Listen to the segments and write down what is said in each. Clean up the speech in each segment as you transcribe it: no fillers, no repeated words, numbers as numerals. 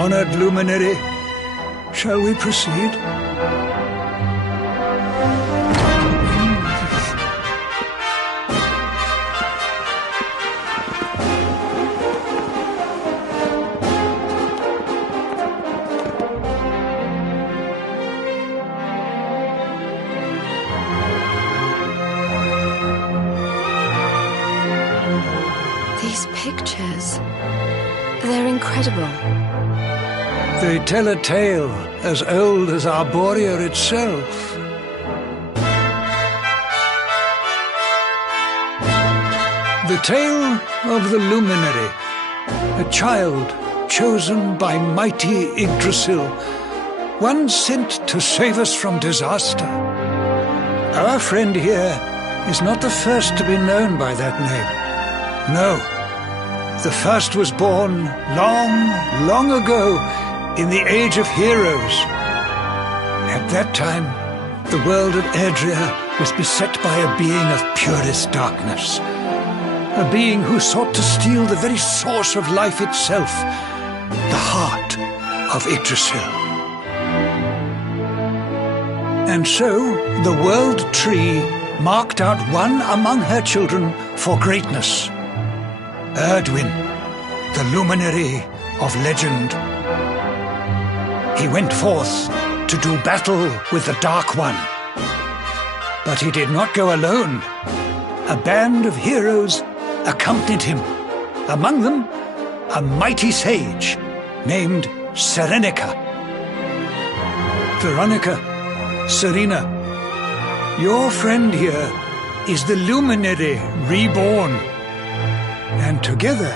Honored luminary, shall we proceed? These pictures, they're incredible. They tell a tale as old as Arborea itself. The tale of the luminary, a child chosen by mighty Yggdrasil, one sent to save us from disaster. Our friend here is not the first to be known by that name. No, the first was born long, long ago in the Age of Heroes. At that time, the world of Erdrea was beset by a being of purest darkness. A being who sought to steal the very source of life itself, the heart of Yggdrasil. And so, the World Tree marked out one among her children for greatness. Erdwin, the luminary of legend. He went forth to do battle with the Dark One. But he did not go alone. A band of heroes accompanied him. Among them, a mighty sage named Serenica. Veronica, Serena, your friend here is the luminary reborn. And together,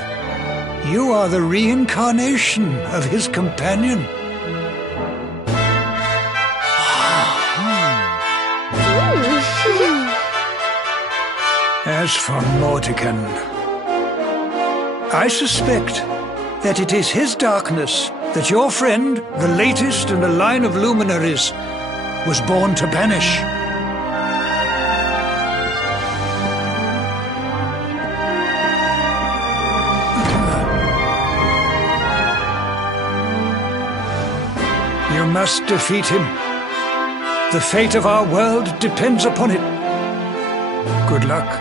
you are the reincarnation of his companion. As for Mordekan, I suspect that it is his darkness that your friend, the latest in a line of luminaries, was born to banish. You must defeat him. The fate of our world depends upon it. Good luck.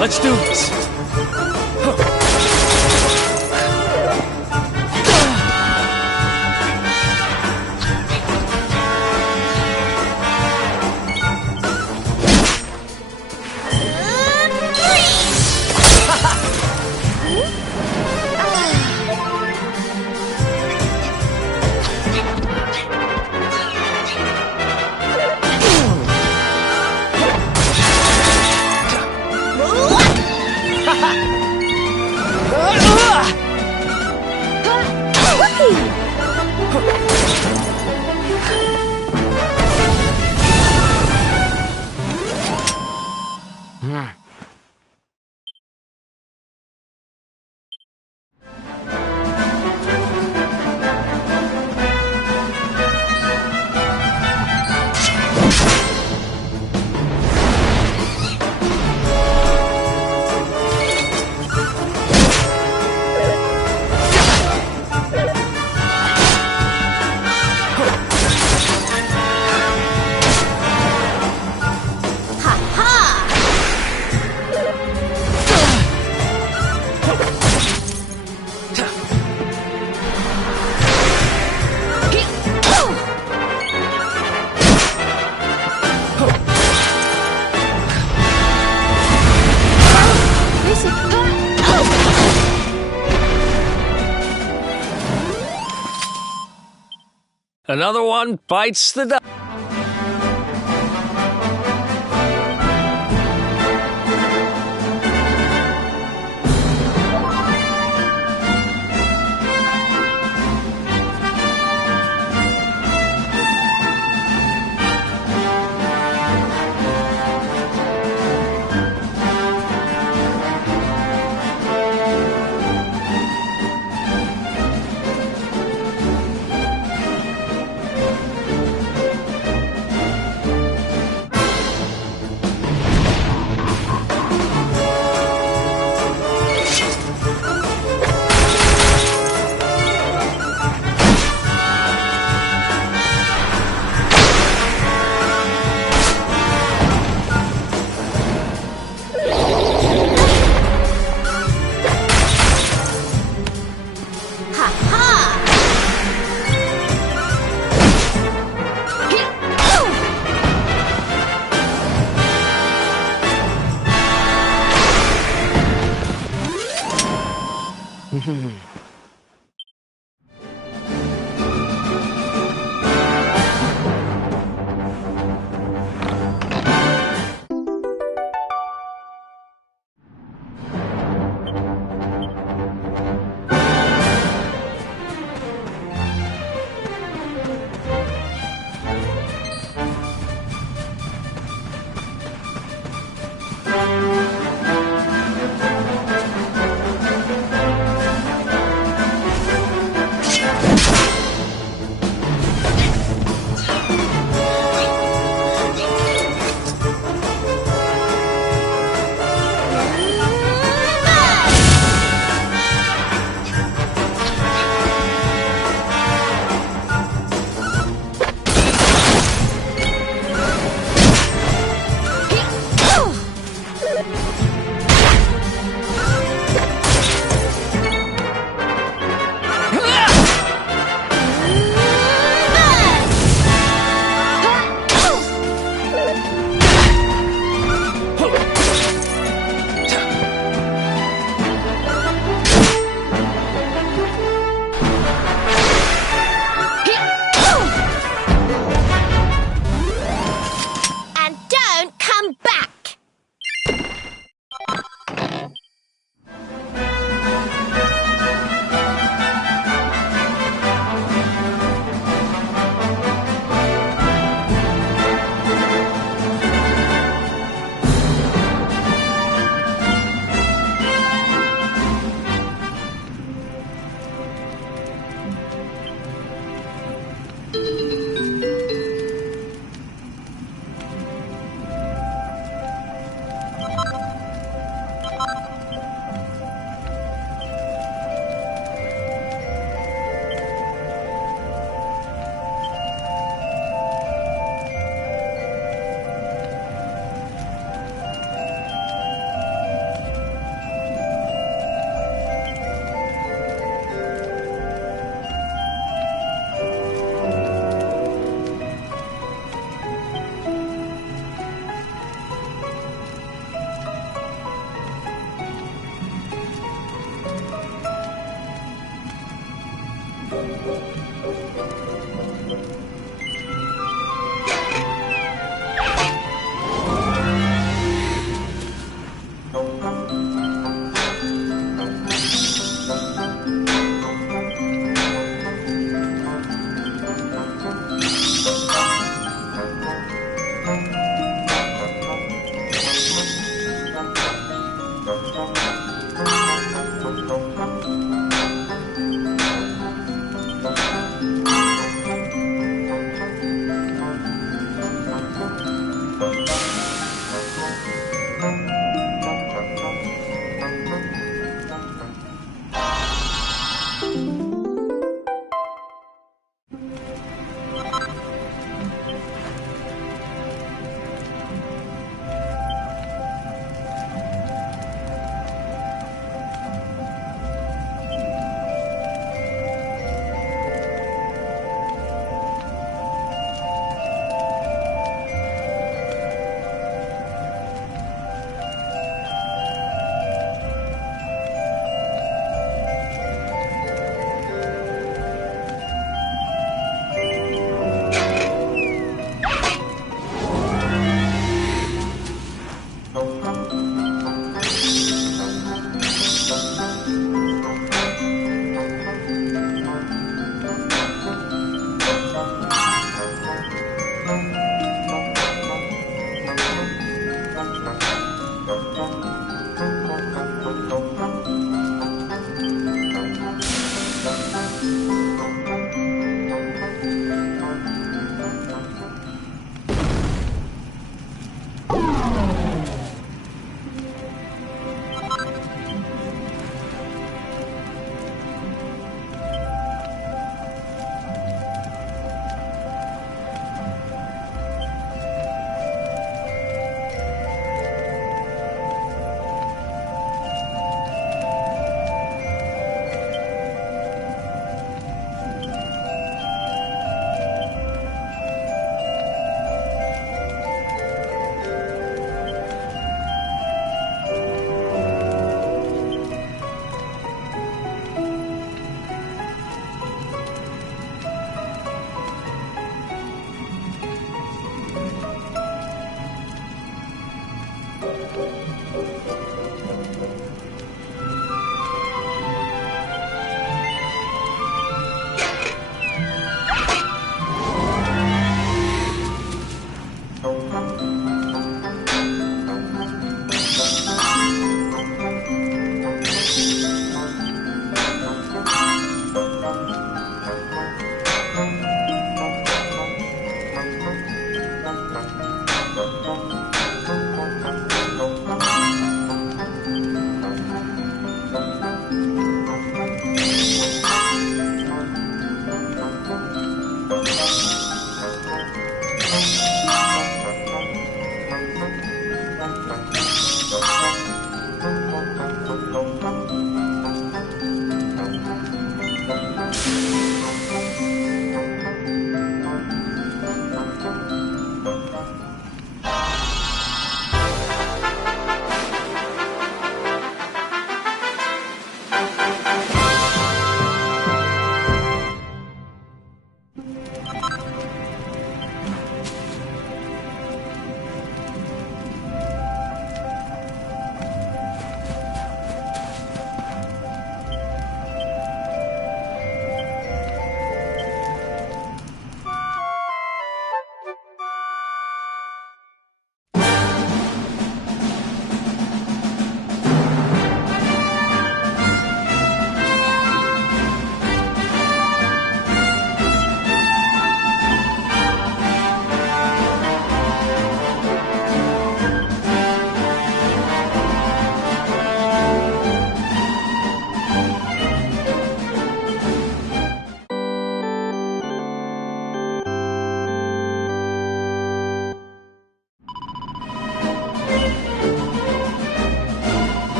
Let's do this. Another one bites the dust.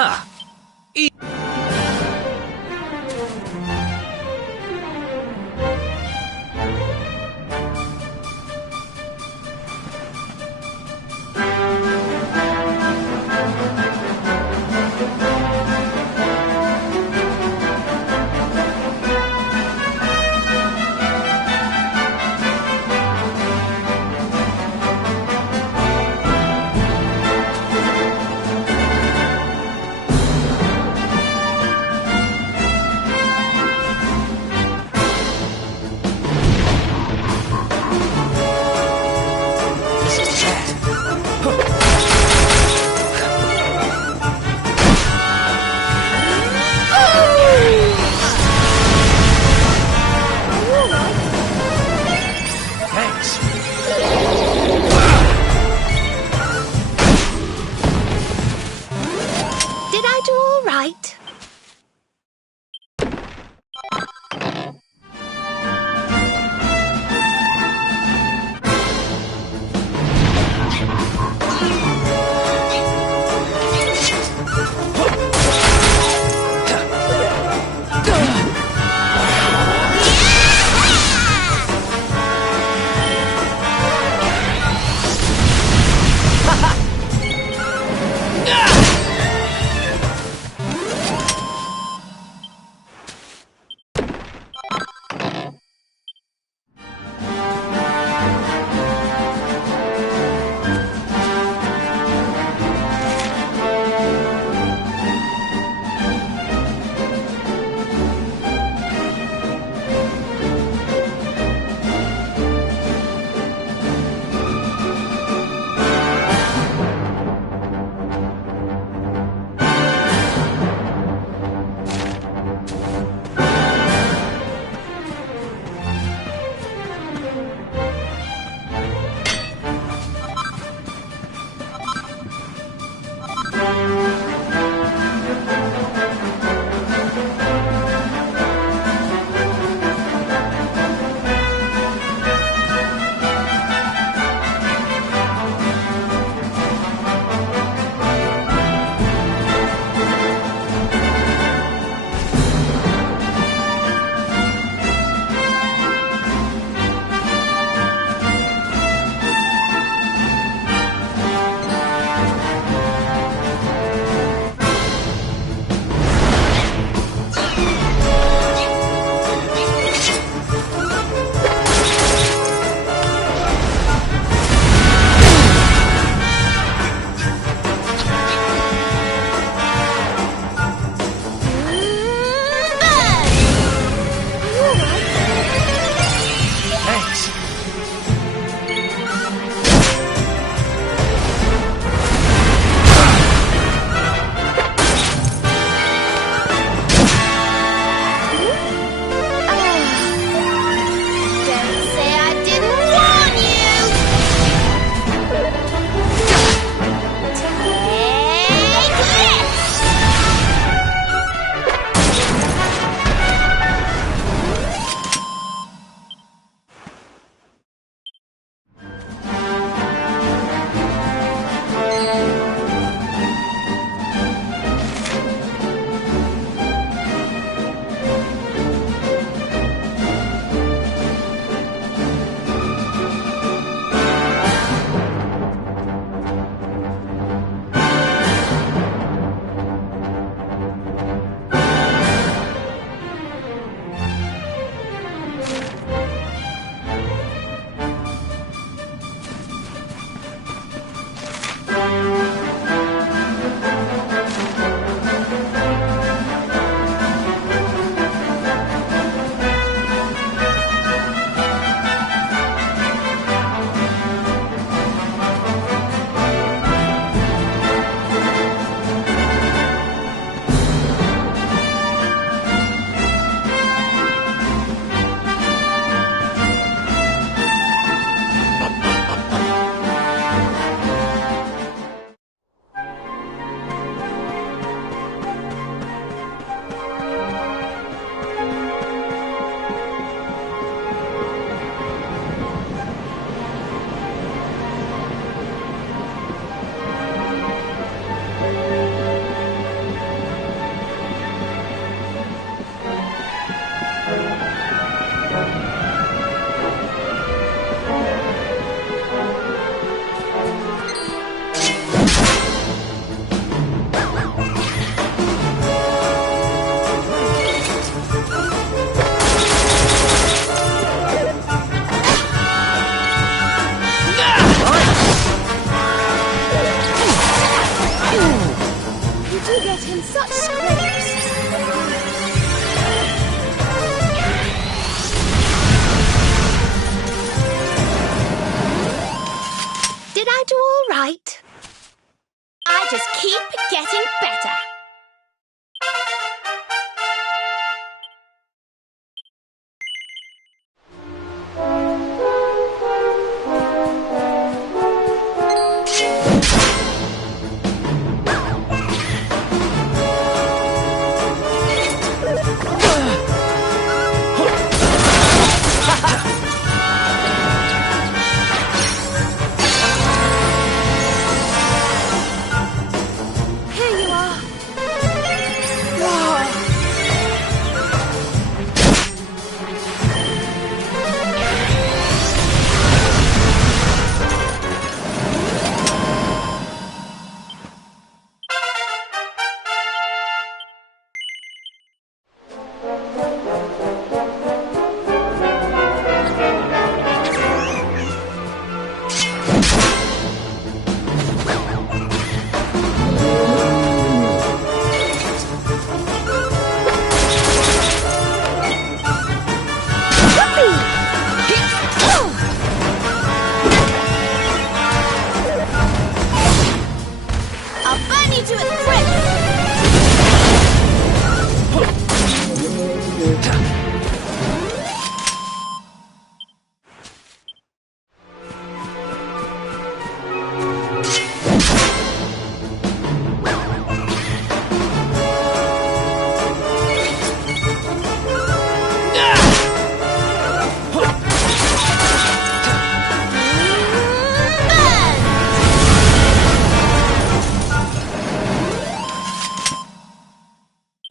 Ha! do get in such scrapes. Did I do all right? I just keep getting better.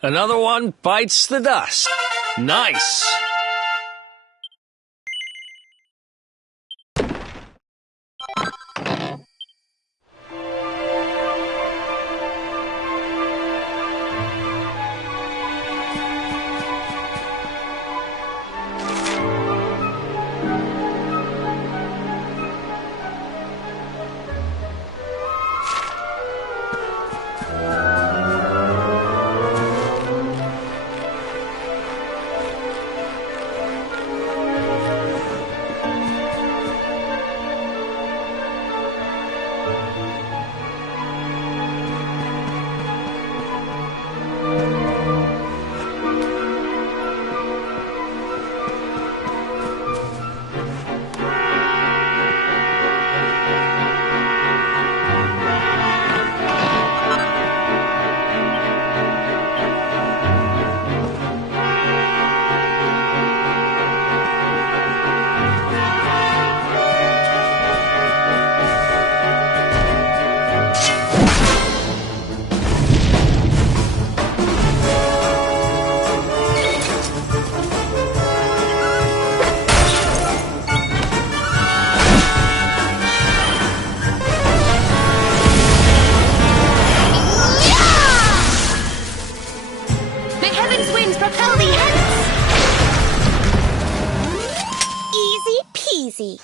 Another one bites the dust. Nice. Easy.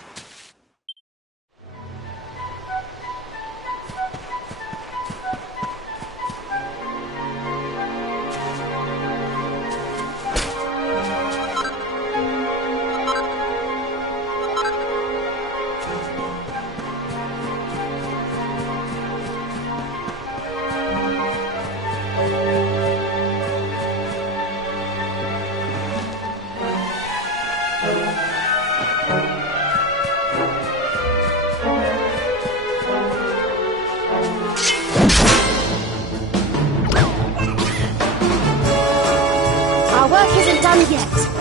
Our work isn't done yet.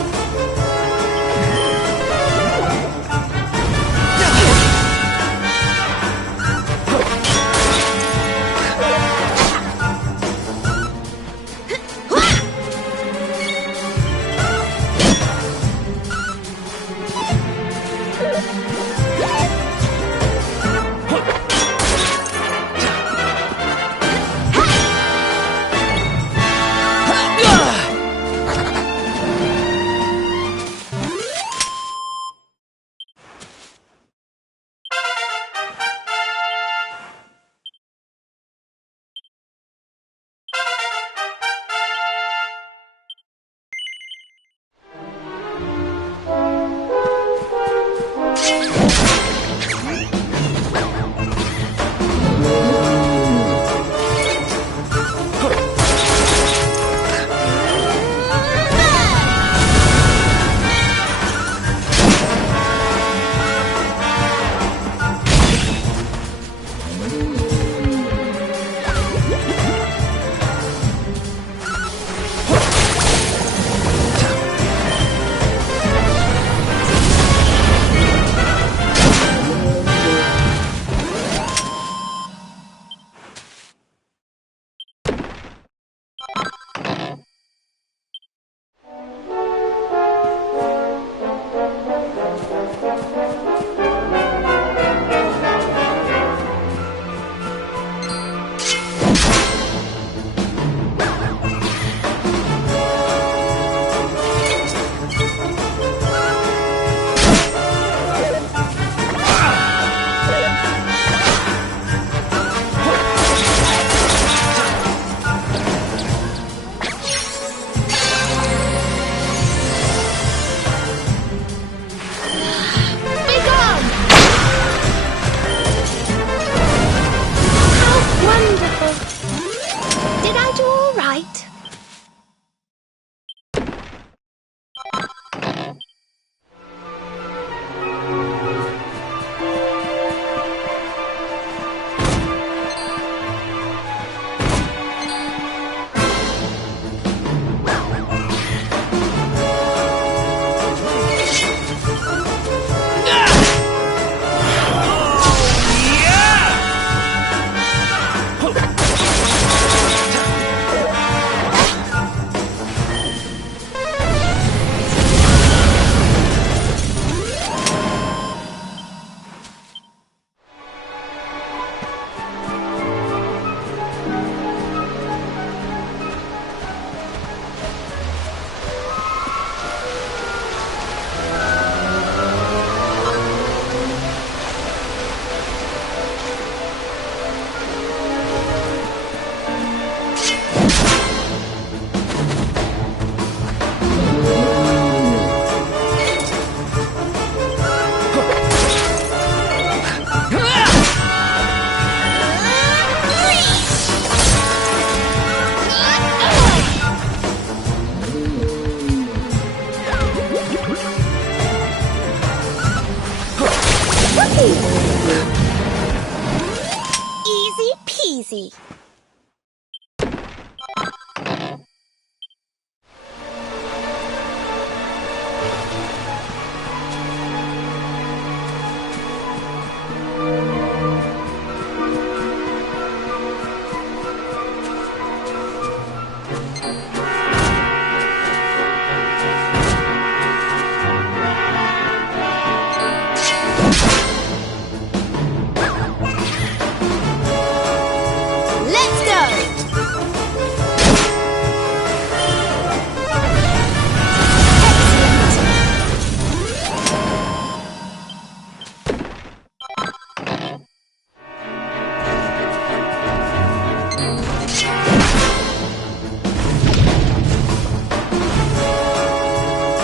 Let's go!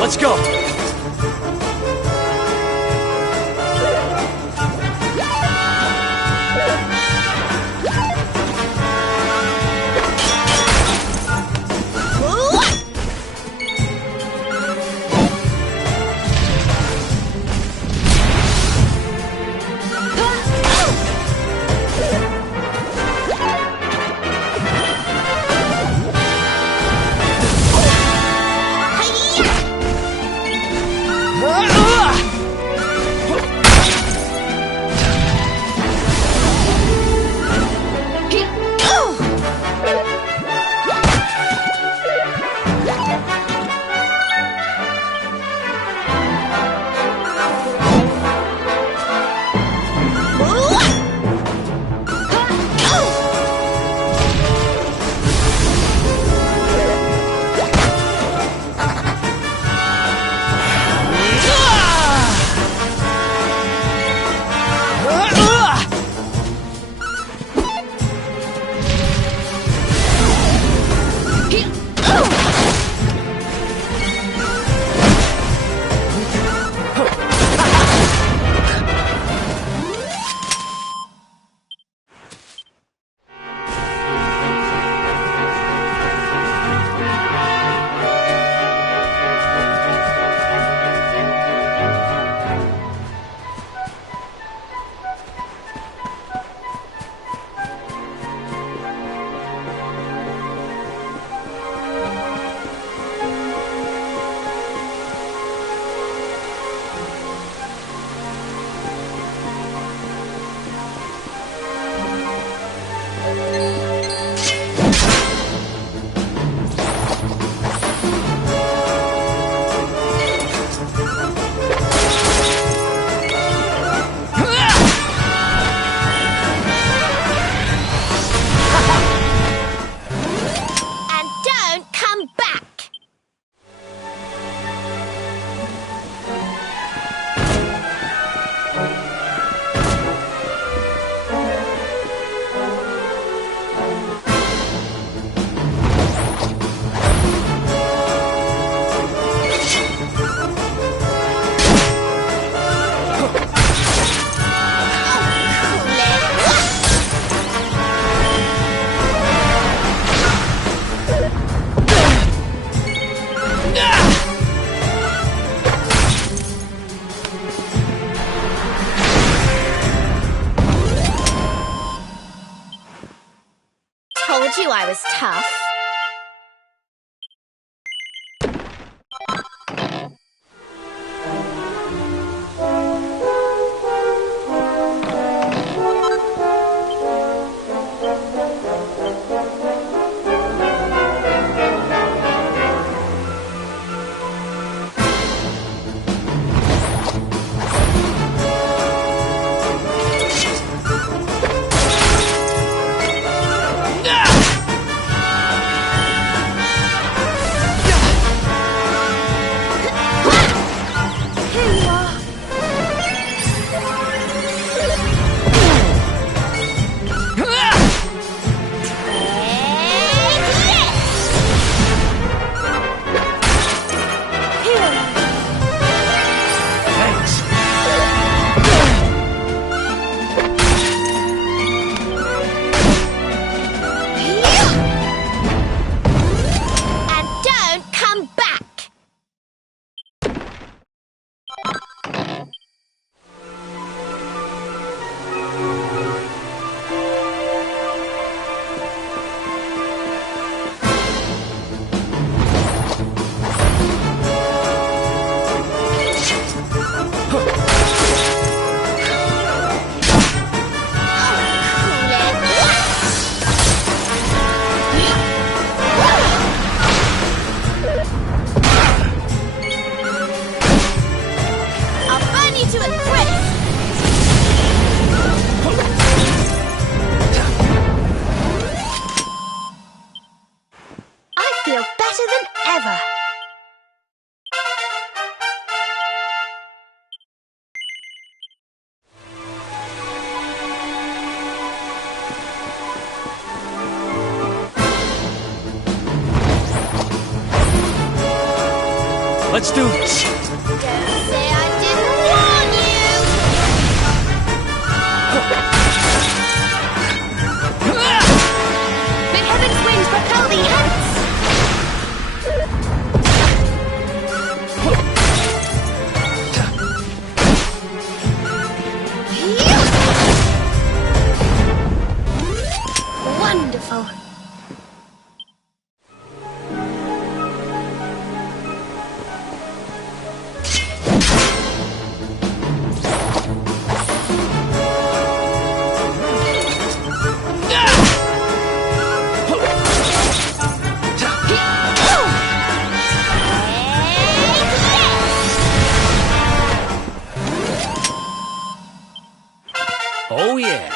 Let's go! Told you I was tough. ever. Let's do this. Don't say I didn't warn you! May heaven's winds propel thee hence! Wonderful! Oh, yeah.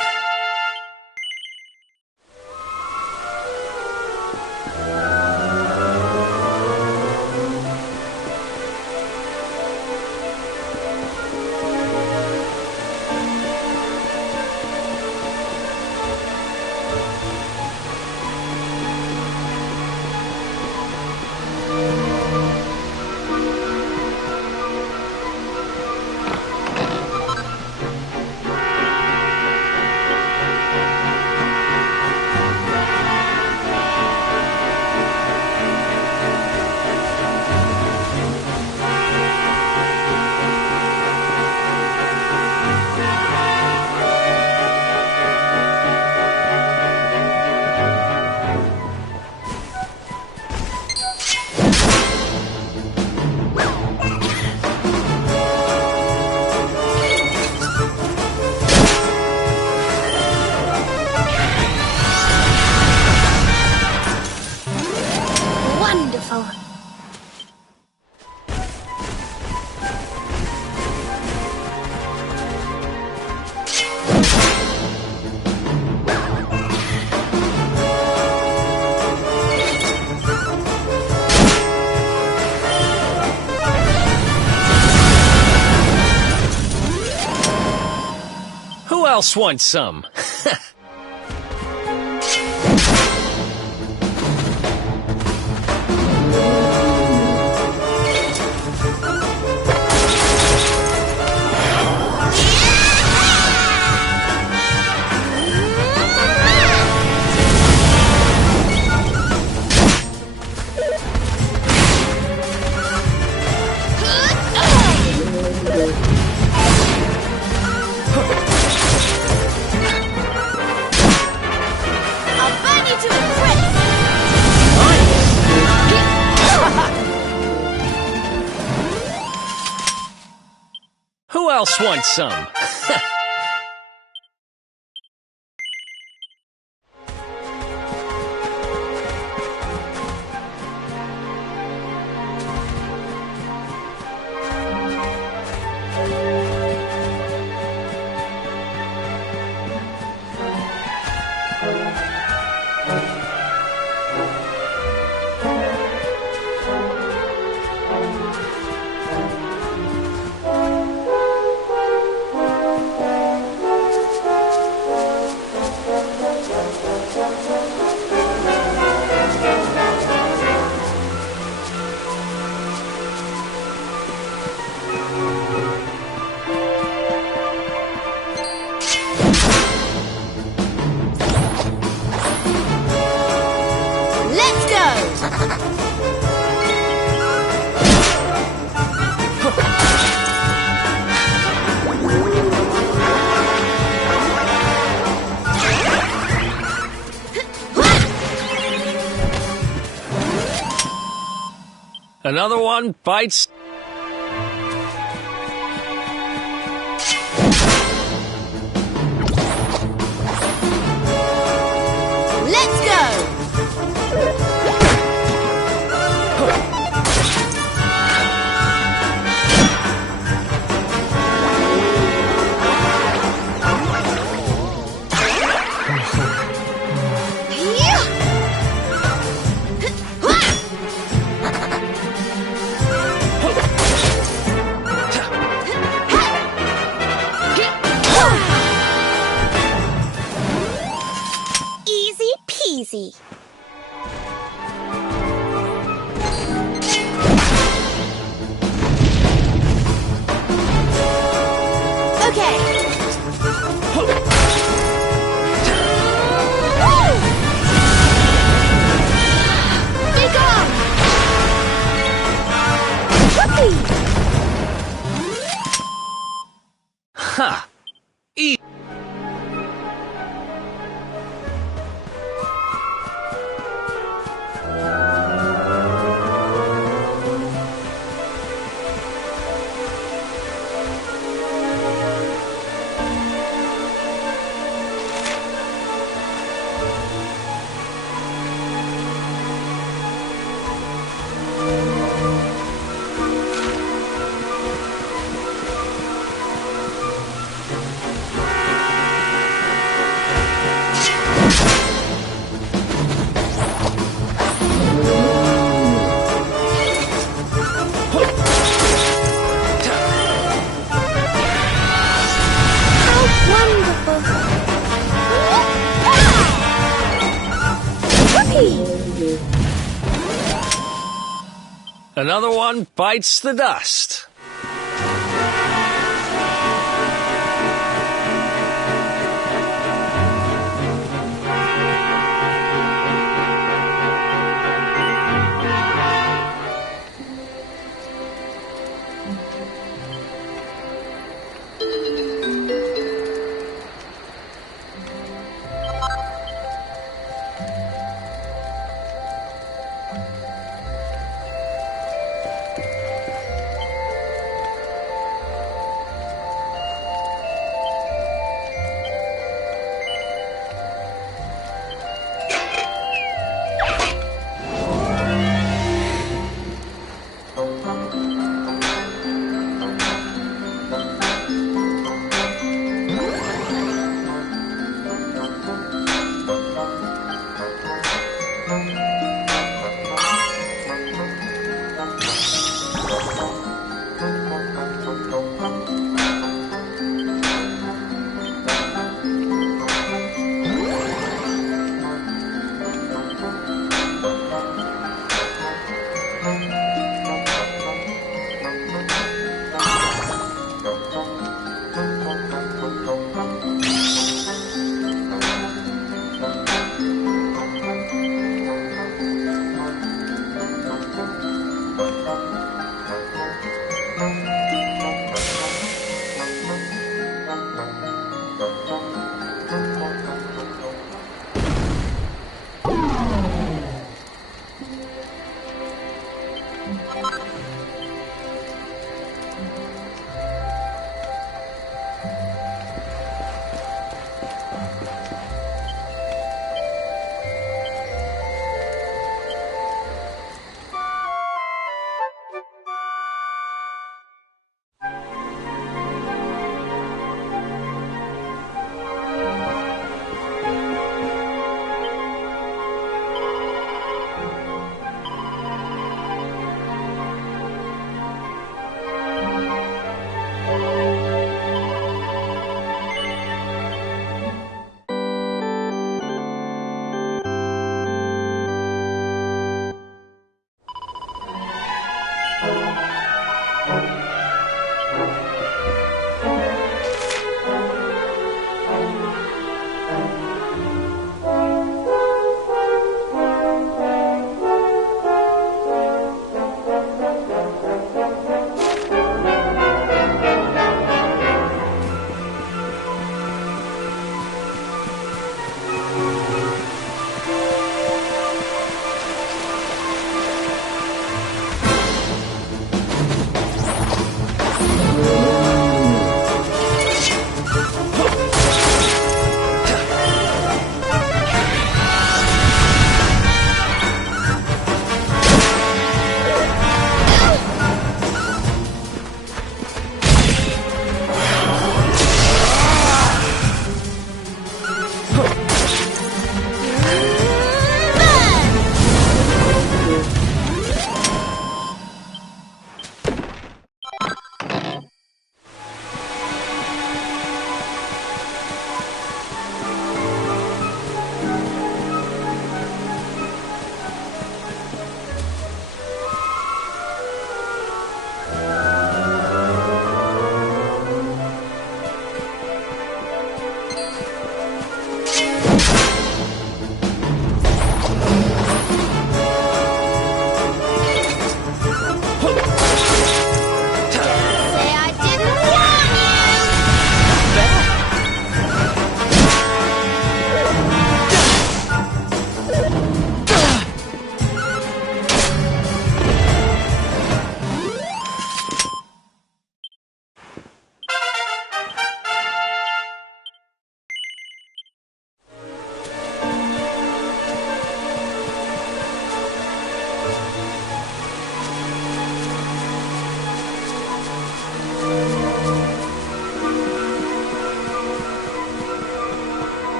Wonderful! Who else wants some? I'll burn you to a crisp! Who else wants some? Let's go! Another one bites. Let's go! Yeah! Another one bites the dust.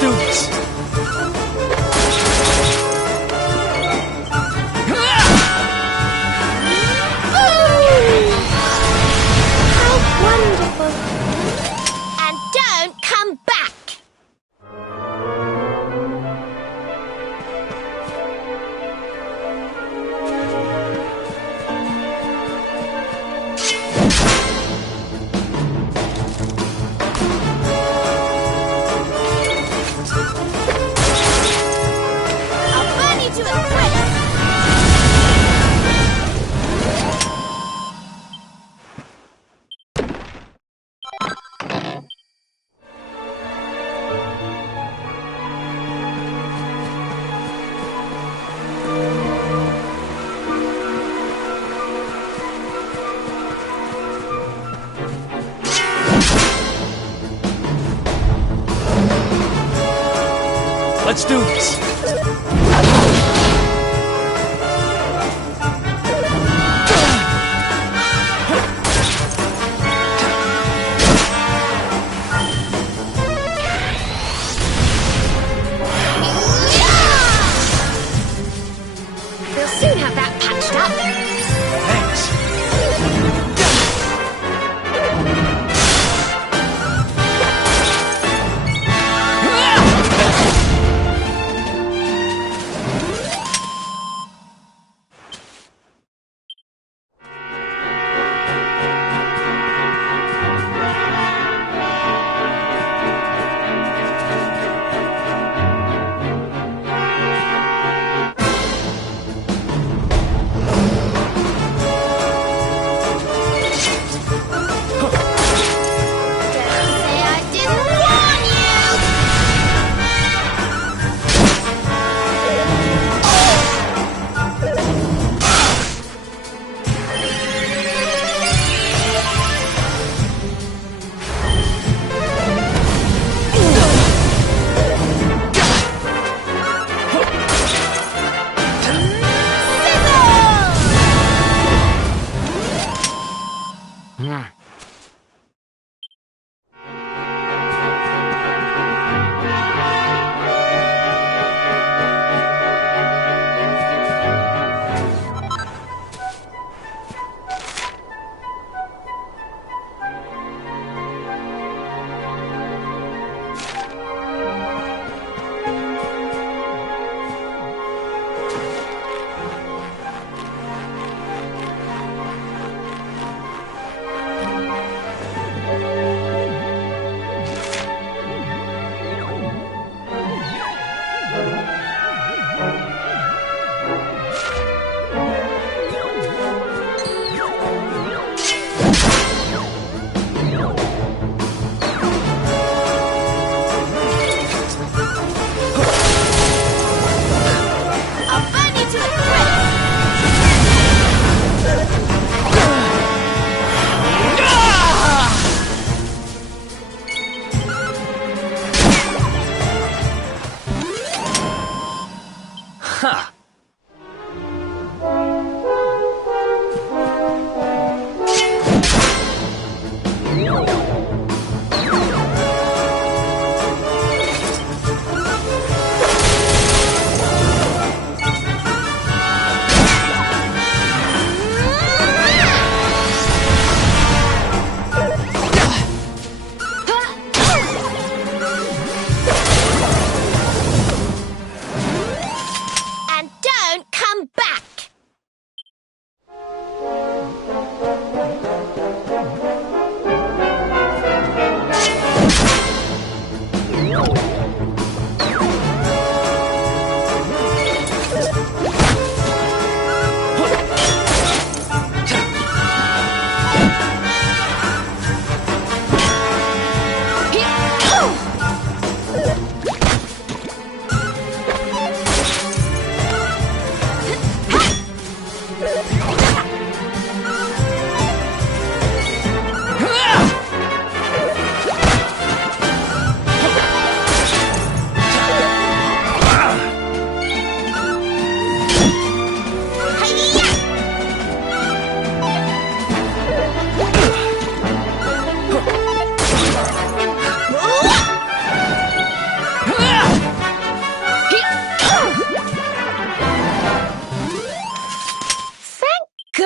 do this. How wonderful! And don't come back! I'll burn you to a crisp! Let's do this. We'll soon have that patched up. Thanks.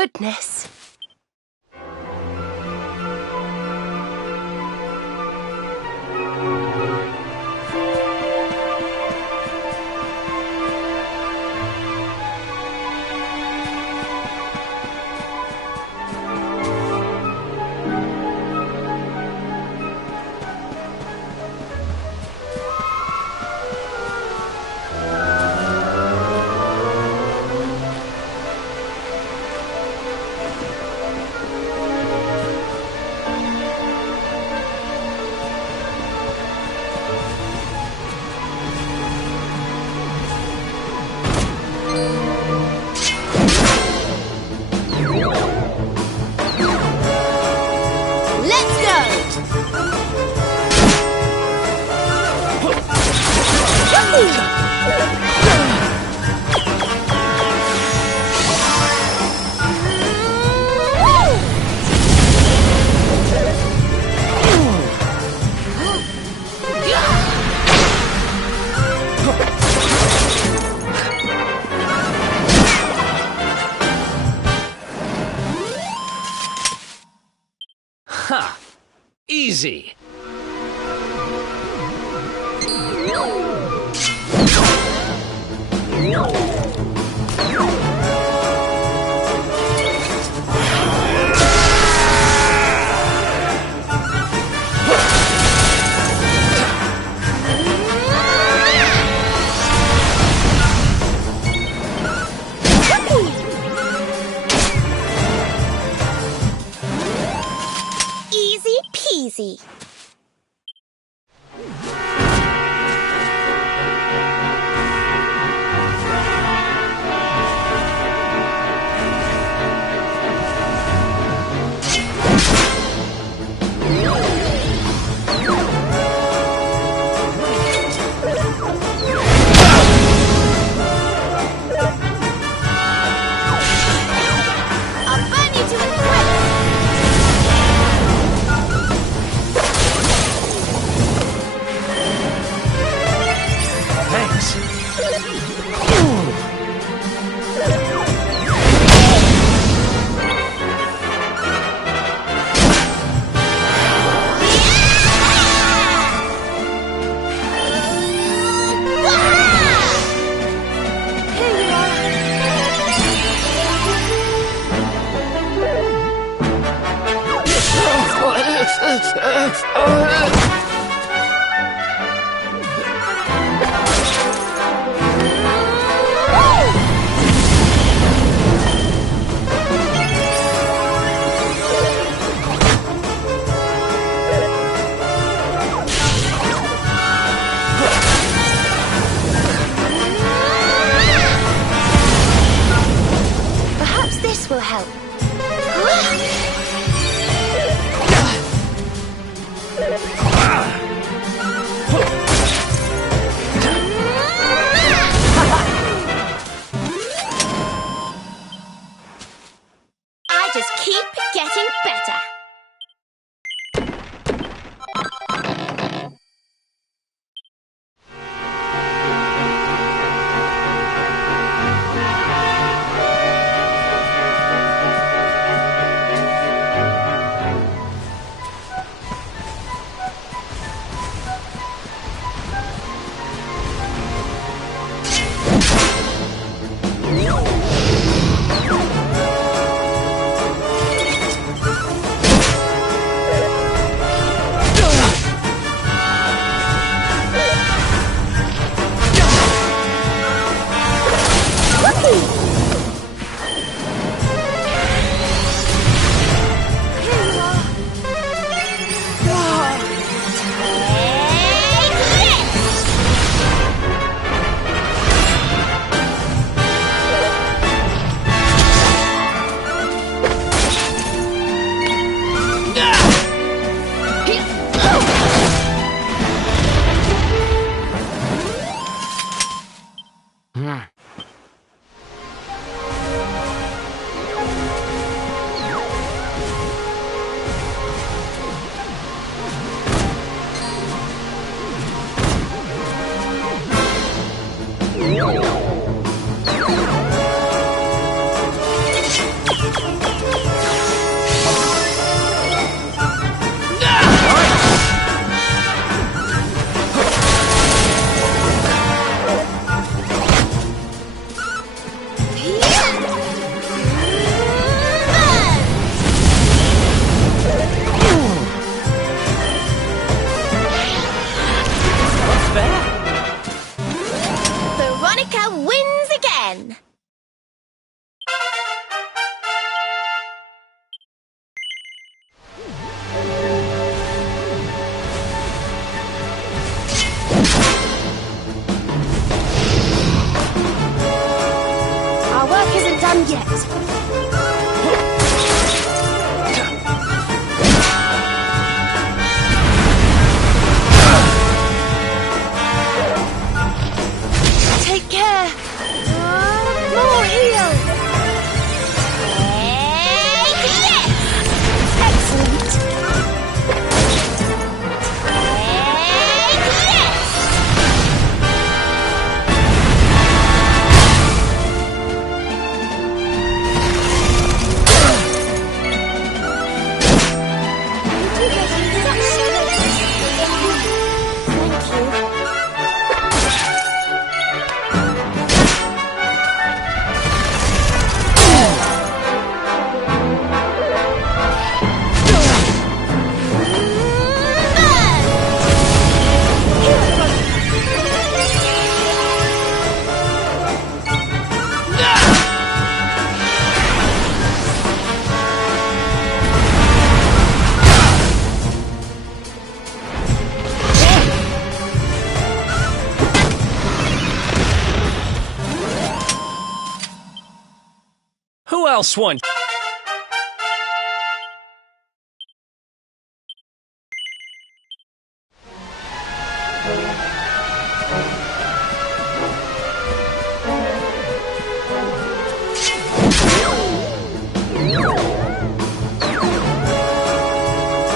goodness. Ha! Easy. Easy peasy. I'll burn you to a crisp. Thanks. Perhaps this will help. I just keep getting better. Our work isn't done yet. Take care. More heal. Yes! Excellent. Yes! Who else wants?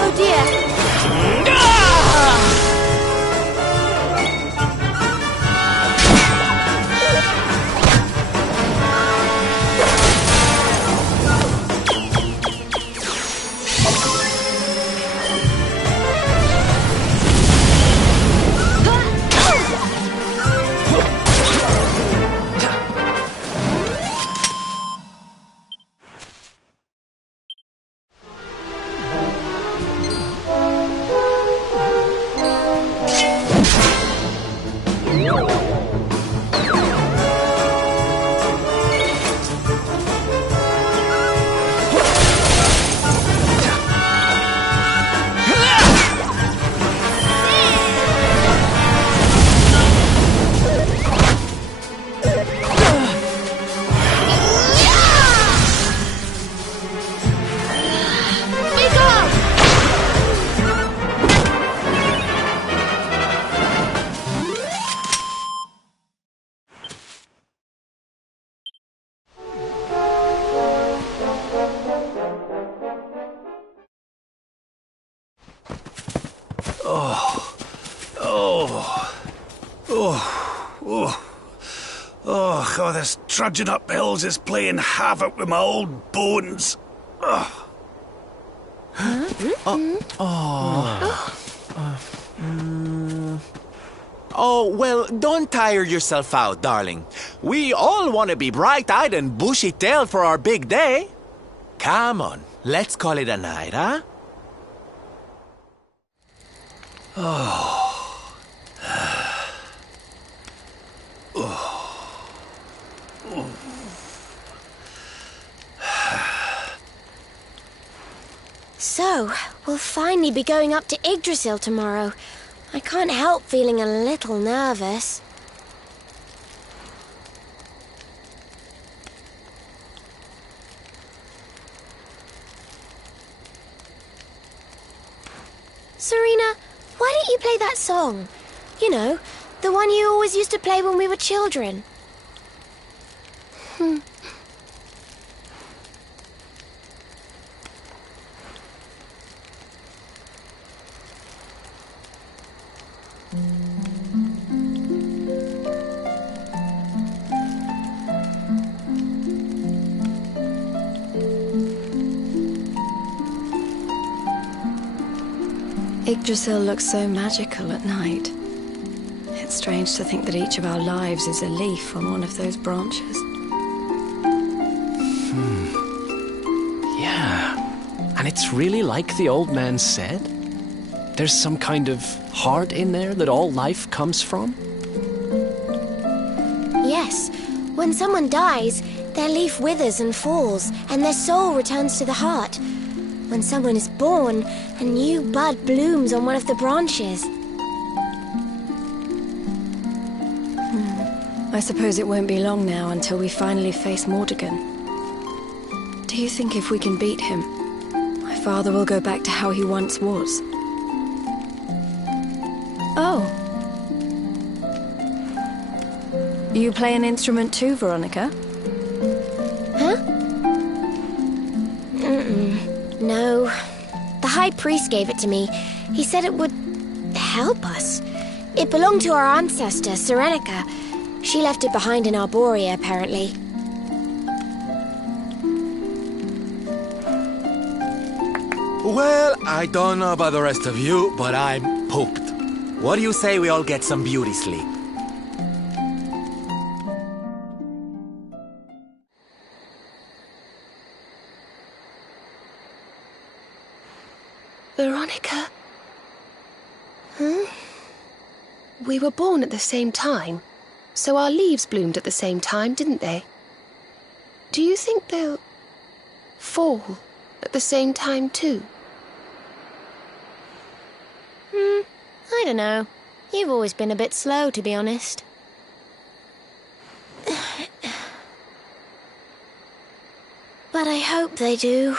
Oh dear. Oh, this trudging up hills is playing havoc with my old bones. Oh, well, don't tire yourself out, darling. We all want to be bright-eyed and bushy-tailed for our big day. Come on, let's call it a night, huh? So, we'll finally be going up to Yggdrasil tomorrow. I can't help feeling a little nervous. Serena, why don't you play that song? You know, the one you always used to play when we were children. Yggdrasil looks so magical at night. It's strange to think that each of our lives is a leaf on one of those branches. Yeah. And it's really like the old man said? There's some kind of heart in there that all life comes from? Yes, when someone dies, their leaf withers and falls, and their soul returns to the heart. When someone is born, a new bud blooms on one of the branches. I I suppose it won't be long now until we finally face Mordegon. Do you think if we can beat him, my father will go back to how he once was? Oh. You play an instrument too, Veronica? Huh? No. The High Priest gave it to me. He said it would help us. It belonged to our ancestor, Serenica. She left it behind in Arborea, apparently. Well, I don't know about the rest of you, but I'm pooped. What do you say we all get some beauty sleep? Veronica? We were born at the same time, so our leaves bloomed at the same time, didn't they? Do you think they'll fall at the same time too? I don't know. You've always been a bit slow, to be honest. But I hope they do.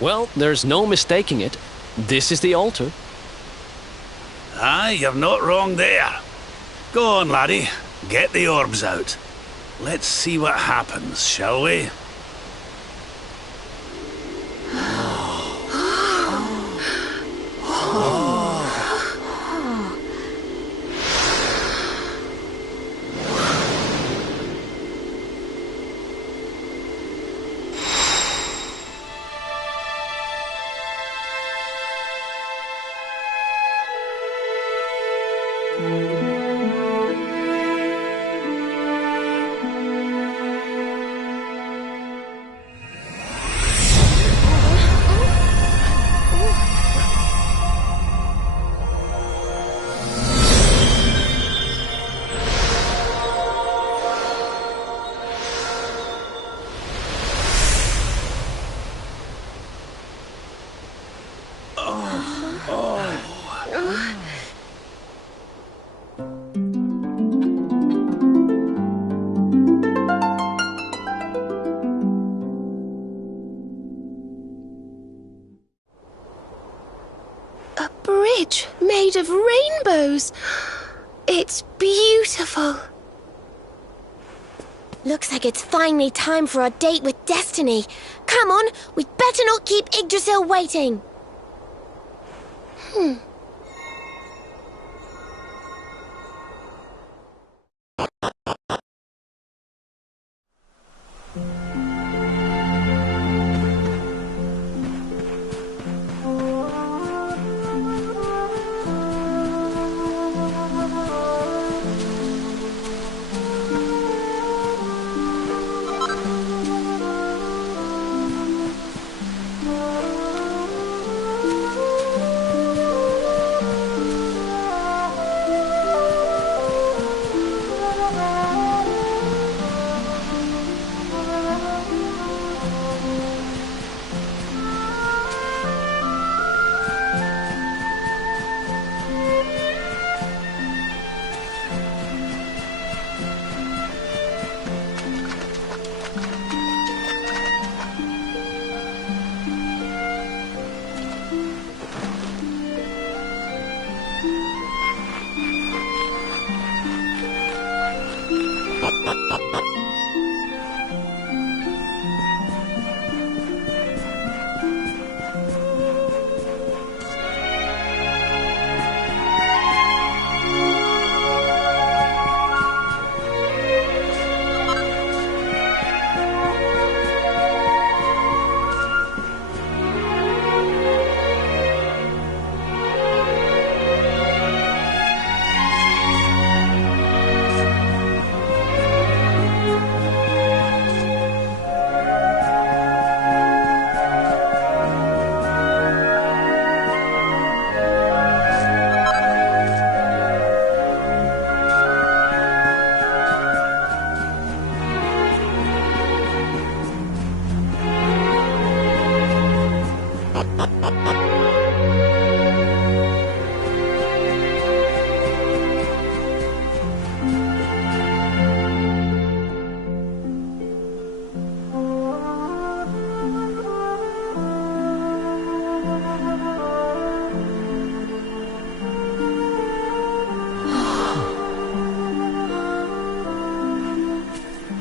Well, there's no mistaking it. This is the altar. Aye, you're not wrong there. Go on, laddie. Get the orbs out. Let's see what happens, shall we? A bridge made of rainbows. It's beautiful. Looks like it's finally time for our date with Destiny. Come on, we'd better not keep Yggdrasil waiting.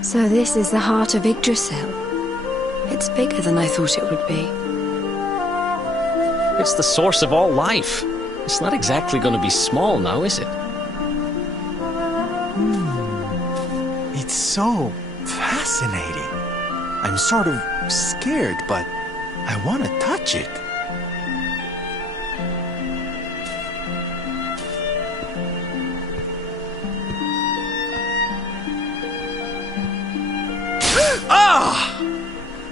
So this is the heart of Yggdrasil. It's bigger than I thought it would be. It's the source of all life. It's not exactly going to be small now, is it? It's so fascinating. I'm sort of scared, but I want to touch it. Ah!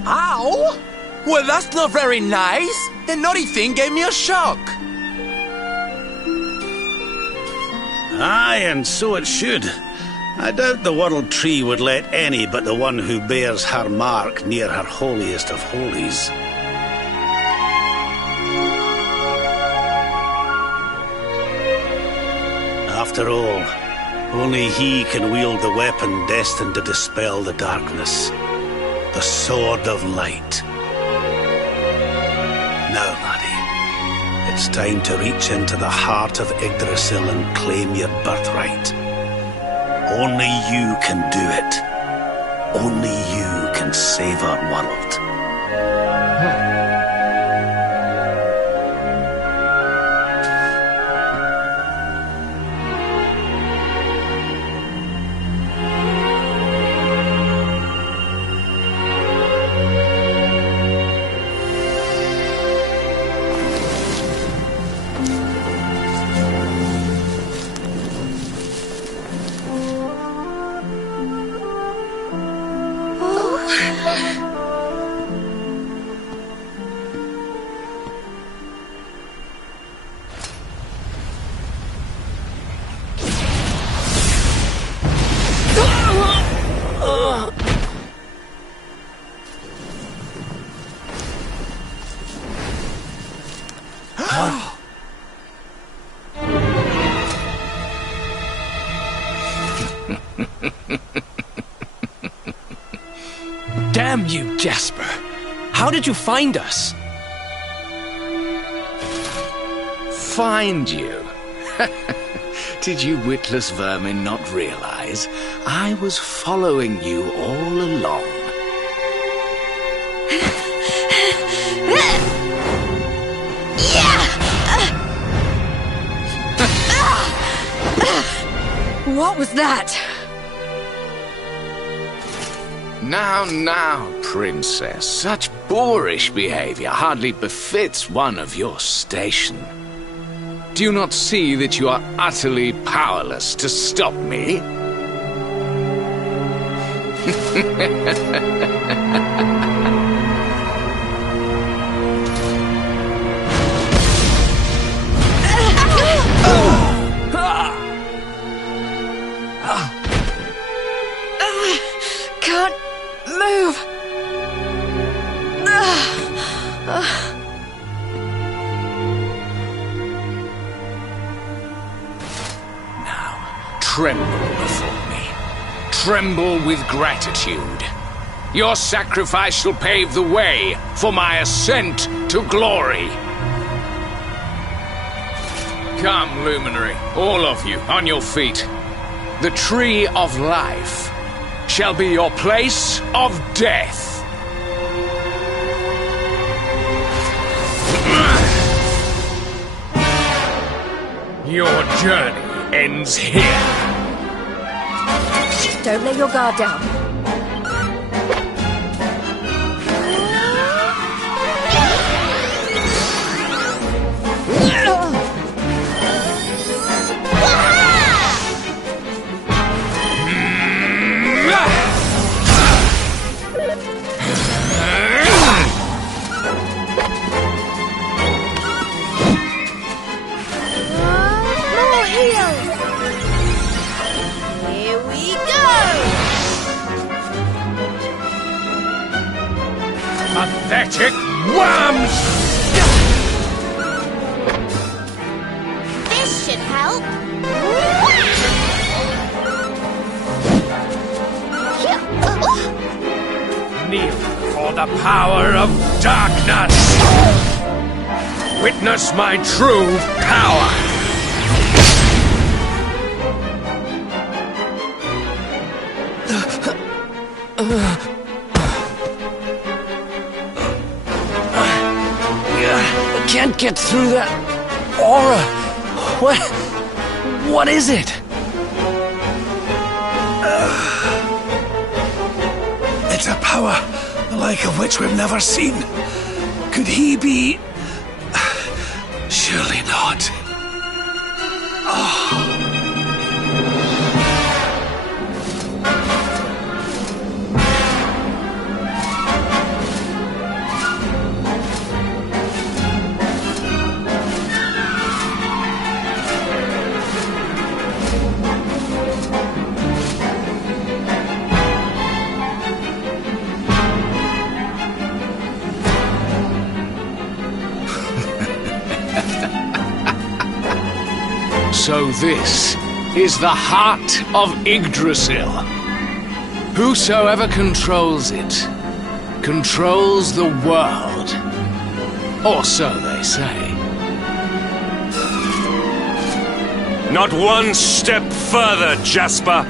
Ow! Well, that's not very nice. The naughty thing gave me a shock. Aye, and so it should. I doubt the World Tree would let any but the one who bears her mark near her holiest of holies. After all, only he can wield the weapon destined to dispel the darkness. The Sword of Light. Now, laddie, it's time to reach into the heart of Yggdrasil and claim your birthright. Only you can do it. Only you can save our world. Damn you, Jasper! How did you find us? Find you? Did you witless vermin not realize I was following you all along? What was that? Now, princess, such boorish behavior hardly befits one of your station. Do you not see that you are utterly powerless to stop me? Can't move. Tremble before me. Tremble with gratitude. Your sacrifice shall pave the way for my ascent to glory. Come, Luminary, all of you, on your feet. The Tree of Life shall be your place of death. Your journey ends here. Don't let your guard down. Pathetic worms! This should help. Kneel before the power of darkness! Witness my true power! I can't get through that aura. What is it? It's a power the like of which we've never seen. Could he be... Surely not. So this is the heart of Yggdrasil. Whosoever controls it, controls the world. Or so they say. Not one step further, Jasper!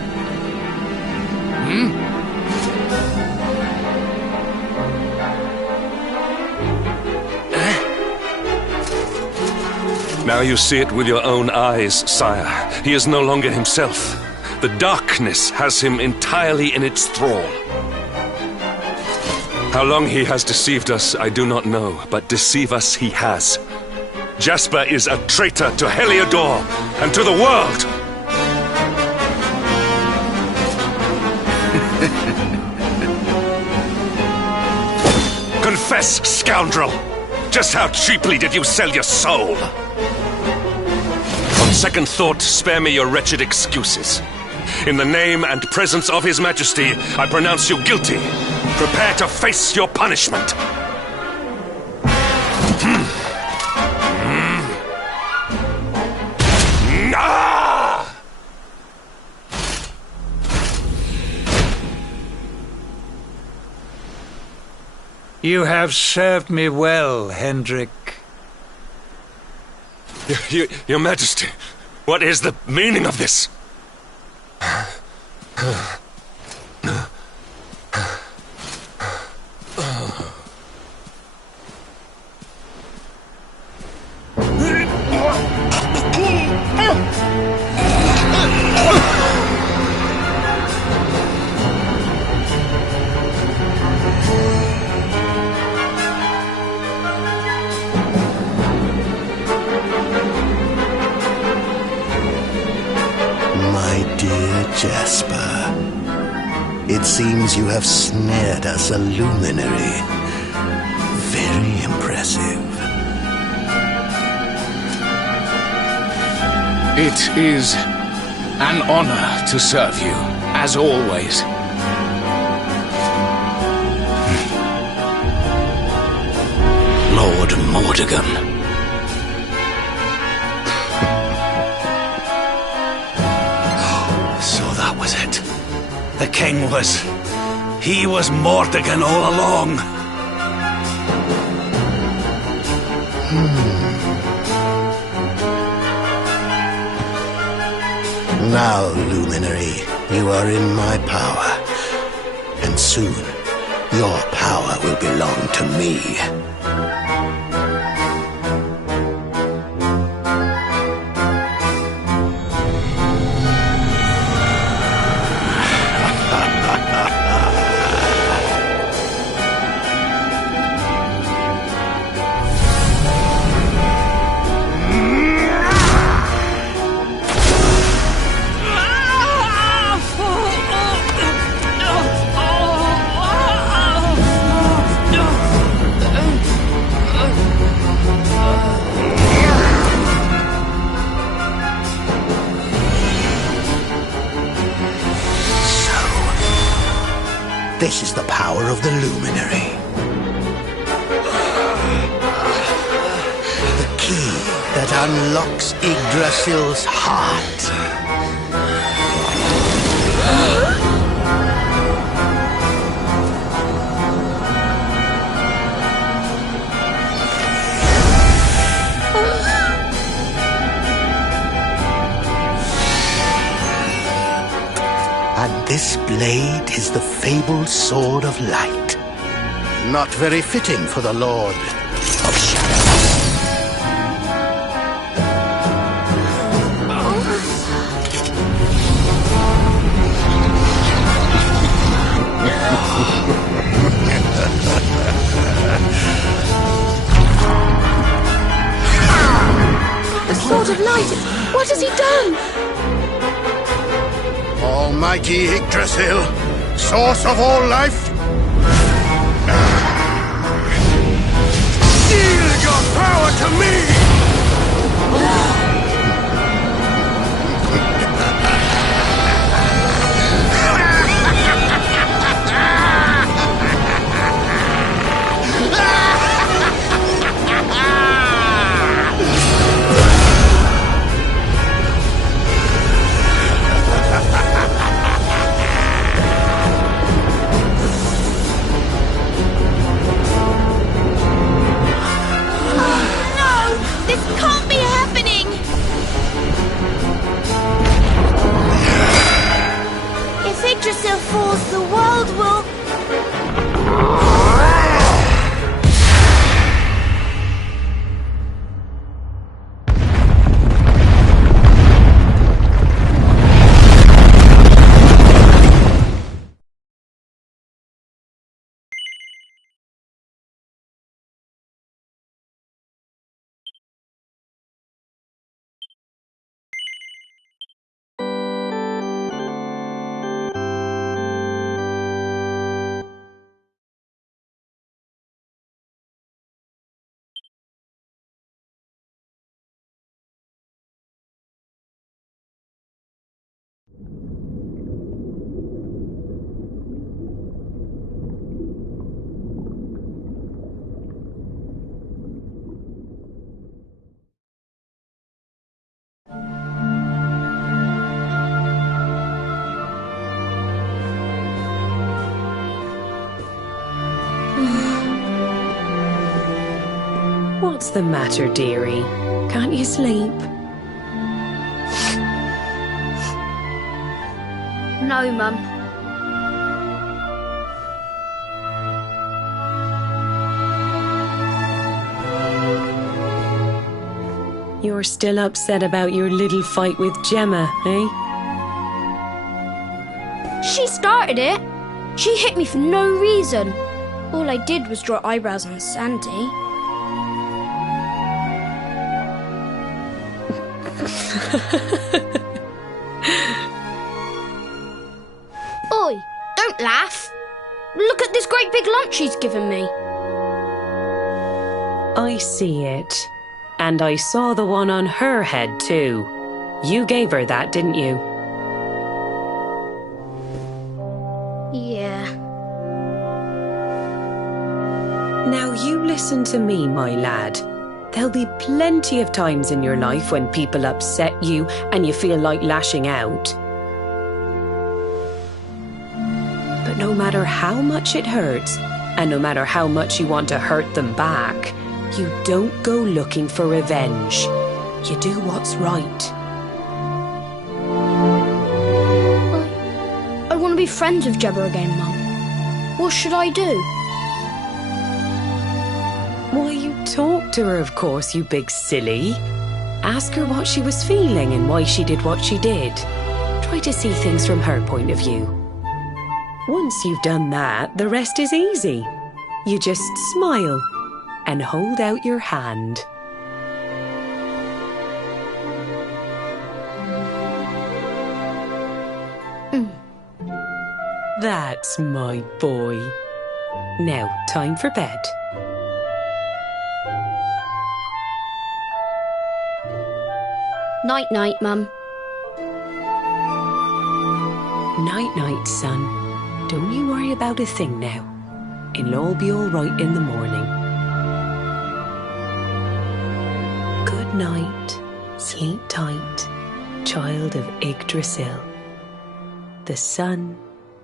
Now you see it with your own eyes, sire. He is no longer himself. The darkness has him entirely in its thrall. How long he has deceived us, I do not know, but deceive us he has. Jasper is a traitor to Heliodor and to the world! Confess, scoundrel! Just how cheaply did you sell your soul? On second thought, spare me your wretched excuses. In the name and presence of His Majesty, I pronounce you guilty. Prepare to face your punishment. You have served me well, Hendrik. Your Majesty, what is the meaning of this? Jasper, it seems you have snared us a luminary. Very impressive. It is an honor to serve you, as always. Lord Mordegon. The king he was Mordegon all along. Now, Luminary, you are in my power. And soon, your power will belong to me. This is the power of the Luminary. The key that unlocks Yggdrasil's heart. And This blade is the fabled sword of light. Not very fitting for the Lord of Shadows. The sword of light! What has he done? Almighty Yggdrasil, source of all life, yield your power to me! Yggdrasil falls, the world will... What's the matter, dearie? Can't you sleep? No, Mum. You're still upset about your little fight with Gemma, eh? She started it. She hit me for no reason. All I did was draw eyebrows on Sandy. Oi, don't laugh. Look at this great big lump she's given me. I see it. And I saw the one on her head too. You gave her that, didn't you? Yeah. Now you listen to me, my lad. There'll be plenty of times in your life when people upset you and you feel like lashing out. But no matter how much it hurts, and no matter how much you want to hurt them back, you don't go looking for revenge. You do what's right. I want to be friends with Gemma again, Mum. What should I do? Why, you talk to her, of course, you big silly. Ask her what she was feeling and why she did what she did. Try to see things from her point of view. Once you've done that, the rest is easy. You just smile and hold out your hand. That's my boy. Now, time for bed. Night-night, Mum. Night-night, son. Don't you worry about a thing now. It'll all be all right in the morning. Good night. Sleep tight, child of Yggdrasil. The sun,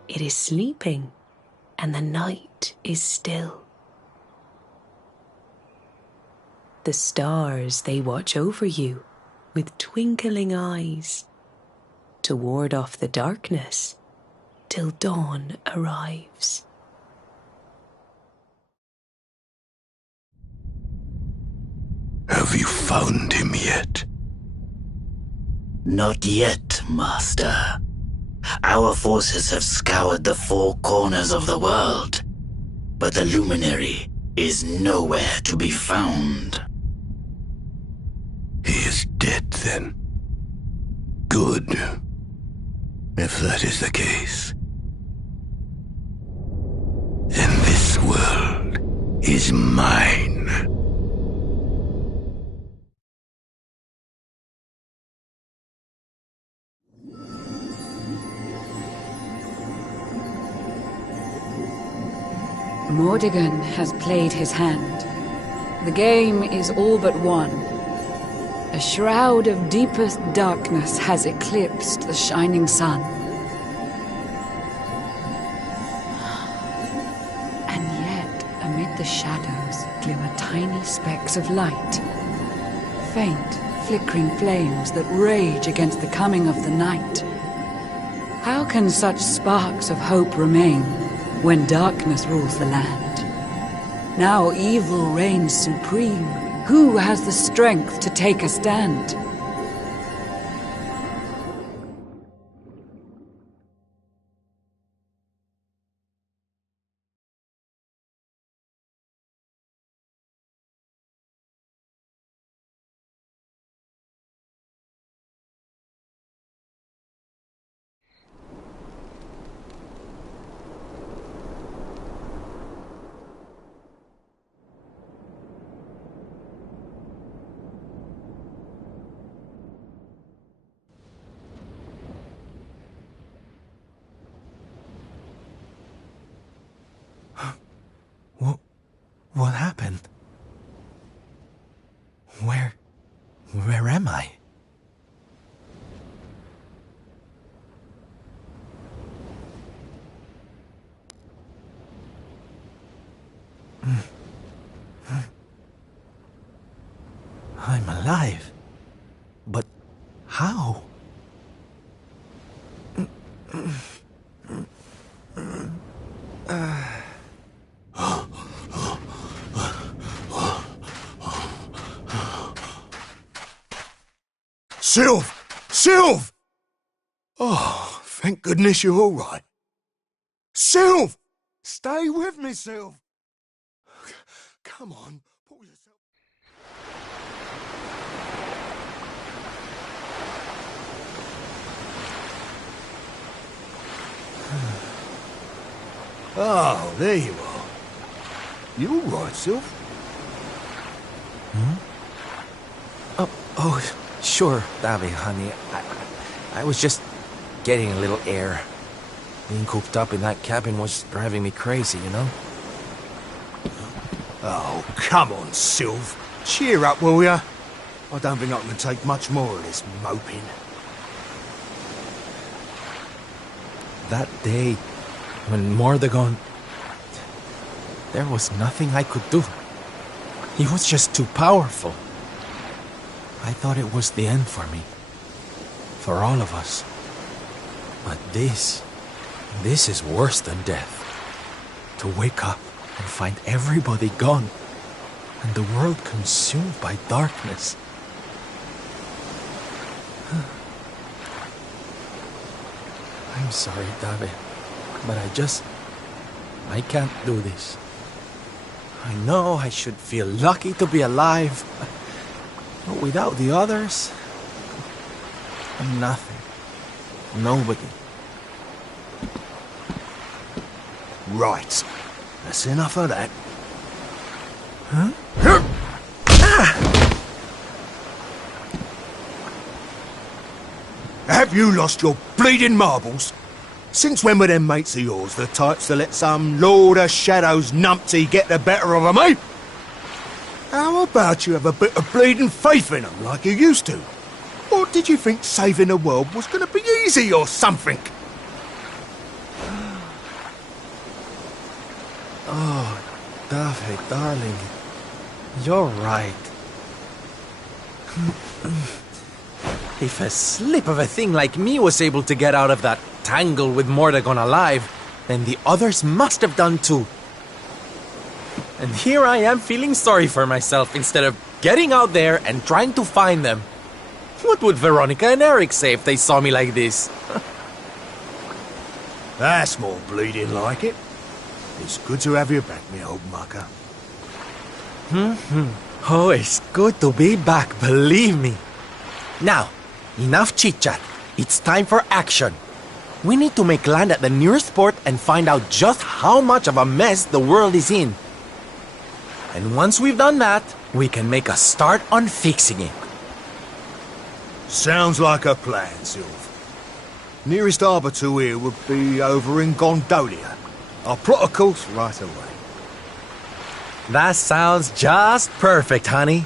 it is sleeping, and the night is still. The stars, they watch over you with twinkling eyes to ward off the darkness till dawn arrives. Have you found him yet? Not yet, Master. Our forces have scoured the four corners of the world, but the luminary is nowhere to be found. He is dead, then. Good. If that is the case, then this world is mine. Mordegon has played his hand. The game is all but won. A shroud of deepest darkness has eclipsed the shining sun. And yet, amid the shadows, glimmer tiny specks of light. Faint, flickering flames that rage against the coming of the night. How can such sparks of hope remain when darkness rules the land? Now evil reigns supreme. Who has the strength to take a stand? What happened? Where am I? I'm alive. But how? Sylv! Sylv! Oh, thank goodness you're all right. Sylv! Stay with me, Sylv! Come on, pull yourself... Oh, there you are. You all right, Sylv? Oh, sure, Davy, honey. I was just getting a little air. Being cooped up in that cabin was driving me crazy, you know? Oh, come on, Sylv. Cheer up, will ya? I don't think I can take much more of this moping. That day, when Mordegon... There was nothing I could do. He was just too powerful. I thought it was the end for me. For all of us. But this is worse than death. To wake up and find everybody gone, and the world consumed by darkness. I'm sorry, David, but I can't do this. I know I should feel lucky to be alive, but without the others, I'm nothing. Nobody. Right. That's enough of that. Huh? Have you lost your bleeding marbles? Since when were them mates of yours the types to let some Lord of Shadows numpty get the better of 'em, eh? How about you have a bit of bleeding faith in 'em like you used to? Or did you think saving the world was going to be easy or something? Oh, David, darling, you're right. If a slip of a thing like me was able to get out of that tangled with Mordagon alive, then the others must have done too. And here I am feeling sorry for myself instead of getting out there and trying to find them. What would Veronica and Eric say if they saw me like this? That's more bleeding like it. It's good to have you back, me old mucker. Oh, it's good to be back, believe me. Now, enough chit-chat. It's time for action. We need to make land at the nearest port and find out just how much of a mess the world is in. And once we've done that, we can make a start on fixing it. Sounds like a plan, Sylv. Nearest harbour to here would be over in Gondolia. I'll plot a course right away. That sounds just perfect, honey.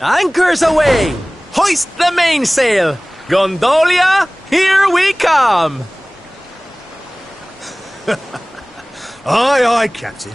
Anchors away! Hoist the mainsail! Gondolia, here we come! Aye, aye, Captain.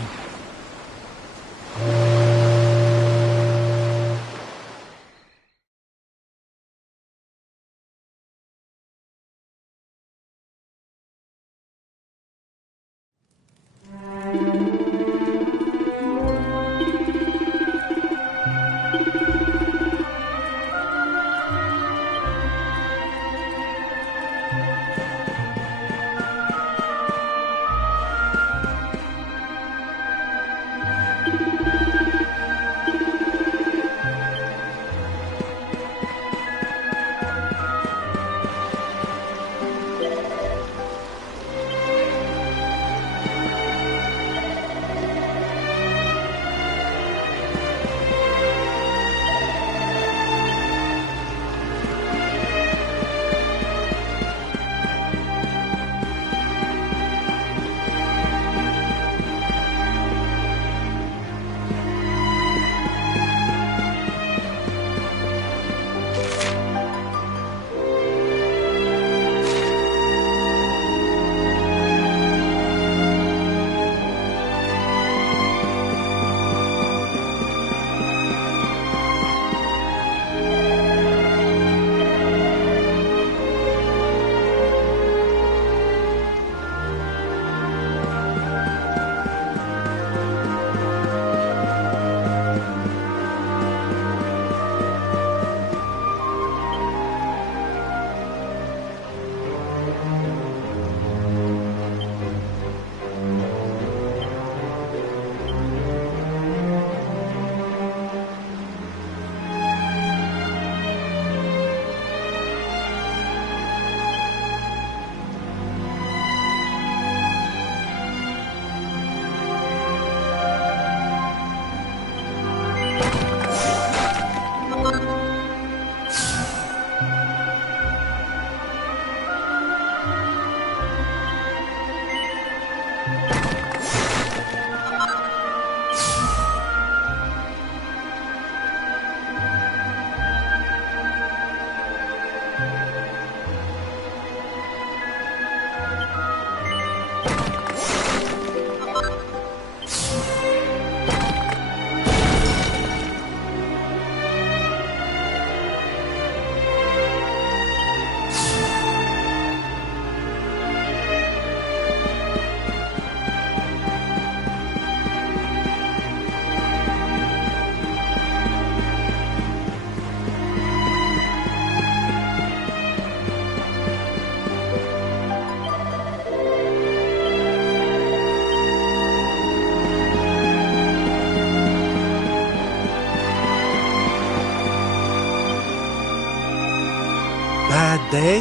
Bad day?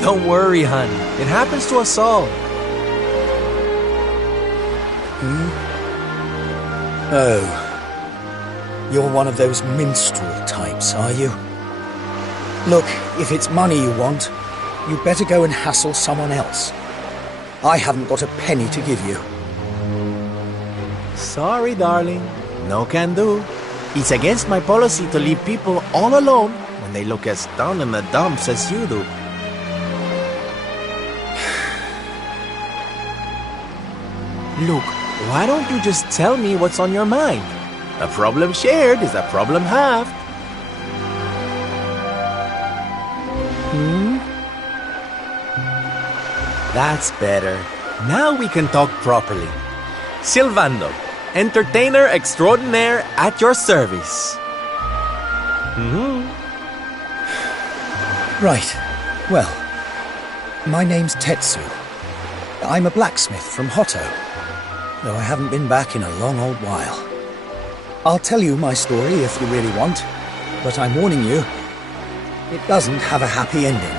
Don't worry, hon. It happens to us all. Oh. You're one of those minstrel types, are you? Look, if it's money you want, you'd better go and hassle someone else. I haven't got a penny to give you. Sorry, darling. No can do. It's against my policy to leave people all alone when they look as down in the dumps as you do. Look, why don't you just tell me what's on your mind? A problem shared is a problem halved. That's better. Now we can talk properly. Silvando, entertainer extraordinaire at your service. Right. Well, my name's Tetsu. I'm a blacksmith from Hotto, though I haven't been back in a long old while. I'll tell you my story if you really want, but I'm warning you, it doesn't have a happy ending.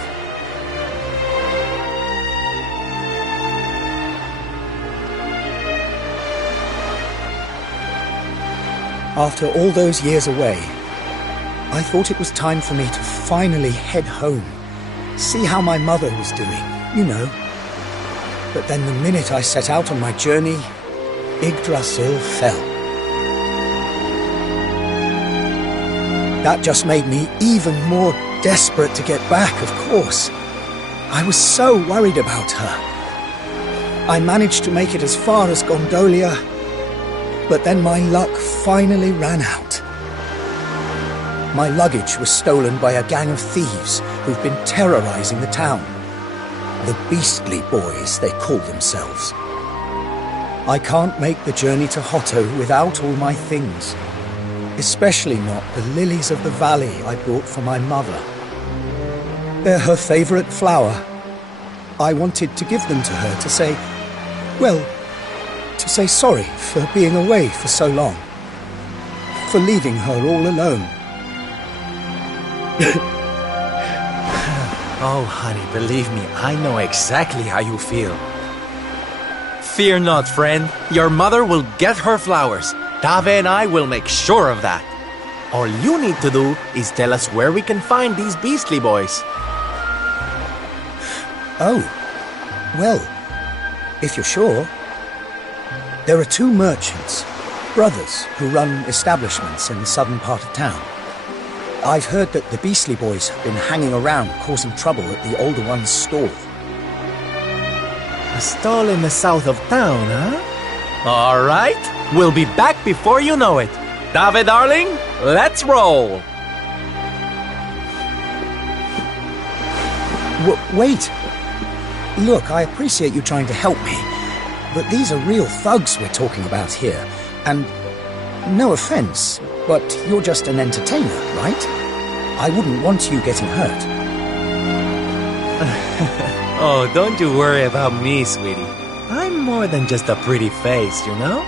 After all those years away, I thought it was time for me to finally head home, see how my mother was doing, you know. But then the minute I set out on my journey, Yggdrasil fell. That just made me even more desperate to get back, of course. I was so worried about her. I managed to make it as far as Gondolia, but then my luck finally ran out. My luggage was stolen by a gang of thieves who've been terrorizing the town. The Beastly Boys, they call themselves. I can't make the journey to Hotto without all my things, especially not the lilies of the valley I brought for my mother. They're her favorite flower. I wanted to give them to her to say, well, to say sorry for being away for so long, for leaving her all alone. Oh, honey, believe me, I know exactly how you feel. Fear not, friend. Your mother will get her flowers. Dave and I will make sure of that. All you need to do is tell us where we can find these Beastly Boys. Oh, well, if you're sure. There are two merchants, brothers, who run establishments in the southern part of town. I've heard that the Beastly Boys have been hanging around causing trouble at the older one's stall. A stall in the south of town, huh? All right, we'll be back before you know it. Dave, darling, let's roll. Wait. Look, I appreciate you trying to help me, but these are real thugs we're talking about here, and no offense, but you're just an entertainer, right? I wouldn't want you getting hurt. Oh, don't you worry about me, sweetie. I'm more than just a pretty face, you know?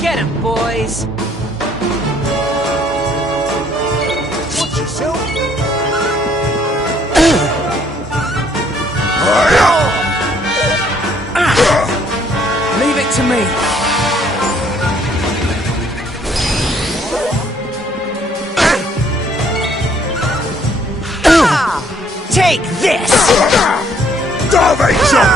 Get him, boys! Watch yourself! Leave it to me! Take this! Starvation!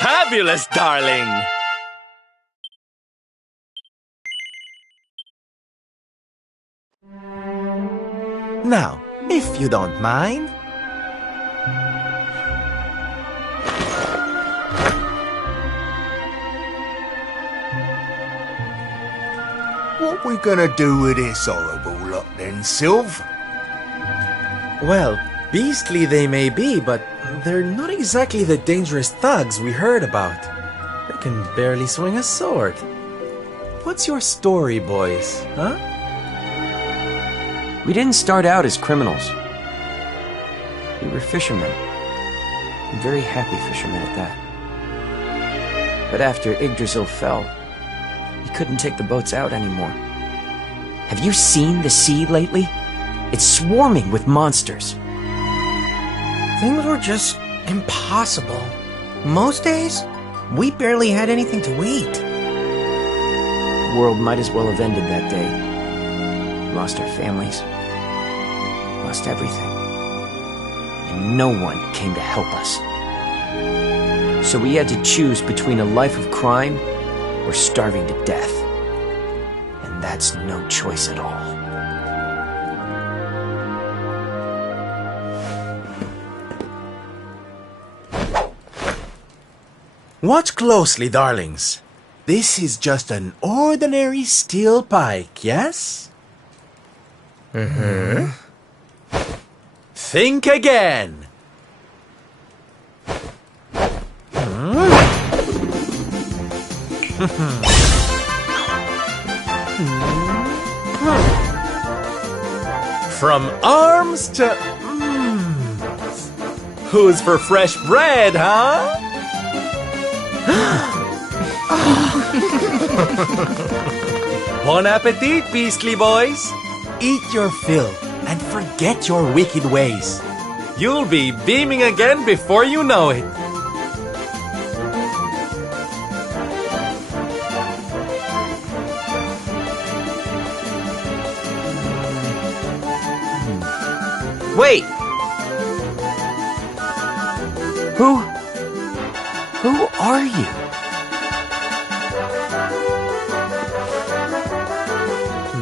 Fabulous, darling! Now, if you don't mind... we gonna do with this horrible lot then, Sylv? Well, beastly they may be, but they're not exactly the dangerous thugs we heard about. They can barely swing a sword. What's your story, boys, huh? We didn't start out as criminals. We were fishermen. Very happy fishermen at that. But after Yggdrasil fell, we couldn't take the boats out anymore. Have you seen the sea lately? It's swarming with monsters. Things were just impossible. Most days, we barely had anything to eat. The world might as well have ended that day. We lost our families. Lost everything. And no one came to help us. So we had to choose between a life of crime or starving to death. And that's no choice at all. Watch closely, darlings. This is just an ordinary steel pike, yes? Mm-hmm. Think again. From arms to... Who's for fresh bread, huh? Bon appetit, beastly boys! Eat your fill and forget your wicked ways. You'll be beaming again before you know it. Wait! Who are you?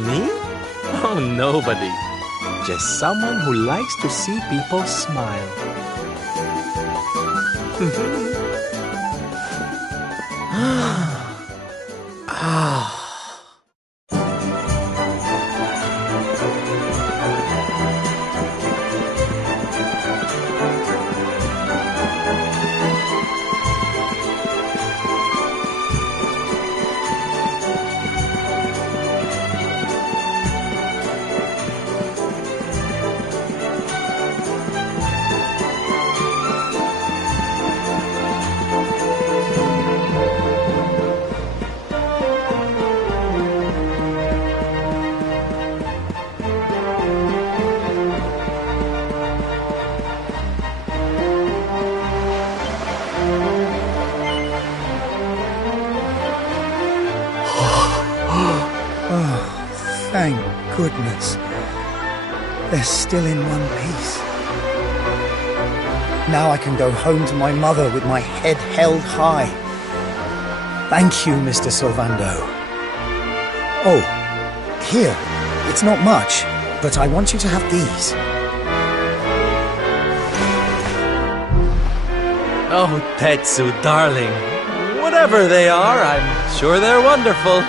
Me? Oh, nobody. Just someone who likes to see people smile. Ah. Thank goodness. They're still in one piece. Now I can go home to my mother with my head held high. Thank you, Mr. Sylvando. Oh, here. It's not much, but I want you to have these. Oh, Tetsu, darling. Whatever they are, I'm sure they're wonderful.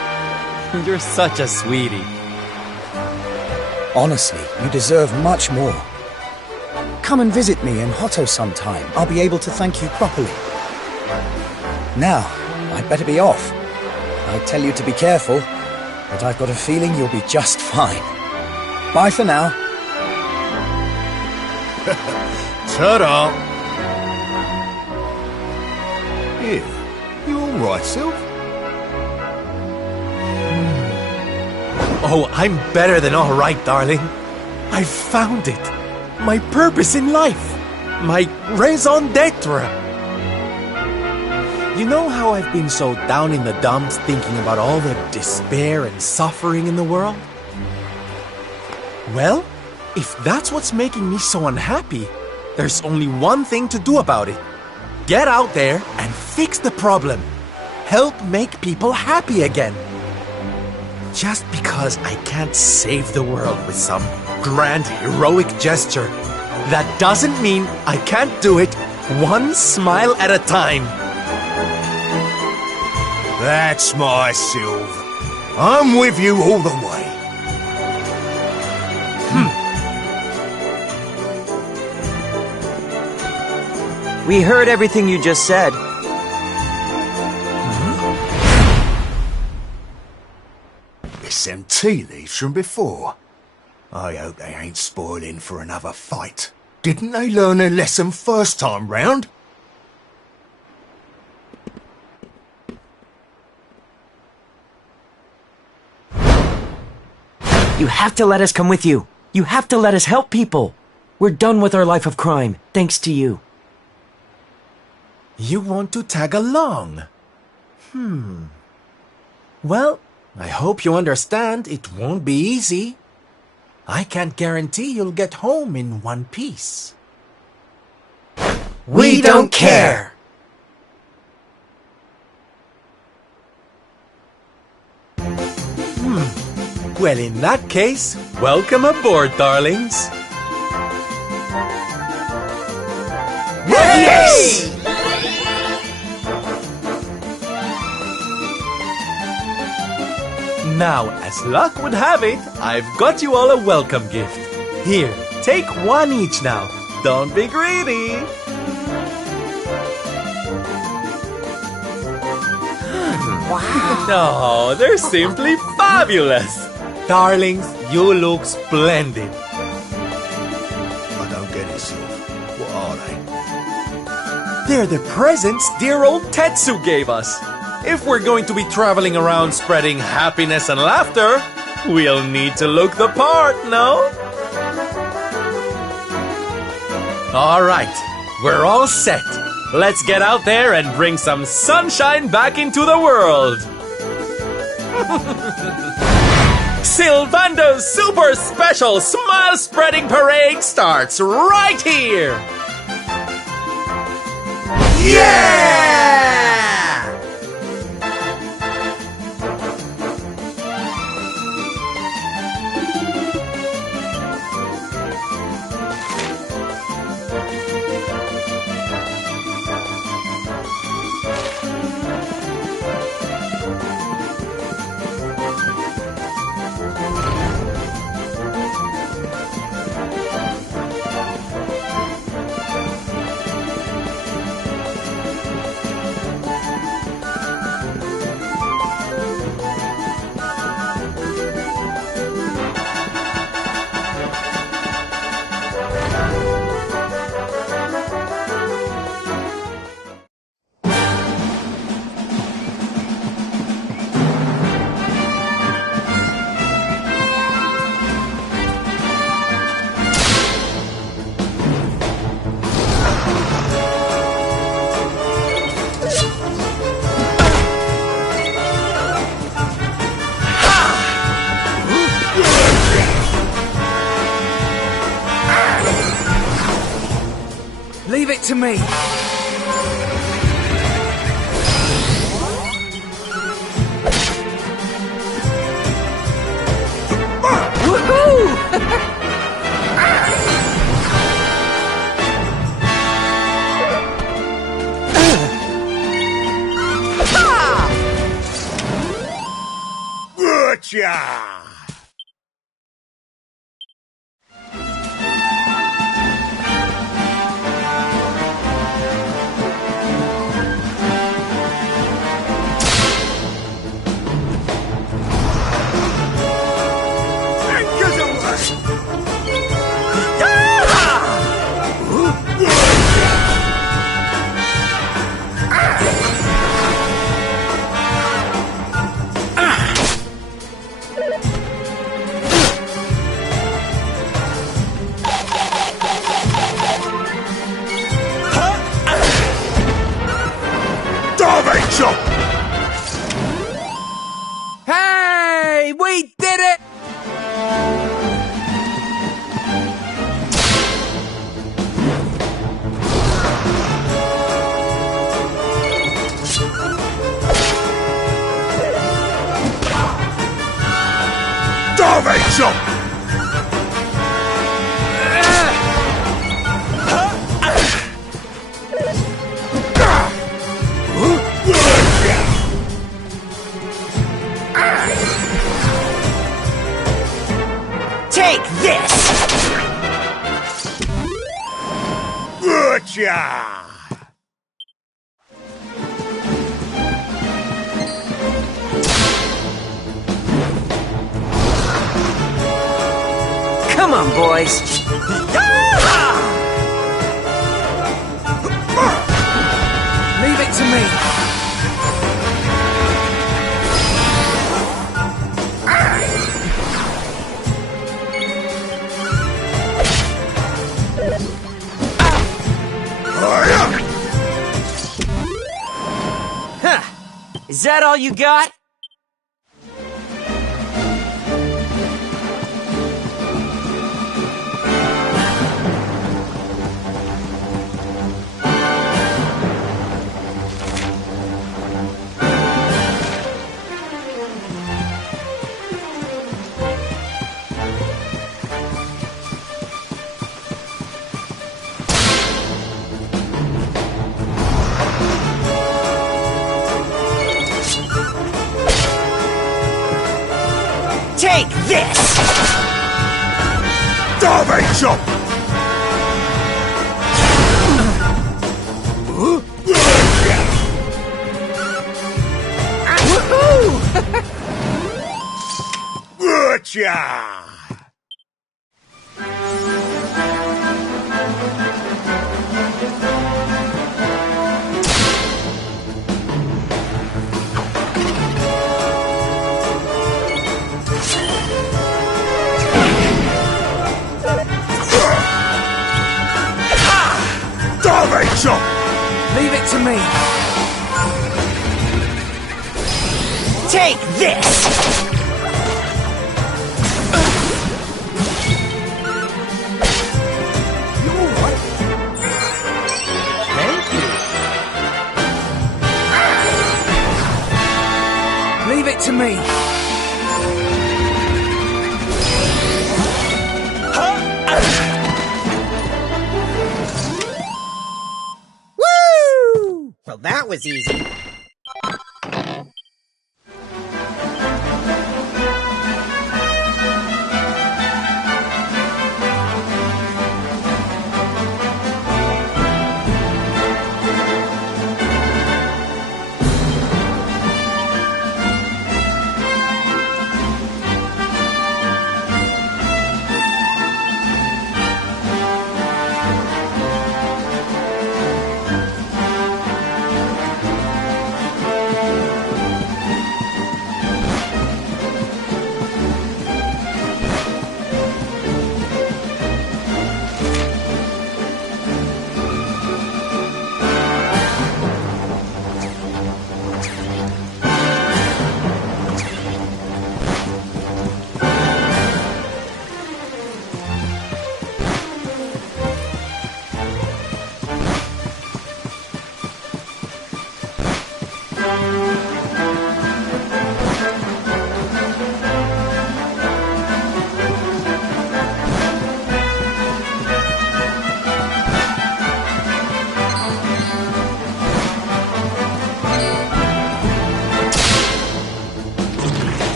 You're such a sweetie. Honestly, you deserve much more. Come and visit me in Hotto sometime. I'll be able to thank you properly. Now, I'd better be off. I tell you to be careful, but I've got a feeling you'll be just fine. Bye for now. Ta-da! Here, you all right, Sylv? Oh, I'm better than all right, darling. I've found it. My purpose in life. My raison d'etre. You know how I've been so down in the dumps thinking about all the despair and suffering in the world? Well, if that's what's making me so unhappy, there's only one thing to do about it. Get out there and fix the problem. Help make people happy again. Just because I can't save the world with some grand heroic gesture, that doesn't mean I can't do it one smile at a time. That's my Sylv. I'm with you all the way. We heard everything you just said. It's them tea leaves from before. I hope they ain't spoiling for another fight. Didn't they learn their lesson first time round? You have to let us come with you. You have to let us help people. We're done with our life of crime, thanks to you. You want to tag along? Well, I hope you understand it won't be easy. I can't guarantee you'll get home in one piece. We don't care. Well, in that case, welcome aboard, darlings. Yes! Now, as luck would have it, I've got you all a welcome gift. Here, take one each now. Don't be greedy. Wow. No, they're simply fabulous. Darlings, you look splendid. I don't get it, Sylph. What are they? They're the presents dear old Tetsu gave us. If we're going to be traveling around spreading happiness and laughter, we'll need to look the part, no? All right, we're all set. Let's get out there and bring some sunshine back into the world. Sylvando's super special smile spreading parade starts right here. Yeah! Leave it to me. Gotcha! Hey, we did it! Salvation! Take this! Gotcha! Come on, boys. Leave it to me. Huh. Is that all you got? Take this! Starvation! Gotcha! Starvation! Leave it to me. Take this! Leave it to me. Woo! Well, that was easy.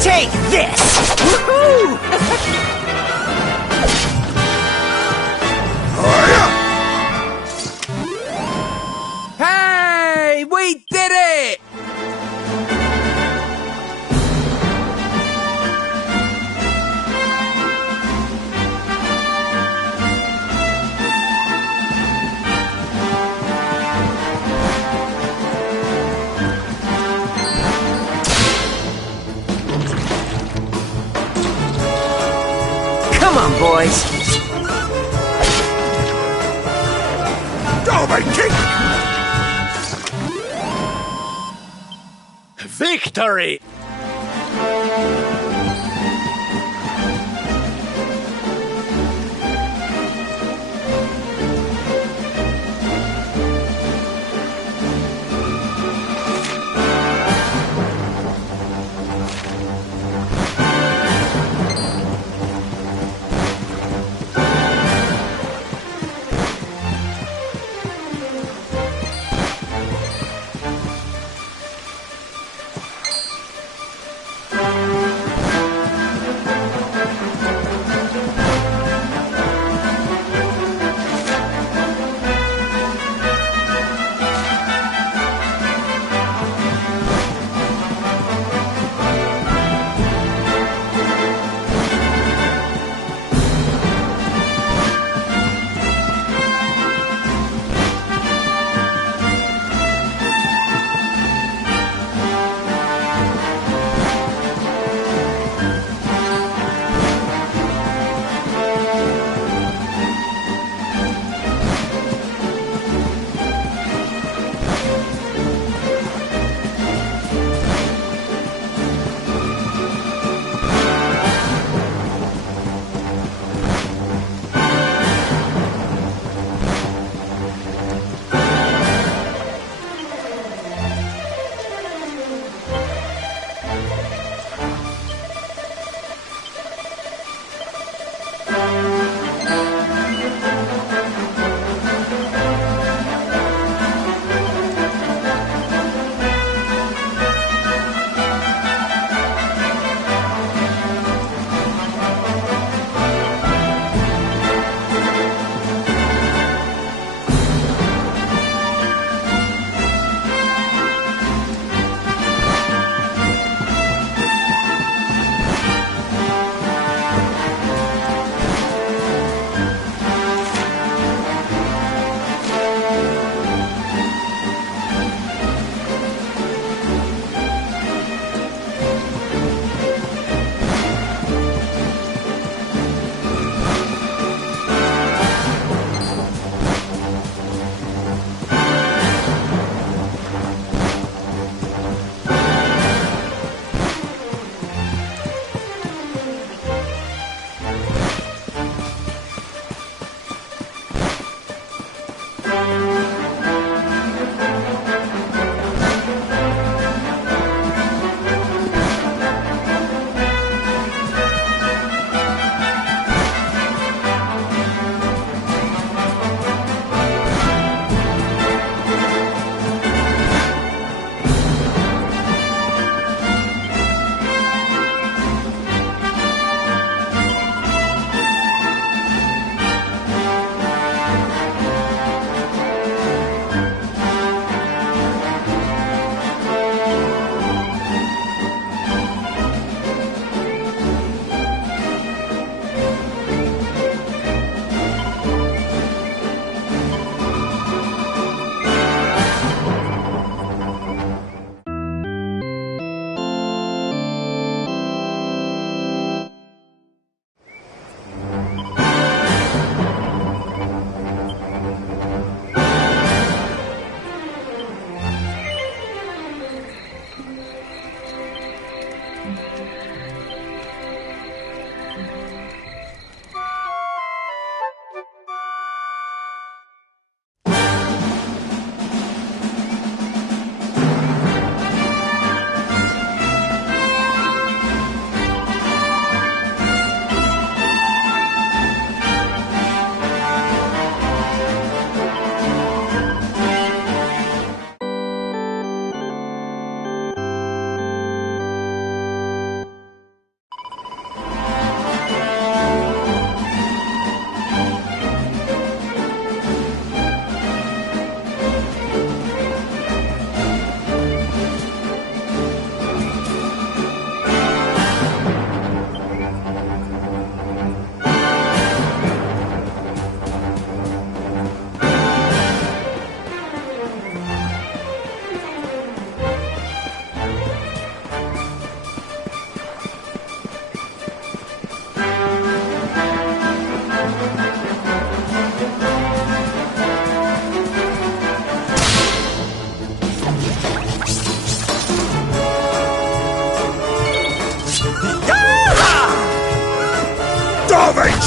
Take this! Woohoo! Hey, we did it! Come on, boys. Go, my king! Victory!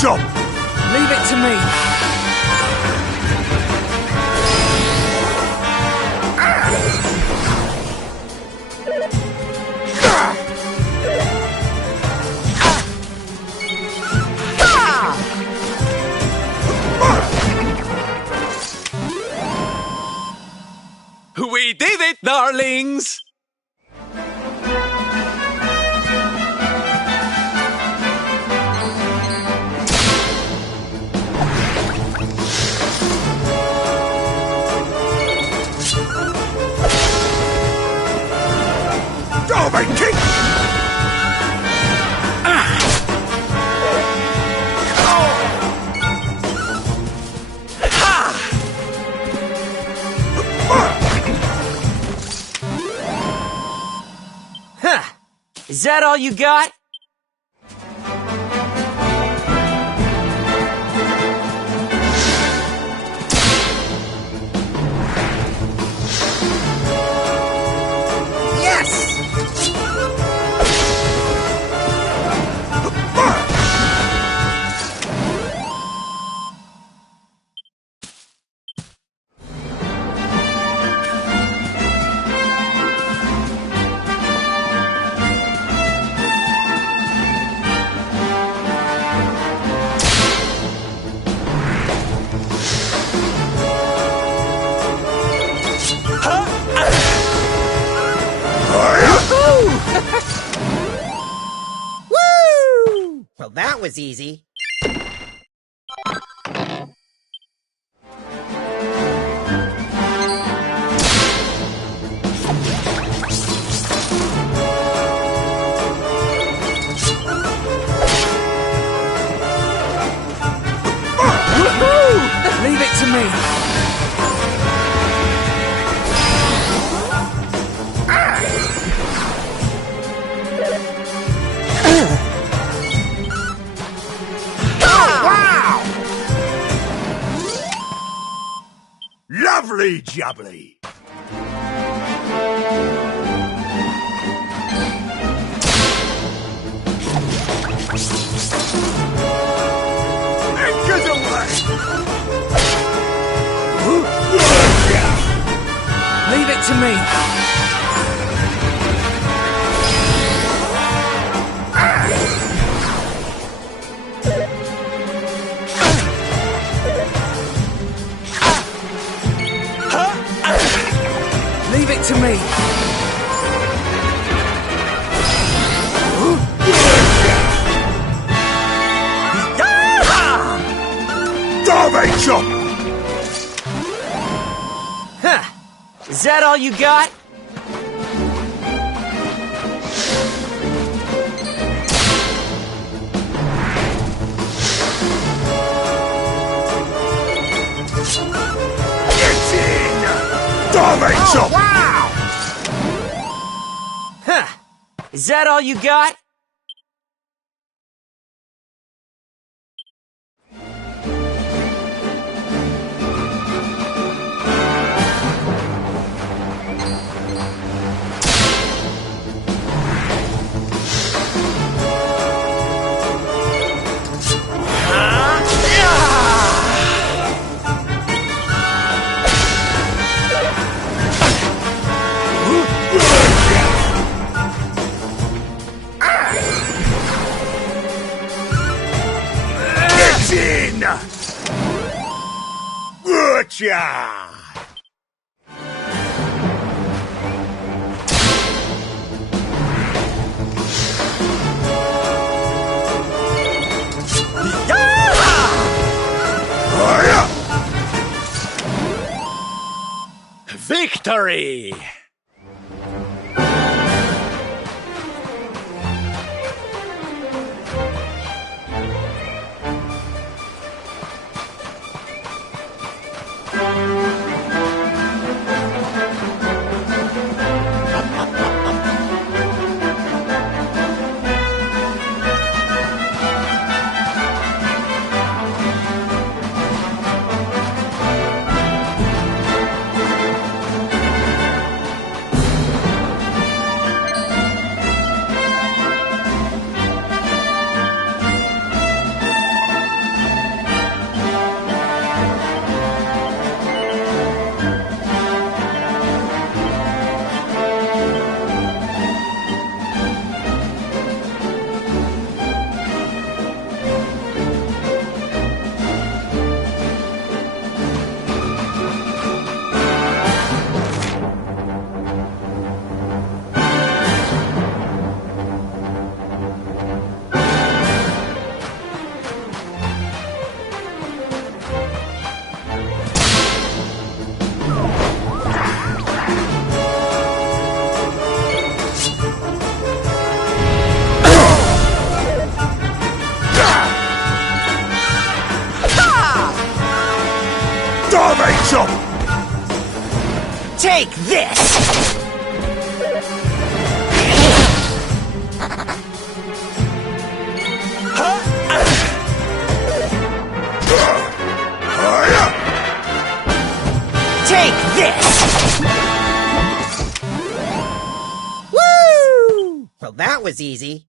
chop! Leave it to me. We did it, darlings! Darby, kick! Huh. Is that all you got? Woo! Well, that was easy. Leave it to me. Lovely jubbly! Anchors away! Leave it to me. Leave it to me. Darby chop! Huh. Is that all you got? Darby chop! Wow! Huh. Is that all you got? Get in! Gotcha! Victory! Take this! Take this! Woo! Well, that was easy.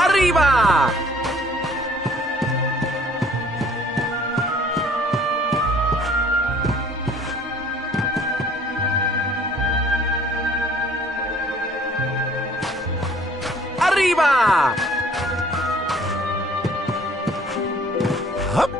¡Arriba! arriba! Hup.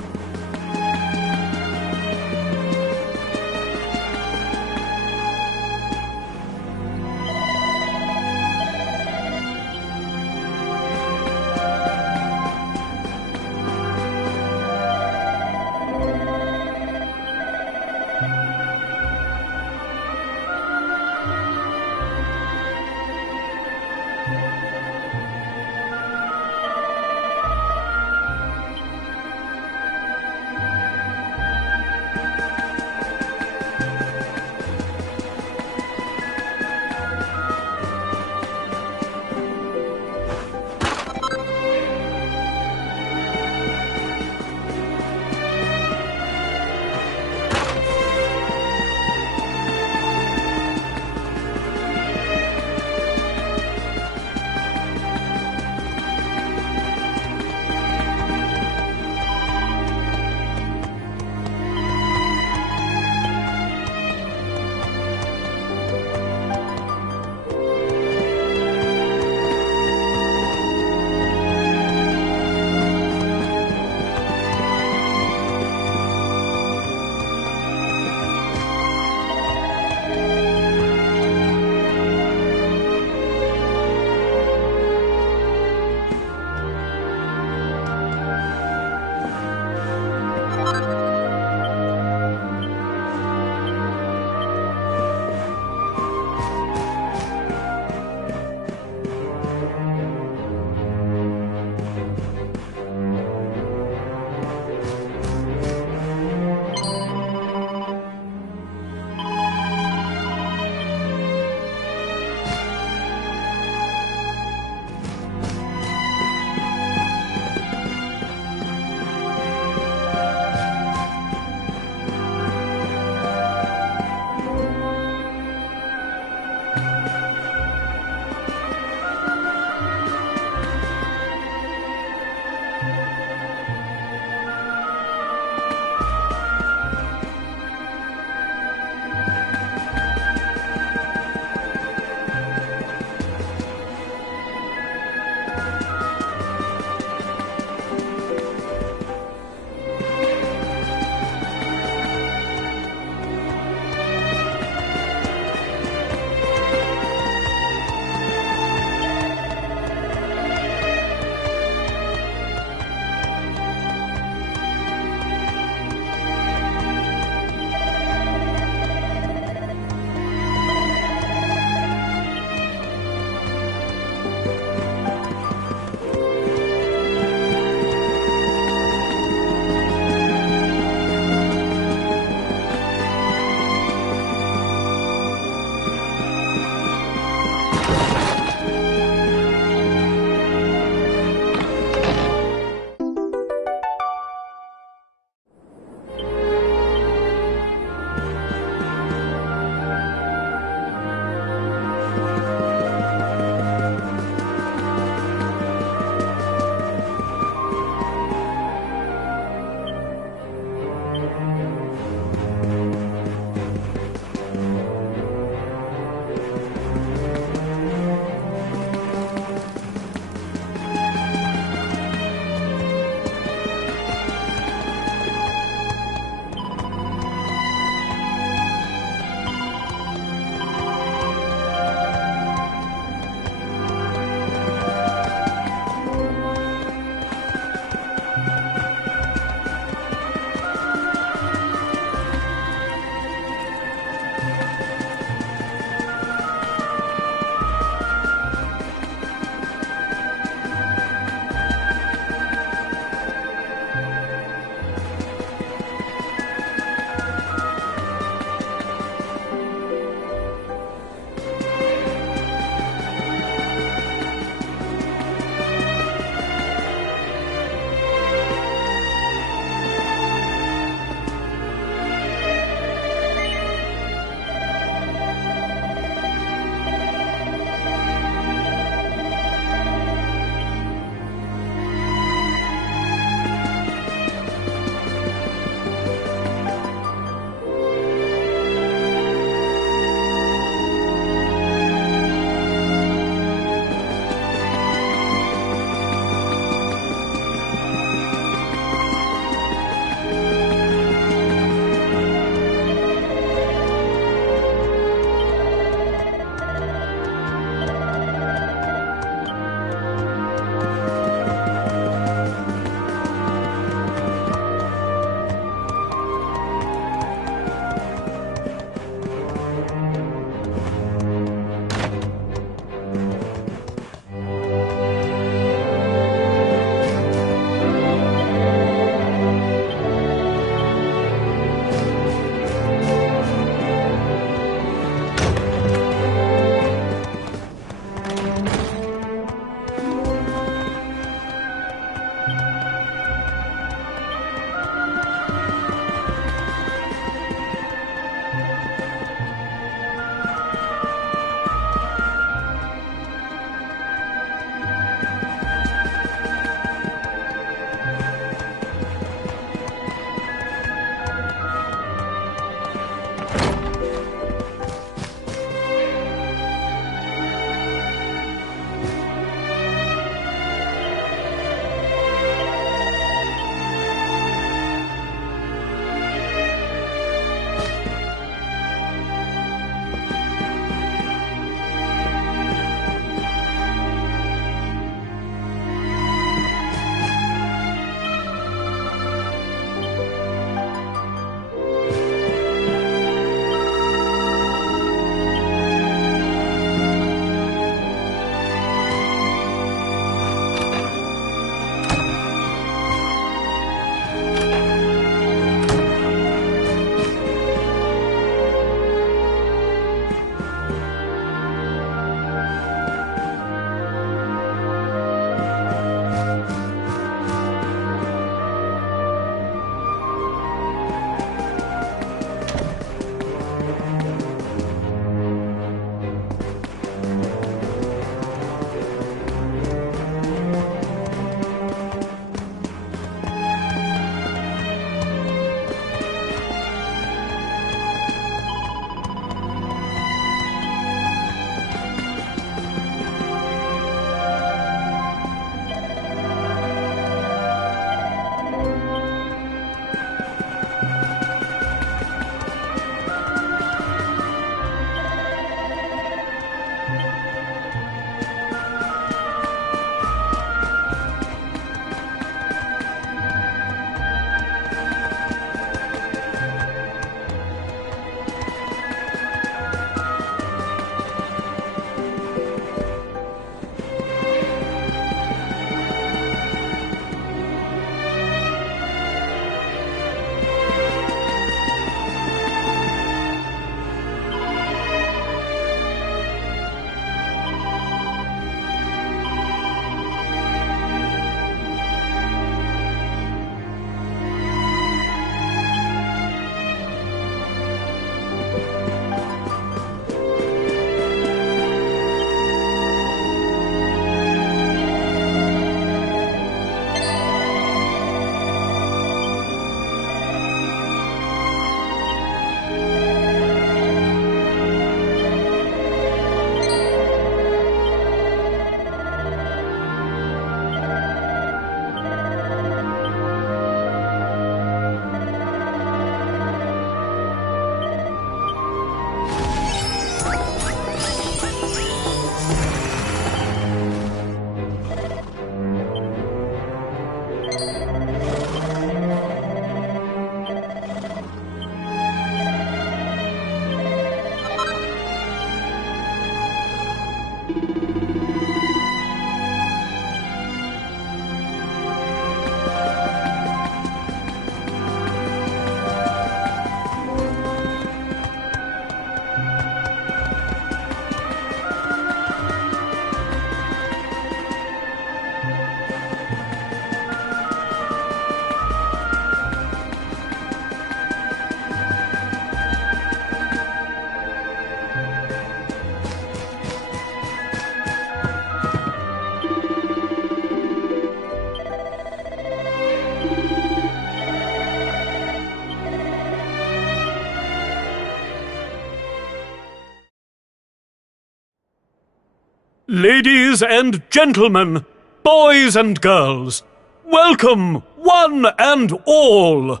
Ladies and gentlemen, boys and girls, welcome, one and all.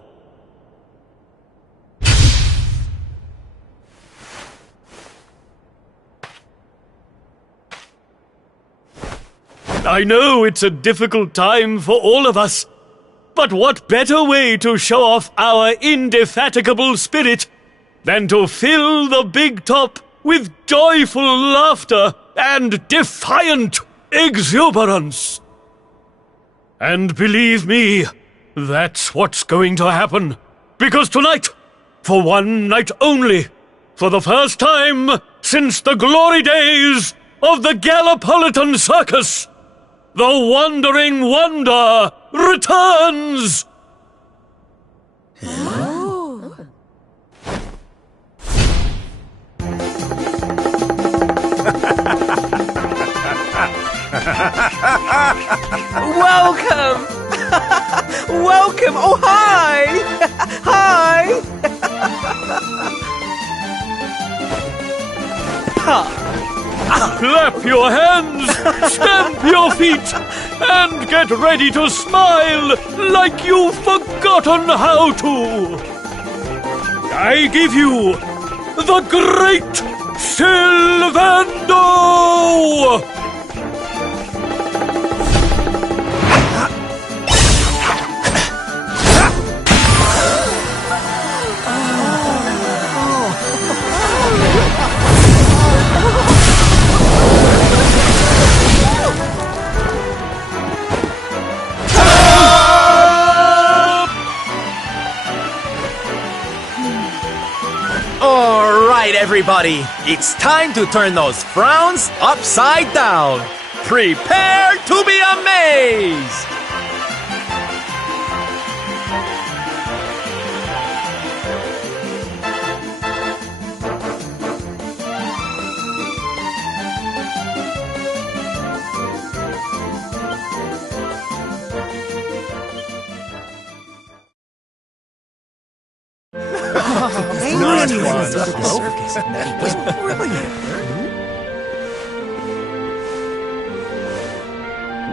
I know it's a difficult time for all of us, but what better way to show off our indefatigable spirit than to fill the big top with joyful laughter and defiant exuberance? And believe me, that's what's going to happen. Because tonight, for one night only, for the first time since the glory days of the Gallipolitan Circus, the Wandering Wonder returns! Welcome! Welcome! Oh, hi! Hi! Clap your hands, stamp your feet, and get ready to smile like you've forgotten how to. I give you the Great Sylvando! Alright, everybody, it's time to turn those frowns upside down. Prepare to be amazed!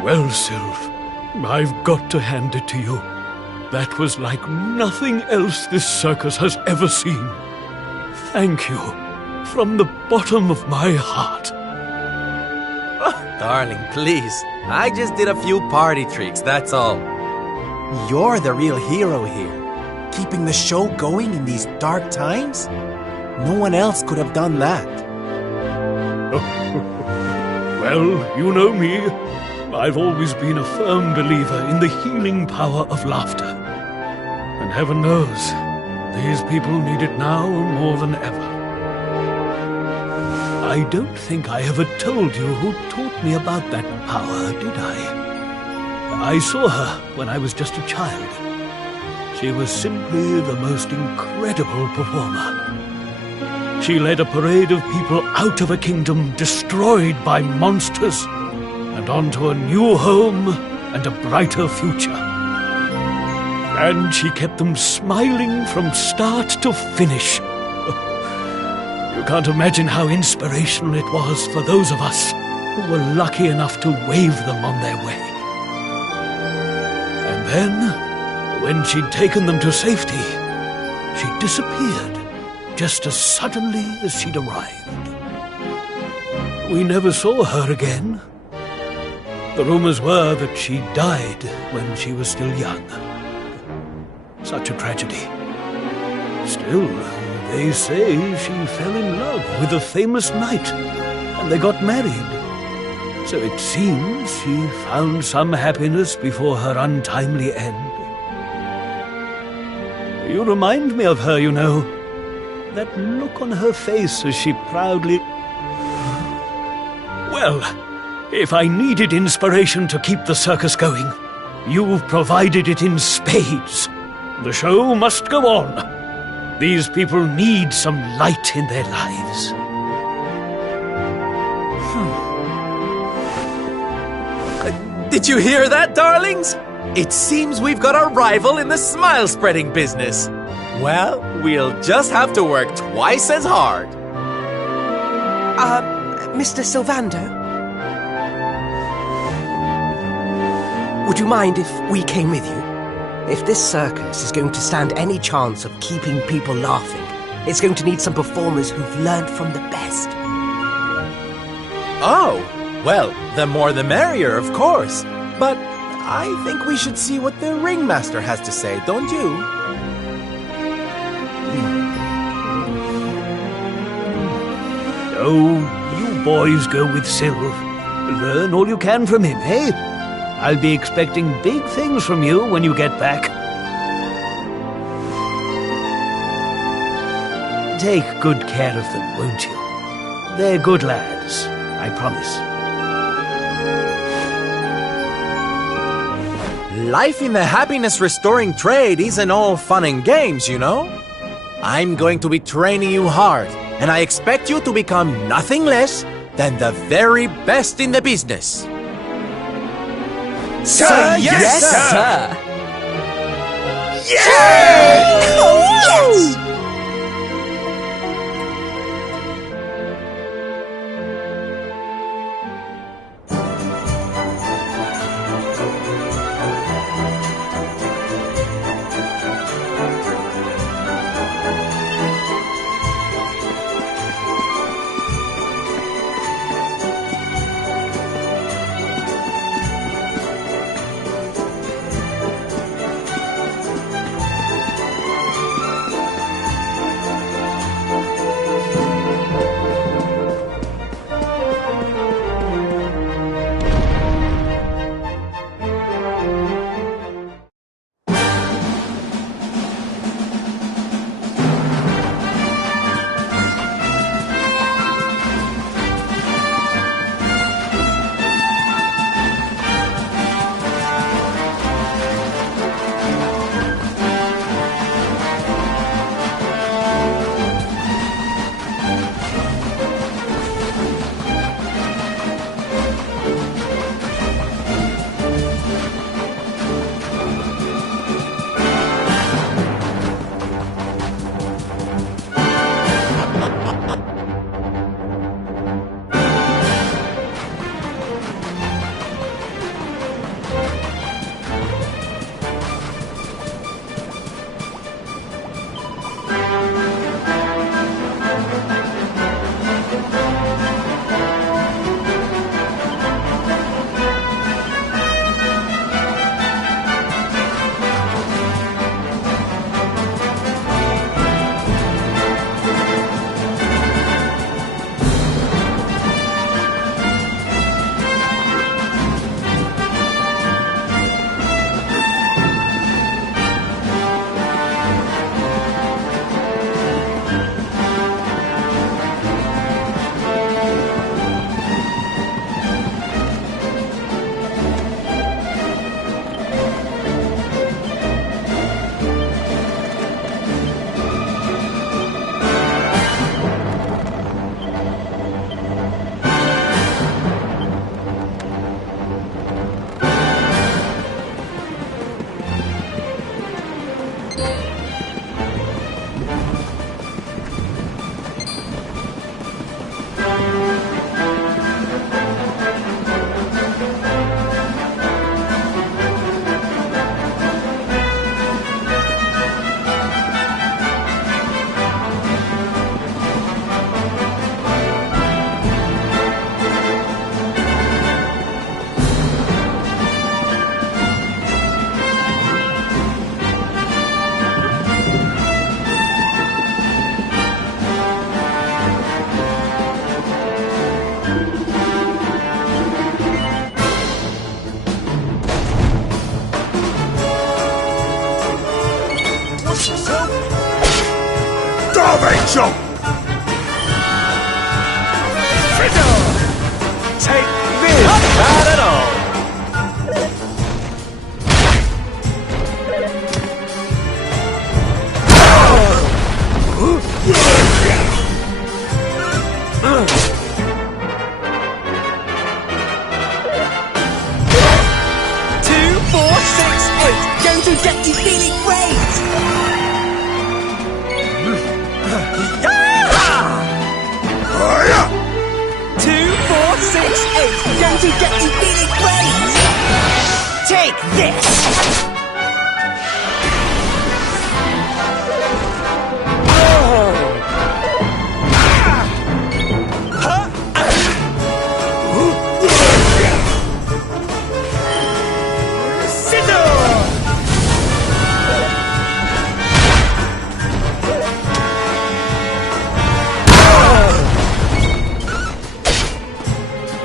Well, Sylv, I've got to hand it to you. That was like nothing else this circus has ever seen. Thank you, from the bottom of my heart. Darling, please. I just did a few party tricks, that's all. You're the real hero here. Keeping the show going in these dark times? No one else could have done that. Well, you know me. I've always been a firm believer in the healing power of laughter. And heaven knows, these people need it now more than ever. I don't think I ever told you who taught me about that power, did I? I saw her when I was just a child. She was simply the most incredible performer. She led a parade of people out of a kingdom destroyed by monsters and onto a new home and a brighter future. And she kept them smiling from start to finish. You can't imagine how inspirational it was for those of us who were lucky enough to wave them on their way. And then, when she'd taken them to safety, she disappeared just as suddenly as she'd arrived. We never saw her again. The rumors were that she died when she was still young. Such a tragedy. Still, they say she fell in love with a famous knight, and they got married. So it seems she found some happiness before her untimely end. You remind me of her, you know. That look on her face as she proudly... Well, if I needed inspiration to keep the circus going, you've provided it in spades. The show must go on. These people need some light in their lives. Did you hear that, darlings? It seems we've got a rival in the smile-spreading business. Well, we'll just have to work twice as hard. Mr. Sylvando? would you mind if we came with you? If this circus is going to stand any chance of keeping people laughing, it's going to need some performers who've learned from the best. Oh, well, the more the merrier, of course. But I think we should see what the ringmaster has to say, don't you? So, you boys go with Sylv. Learn all you can from him, eh? I'll be expecting big things from you when you get back. Take good care of them, won't you? They're good lads, I promise. Life in the happiness-restoring trade isn't all fun and games, you know? I'm going to be training you hard, and I expect you to become nothing less than the very best in the business. Sir, yes, sir! Yay! Oh, yes! Jump! Take this! Not bad at all! Going to get you feeling great! 2, 4, 6, 8. Going to get you feeling great! 10, Take this!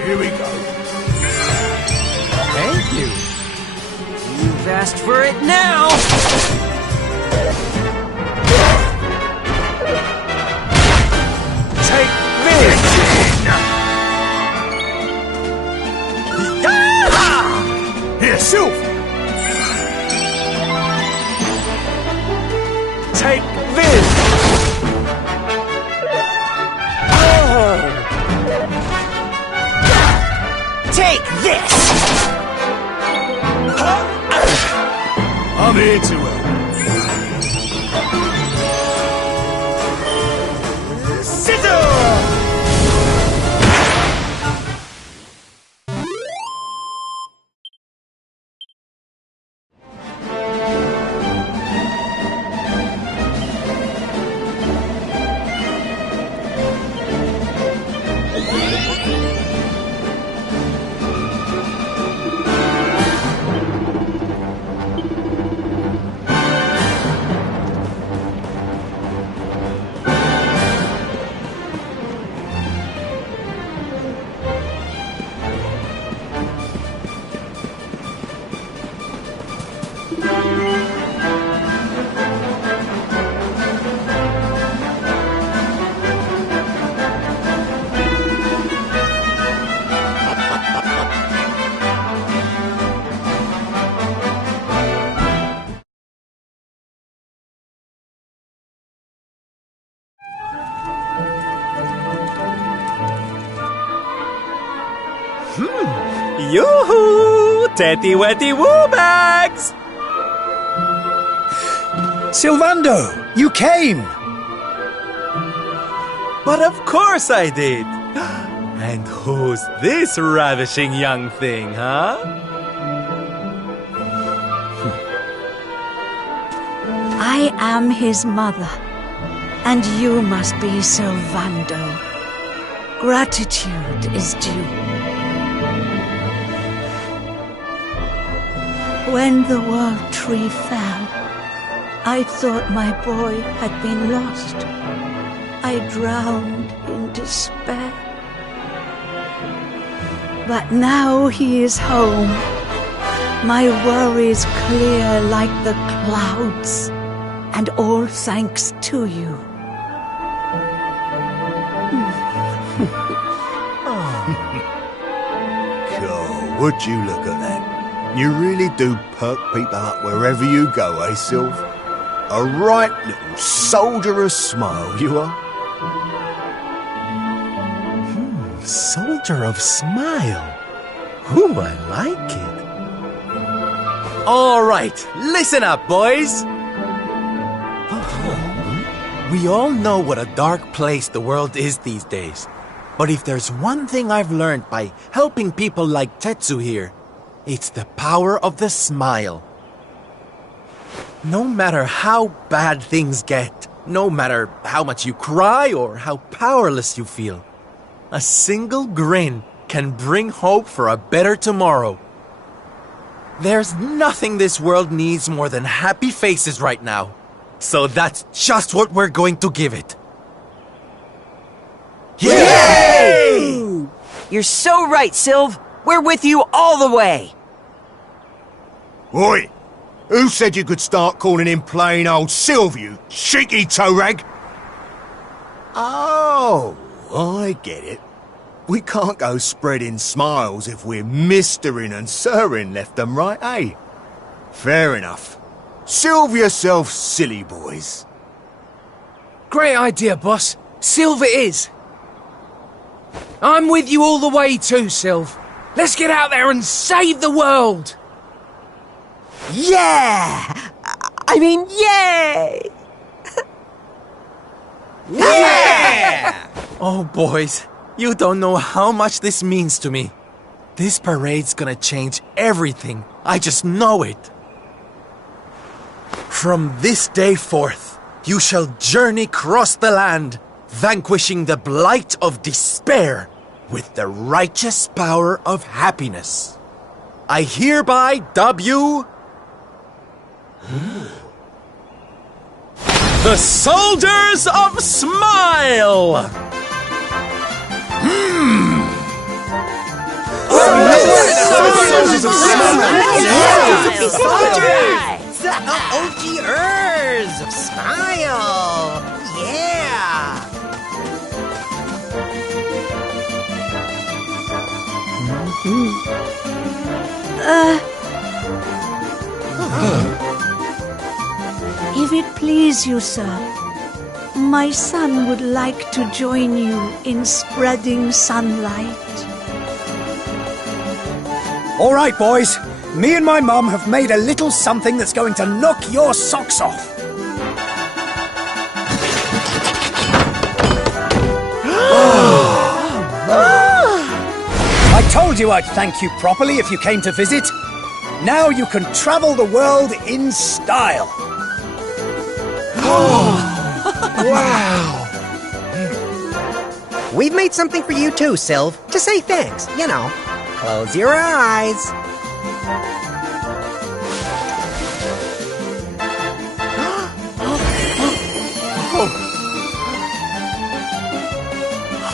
Here we go. Thank you. You've asked for it now. Take this! Here, Sylph! Take this! Take this! I'm here to help. Yoo-hoo! Tetty-wetty woo bags! Sylvando, you came! But of course I did! And who's this ravishing young thing, huh? I am his mother, and you must be Sylvando. Gratitude is due. When the world tree fell, I thought my boy had been lost. I drowned in despair. But now he is home. My worries clear like the clouds, and all thanks to you. God, would you look at that? You really do perk people up wherever you go, eh, Sylph? A right little soldierous smile, you are. Soldier of smile. Ooh, I like it. All right, listen up, boys. We all know what a dark place the world is these days. But if there's one thing I've learned by helping people like Tetsu here, it's the power of the smile. No matter how bad things get, no matter how much you cry or how powerless you feel, a single grin can bring hope for a better tomorrow. There's nothing this world needs more than happy faces right now. So that's just what we're going to give it. Yay! You're so right, Sylv. We're with you all the way. Oi! Who said you could start calling him plain old Sylv, you cheeky toe rag? Oh, I get it. We can't go spreading smiles if we're mistering and sirring left and right, eh? Fair enough. Sylv yourself, silly boys. Great idea, boss. Sylv it is. I'm with you all the way too, Sylv. Let's get out there and save the world. Yeah! I mean, yay! Yeah! Oh, boys, you don't know how much this means to me. This parade's gonna change everything. I just know it. From this day forth, you shall journey across the land, vanquishing the blight of despair with the righteous power of happiness. I hereby dub you the Soldiers of Smile! Soldiers of Smile! The OGers of Smile! Yeah! If it please you, sir, my son would like to join you in spreading sunlight. All right, boys. Me and my mum have made a little something that's going to knock your socks off. I told you I'd thank you properly if you came to visit. Now you can travel the world in style. Wow! We've made something for you too, Sylv, to say thanks, you know. Close your eyes.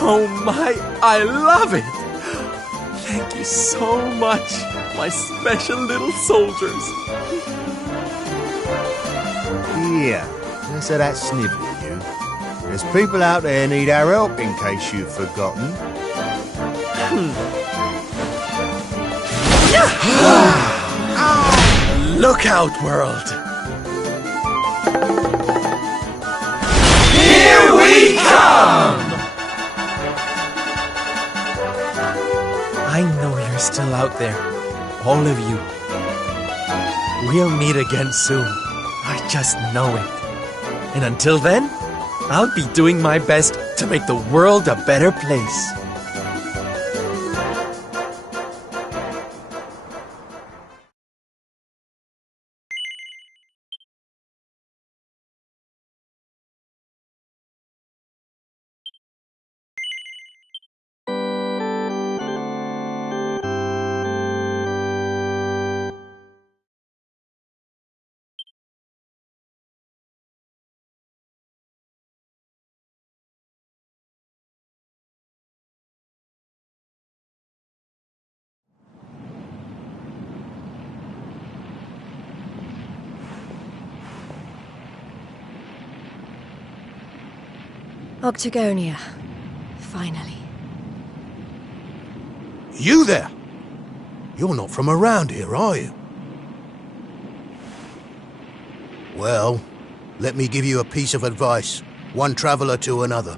Oh my, I love it! Thank you so much, my special little soldiers. Here, less of that snivelling, you. There's people out there need our help, in case you've forgotten. Look out, world! Here we come! I know you're still out there, all of you. We'll meet again soon. I just know it. And until then, I'll be doing my best to make the world a better place. Octagonia. Finally. You there? You're not from around here, are you? Well, let me give you a piece of advice, one traveller to another.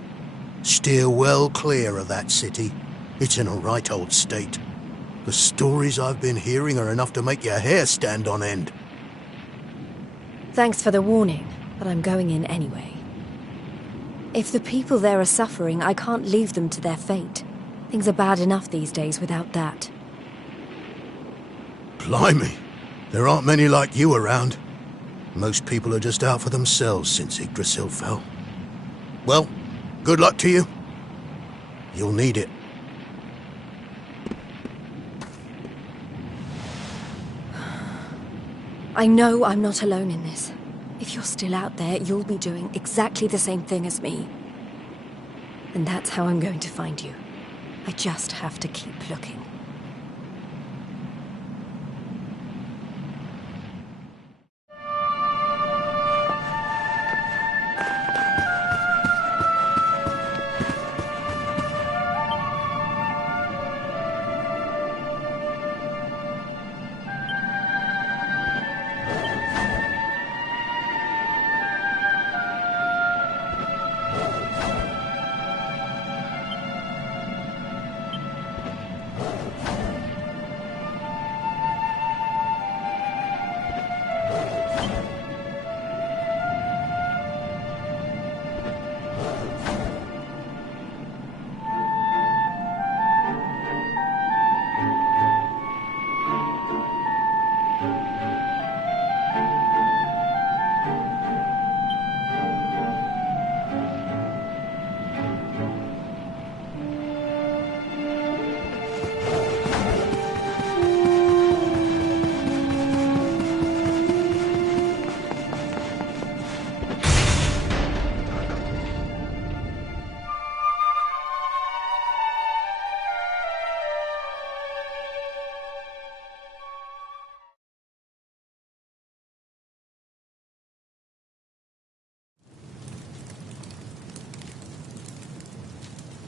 Steer well clear of that city. It's in a right old state. The stories I've been hearing are enough to make your hair stand on end. Thanks for the warning, but I'm going in anyway. If the people there are suffering, I can't leave them to their fate. Things are bad enough these days without that. Blimey, there aren't many like you around. Most people are just out for themselves since Yggdrasil fell. Well, good luck to you. You'll need it. I know I'm not alone in this. If you're still out there, you'll be doing exactly the same thing as me. And that's how I'm going to find you. I just have to keep looking.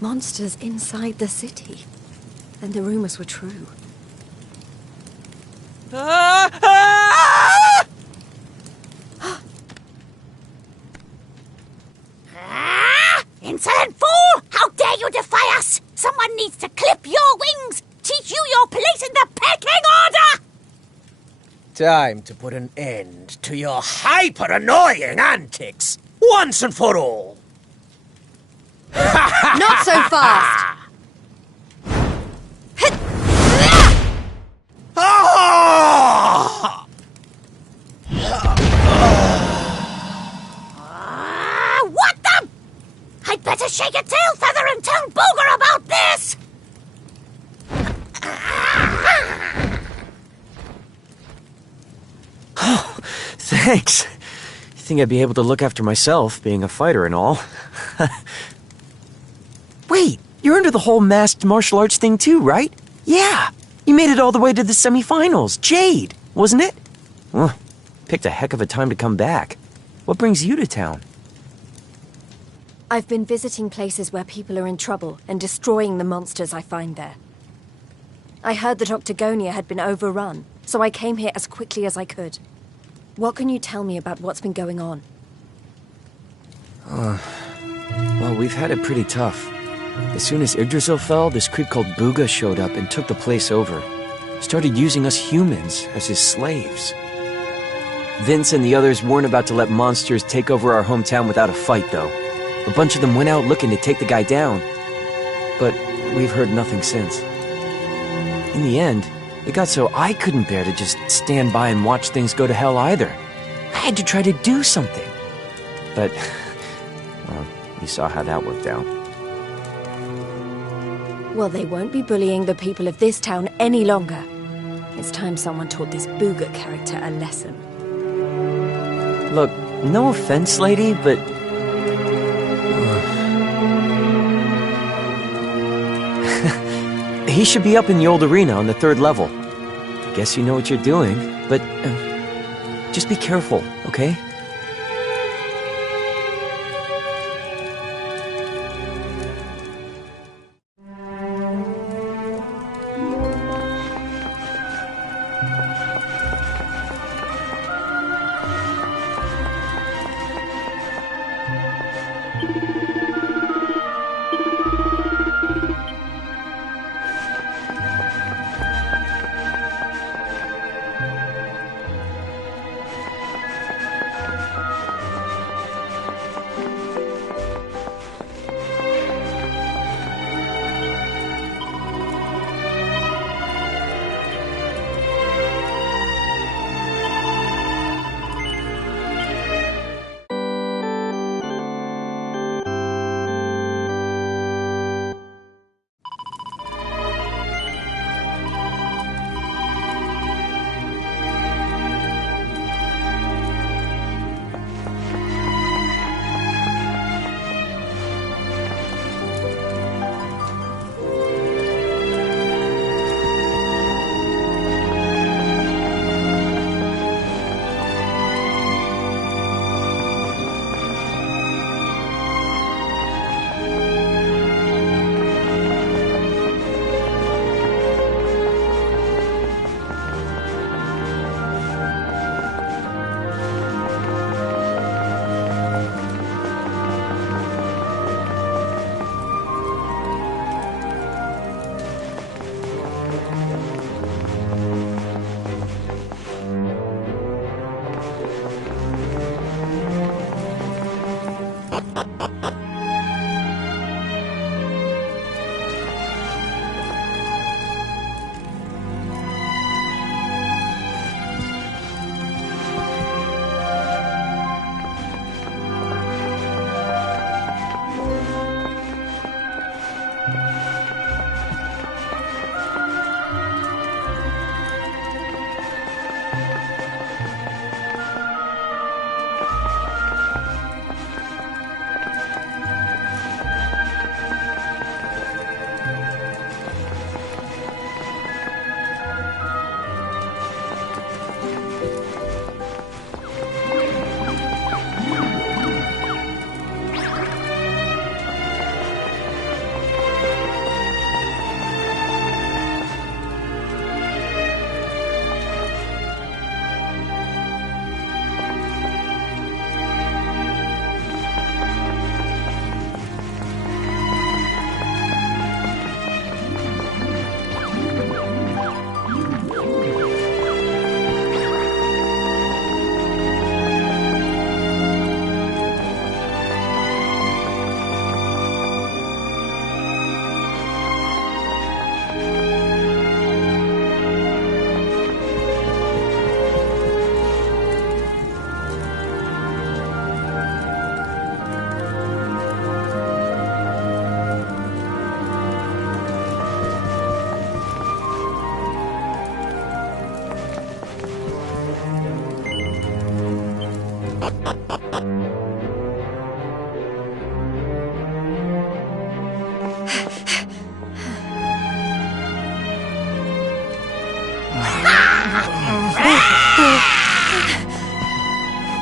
Monsters inside the city. And the rumors were true. Insolent fool! How dare you defy us! Someone needs to clip your wings! Teach you your place in the pecking order! Time to put an end to your hyper-annoying antics, once and for all. Not so fast! What the? I'd better shake a tail feather and tell Booger about this! Oh, thanks. You think I'd be able to look after myself, being a fighter and all? Wait, you're into the whole masked martial arts thing too, right? Yeah, you made it all the way to the semifinals. Jade, wasn't it? Well, picked a heck of a time to come back. What brings you to town? I've been visiting places where people are in trouble and destroying the monsters I find there. I heard that Octagonia had been overrun, so I came here as quickly as I could. What can you tell me about what's been going on? Well, we've had it pretty tough. As soon as Yggdrasil fell, this creep called Booga showed up and took the place over. Started using us humans as his slaves. Vince and the others weren't about to let monsters take over our hometown without a fight, though. A bunch of them went out looking to take the guy down. But we've heard nothing since. In the end, it got so I couldn't bear to just stand by and watch things go to hell either. I had to try to do something. But, well, you saw how that worked out. Well, they won't be bullying the people of this town any longer. It's time someone taught this Booga character a lesson. Look, no offense, lady, but... he should be up in the old arena on the 3rd level. I guess you know what you're doing, but... just be careful, okay?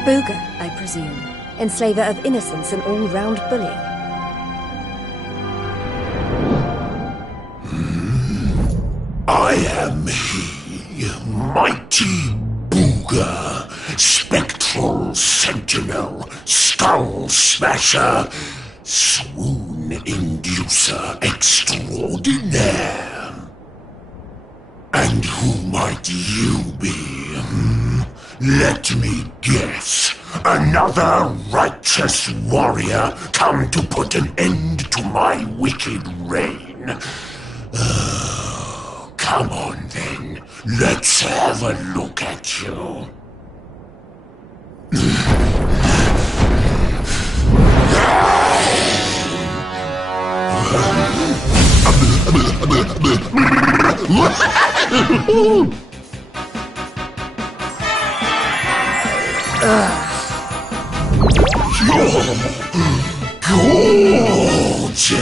Booger, I presume. Enslaver of innocence and all-round bully. I am he, mighty Booger, spectral sentinel, skull smasher, swoon inducer extraordinaire. And who might you be? Let me guess. Another righteous warrior come to put an end to my wicked reign. Come on then, let's have a look at you. Gorgeous.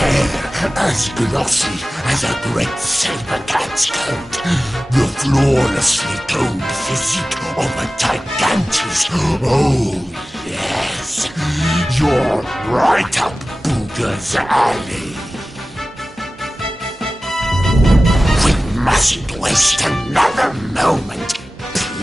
Hair as glossy as a great saber cat's coat. The flawlessly toned physique of a gigantus. Oh, yes. You're right up Booger's alley. We mustn't waste another moment.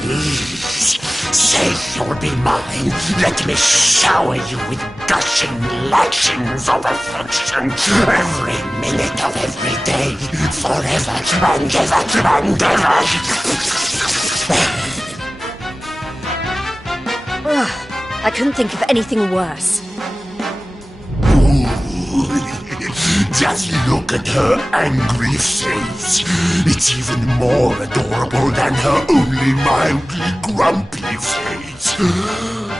Please, say you'll be mine. Let me shower you with gushing lashings of affection every minute of every day, forever and ever and ever. I couldn't think of anything worse. Just look at her angry face. It's even more adorable than her only mildly grumpy face.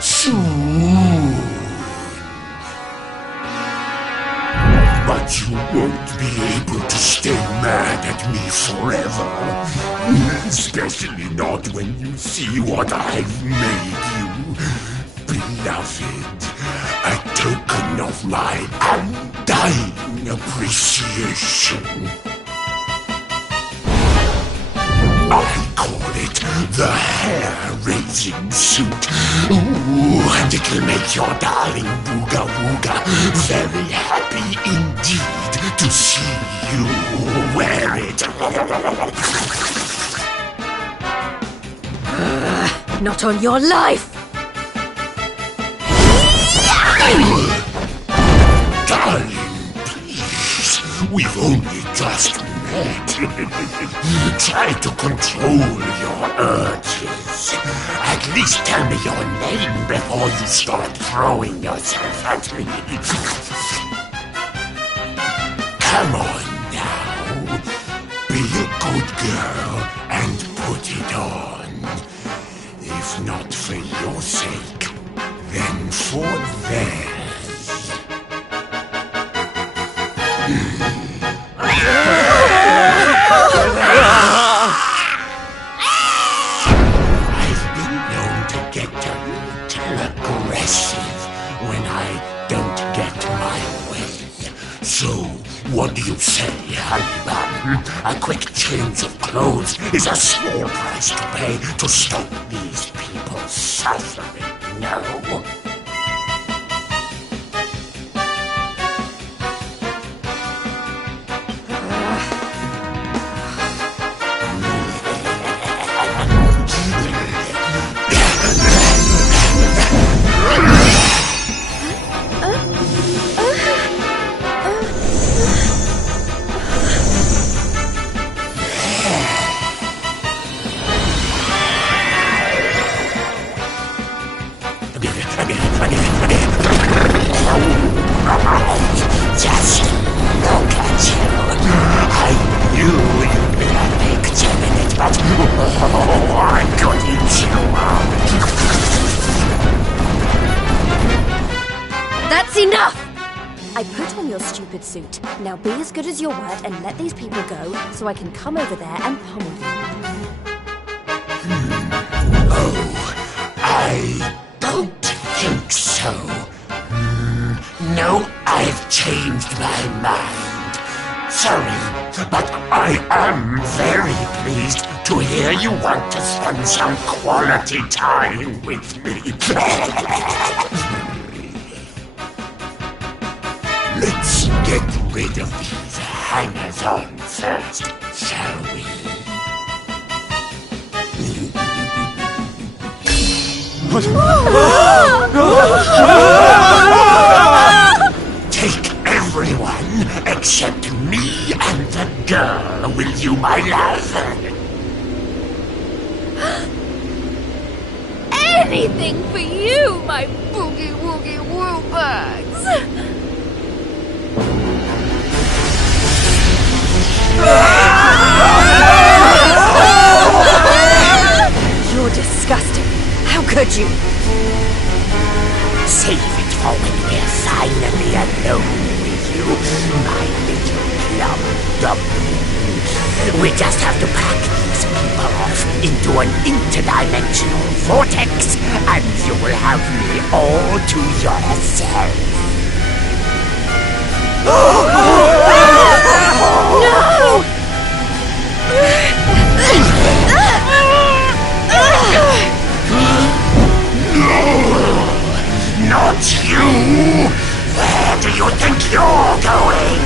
Soon. But you won't be able to stay mad at me forever. Especially not when you see what I've made you. Beloved, a token of my undying appreciation. I call it the hair-raising suit. Ooh, and it'll make your darling Booga Wooga very happy indeed to see you wear it. Not on your life! Darling, please, we've only just met. Try to control your urges. At least tell me your name before you start throwing yourself at me. Come on now. Be a good girl and put it on. If not for your sake, then for theirs. I've been known to get a little aggressive when I don't get my way. So, what do you say, honey bun? A quick change of clothes is a small price to pay to stop these people suffering, no? Just look at you. I knew you'd be a big gem in it, but I could eat you up. That's enough! I put on your stupid suit. Now be as good as your word and let these people go so I can come over there and pummel you. very pleased to hear you want to spend some quality time with me. Let's get rid of these hangers-on first, shall we? Take everyone except me and the girl, will you, my love? Anything for you, my boogie-woogie woo-bugs! You're disgusting. How could you? Save it for when we're finally alone with you, my little plum dumpling. We just have to pack these people off into an interdimensional vortex, and you will have me all to yourself. No! Not you! Where do you think you're going?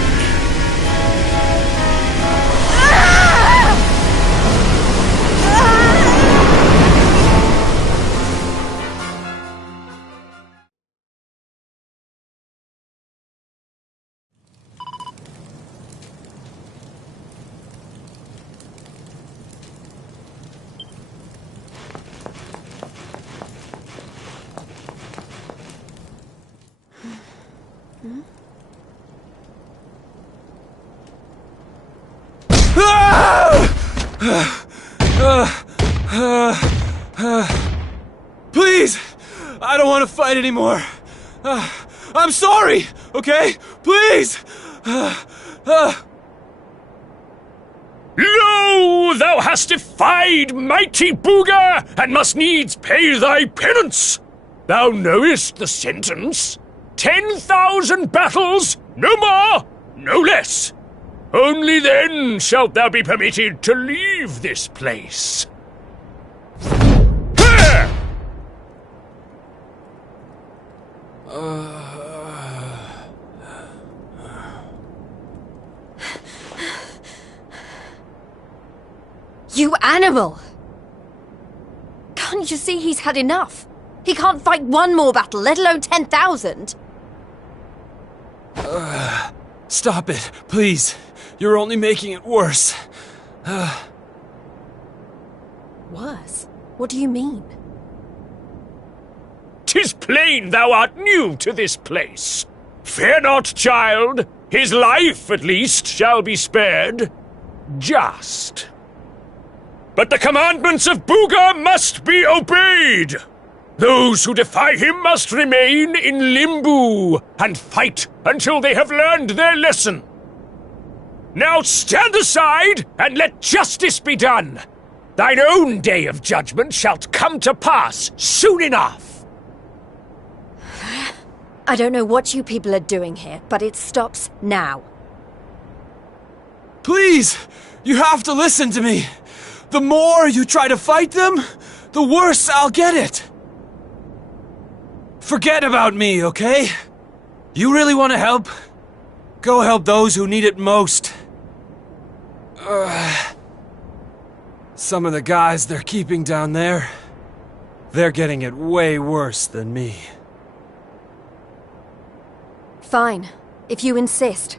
Please! I don't want to fight anymore. I'm sorry, okay? Please! Lo, thou hast defied mighty Booga, and must needs pay thy penance. Thou knowest the sentence. 10,000 battles, no more, no less. Only then shalt thou be permitted to leave this place. You animal! Can't you see he's had enough? He can't fight one more battle, let alone 10,000. Stop it, please. You're only making it worse. Worse? What do you mean? 'Tis plain thou art new to this place. Fear not, child. His life, at least, shall be spared. Just. But the commandments of Booga must be obeyed. Those who defy him must remain in Limbo and fight until they have learned their lesson. Now stand aside and let justice be done. Thine own day of judgment shalt come to pass soon enough. I don't know what you people are doing here, but it stops now. Please! You have to listen to me. The more you try to fight them, the worse I'll get it. Forget about me, okay? You really want to help? Go help those who need it most. Some of the guys they're keeping down there, they're getting it way worse than me. Fine, if you insist.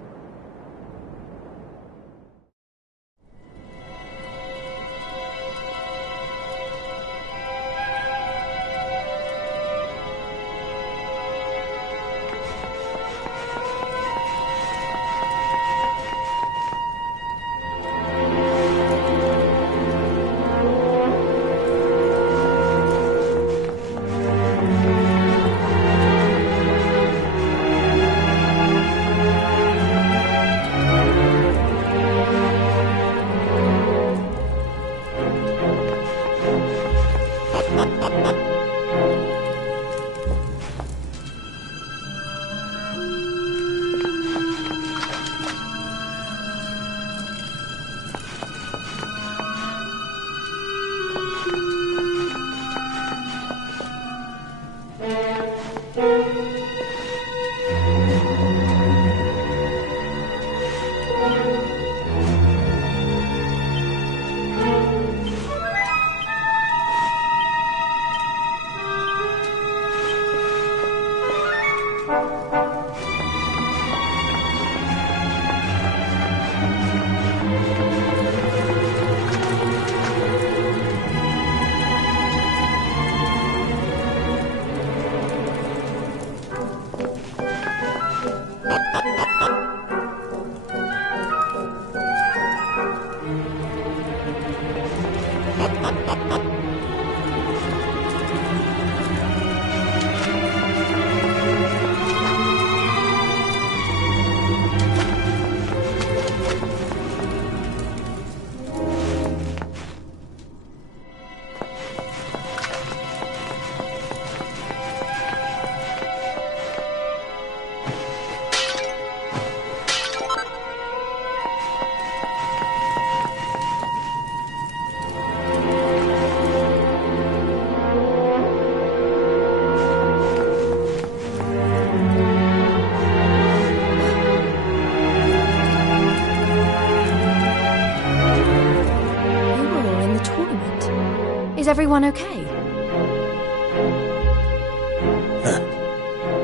Is everyone okay?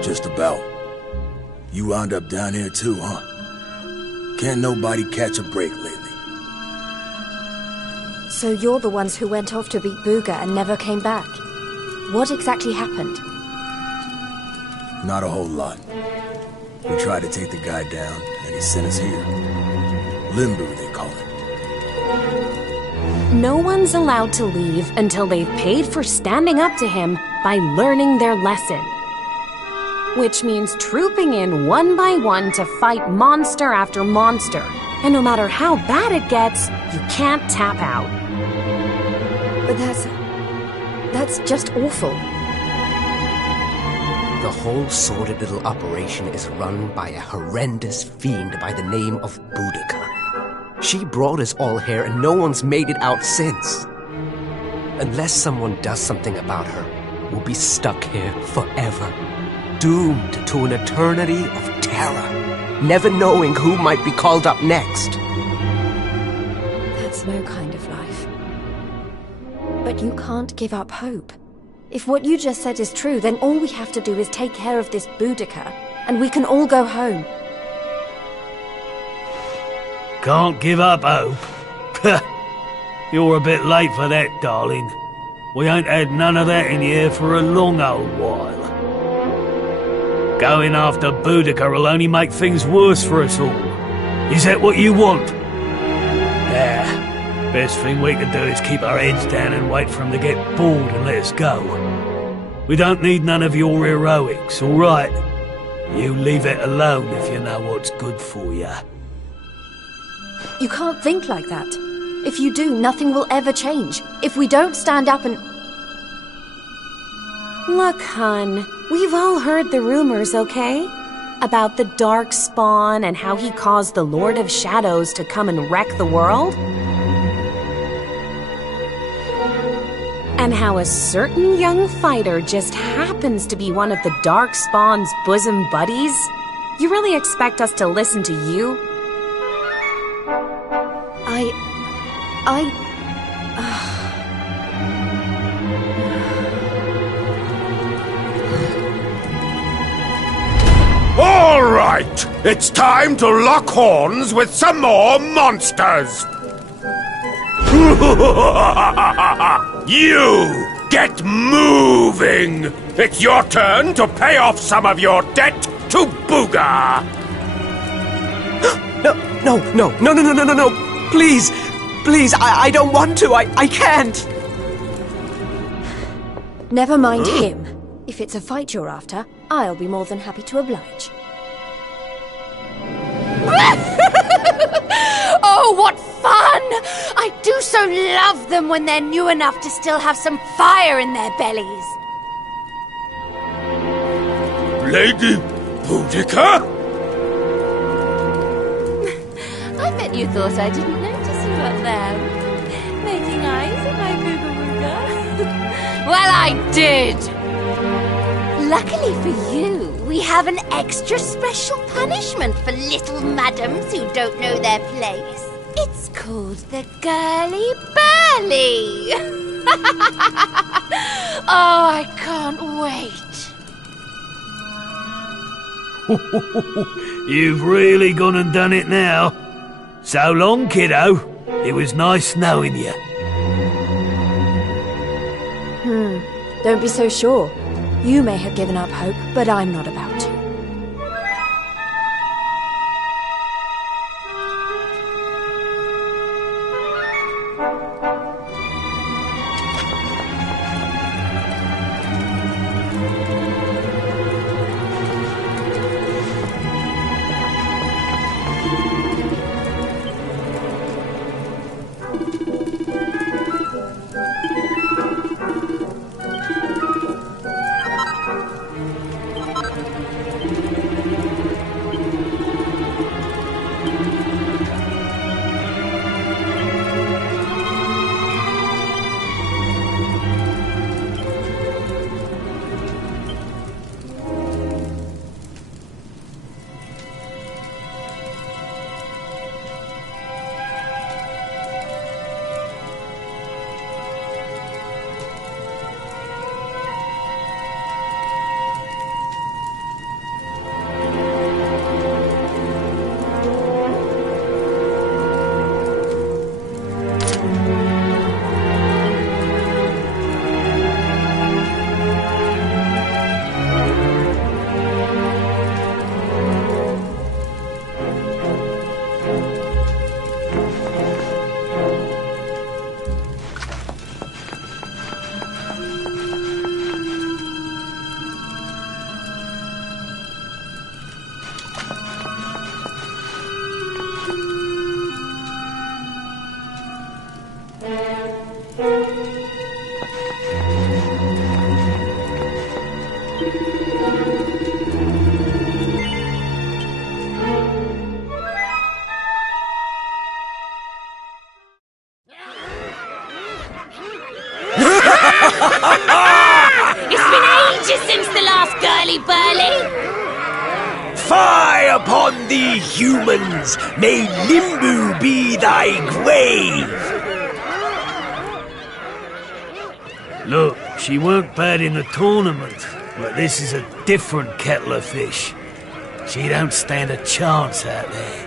Just about. You wound up down here too, huh? Can't nobody catch a break lately. So you're the ones who went off to beat Booga and never came back. What exactly happened? Not a whole lot. We tried to take the guy down, and he sent us here. Limbo, they call it. No one's allowed to leave until they've paid for standing up to him by learning their lesson. Which means trooping in one by one to fight monster after monster. And no matter how bad it gets, you can't tap out. But that's just awful. The whole sordid little operation is run by a horrendous fiend by the name of Boudica. She brought us all here and no one's made it out since. Unless someone does something about her, we'll be stuck here forever. Doomed to an eternity of terror, never knowing who might be called up next. That's no kind of life. But you can't give up hope. If what you just said is true, then all we have to do is take care of this Boudica, and we can all go home. Can't give up hope? You're a bit late for that, darling. We ain't had none of that in here for a long old while. Going after Boudica will only make things worse for us all. Is that what you want? Best thing we can do is keep our heads down and wait for him to get bored and let us go. We don't need none of your heroics, all right? You leave it alone if you know what's good for you. You can't think like that. If you do, nothing will ever change. If we don't stand up and... Look, hun, we've all heard the rumors, okay? About the Dark Spawn and how he caused the Lord of Shadows to come and wreck the world? And how a certain young fighter just happens to be one of the Dark Spawn's bosom buddies? You really expect us to listen to you? All right, it's time to lock horns with some more monsters. You get moving. It's your turn to pay off some of your debt to Booga. No. Please, I don't want to. I can't. Never mind him. If it's a fight you're after, I'll be more than happy to oblige. Oh, what fun! I do so love them when they're new enough to still have some fire in their bellies. Lady Boudica? I bet you thought I didn't notice you up there, making eyes at my booga-booga. Well, I did! Luckily for you, we have an extra special punishment for little madams who don't know their place. It's called the Girly Burly. Oh, I can't wait. You've really gone and done it now. So long, kiddo. It was nice knowing you. Don't be so sure. You may have given up hope, but I'm not about to. Gurly-burly! Fie upon thee, humans! May Limbu be thy grave! Look, she weren't bad in the tournament, but this is a different kettle of fish. She don't stand a chance out there.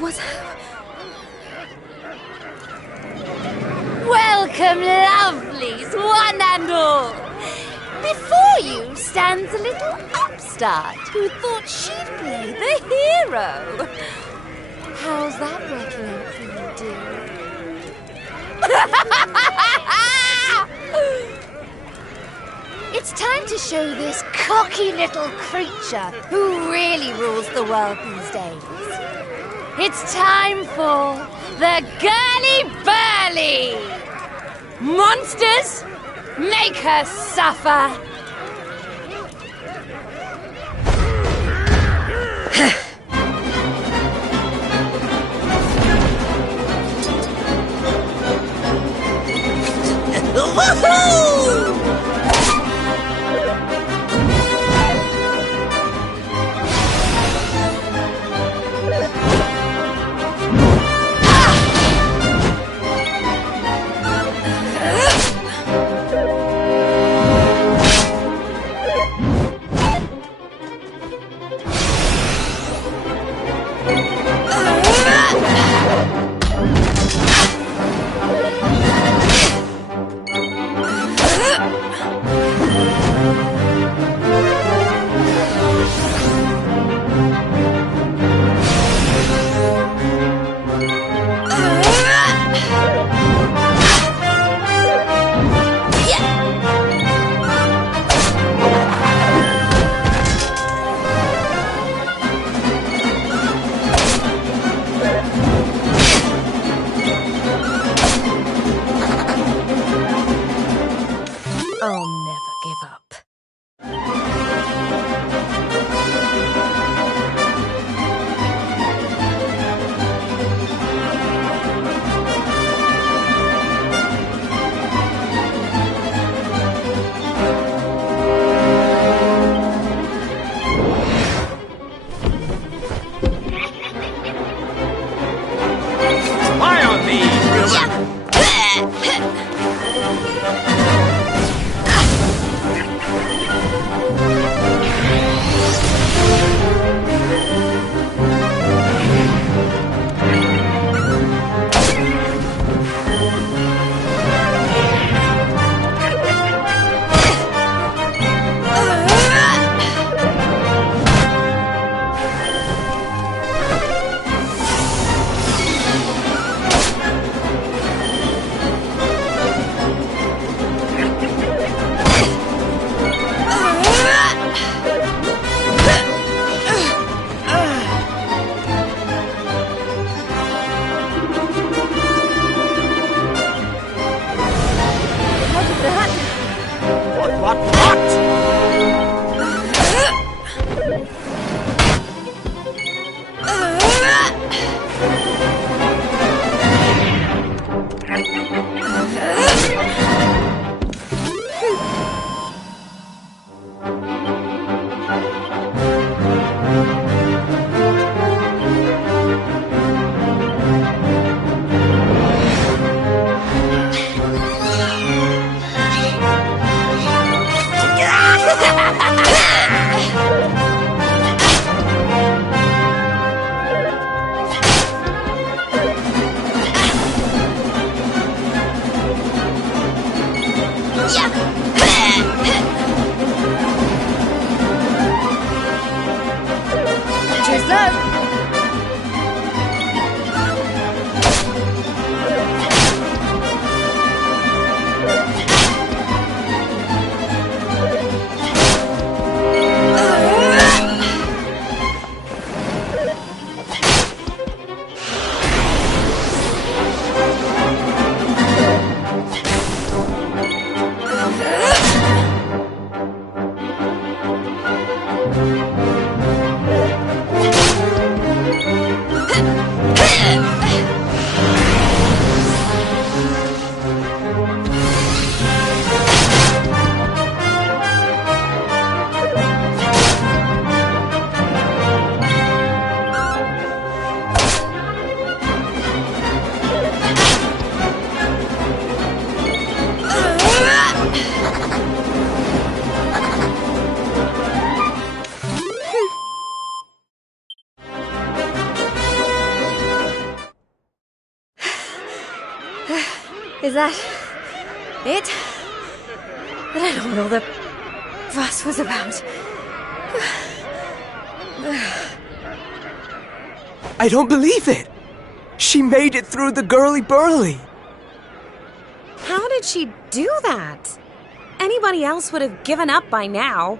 What? Welcome, lovelies, one and all! Before you stands a little upstart who thought she'd play the hero. How's that working out for you, dear? It's time to show this cocky little creature who really rules the world these days. It's time for the Gurly-burly! Monsters, make her suffer! Woohoo! I'll never give up. Spy on me, human! Is that it? I don't know what all the fuss was about. I don't believe it! She made it through the girly-burly! How did she do that? Anybody else would have given up by now.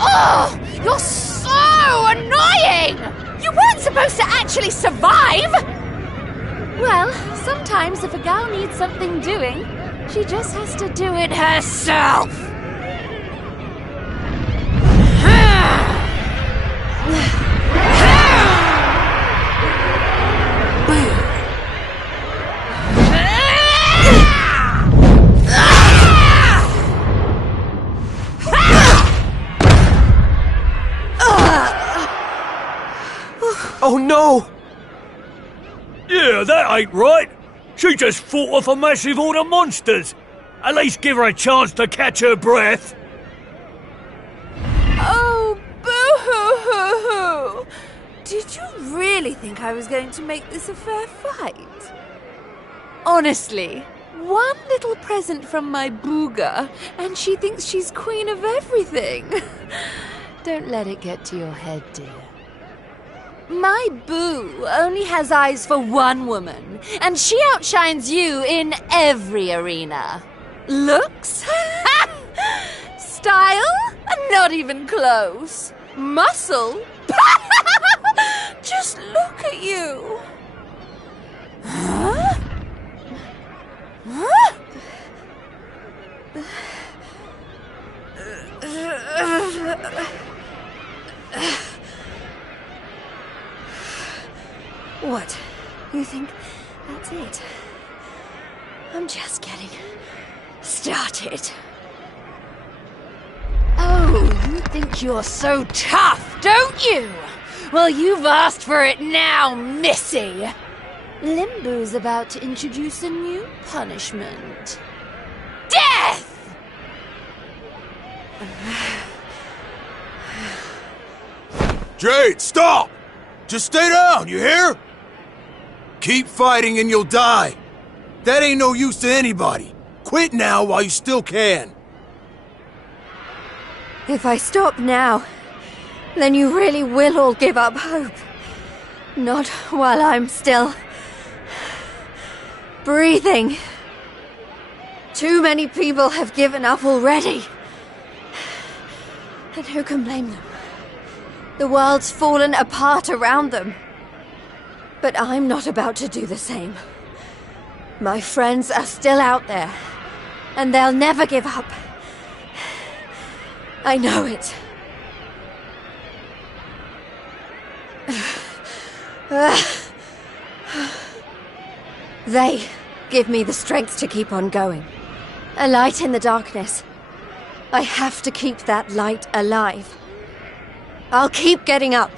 Oh, you're so annoying! You weren't supposed to actually survive! Well, sometimes if a gal needs something doing, she just has to do it herself. Oh no! Yeah, that ain't right. She just fought off a massive horde of monsters. At least give her a chance to catch her breath. Oh, boo-hoo-hoo-hoo! Did you really think I was going to make this a fair fight? Honestly, one little present from my booger, and she thinks she's queen of everything. Don't let it get to your head, dear. My boo only has eyes for one woman, and she outshines you in every arena. Looks? Style? Not even close. Muscle? Just look at you. Huh? Huh? What? You think that's it? I'm just getting started. Oh, you think you're so tough, don't you? Well, you've asked for it now, Missy. Limbo's about to introduce a new punishment. Death! Jade, stop! Just stay down, you hear? Keep fighting and you'll die. That ain't no use to anybody. Quit now while you still can. If I stop now, then you really will all give up hope. Not while I'm still breathing. Too many people have given up already. And who can blame them? The world's fallen apart around them. But I'm not about to do the same. My friends are still out there, and they'll never give up. I know it. They give me the strength to keep on going. A light in the darkness. I have to keep that light alive. I'll keep getting up,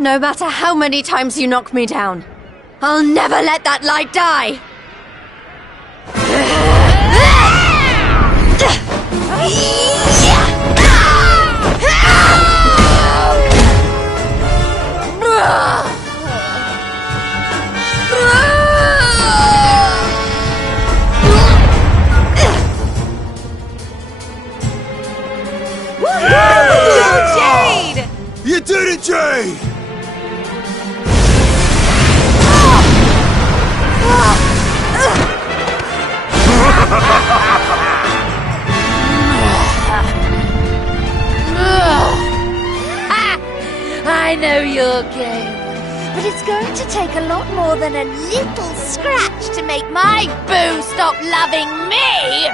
no matter how many times you knock me down. I'll never let that light die! Jade! You did it, Jade! I know your game, but it's going to take a lot more than a little scratch to make my boo stop loving me!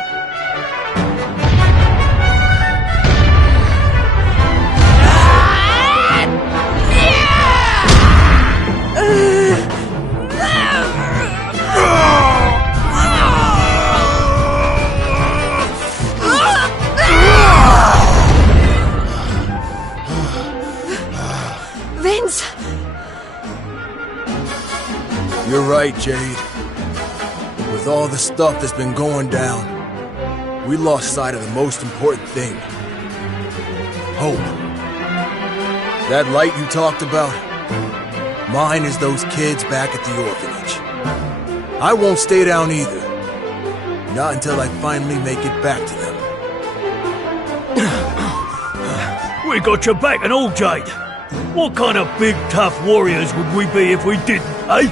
Vince! You're right, Jade. With all the stuff that's been going down, We lost sight of the most important thing. Hope. That light you talked about? Mine is those kids back at the orphanage. I won't stay down either. Not until I finally make it back to them. We got your back and all, Jade. What kind of big, tough warriors would we be if we didn't, eh?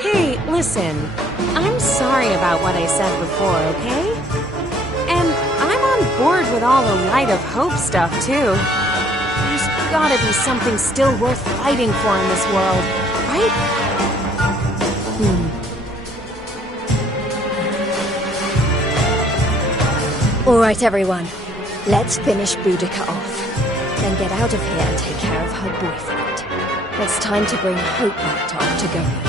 Hey, listen. I'm sorry about what I said before, okay? And I'm on board with all the Light of Hope stuff, too. There's gotta be something still worth fighting for in this world, right? All right, everyone. Let's finish Boudica off. Then get out of here and take care of her boyfriend. It's time to bring hope back to Octagonia.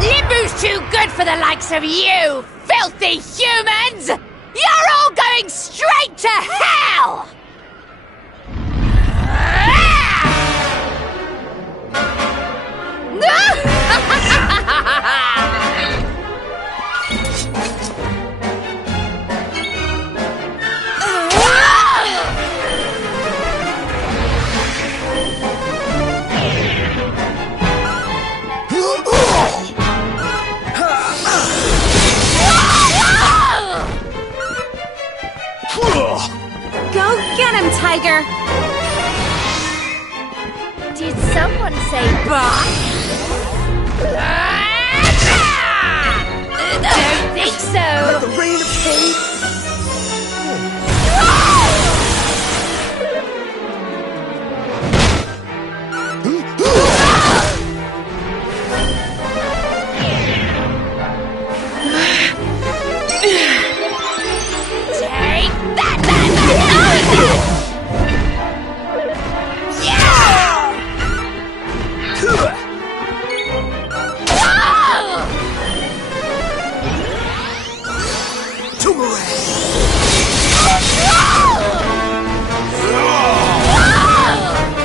Limbu's too good for the likes of you, filthy humans! You're all going straight to hell! Go get him, Tiger! Did someone say boss? Don't think so! The rain of hate?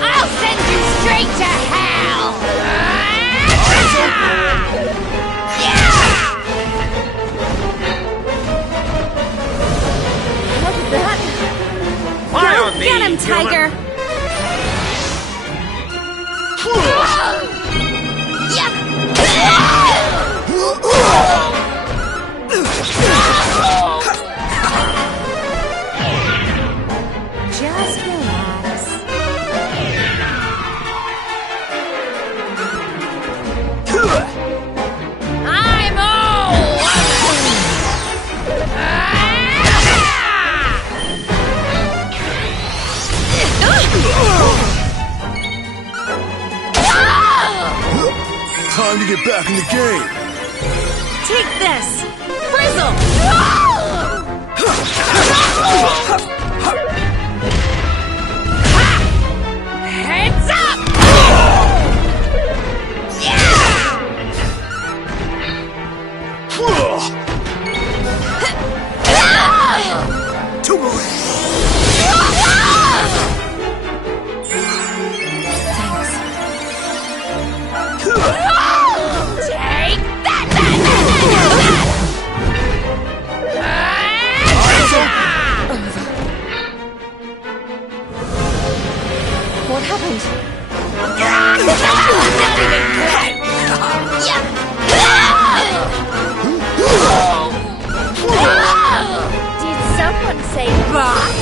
I'll send you straight to hell! Go get him, Tiger! Just relax. I'm all Time to get back in the game. Take this! Frizzle! Heads up! Take that! What happened? Did someone say boss?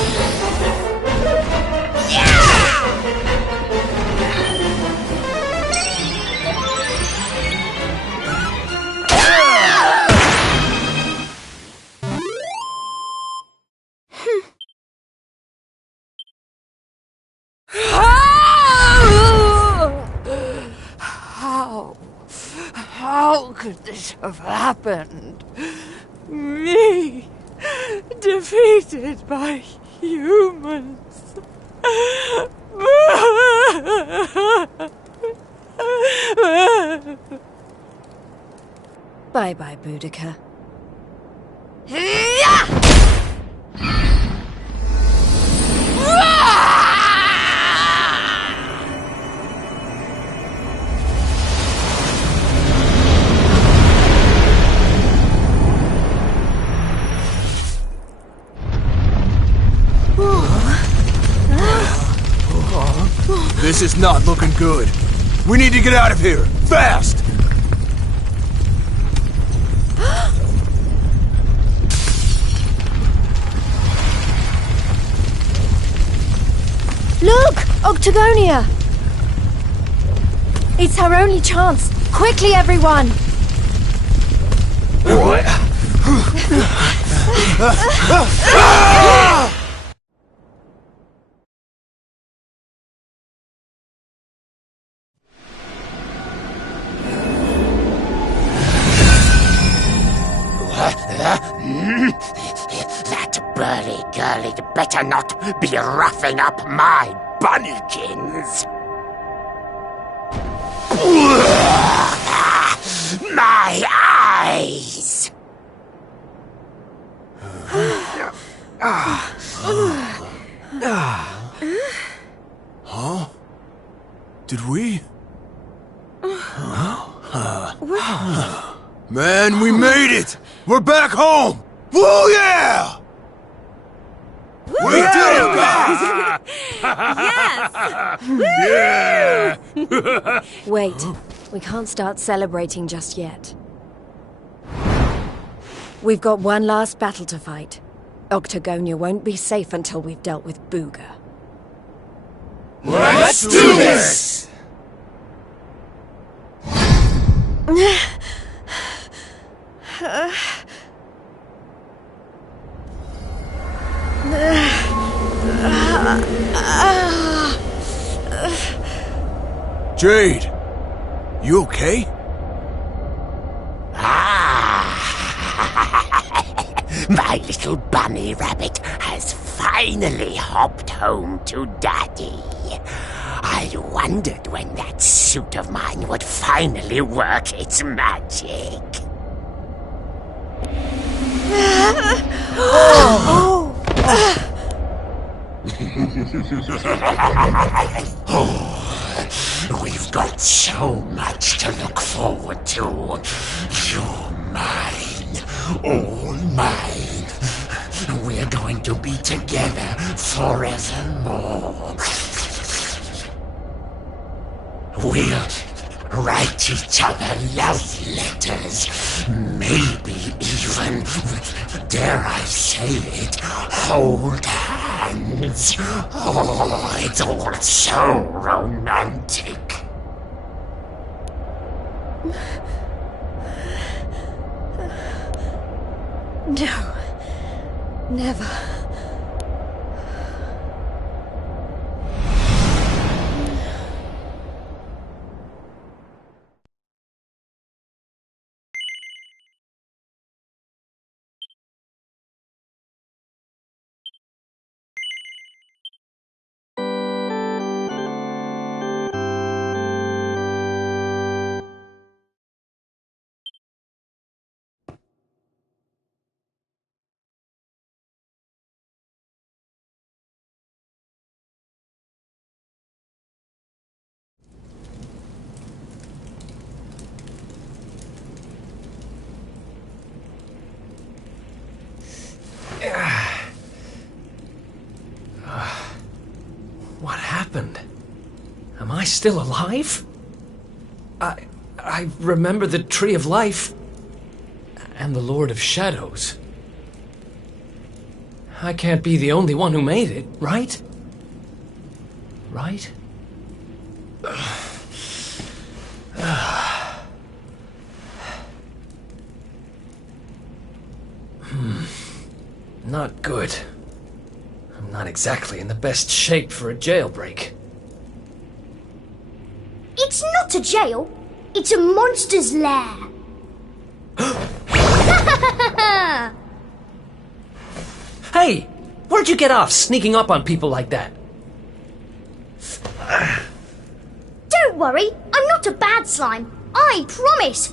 How could this have happened? Me, defeated by humans. Bye-bye, Boudica. This is not looking good. We need to get out of here, fast! Look! Octagonia! It's our only chance! Quickly, everyone! That burly girlie better not be roughing up my bunnykins. My eyes! Huh? Did we? Man, we made it! We're back home! Oh yeah! We did it, guys! Yeah! Wait, we can't start celebrating just yet. We've got one last battle to fight. Octagonia won't be safe until we've dealt with Booga. Let's do this! Jade, you okay? My little bunny rabbit has finally hopped home to Daddy. I wondered when that suit of mine would finally work its magic. We've got so much to look forward to. You're mine, all mine. We're going to be together forevermore. We'll write each other love letters, maybe even, dare I say it, hold hands. Oh, it's all so romantic. No. Never. What happened? Am I still alive? I remember the Tree of Life and the Lord of Shadows. I can't be the only one who made it, right? Right? Not good. I'm not exactly in the best shape for a jailbreak. It's not a jail. It's a monster's lair. Hey! Where'd you get off sneaking up on people like that? Don't worry, I'm not a bad slime. I promise.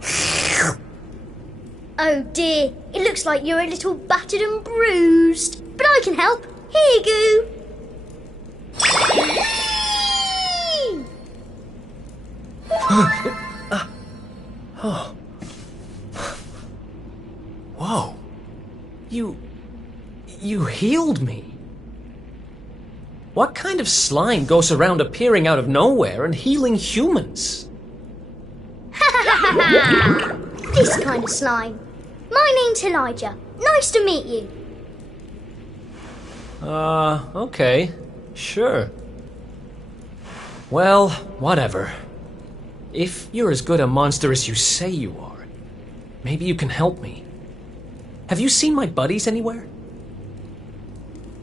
Oh dear, it looks like you're a little battered and bruised. But I can help. Here you go. Oh. Whoa. You healed me. What kind of slime goes around appearing out of nowhere and healing humans? This kind of slime. My name's Elijah. Nice to meet you. Okay. Sure. Well, whatever. If you're as good a monster as you say you are, maybe you can help me. Have you seen my buddies anywhere?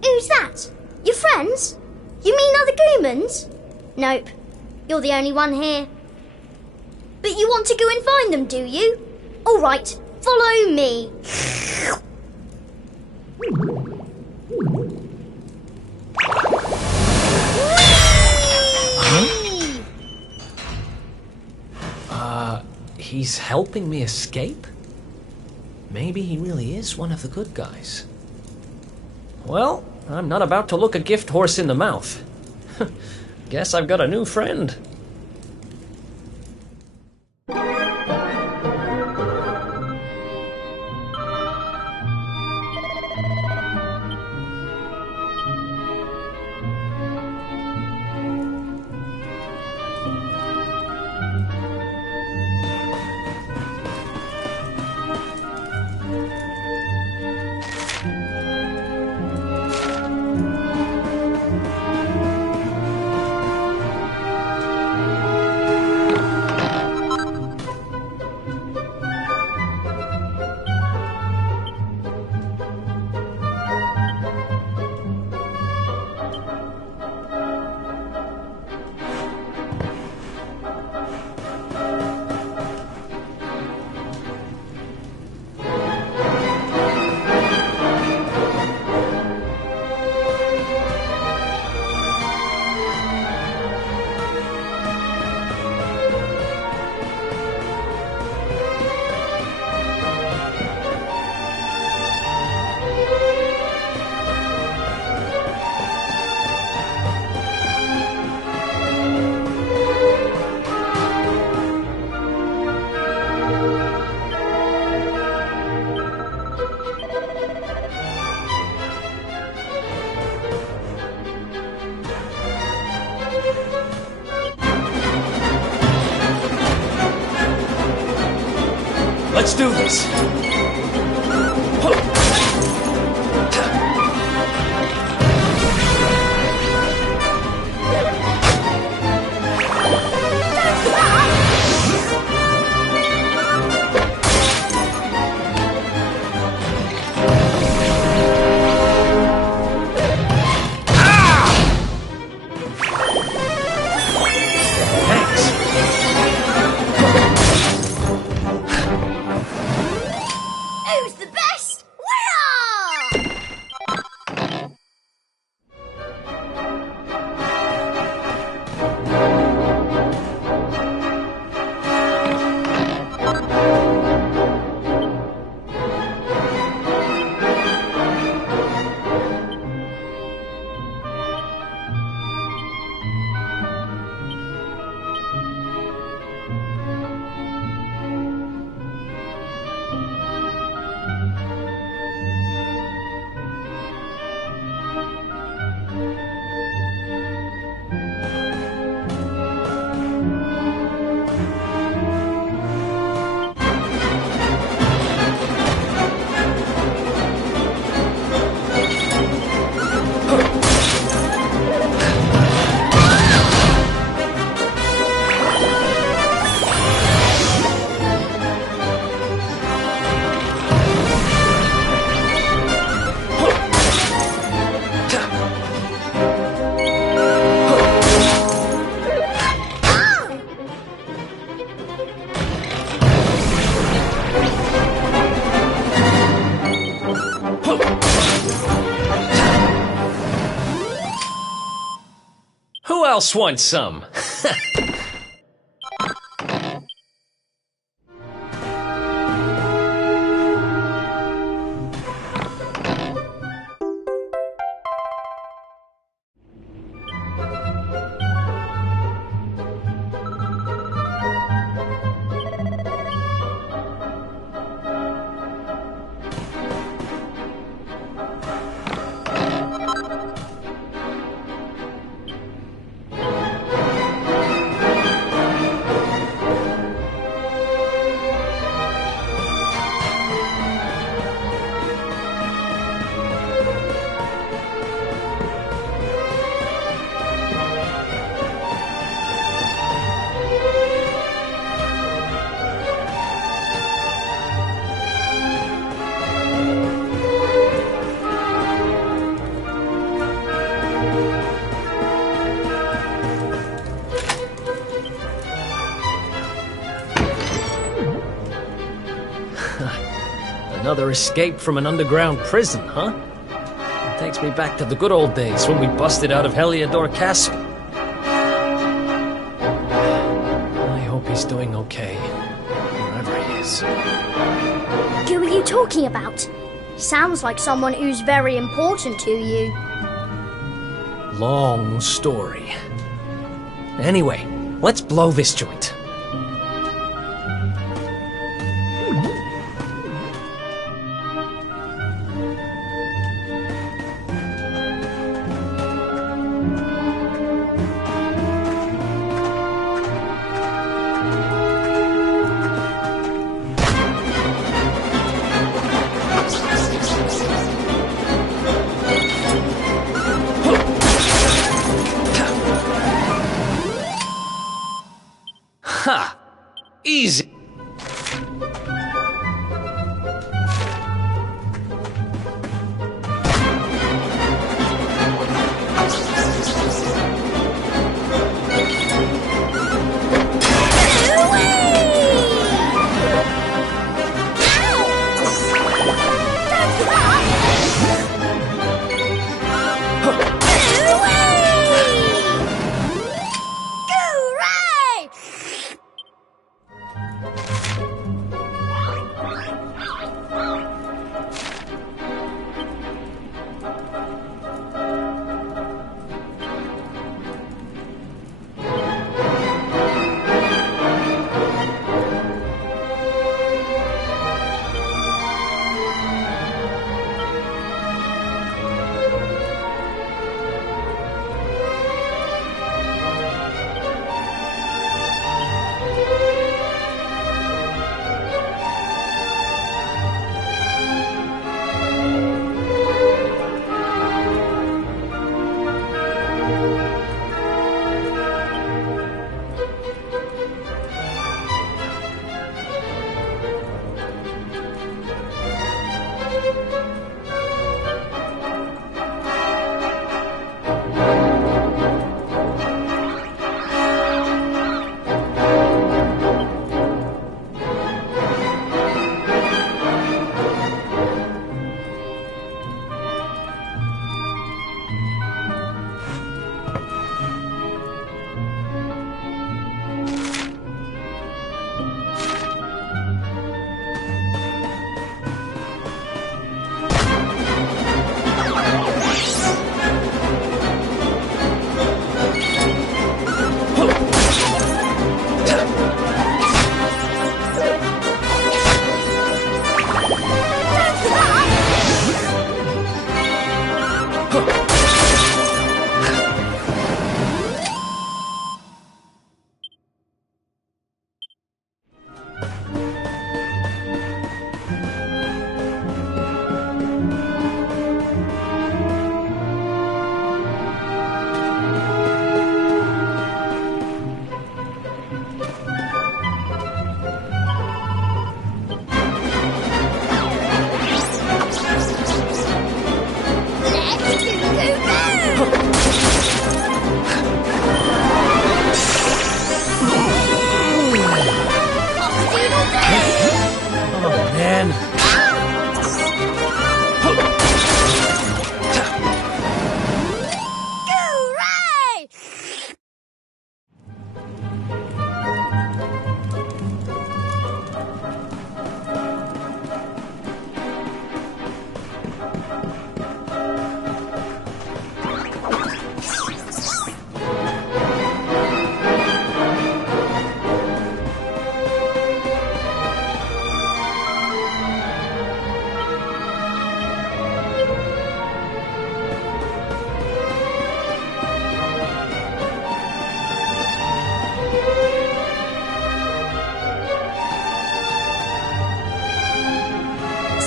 Who's that? Your friends? You mean other humans? Nope. You're the only one here. But you want to go and find them, do you? All right, follow me. He's helping me escape? Maybe he really is one of the good guys. Well, I'm not about to look a gift horse in the mouth. Guess I've got a new friend. Let's do this. Who's the best? Winner! Who else wants some? Another escape from an underground prison, huh? It takes me back to the good old days when we busted out of Heliodor Castle. I hope he's doing okay, wherever he is. Who are you talking about? Sounds like someone who's very important to you. Long story. Anyway, let's blow this joint. Ha! Easy!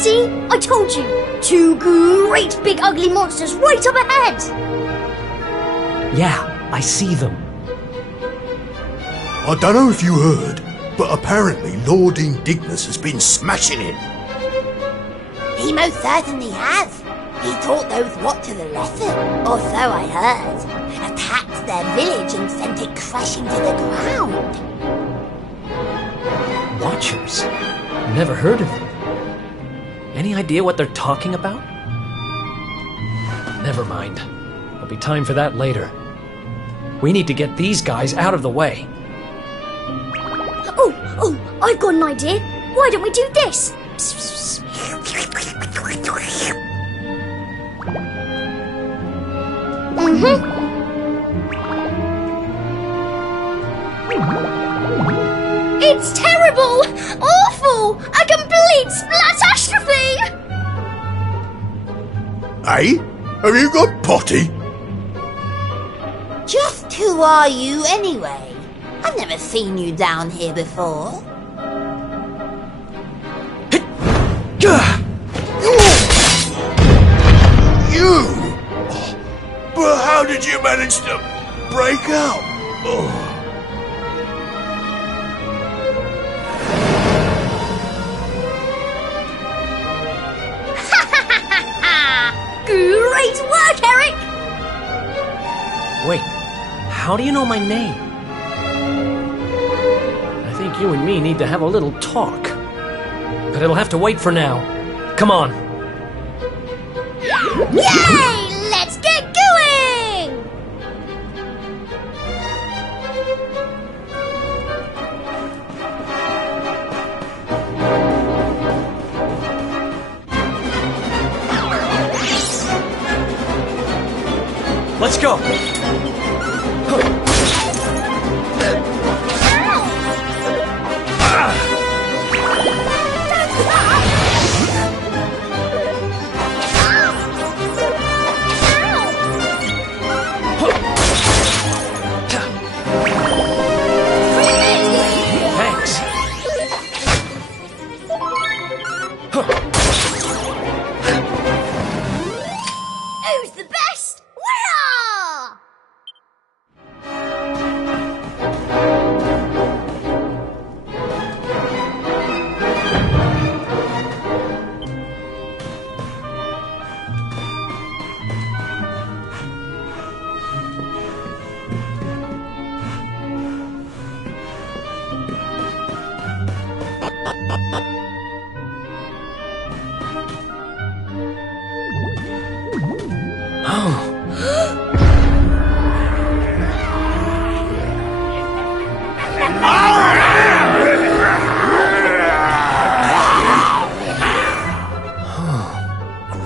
See? I told you! Two great big ugly monsters right up ahead! Yeah, I see them. I don't know if you heard, but apparently Lord Indignus has been smashing it. He most certainly has. He taught those what to the lesson, or so I heard. Attacked their village and sent it crashing to the ground. Watchers? Never heard of them. Any idea what they're talking about? Never mind. There'll be time for that later. We need to get these guys out of the way. Oh, I've got an idea. Why don't we do this? It's terrible! Awful! A complete splatastrophe! Hey? Have you got potty? Just who are you anyway? I've never seen you down here before. You! But how did you manage to break out? Oh. Great work, Eric! Wait, how do you know my name? I think you and me need to have a little talk. But it'll have to wait for now. Come on. Yay! Let's get going! Let's go! Thanks. Who's the best? Winner!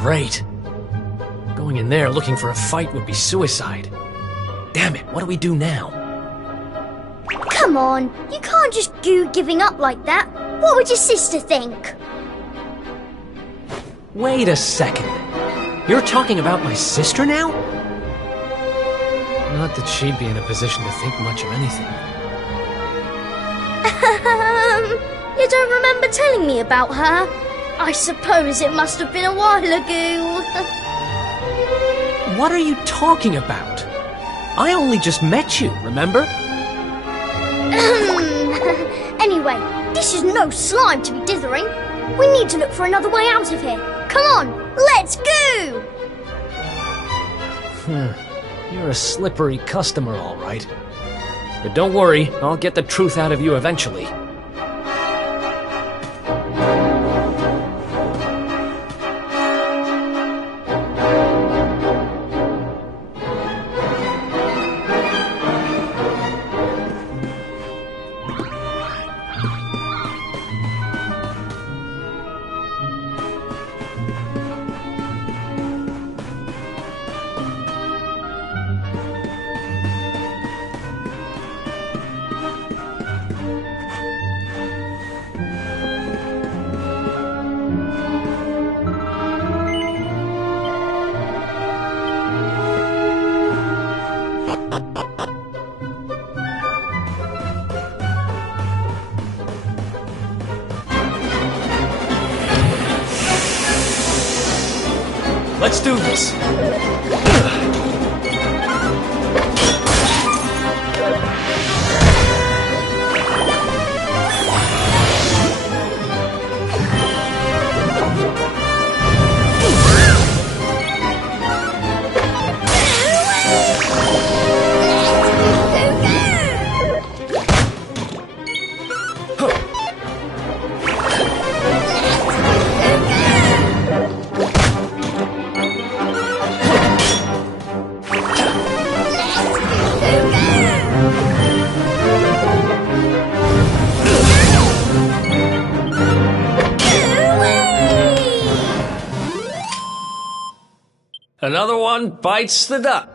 Great. Going in there looking for a fight would be suicide. Damn it, what do we do now? Come on, you can't just go giving up like that. What would your sister think? Wait a second. You're talking about my sister now? Not that she'd be in a position to think much of anything. You don't remember telling me about her? I suppose it must have been a while ago. What are you talking about? I only just met you, remember? Anyway, this is no slime to be dithering. We need to look for another way out of here. Come on, let's go! You're a slippery customer, all right. But don't worry, I'll get the truth out of you eventually. Let's do this. Another one bites the dust.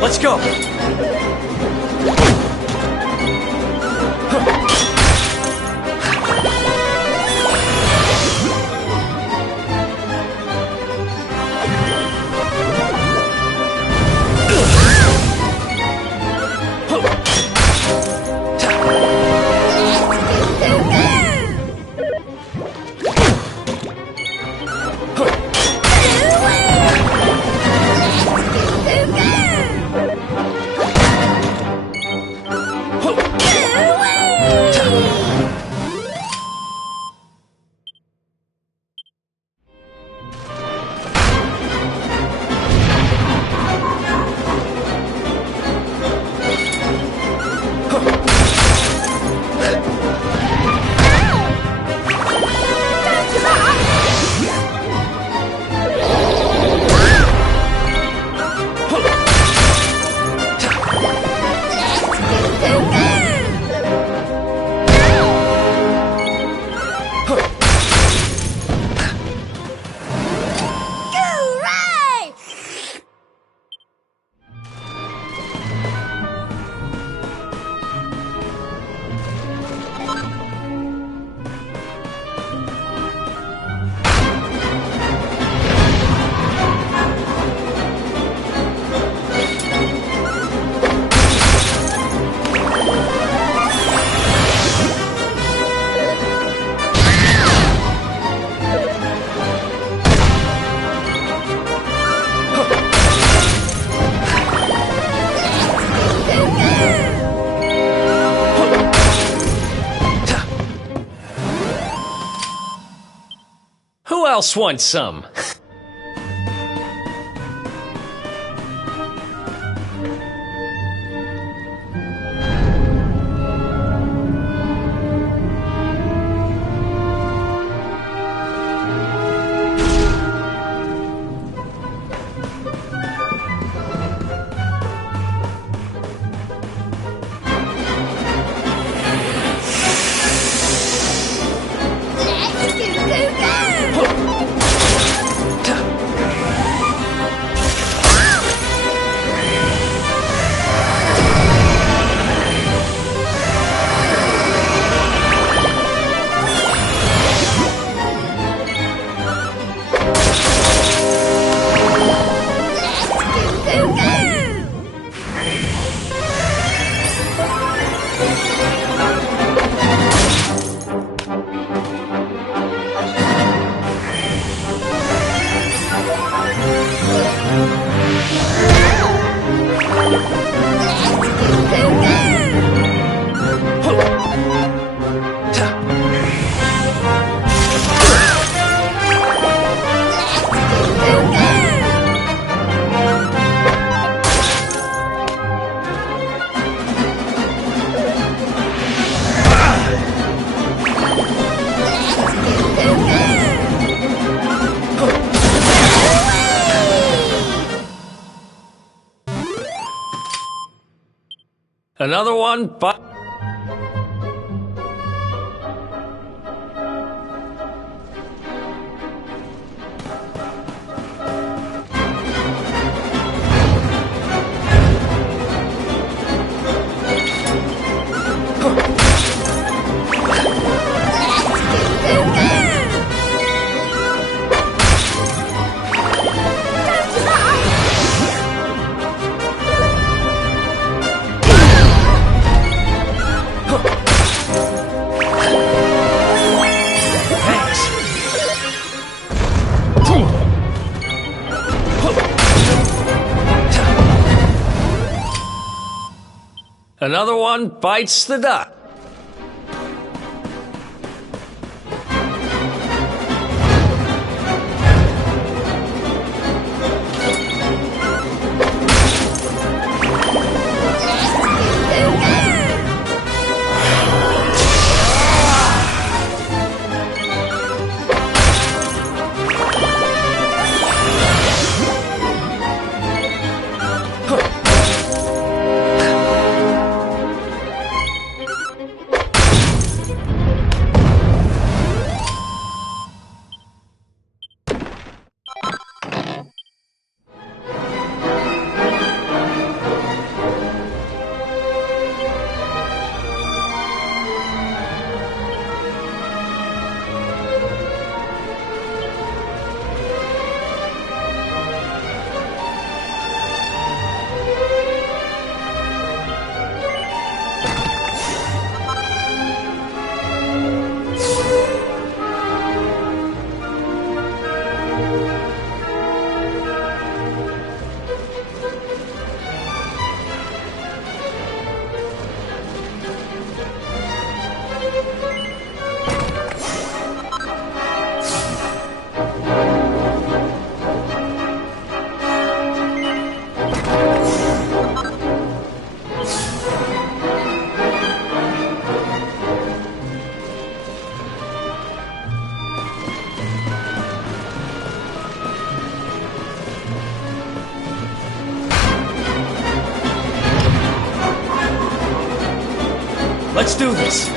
Let's go! Who else wants some? Another one, but... Another one bites the dust. Let's do this.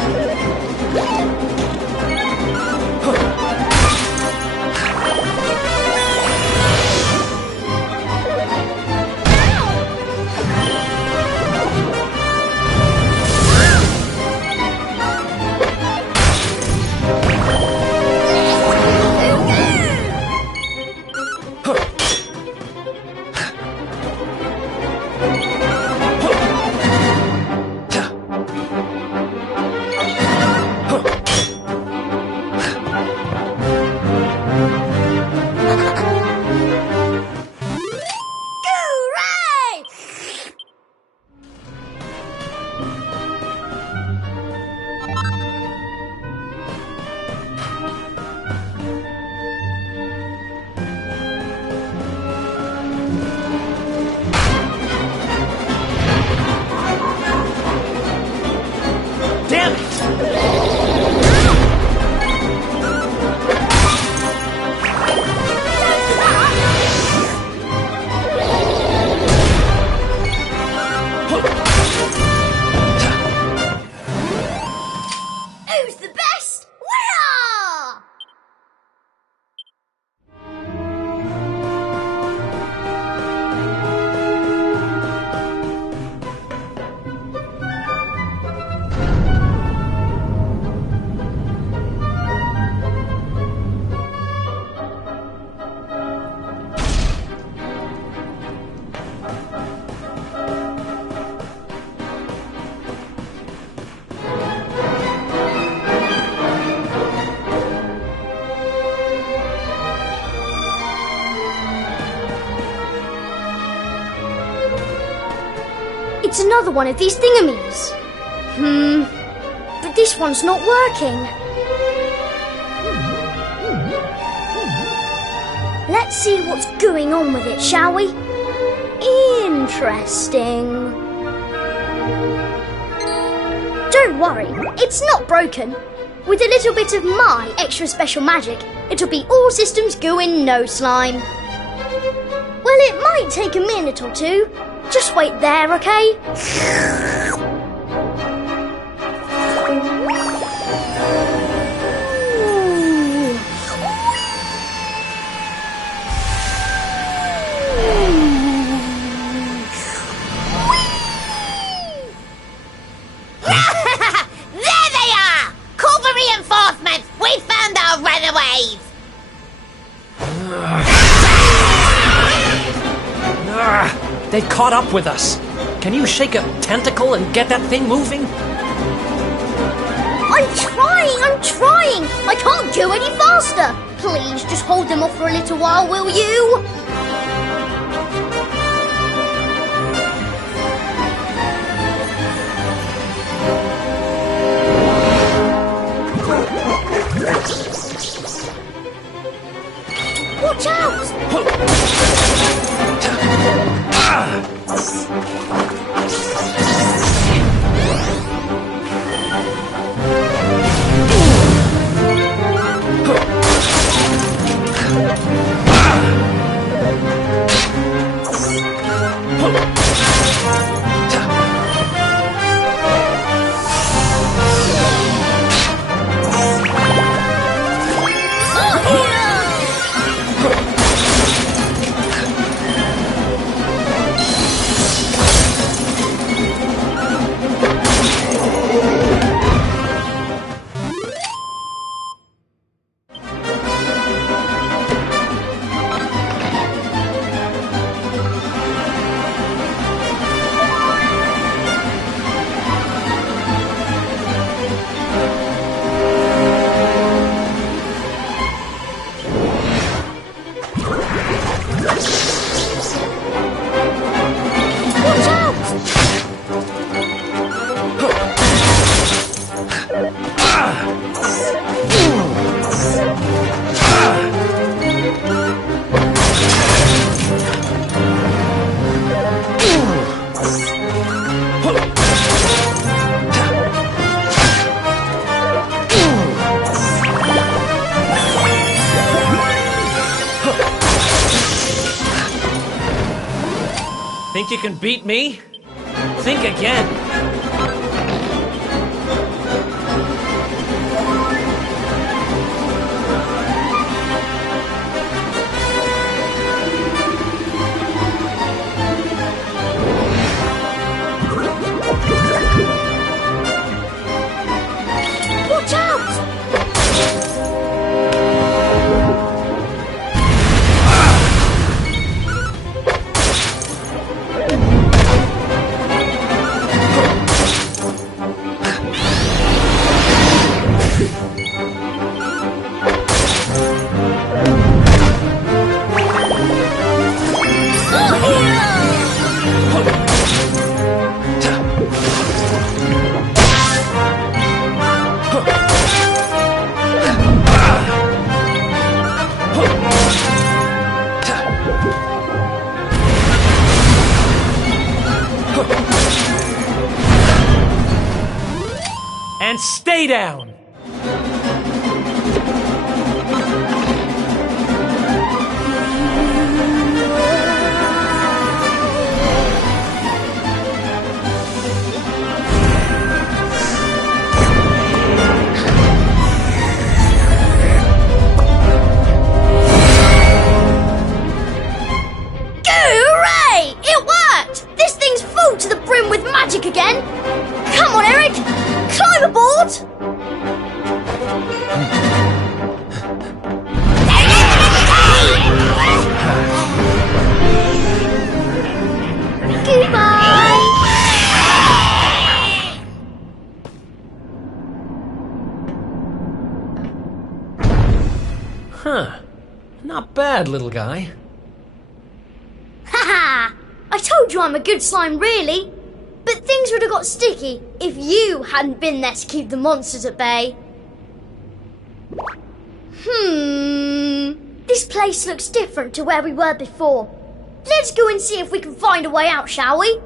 It's another one of these thingamies. But this one's not working. Let's see what's going on with it, shall we? Interesting. Don't worry, it's not broken. With a little bit of my extra special magic, it'll be all systems go in no slime. Well, it might take a minute or two. Just wait there, okay? There they are! Call for reinforcements! We found our runaways! They've caught up with us. Can you shake a tentacle and get that thing moving? I'm trying! I can't go any faster! Please, just hold them off for a little while, will you? Watch out! Think you can beat me? Think again. Watch out! And stay down! Hooray! It worked! This thing's full to the brim with magic again! Come on, Eric! Climb aboard! Goodbye! Huh. Not bad, little guy. Haha! I told you I'm a good slime, really. But things would have got sticky if you hadn't been there to keep the monsters at bay. This place looks different to where we were before. Let's go and see if we can find a way out, shall we?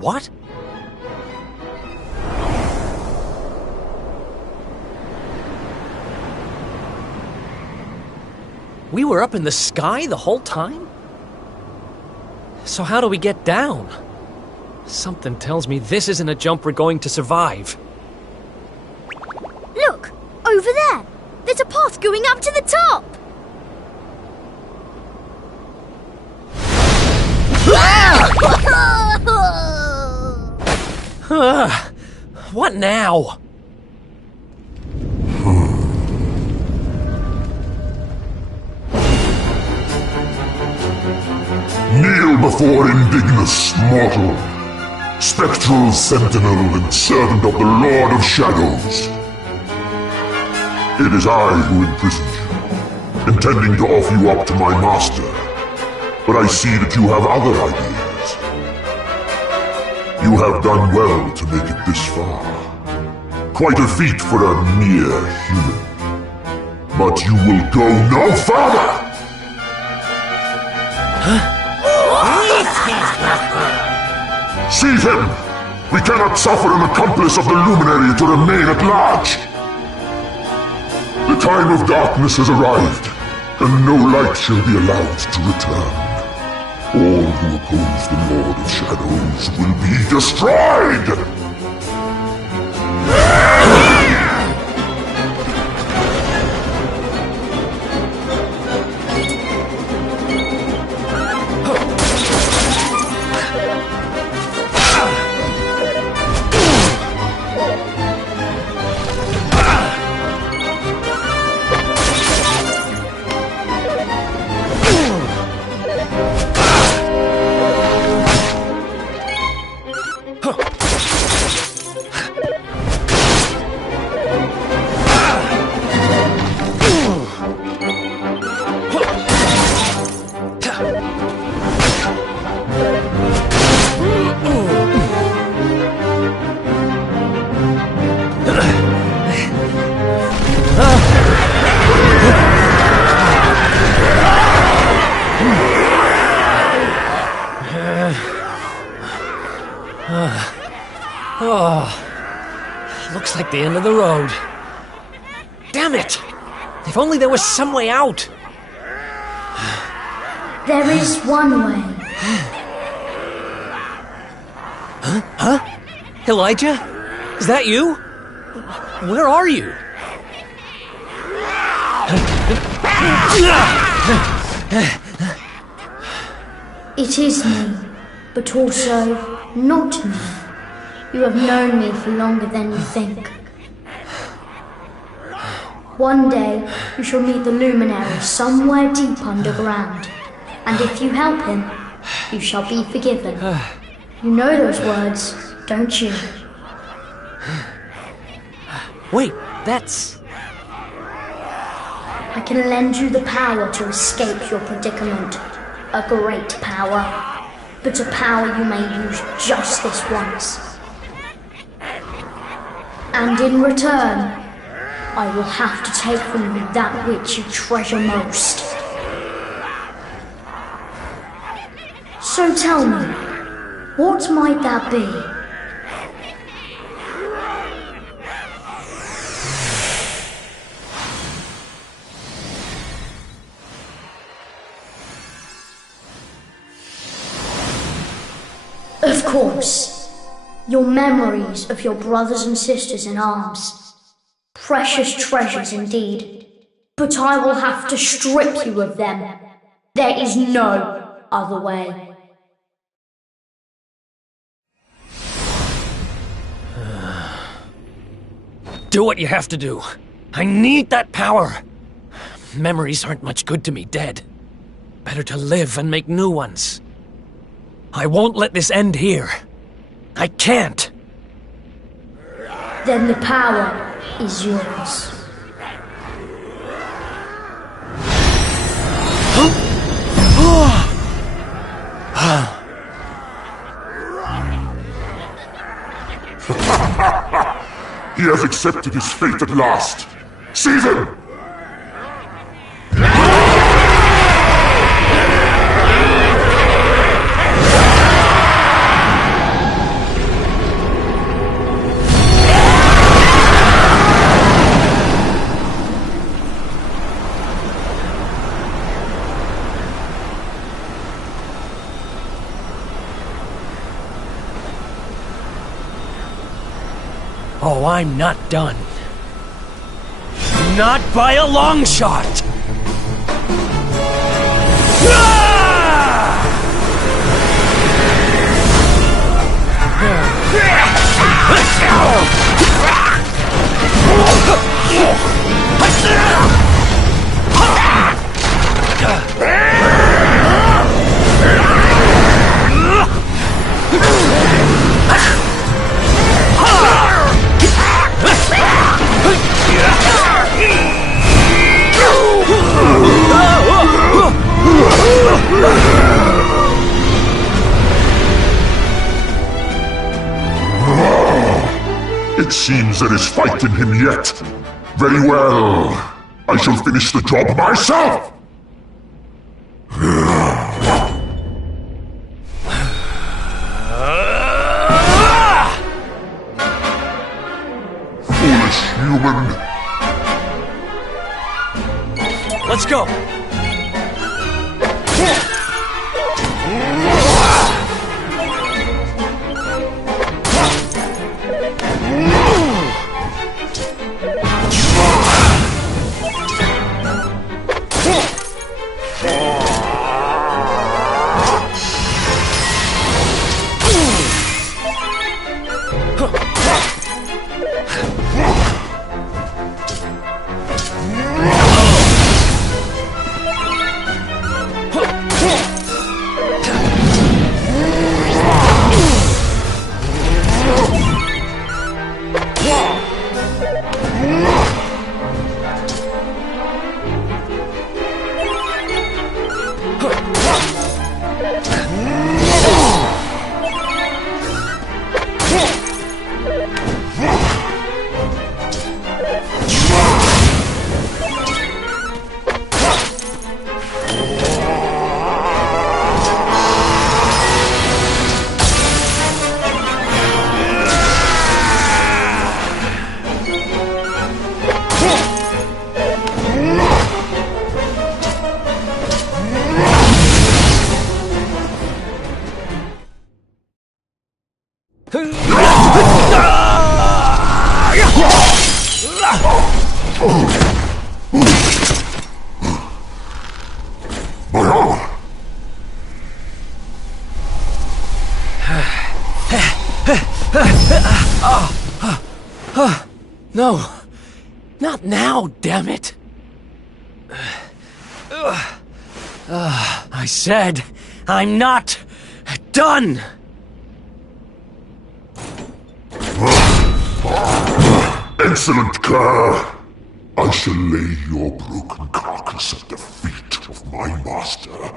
What? We were up in the sky the whole time? So how do we get down? Something tells me this isn't a jump we're going to survive. Look! Over there! There's a path going up to the top! What now? Kneel before indignous mortal, spectral sentinel and servant of the Lord of Shadows. It is I who imprisoned you, intending to offer you up to my master. But I see that you have other ideas. You have done well to make it this far. Quite a feat for a mere human. But you will go no further! Seize him! We cannot suffer an accomplice of the Luminary to remain at large! The time of darkness has arrived, and no light shall be allowed to return. All who oppose the Lord of Shadows will be destroyed! Looks like the end of the road. Damn it! If only there was some way out! There is one way. Huh? Elijah? Is that you? Where are you? It is me, but also not me. You have known me for longer than you think. One day, you shall meet the luminary somewhere deep underground. And if you help him, you shall be forgiven. You know those words, don't you? Wait, that's... I can lend you the power to escape your predicament. A great power. But a power you may use just this once. And in return, I will have to take from you that which you treasure most. So tell me, what might that be? Of course. Your memories of your brothers and sisters in arms. Precious treasures indeed. But I will have to strip you of them. There is no other way. Do what you have to do. I need that power. Memories aren't much good to me dead. Better to live and make new ones. I won't let this end here. I can't. Then the power is yours. He has accepted his fate at last. Seize him! Oh, I'm not done. Not by a long shot! It seems there is fight in him yet. Very well. I shall finish the job myself! Foolish human. Let's go! My arm! No. Not now, damn it. I said, I'm not done. Excellent care. I shall lay your broken carcass at the feet of my master.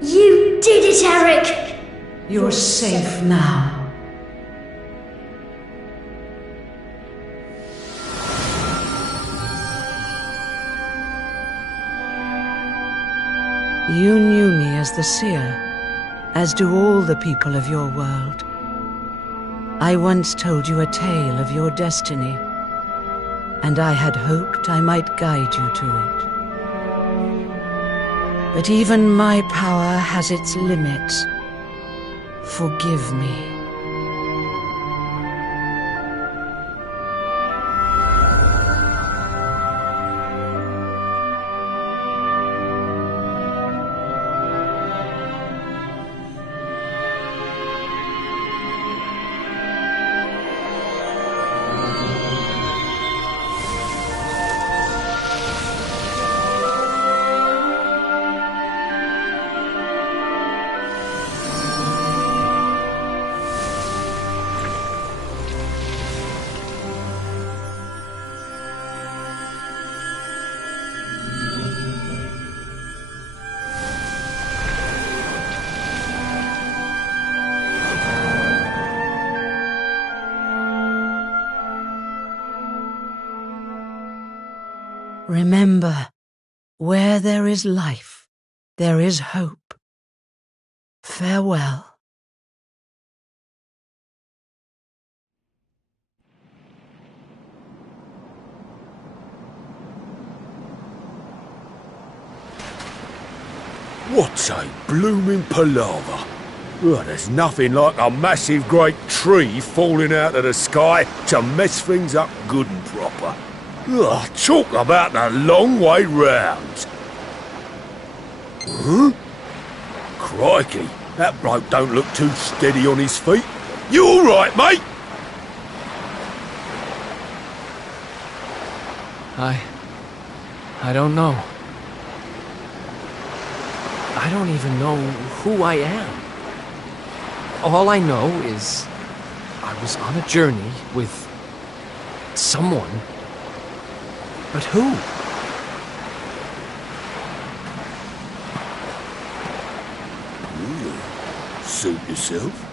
You did it, Eric! You're safe now. You knew me as the seer, as do all the people of your world. I once told you a tale of your destiny, and I had hoped I might guide you to it. But even my power has its limits. Forgive me. Remember, where there is life, there is hope. Farewell. What a blooming palaver. Well, there's nothing like a massive great tree falling out of the sky to mess things up good and proper. Ugh, talk about the long way round. Huh? Crikey, that bloke don't look too steady on his feet. You all right, mate? I don't know. I don't even know who I am. All I know is I was on a journey with someone. But who? Suit yourself.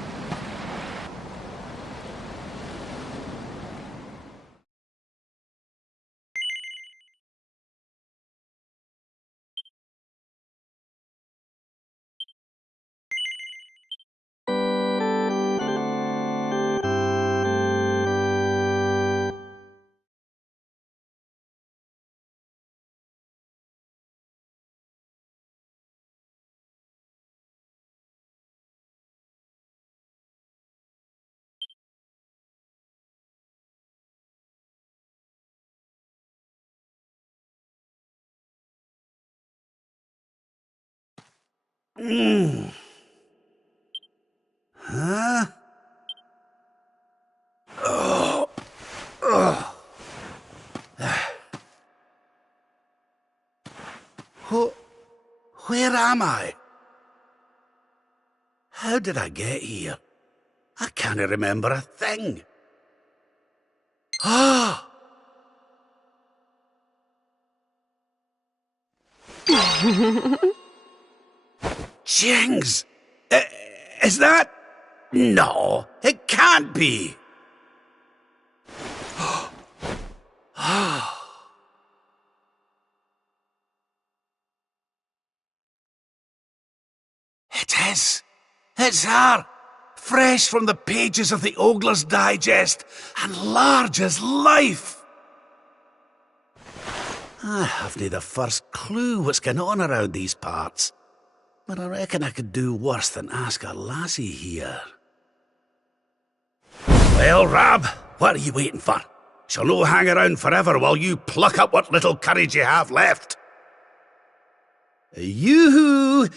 Huh? Oh. Oh. Where am I? How did I get here? I can't remember a thing. Ah! Jings! Is that... No, it can't be. It is. It's her. Fresh from the pages of the Ogler's Digest, and large as life. I haven't the first clue what's going on around these parts, but I reckon I could do worse than ask a lassie here. Well, Rab, what are you waiting for? She'll no hang around forever while you pluck up what little courage you have left. Yoo-hoo!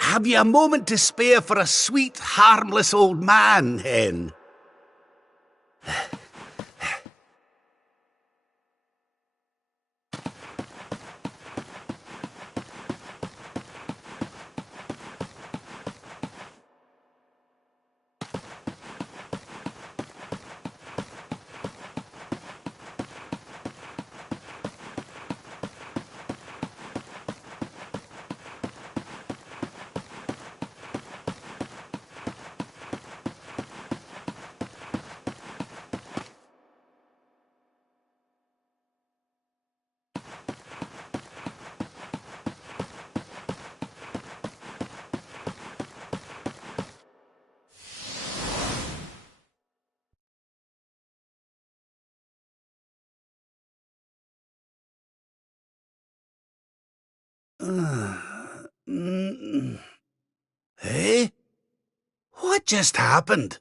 Have you a moment to spare for a sweet, harmless old man, hen? Hey? What just happened?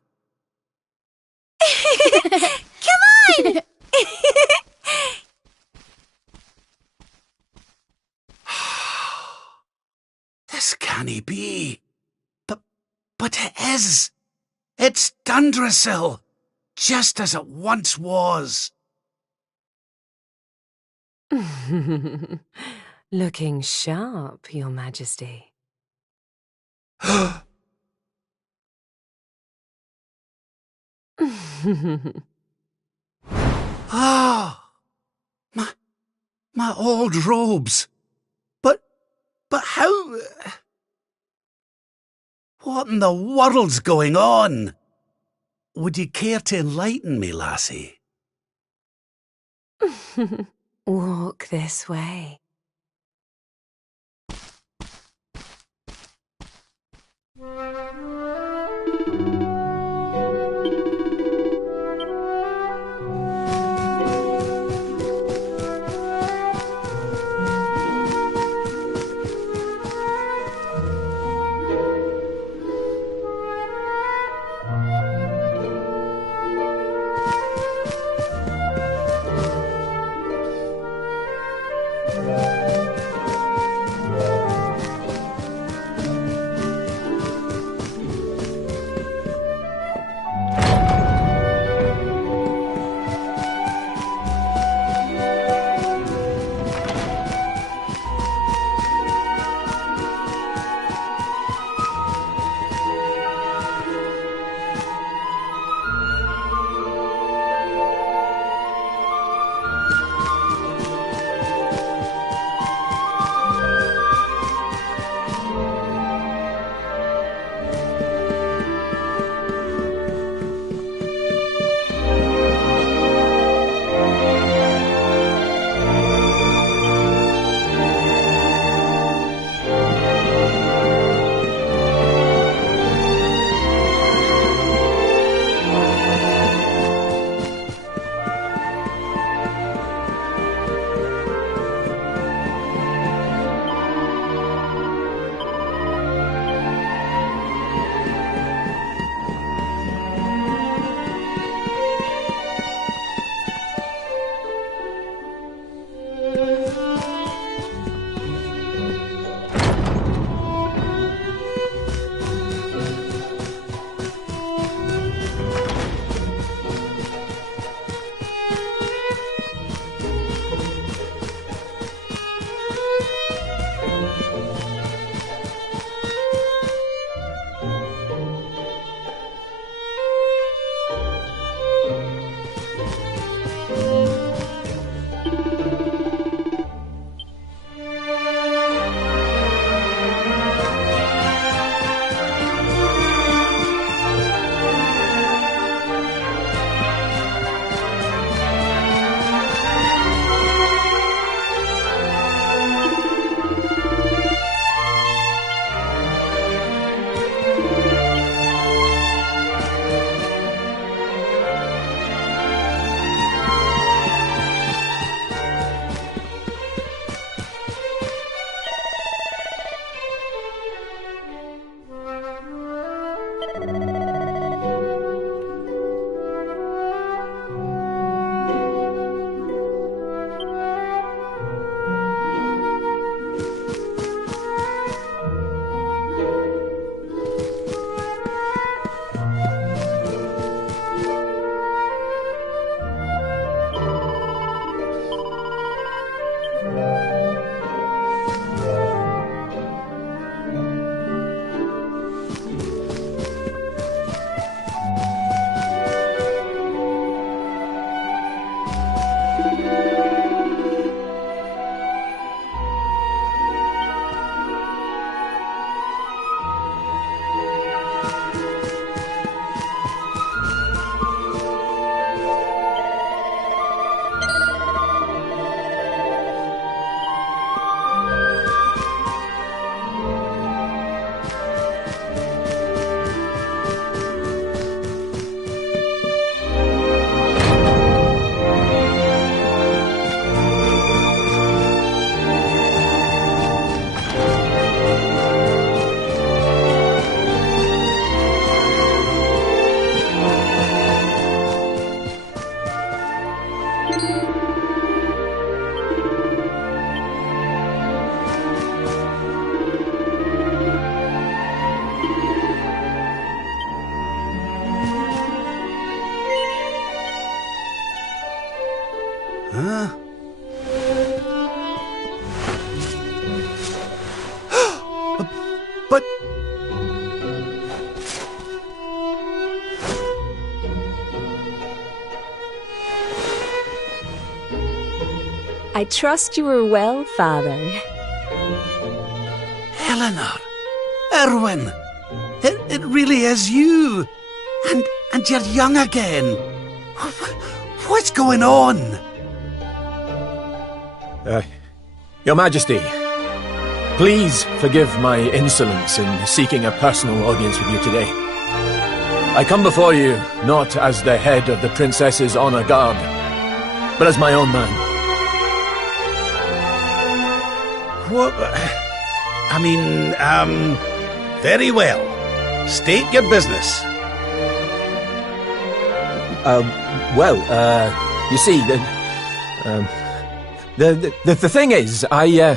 Come on! This can't be. But it is. It's Dundrasil, just as it once was. Looking sharp, Your Majesty. Ah! My old robes. But how... What in the world's going on? Would you care to enlighten me, lassie? Walk this way. I trust you are well, Father. Eleanor! Erwin! It really is you! And you're young again! What's going on? Your Majesty, please forgive my insolence in seeking a personal audience with you today. I come before you not as the head of the Princess's Honor Guard, but as my own man. What? Very well. State your business. You see, the thing is, I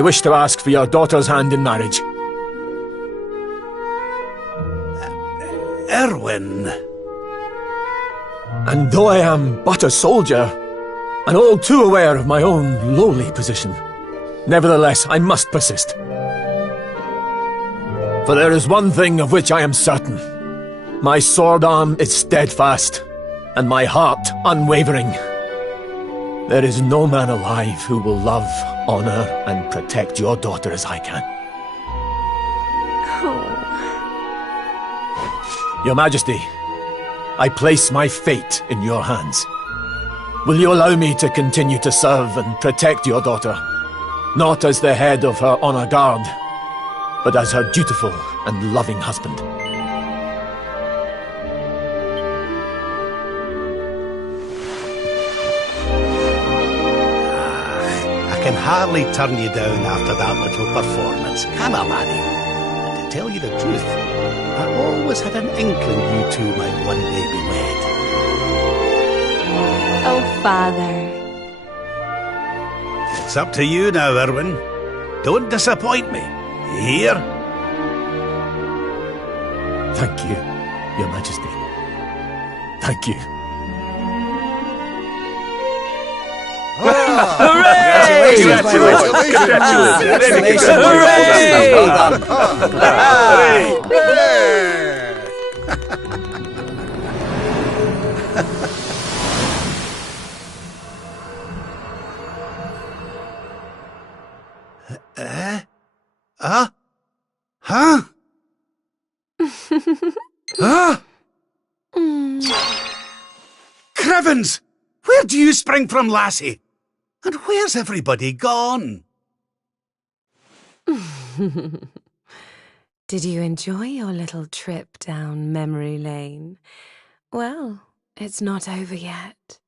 wish to ask for your daughter's hand in marriage. Erwin. And though I am but a soldier, and all too aware of my own lowly position, nevertheless I must persist. For there is one thing of which I am certain. My sword arm is steadfast, and my heart unwavering. There is no man alive who will love, honor, and protect your daughter as I can. Your Majesty, I place my fate in your hands. Will you allow me to continue to serve and protect your daughter, not as the head of her honor guard, but as her dutiful and loving husband? I can hardly turn you down after that little performance, can I, laddie? And to tell you the truth, I always had an inkling you two might one day be wed. Oh, Father. It's up to you now, Erwin. Don't disappoint me. You hear? Thank you, Your Majesty. Thank you. Hooray! Congratulations! Huh? Huh? Crivens! Where do you spring from, lassie? And where's everybody gone? Did you enjoy your little trip down memory lane? Well, it's not over yet.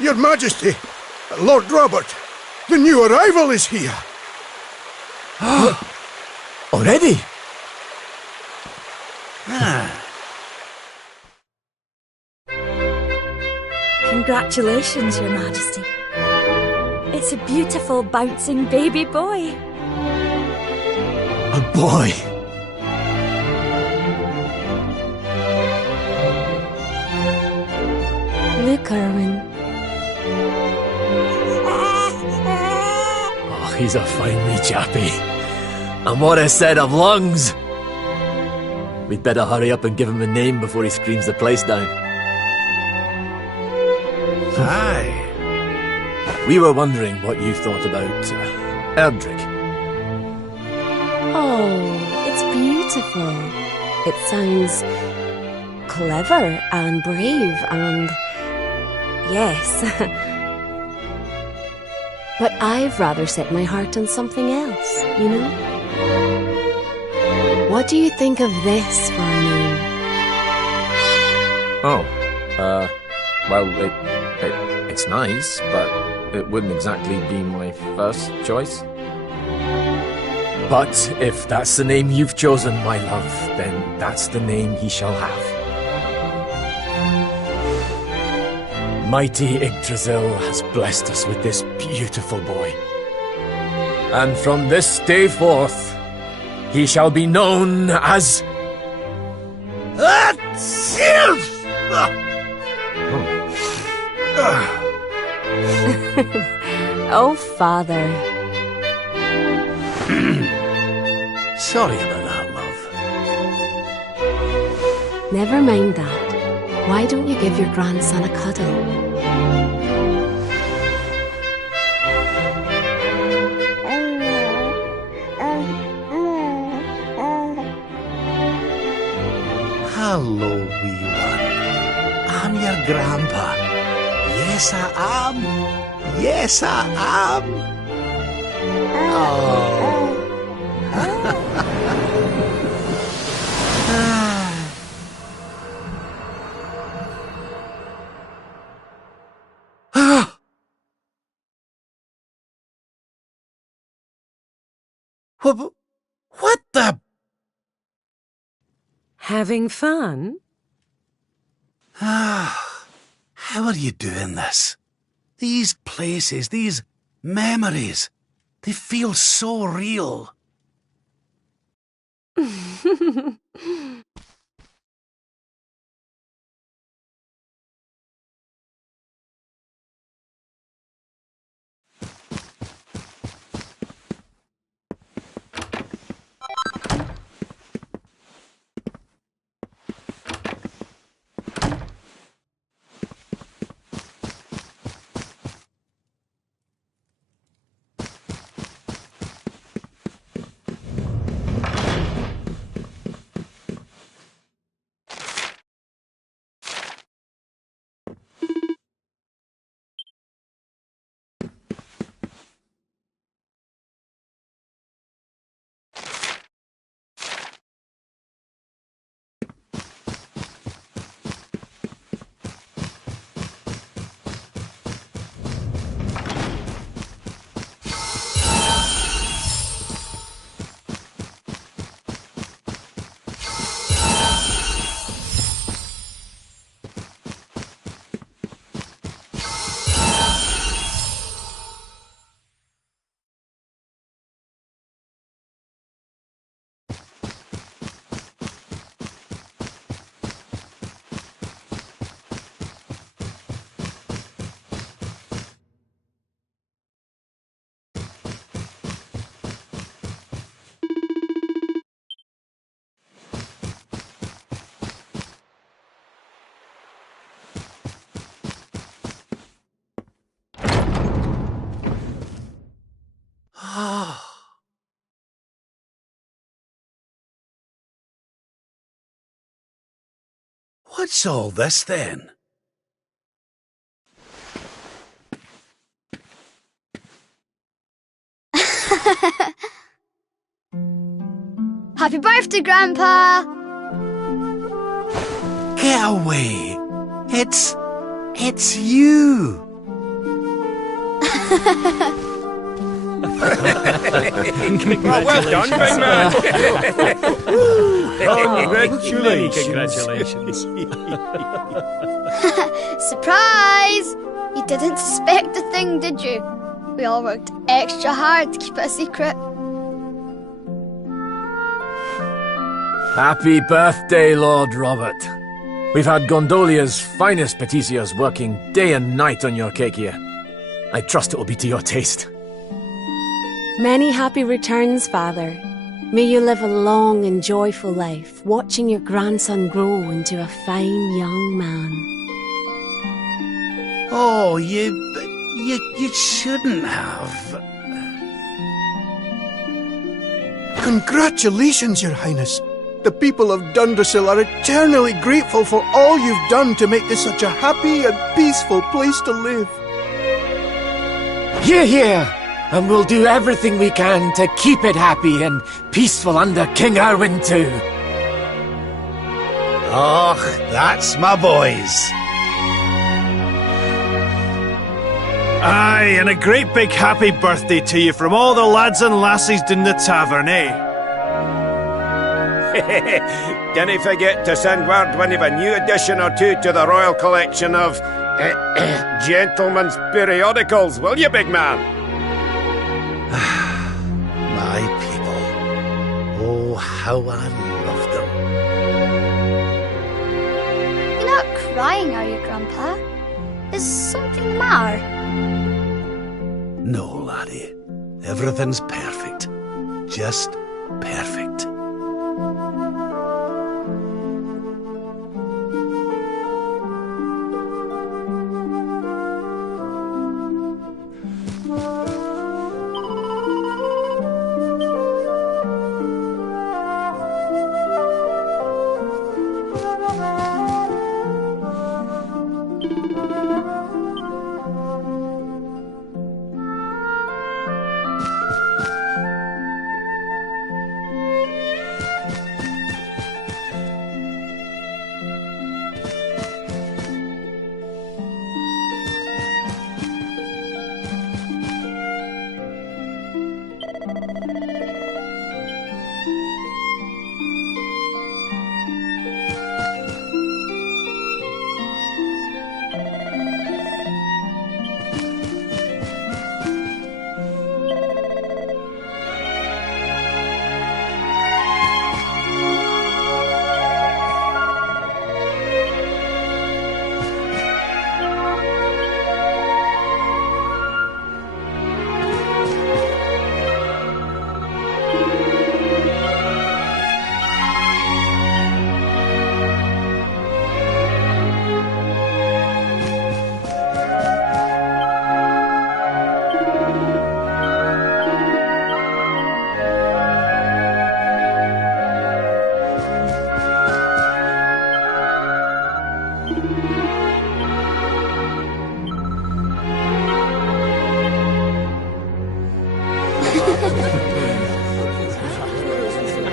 Your Majesty, Lord Robert, the new arrival is here. Already? Congratulations, Your Majesty. It's a beautiful, bouncing baby boy. A boy? Look, Erwin. Oh, he's a fine wee chappie. And what a set of lungs! We'd better hurry up and give him a name before he screams the place down. Aye. We were wondering what you thought about Erdrick. Oh, it's beautiful. It sounds clever and brave and... yes. But I've rather set my heart on something else, you know? What do you think of this for a name? Oh, well, it's nice, but it wouldn't exactly be my first choice. But if that's the name you've chosen, my love, then that's the name he shall have. Mighty Yggdrasil has blessed us with this beautiful boy. And from this day forth, he shall be known as... Oh, Father. Sorry about that, love. Never mind that. Why don't you give your grandson a cuddle? Hello, wee one. I'm your grandpa. Yes, I am. Yes, I am. What the? Having fun? How are you doing this? These places, these memories, they feel so real. What's all this then? Happy birthday, Grandpa! Get away! It's you! Well done, big man. Congratulations. Surprise! You didn't suspect a thing, did you? We all worked extra hard to keep it a secret. Happy birthday, Lord Robert. We've had Gondolia's finest paticiers working day and night on your cake here. I trust it will be to your taste. Many happy returns, Father. May you live a long and joyful life, watching your grandson grow into a fine young man. Oh, you shouldn't have. Congratulations, Your Highness. The people of Dundrasil are eternally grateful for all you've done to make this such a happy and peaceful place to live. Hear, hear! And we'll do everything we can to keep it happy and peaceful under King Erwin too. Och, that's my boys. Aye, and a great big happy birthday to you from all the lads and lassies in the tavern, eh? Didn't forget to send word when you've a new edition or two to the Royal Collection of Gentlemen's Periodicals, will you, big man? My people. Oh, how I love them. You're not crying, are you, Grandpa? Is something the matter? No, laddie. Everything's perfect. Just perfect.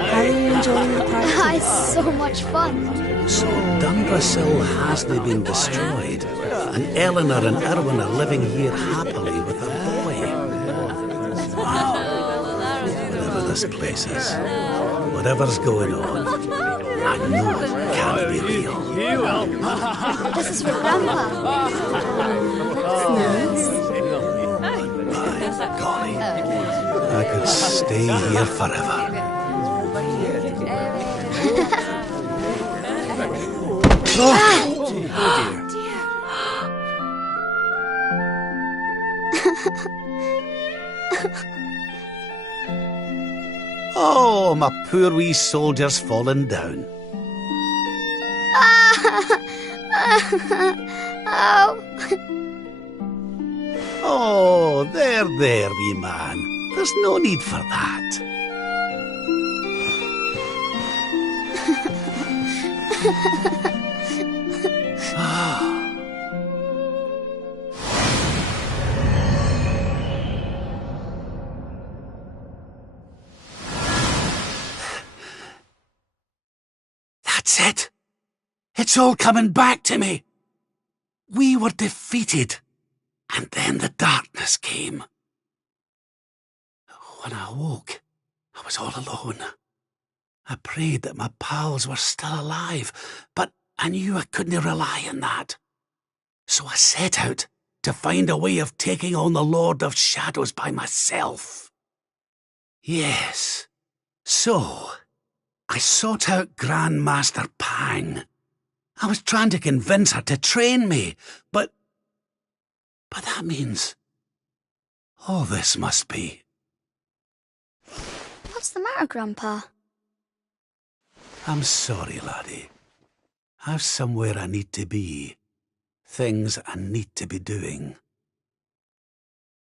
How are you enjoying the party? It's so much fun. So Dundrasil hasn't been destroyed, and Eleanor and Erwin are living here happily with a boy. Whatever this place is, whatever's going on, I know it can't be real. This is for Grandpa. By golly, I could stay here forever. Oh, dear. Oh, my poor wee soldier's fallen down. Oh. Oh, there, wee man. There's no need for that. That's it. It's all coming back to me. We were defeated, And then the darkness came. When I awoke, I was all alone. I prayed that my pals were still alive, but I knew I couldn't rely on that. So I set out to find a way of taking on the Lord of Shadows by myself. Yes, so I sought out Grandmaster Pang. I was trying to convince her to train me, but that means all this must be. What's the matter, Grandpa? I'm sorry, laddie. I've somewhere I need to be. Things I need to be doing.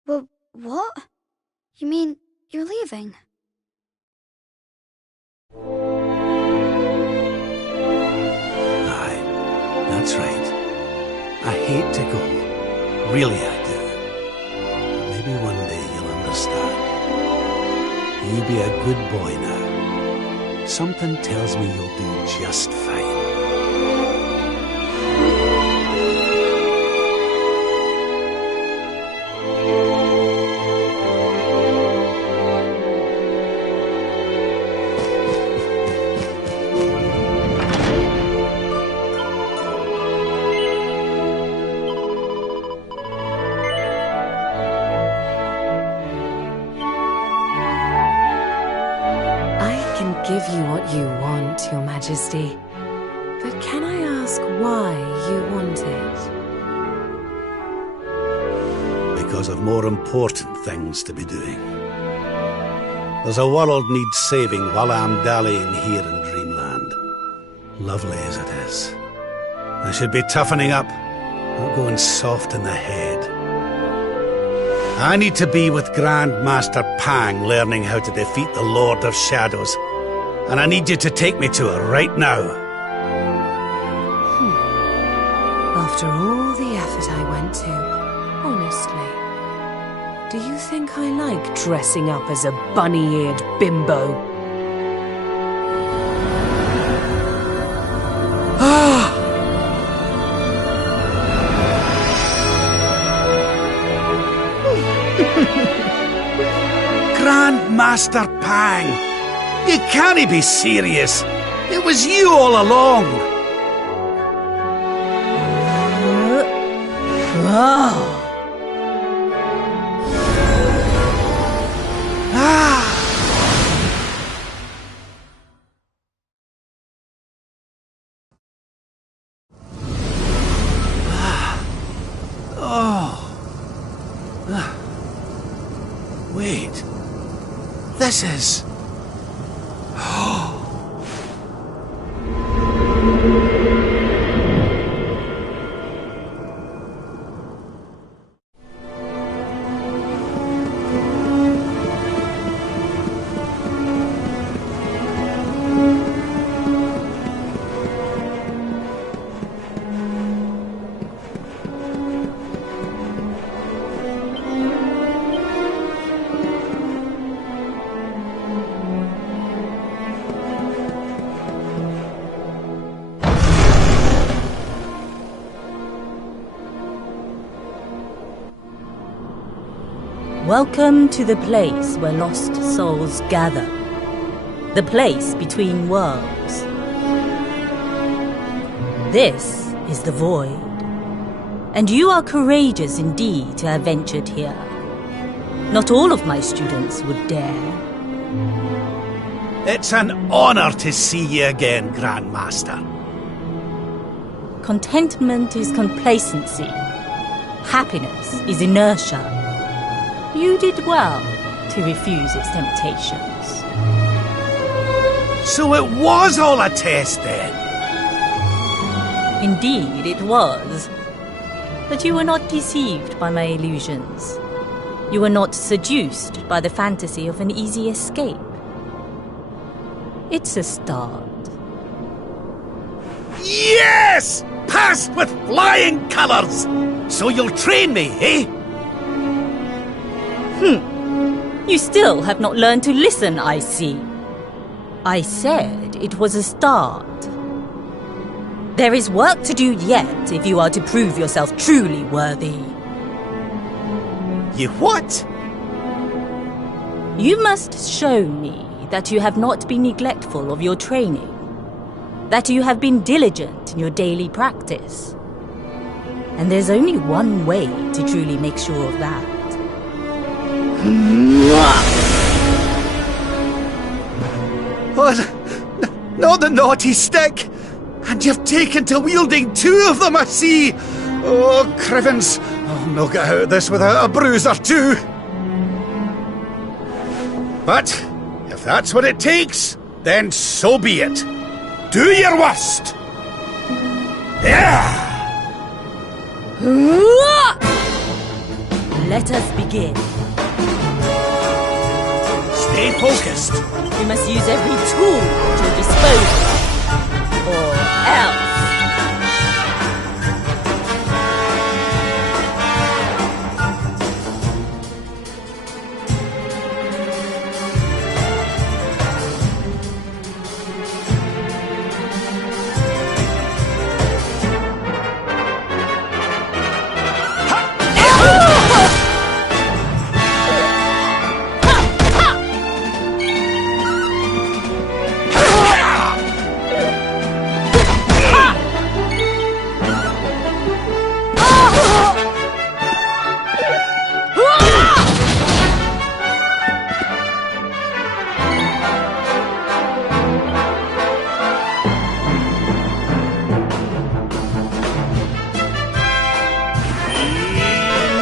Well, what? You mean you're leaving? Aye, that's right. I hate to go. Really, I do. But maybe one day you'll understand. You be a good boy now. Something tells me you'll do just fine. Give you what you want, Your Majesty. But can I ask why you want it? Because of more important things to be doing. There's a world needs saving while I'm dallying here in Dreamland. Lovely as it is. I should be toughening up, not going soft in the head. I need to be with Grandmaster Pang learning how to defeat the Lord of Shadows. And I need you to take me to her right now. After all the effort I went to, honestly, do you think I like dressing up as a bunny-eared bimbo? Grandmaster Pang! You can't be serious. It was you all along. Wait. This is... Welcome to the place where lost souls gather. The place between worlds. This is the Void. And you are courageous indeed to have ventured here. Not all of my students would dare. It's an honor to see you again, Grandmaster. Contentment is complacency. Happiness is inertia. You did well to refuse its temptations. So it was all a test then? Indeed it was. But you were not deceived by my illusions. You were not seduced by the fantasy of an easy escape. It's a start. Yes! Passed with flying colours! So you'll train me, eh? You still have not learned to listen, I see. I said it was a start. There is work to do yet if you are to prove yourself truly worthy. You what? You must show me that you have not been neglectful of your training, that you have been diligent in your daily practice. And there's only one way to truly make sure of that. Oh, not the naughty stick! And you've taken to wielding two of them, I see! Oh, Crivens, I'll not get out of this without a bruise or two! But, if that's what it takes, then so be it. Do your worst! Yeah! Let us begin. Stay focused. You must use every tool at your disposal, or else.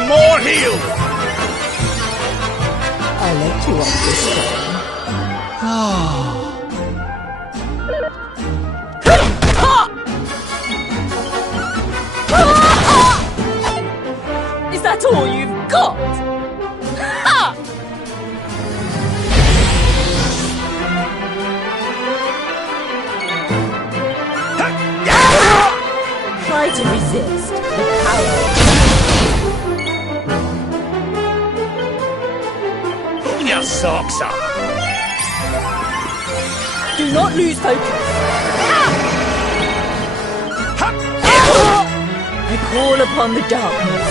More heal! I'll let you off this time. Is that all you've got? Ha! Try to resist the power. Pull your socks up! Do not lose focus. I call upon the darkness.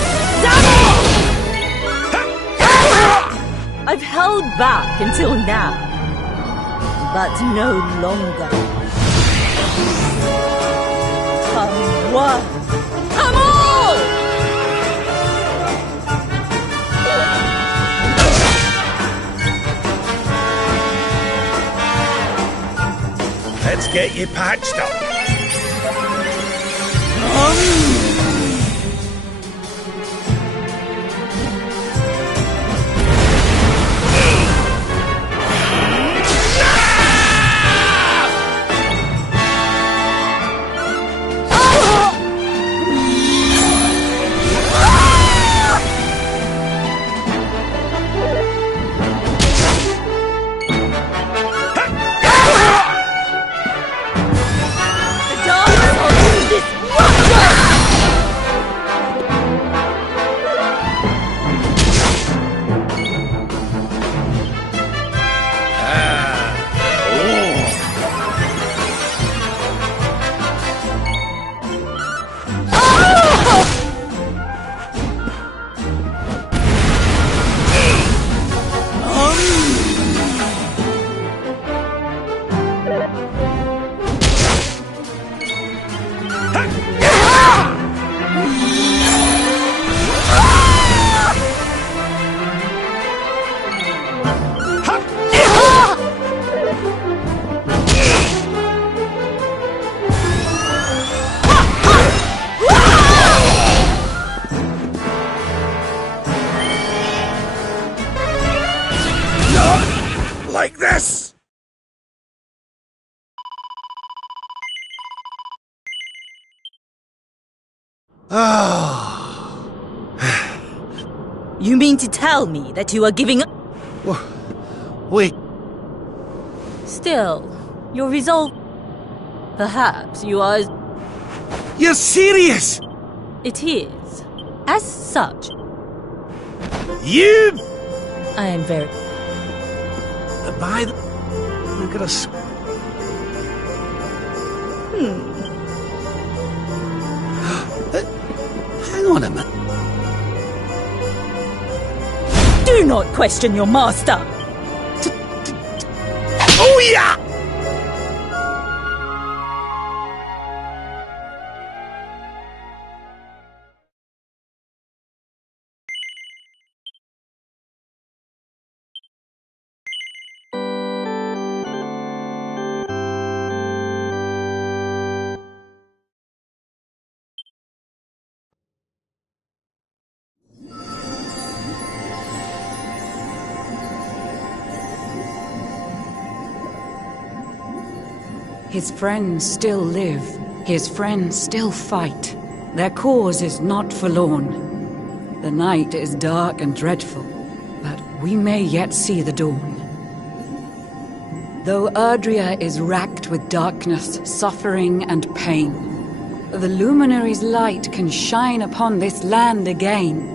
I've held back until now, but no longer. Come one, come all! Let's get you patched up. Like this! You mean to tell me that you are giving up? Wait. Still, your resolve... Perhaps you are... You're serious? It is. As such. You... I am very... By the... Look at us. Hang on a minute. Do not question your master! Oh yeah! His friends still live. His friends still fight. Their cause is not forlorn. The night is dark and dreadful, but we may yet see the dawn. Though Erdrea is racked with darkness, suffering, and pain, the Luminary's light can shine upon this land again.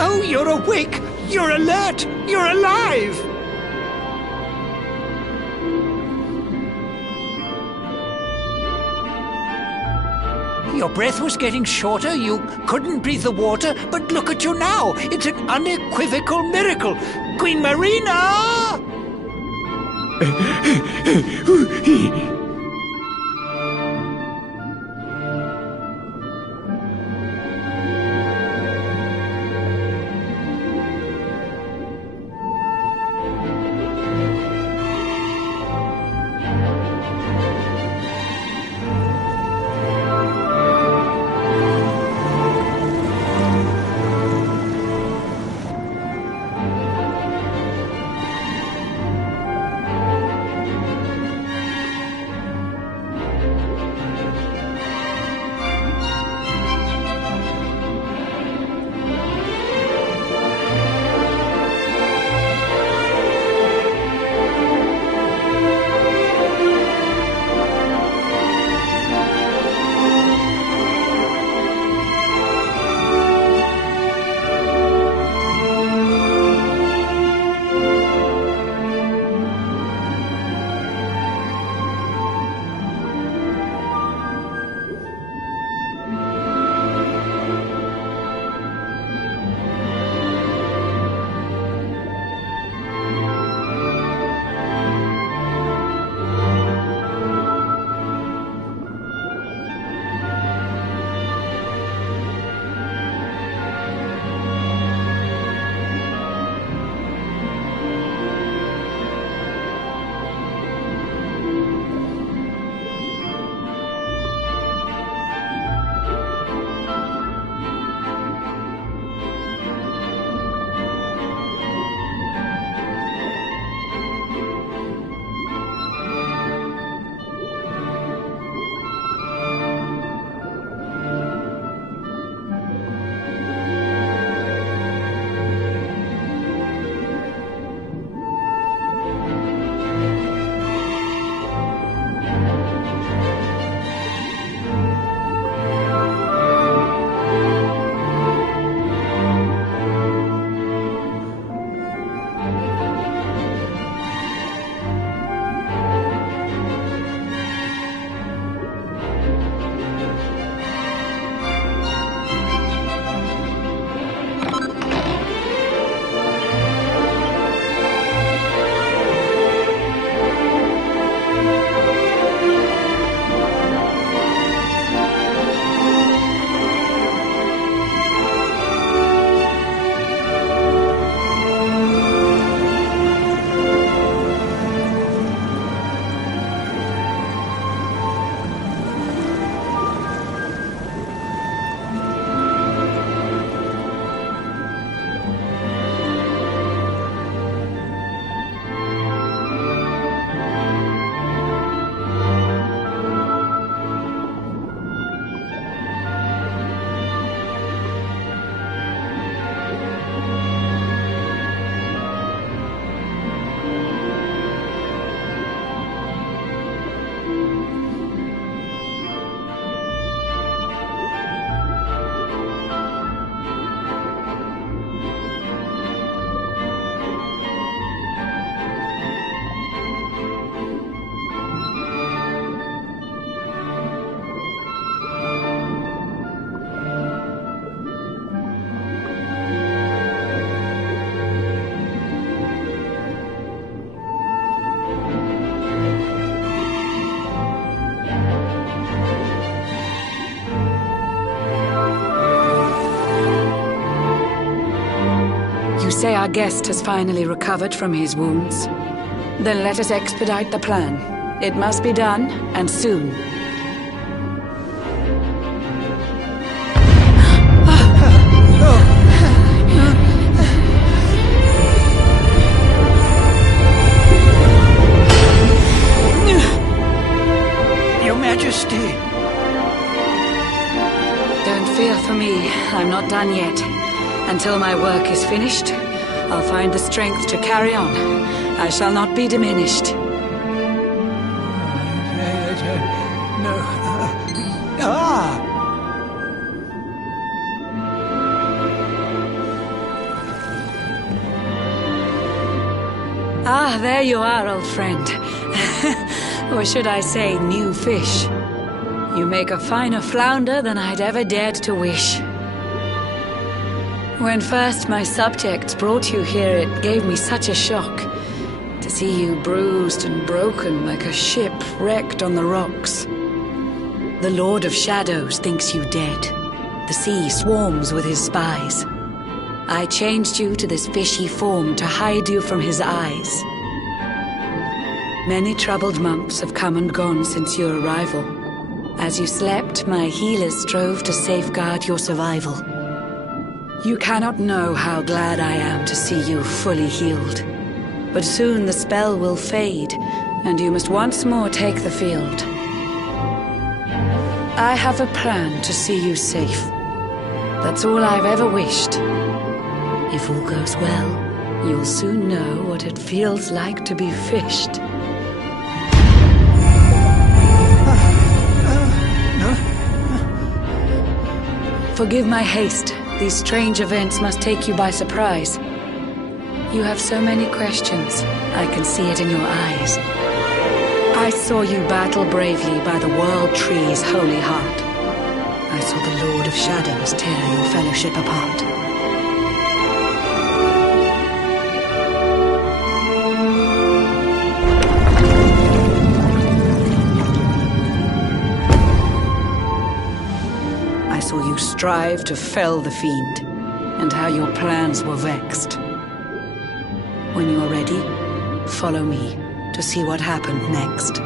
Oh, you're awake! You're alert! You're alive! Your breath was getting shorter, you couldn't breathe the water, but look at you now! It's an unequivocal miracle! Queen Marina! say our guest has finally recovered from his wounds. Then let us expedite the plan. It must be done, and soon. Your Majesty. Don't fear for me. I'm not done yet. Until my work is finished, I'll find the strength to carry on. I shall not be diminished. Ah, there you are, old friend. Or should I say, new fish. You make a finer flounder than I'd ever dared to wish. When first my subjects brought you here, it gave me such a shock to see you bruised and broken like a ship wrecked on the rocks. The Lord of Shadows thinks you dead. The sea swarms with his spies. I changed you to this fishy form to hide you from his eyes. Many troubled months have come and gone since your arrival. As you slept, my healers strove to safeguard your survival. You cannot know how glad I am to see you fully healed. But soon the spell will fade, and you must once more take the field. I have a plan to see you safe. That's all I've ever wished. If all goes well, you'll soon know what it feels like to be fished. Forgive my haste. These strange events must take you by surprise. You have so many questions. I can see it in your eyes. I saw you battle bravely by the World Tree's holy heart. I saw the Lord of Shadows tear your fellowship apart. I saw you strive to fell the fiend, and how your plans were vexed. When you are ready, follow me to see what happened next.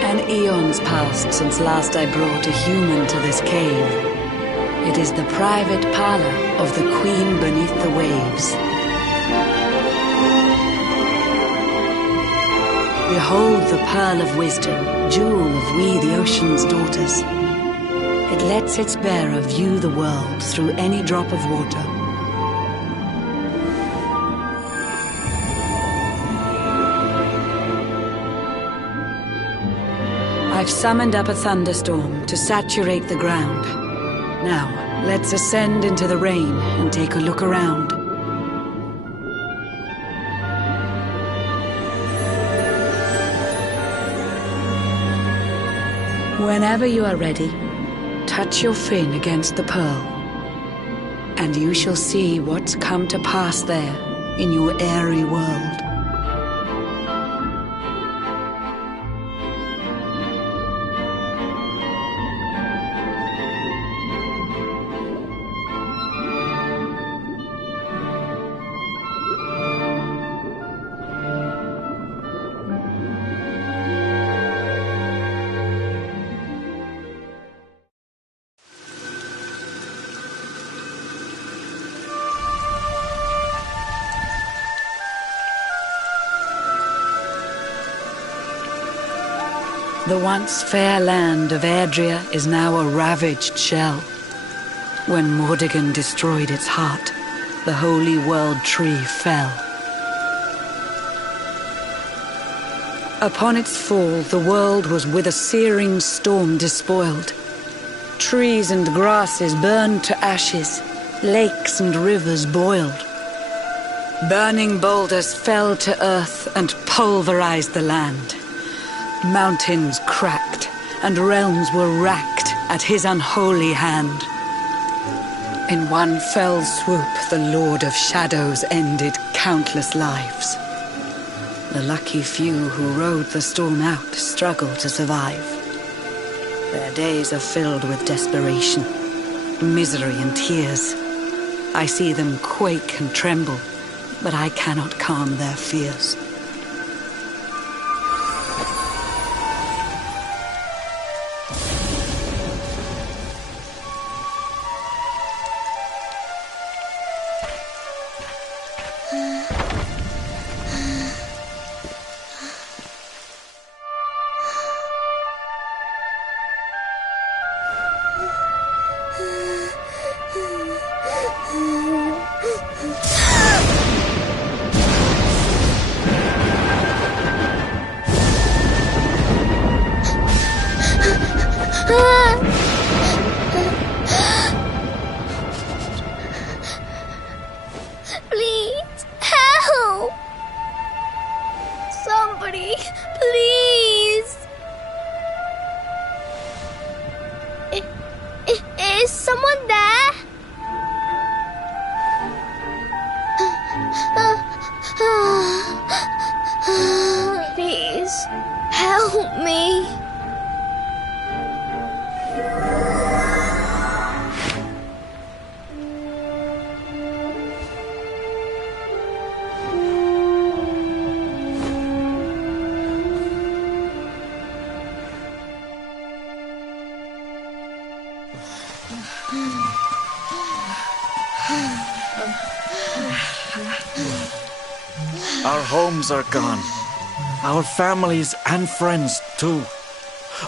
An eon's passed since last I brought a human to this cave. It is the private parlor of the Queen beneath the waves. Behold the pearl of wisdom, jewel of we the ocean's daughters. It lets its bearer view the world through any drop of water. I've summoned up a thunderstorm to saturate the ground. Now, let's ascend into the rain and take a look around. Whenever you are ready, touch your fin against the pearl, and you shall see what's come to pass there in your airy world. The once fair land of Erdrea is now a ravaged shell. When Mordegon destroyed its heart, the holy world tree fell. Upon its fall, the world was with a searing storm despoiled. Trees and grasses burned to ashes, lakes and rivers boiled. Burning boulders fell to earth and pulverized the land. Mountains cracked, and realms were racked at his unholy hand. In one fell swoop, the Lord of Shadows ended countless lives. The lucky few who rode the storm out struggle to survive. Their days are filled with desperation, misery and tears. I see them quake and tremble, but I cannot calm their fears. Please, help! Somebody, please! Is someone there? Please, help me. Our homes are gone. Our families and friends too.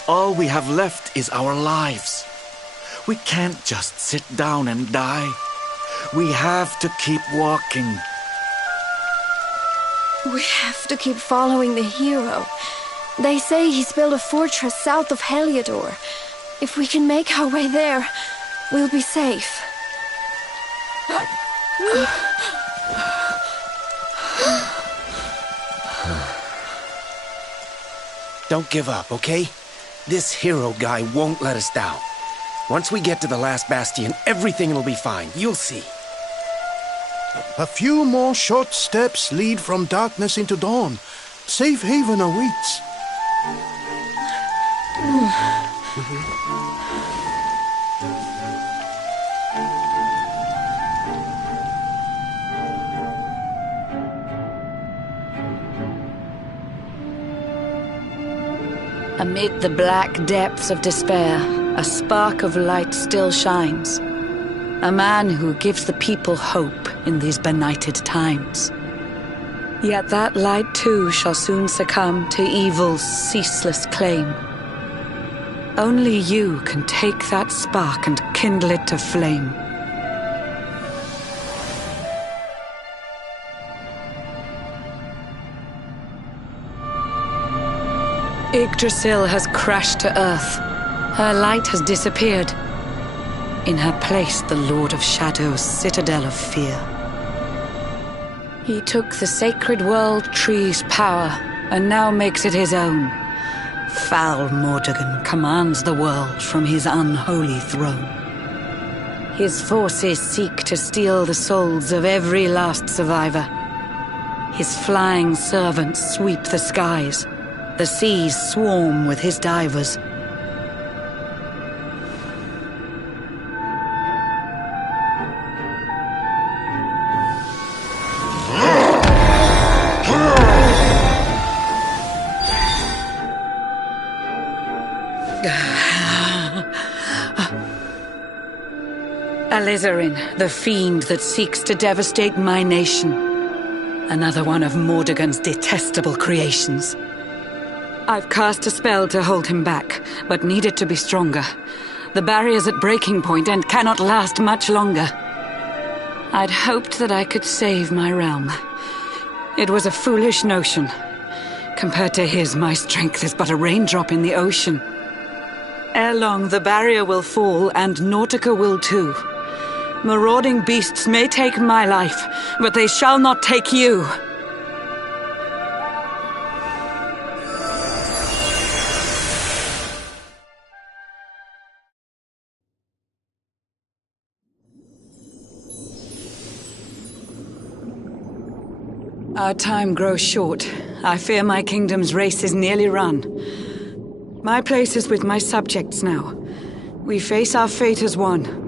All we have left is our lives. We can't just sit down and die. We have to keep walking. We have to keep following the hero. They say he's built a fortress south of Heliodor. If we can make our way there, we'll be safe. Don't give up, okay? This hero guy won't let us down. Once we get to the last bastion, everything will be fine. You'll see. A few more short steps lead from darkness into dawn. Safe haven awaits. Amid the black depths of despair, a spark of light still shines. A man who gives the people hope in these benighted times. Yet that light too shall soon succumb to evil's ceaseless claim. Only you can take that spark and kindle it to flame. Yggdrasil has crashed to earth. Her light has disappeared. In her place, the Lord of Shadows' citadel of fear. He took the sacred world tree's power and now makes it his own. Foul Mordegon commands the world from his unholy throne. His forces seek to steal the souls of every last survivor. His flying servants sweep the skies. The seas swarm with his divers. Alizarin, the fiend that seeks to devastate my nation. Another one of Mordegon's detestable creations. I've cast a spell to hold him back, but need it to be stronger. The barrier's at breaking point and cannot last much longer. I'd hoped that I could save my realm. It was a foolish notion. Compared to his, my strength is but a raindrop in the ocean. Ere long, the barrier will fall, and Nautica will too. Marauding beasts may take my life, but they shall not take you. Our time grows short. I fear my kingdom's race is nearly run. My place is with my subjects now. We face our fate as one.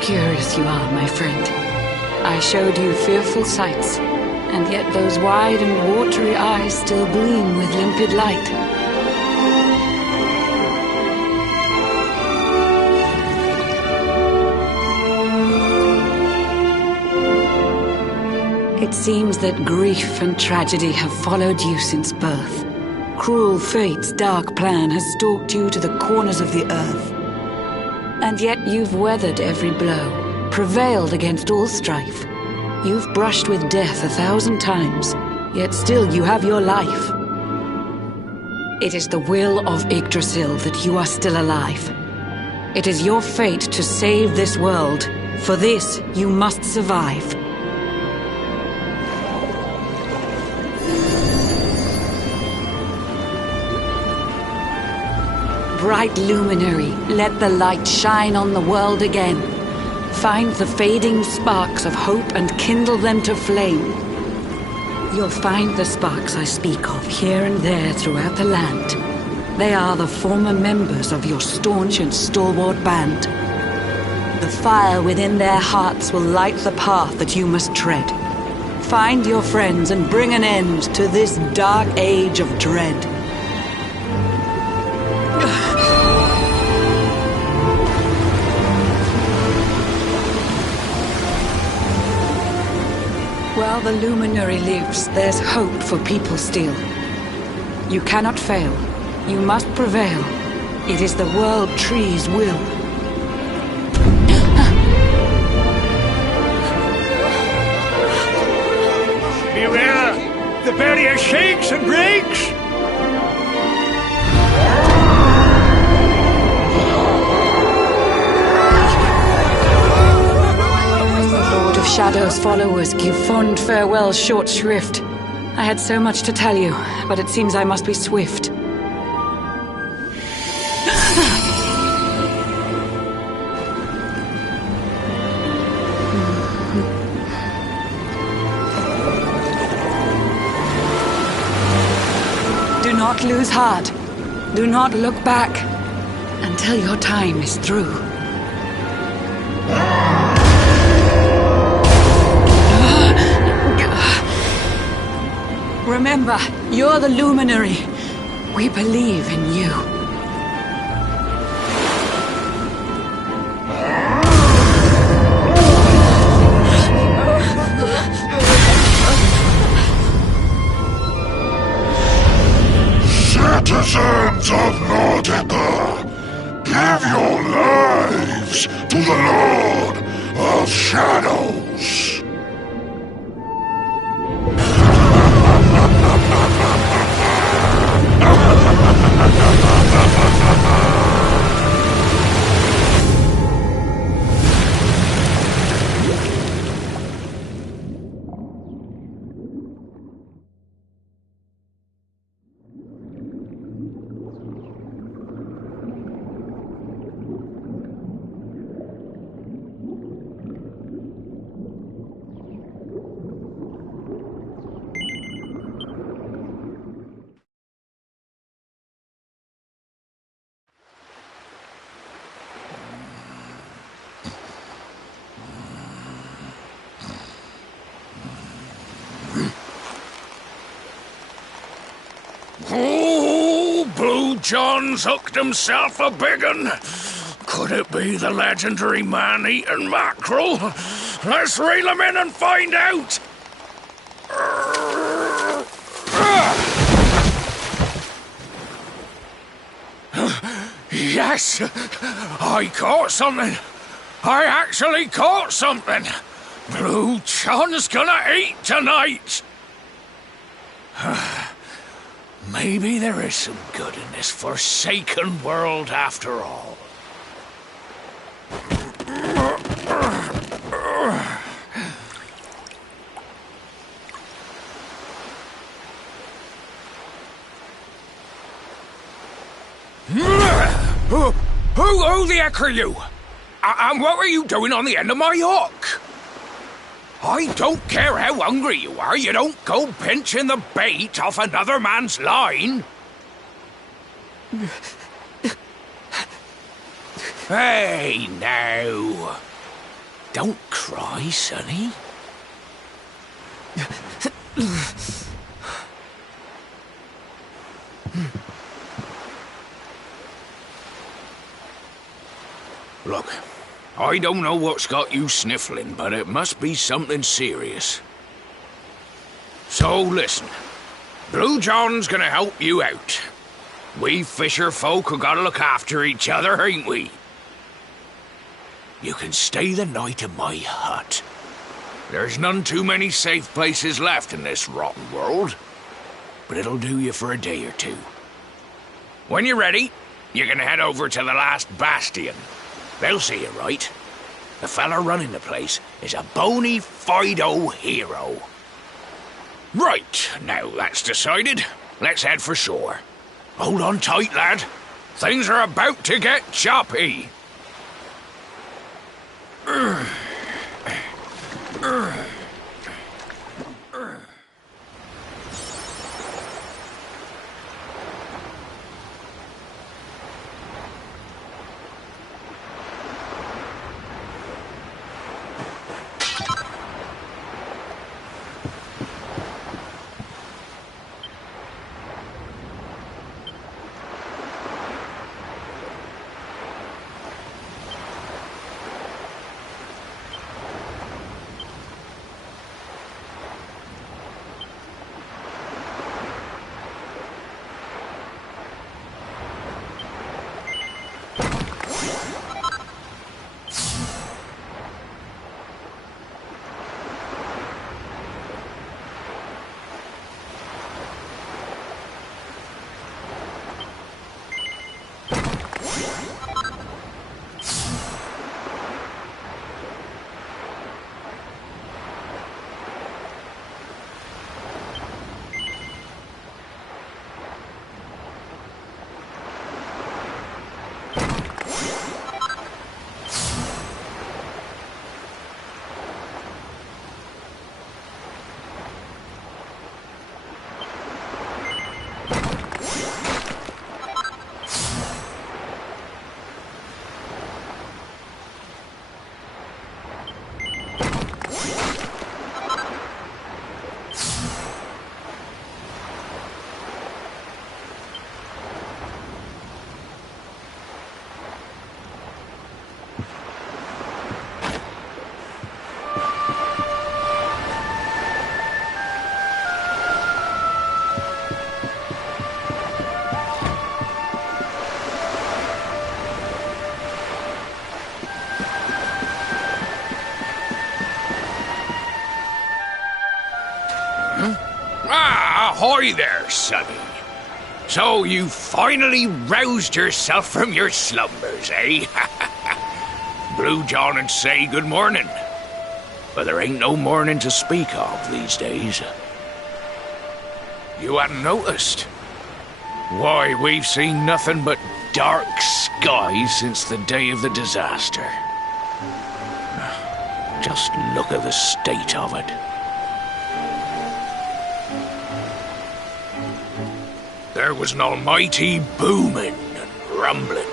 Curious you are, my friend. I showed you fearful sights, and yet those wide and watery eyes still gleam with limpid light. It seems that grief and tragedy have followed you since birth. Cruel fate's dark plan has stalked you to the corners of the earth. And yet you've weathered every blow, prevailed against all strife. You've brushed with death 1,000 times, yet still you have your life. It is the will of Yggdrasil that you are still alive. It is your fate to save this world. For this, you must survive. Bright luminary, let the light shine on the world again. Find the fading sparks of hope and kindle them to flame. You'll find the sparks I speak of here and there throughout the land. They are the former members of your staunch and stalwart band. The fire within their hearts will light the path that you must tread. Find your friends and bring an end to this dark age of dread. While the luminary lives, there's hope for people still. You cannot fail. You must prevail. It is the world tree's will. Beware! The barrier shakes and breaks! Shadow's followers give fond farewell short shrift. I had so much to tell you, but it seems I must be swift. Do not lose heart. Do not look back until your time is through. Remember, you're the luminary. We believe in you. Citizens of Nordica, give your lives to the Lord of Shadows. Oh, Blue John's hooked himself a big un. Could it be the legendary man-eating mackerel? Let's reel him in and find out! Yes! I caught something! I actually caught something! Blue John's gonna eat tonight! Maybe there is some good in this forsaken world after all. Who the heck are you? And what were you doing on the end of my hook? I don't care how hungry you are, you don't go pinching the bait off another man's line. Hey, now. Don't cry, sonny. Look, I don't know what's got you sniffling, but it must be something serious. So listen, Blue John's gonna help you out. We fisher folk have gotta look after each other, ain't we? You can stay the night in my hut. There's none too many safe places left in this rotten world, but it'll do you for a day or two. When you're ready, you can head over to the last bastion. They'll see you right. The fella running the place is a bony Fido hero. Right, now that's decided, let's head for shore. Hold on tight, lad. Things are about to get choppy. Ah, ahoy there, sonny. So you finally roused yourself from your slumbers, eh? Blue John and say good morning. But there ain't no morning to speak of these days. You hadn't noticed? Why, we've seen nothing but dark skies since the day of the disaster. Just look at the state of it. There was an almighty booming and rumbling,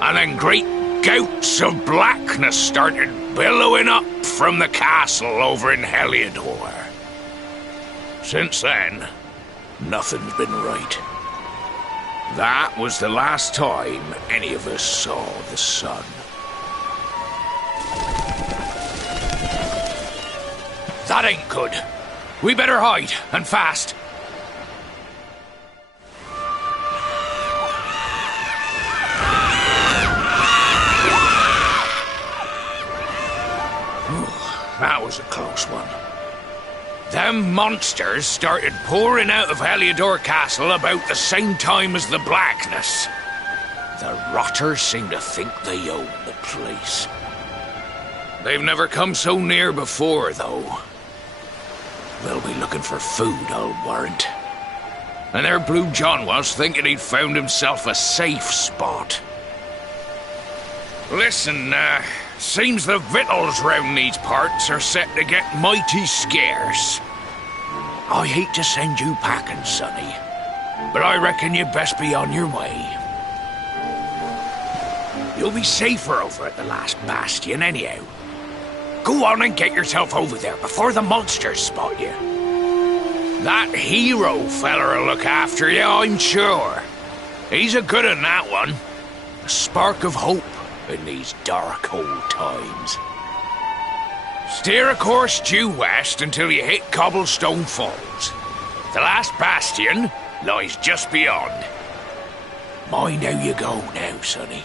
and then great gouts of blackness started billowing up from the castle over in Heliodor. Since then, nothing's been right. That was the last time any of us saw the sun. That ain't good. We better hide, and fast. That was a close one. Them monsters started pouring out of Heliodor Castle about the same time as the blackness. The rotters seem to think they own the place. They've never come so near before, though. They'll be looking for food, I'll warrant. And there Blue John was, thinking he'd found himself a safe spot. Listen, seems the victuals round these parts are set to get mighty scarce. I hate to send you packing, sonny, but I reckon you'd best be on your way. You'll be safer over at the last bastion anyhow. Go on and get yourself over there before the monsters spot you. That hero feller'll look after you, I'm sure. He's a good un, that one. A spark of hope in these dark old times. Steer a course due west until you hit Cobblestone Falls. The last bastion lies just beyond. Mind how you go now, sonny.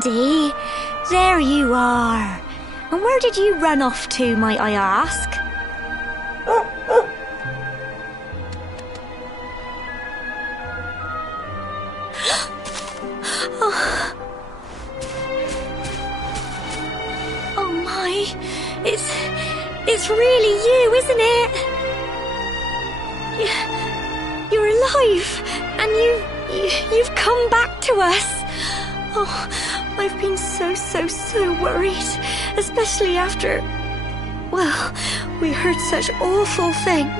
Sandy, there you are. And where did you run off to, might I ask? Oh my, it's really you, isn't it? You're alive, and you've come back to us. Oh, I've been so worried, especially after, well, we heard such awful things.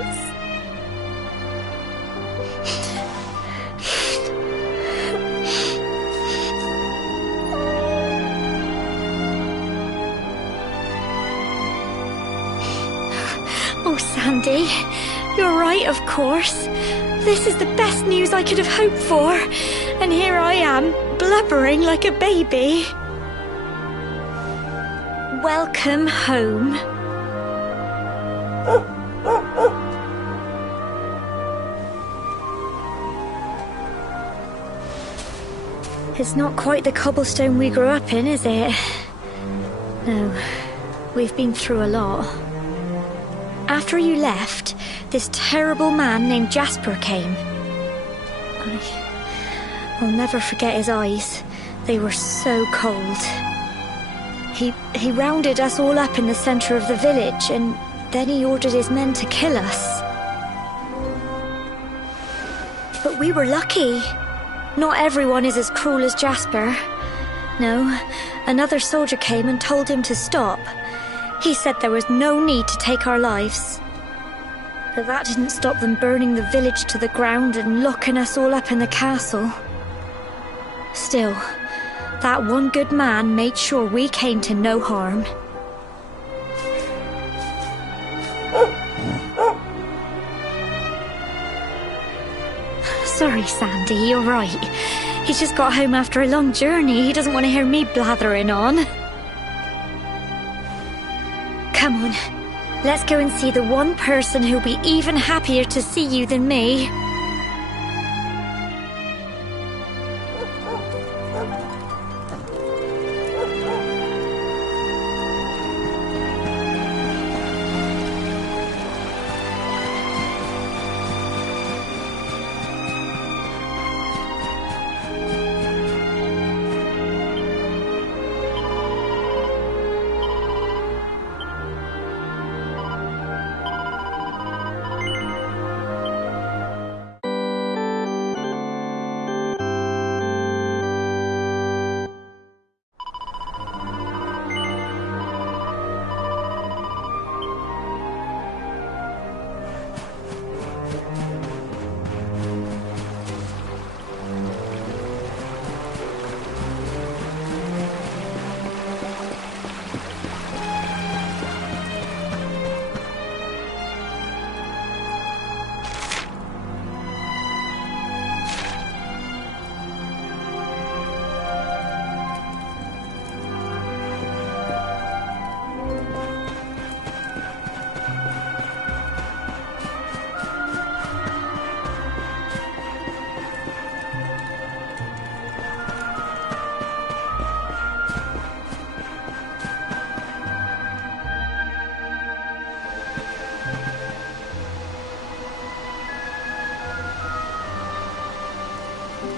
Oh, Sandy, you're right, of course. This is the best news I could have hoped for. And here I am, blubbering like a baby. Welcome home. It's not quite the cobblestone we grew up in, is it? No, we've been through a lot. After you left, this terrible man named Jasper came. I'll never forget his eyes. They were so cold. He rounded us all up in the centre of the village, and then he ordered his men to kill us. But we were lucky. Not everyone is as cruel as Jasper. No, another soldier came and told him to stop. He said there was no need to take our lives. But that didn't stop them burning the village to the ground and locking us all up in the castle. Still, that one good man made sure we came to no harm. Sorry, Sandy, you're right. He's just got home after a long journey. He doesn't want to hear me blathering on. Come on, let's go and see the one person who'll be even happier to see you than me.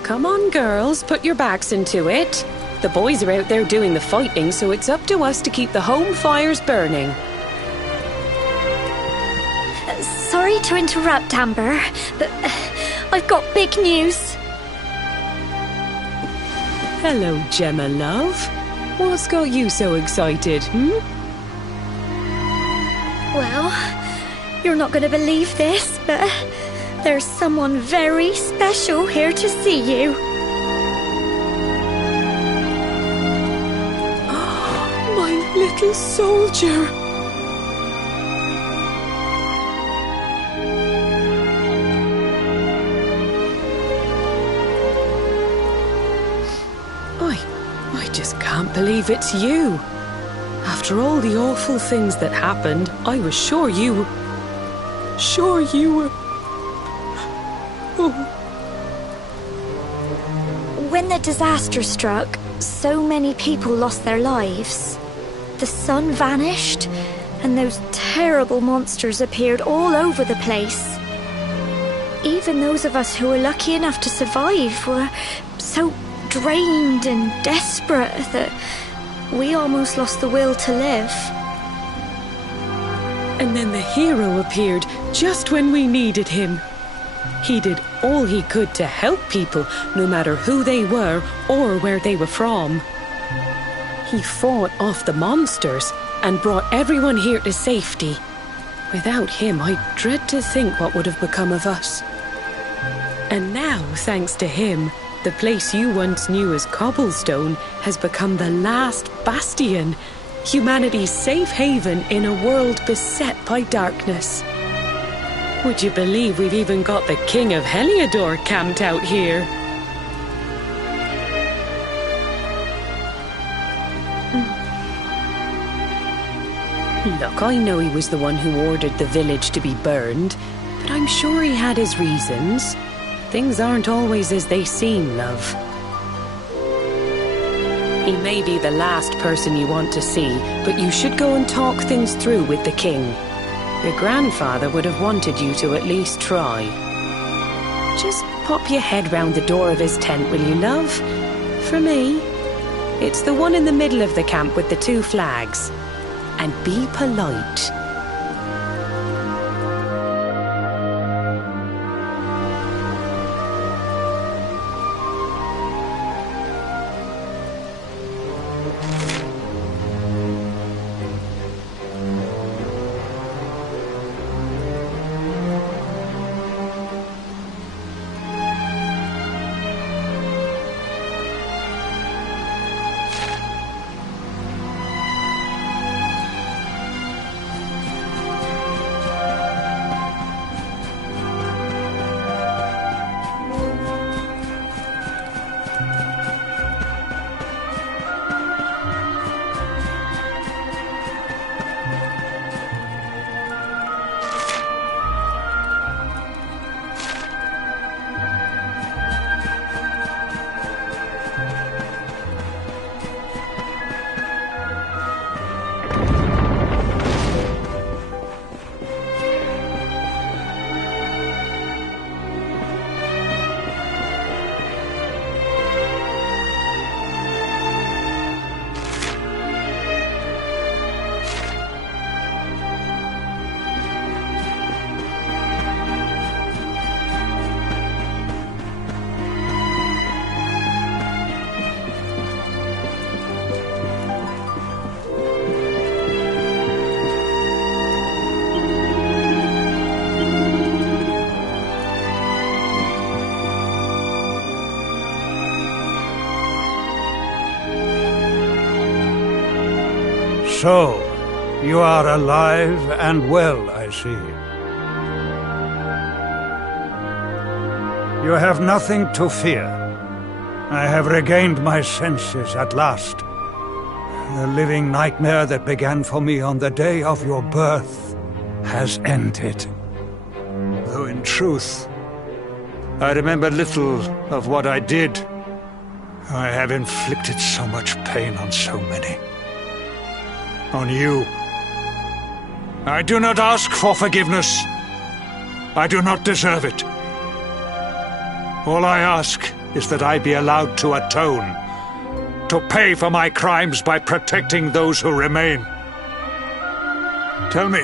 Come on, girls, put your backs into it. The boys are out there doing the fighting, so it's up to us to keep the home fires burning. Sorry to interrupt, Amber, but I've got big news. Hello, Gemma, love. What's got you so excited, Well, you're not going to believe this, but there's someone very special here to see you. My little soldier. I just can't believe it's you. After all the awful things that happened, I was sure you were... Oh. When the disaster struck, so many people lost their lives. The sun vanished, and those terrible monsters appeared all over the place. Even those of us who were lucky enough to survive were so drained and desperate that we almost lost the will to live. And then the hero appeared just when we needed him. He did all he could to help people, no matter who they were or where they were from. He fought off the monsters and brought everyone here to safety. Without him, I dread to think what would have become of us. And now, thanks to him, the place you once knew as Cobblestone has become the last bastion, humanity's safe haven in a world beset by darkness. Would you believe we've even got the King of Heliodor camped out here? Look, I know he was the one who ordered the village to be burned, but I'm sure he had his reasons. Things aren't always as they seem, love. He may be the last person you want to see, but you should go and talk things through with the king. Your grandfather would have wanted you to at least try. Just pop your head round the door of his tent, will you, love? For me, it's the one in the middle of the camp with the 2 flags. And be polite. So, you are alive and well, I see. You have nothing to fear. I have regained my senses at last. The living nightmare that began for me on the day of your birth has ended. Though in truth, I remember little of what I did. I have inflicted so much pain on so many. On you. I do not ask for forgiveness. I do not deserve it. All I ask is that I be allowed to atone, to pay for my crimes by protecting those who remain. Tell me,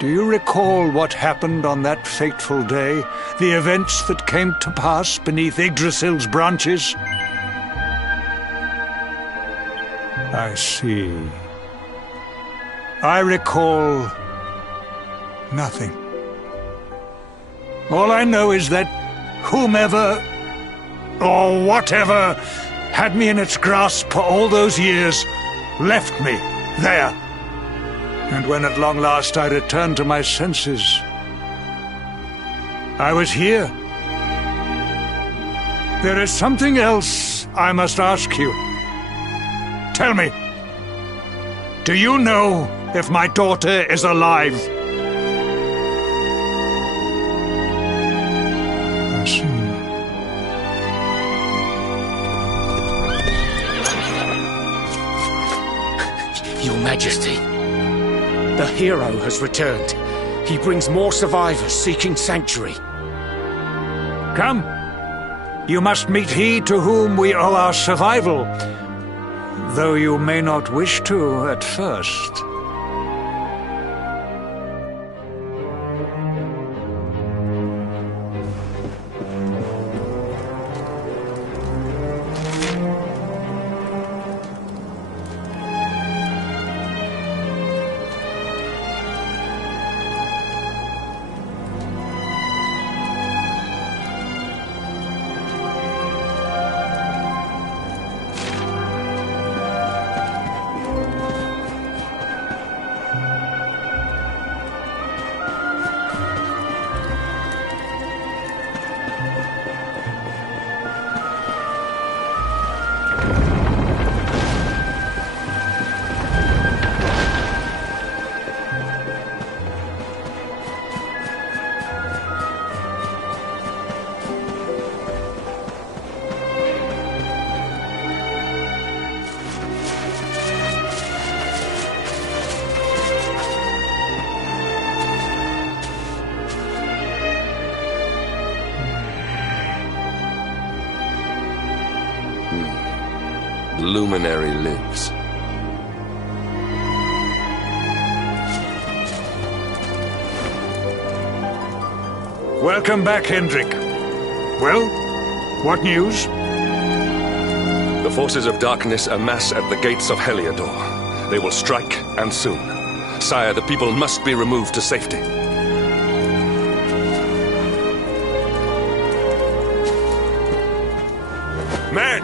do you recall what happened on that fateful day? The events that came to pass beneath Yggdrasil's branches? I see. I recall nothing. All I know is that whomever or whatever had me in its grasp for all those years left me there. And when at long last I returned to my senses, I was here. There is something else I must ask you. Tell me, do you know if my daughter is alive? I see. Your Majesty, the hero has returned. He brings more survivors seeking sanctuary. Come. You must meet he to whom we owe our survival, though you may not wish to at first. Luminary lives. Welcome back, Hendrik. Well, what news? The forces of darkness amass at the gates of Heliodor. They will strike, and soon. Sire, the people must be removed to safety. Men!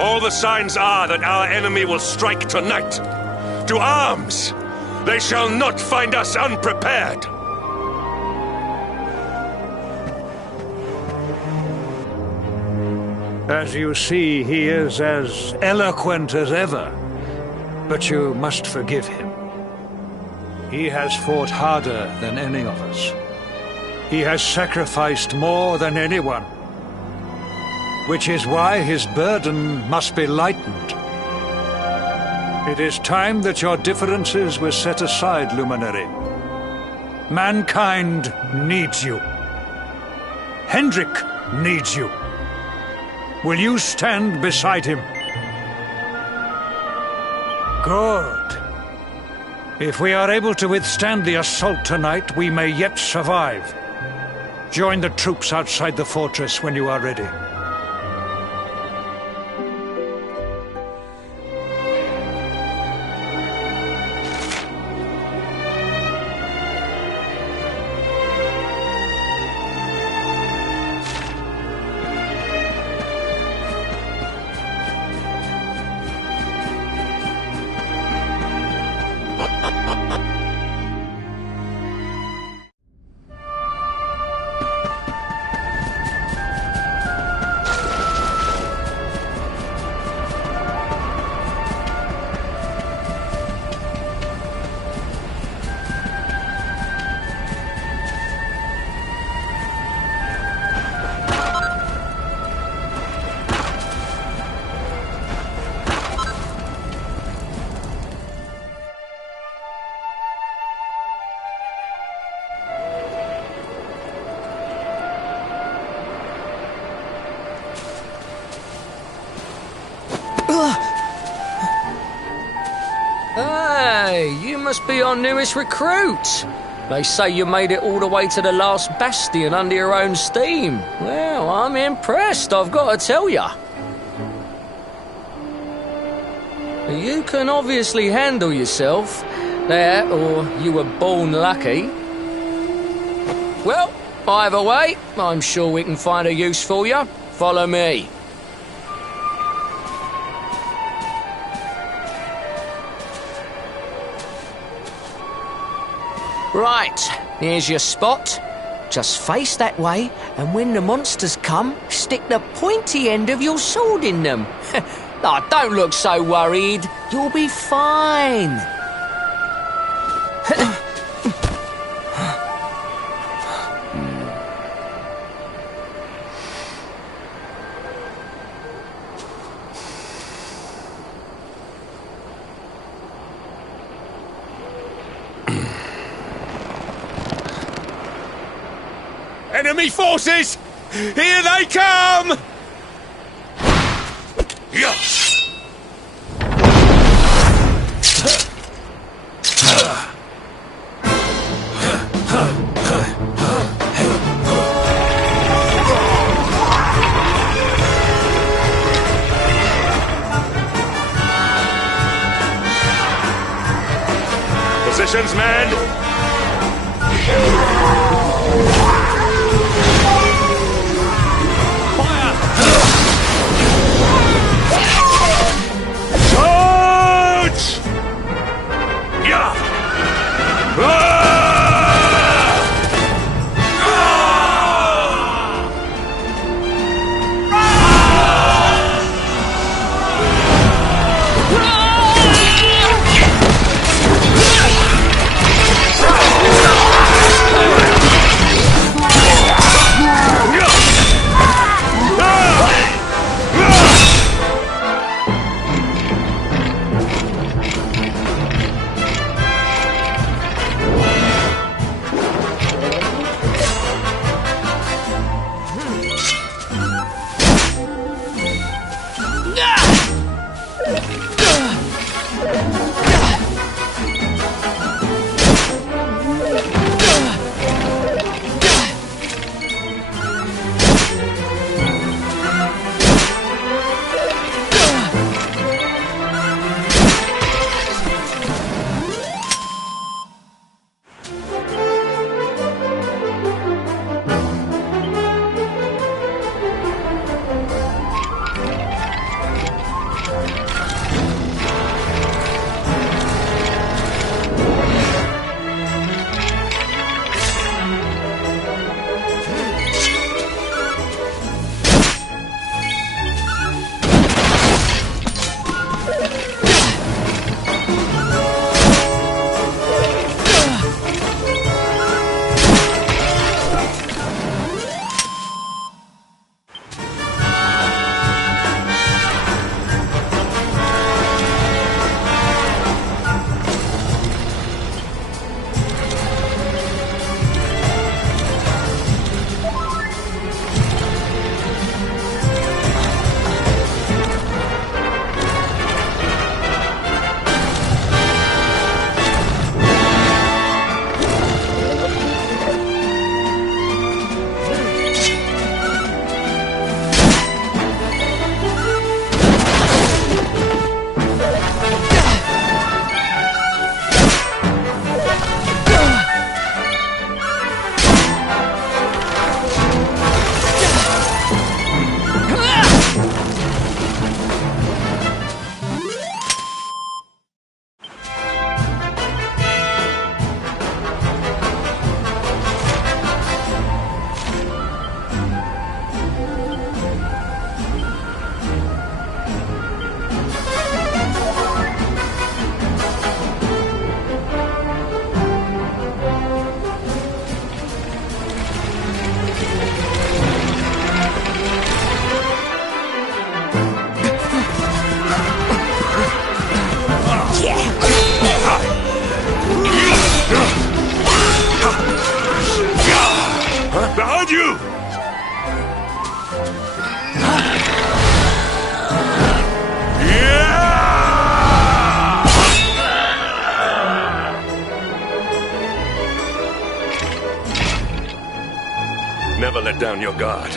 All the signs are that our enemy will strike tonight. To arms! They shall not find us unprepared! As you see, he is as eloquent as ever. But you must forgive him. He has fought harder than any of us. He has sacrificed more than anyone. Which is why his burden must be lightened. It is time that your differences were set aside, Luminary. Mankind needs you. Hendrik needs you. Will you stand beside him? Good. If we are able to withstand the assault tonight, we may yet survive. Join the troops outside the fortress when you are ready. Hey, you must be our newest recruit. They say you made it all the way to the last bastion under your own steam. Well, I'm impressed, I've got to tell ya. You can obviously handle yourself. That, or you were born lucky. Well, either way, I'm sure we can find a use for you. Follow me. Right, here's your spot. Just face that way, and when the monsters come, stick the pointy end of your sword in them. Oh, don't look so worried. You'll be fine. Enemy forces! Here they come! Positions, men! Charge! Yeah! Behind you! never let down your guard.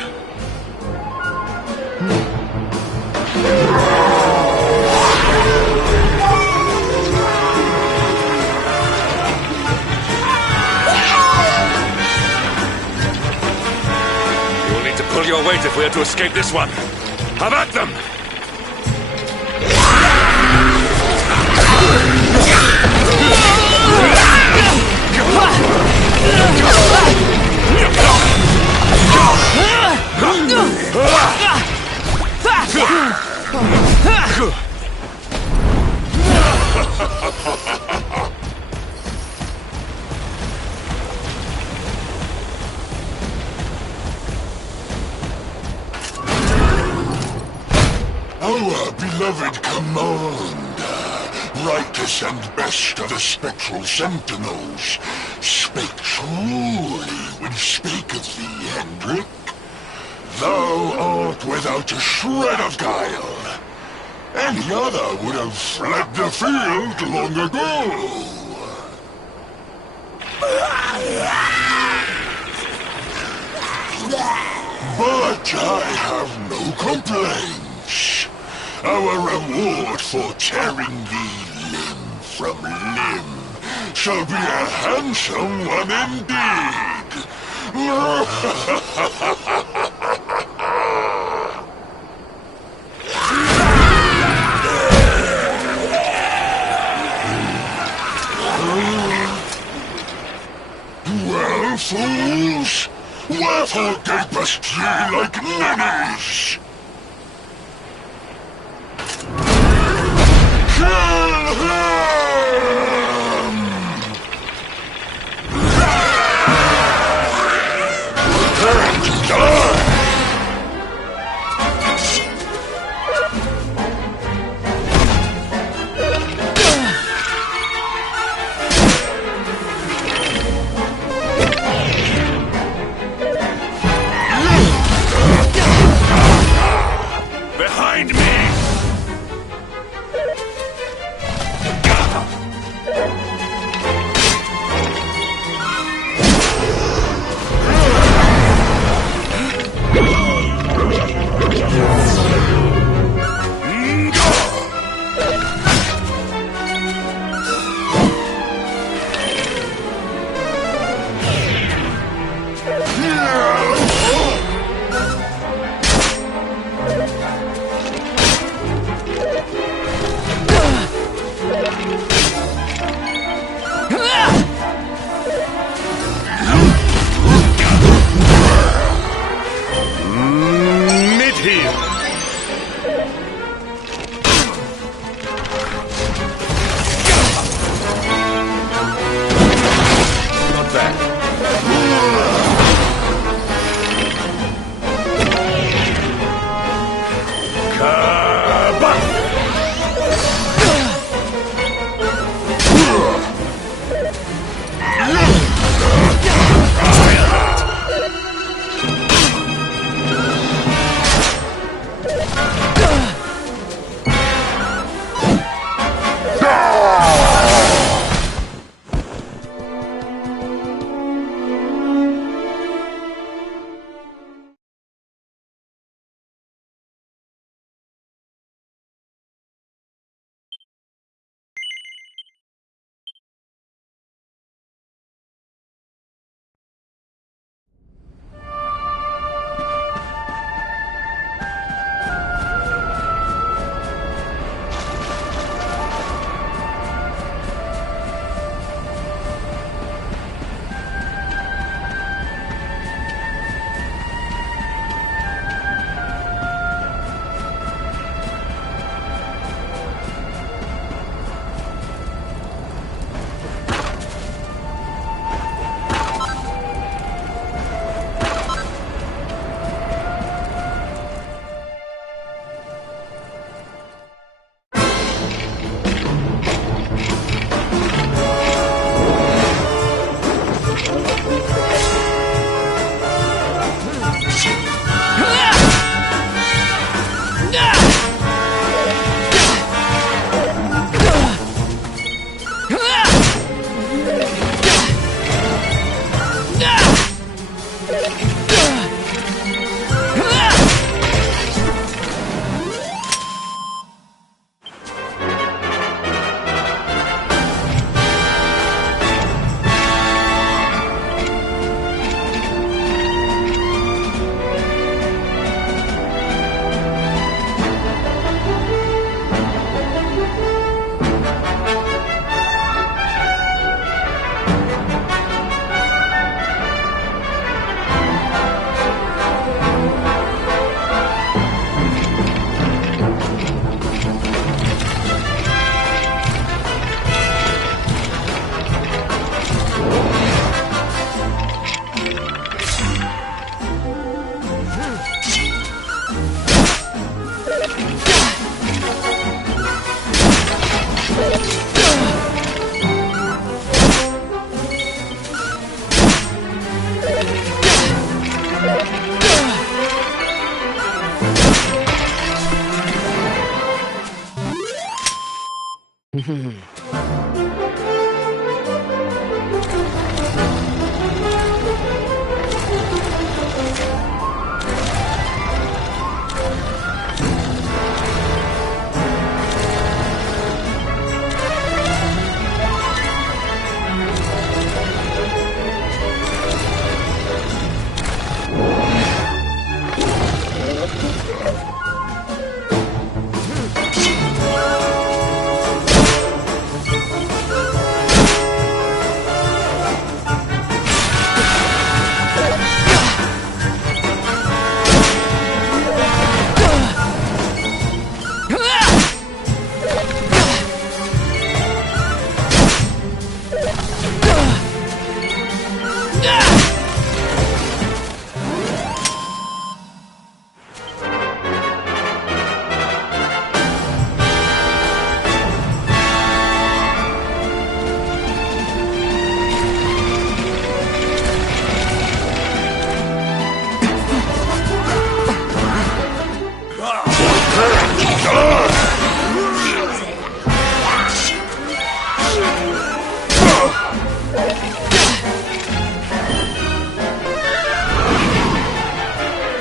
You'll need to pull your weight if we are to escape this one. Have at them! Our beloved commander, brightest and best of the spectral sentinels, spake truly when spaketh thee, Hendrik. Thou art without a shred of guile. Any other would have fled the field long ago. But I have no complaints. Our reward for tearing thee limb from limb shall be a handsome one indeed. Well, fools, wherefore gapest ye like ninnies? Kill him! And die! Behind me!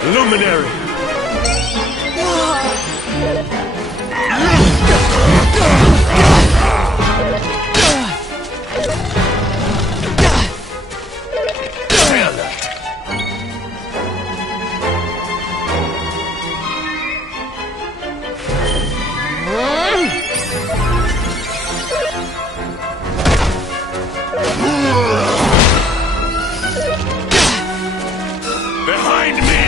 Luminary! Behind me!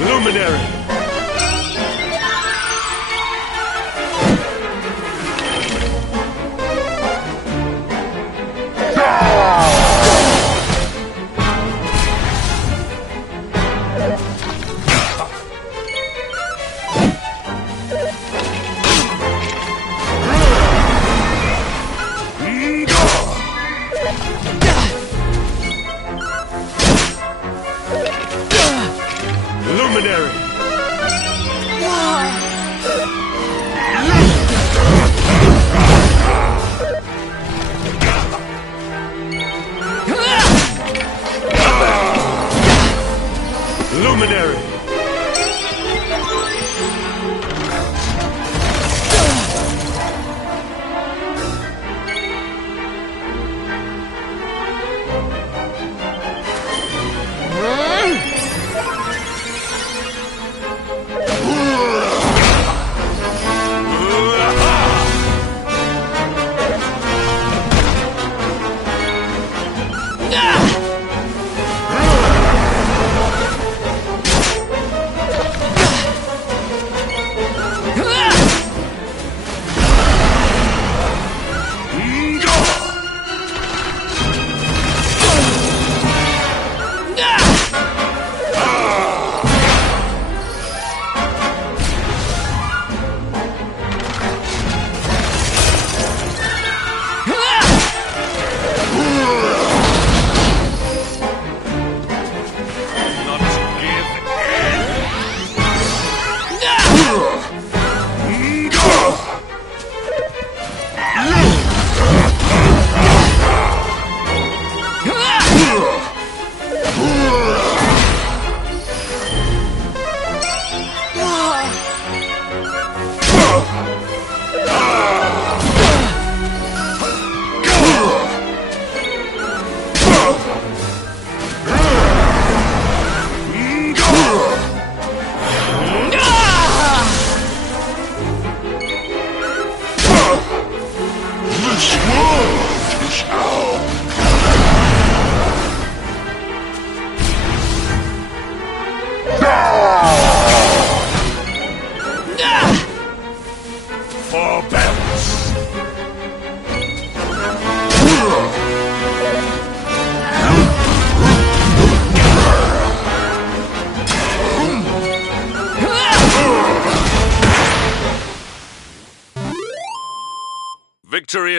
Luminary! Luminary! Luminary!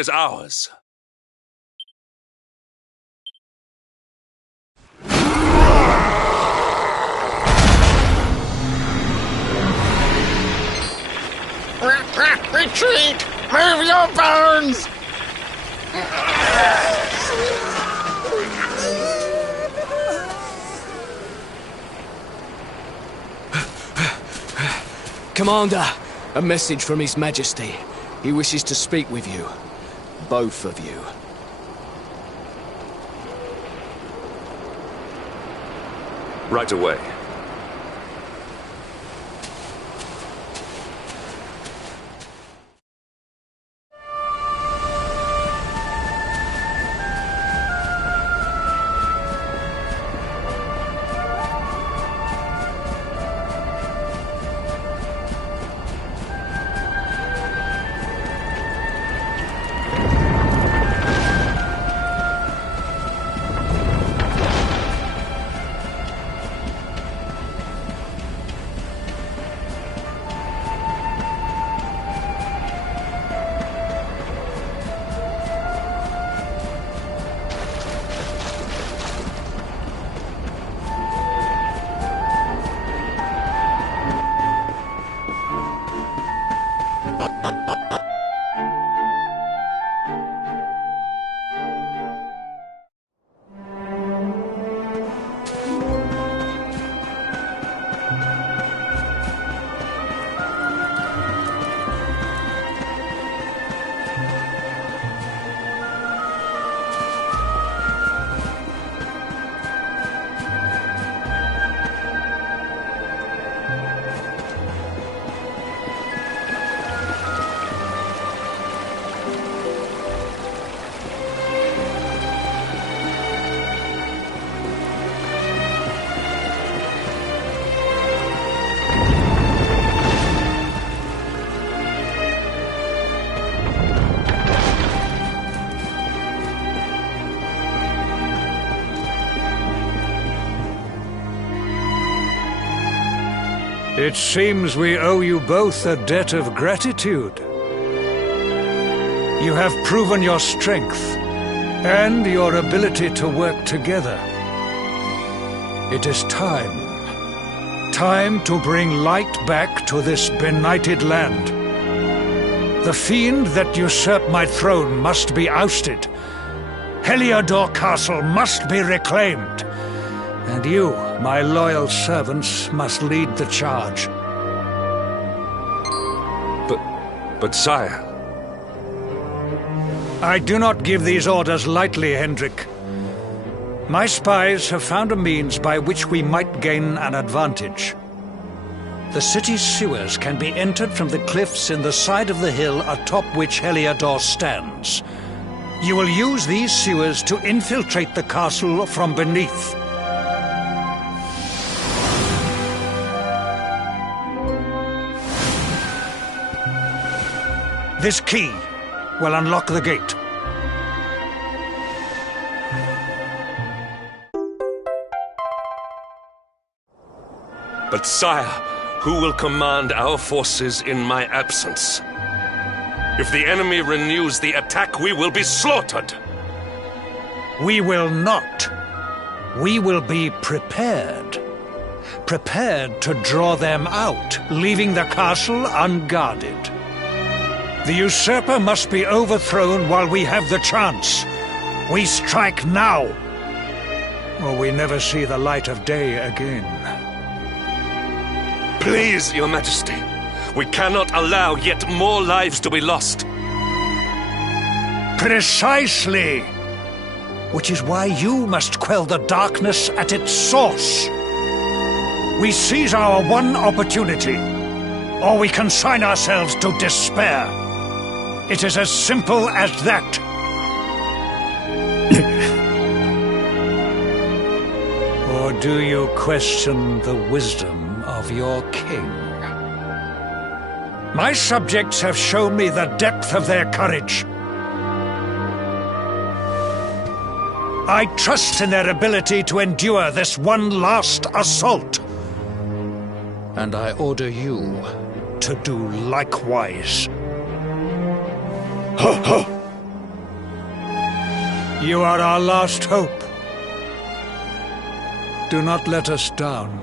is ours. Retreat! Move your bones! Commander, a message from His Majesty. He wishes to speak with you. Both of you. Right away. It seems we owe you both a debt of gratitude. You have proven your strength and your ability to work together. It is time. Time to bring light back to this benighted land. The fiend that usurped my throne must be ousted. Heliodor Castle must be reclaimed. And you, my loyal servants, must lead the charge. But sire... I do not give these orders lightly, Hendrik. My spies have found a means by which we might gain an advantage. The city's sewers can be entered from the cliffs in the side of the hill atop which Heliodor stands. You will use these sewers to infiltrate the castle from beneath. This key will unlock the gate. But sire, who will command our forces in my absence? If the enemy renews the attack, we will be slaughtered. We will not. We will be prepared. Prepared to draw them out, leaving the castle unguarded. The usurper must be overthrown while we have the chance. We strike now, or we never see the light of day again. Please, Your Majesty, we cannot allow yet more lives to be lost. Precisely! Which is why you must quell the darkness at its source. We seize our one opportunity, or we consign ourselves to despair. It is as simple as that. Or do you question the wisdom of your king? My subjects have shown me the depth of their courage. I trust in their ability to endure this one last assault. And I order you to do likewise. You are our last hope. Do not let us down.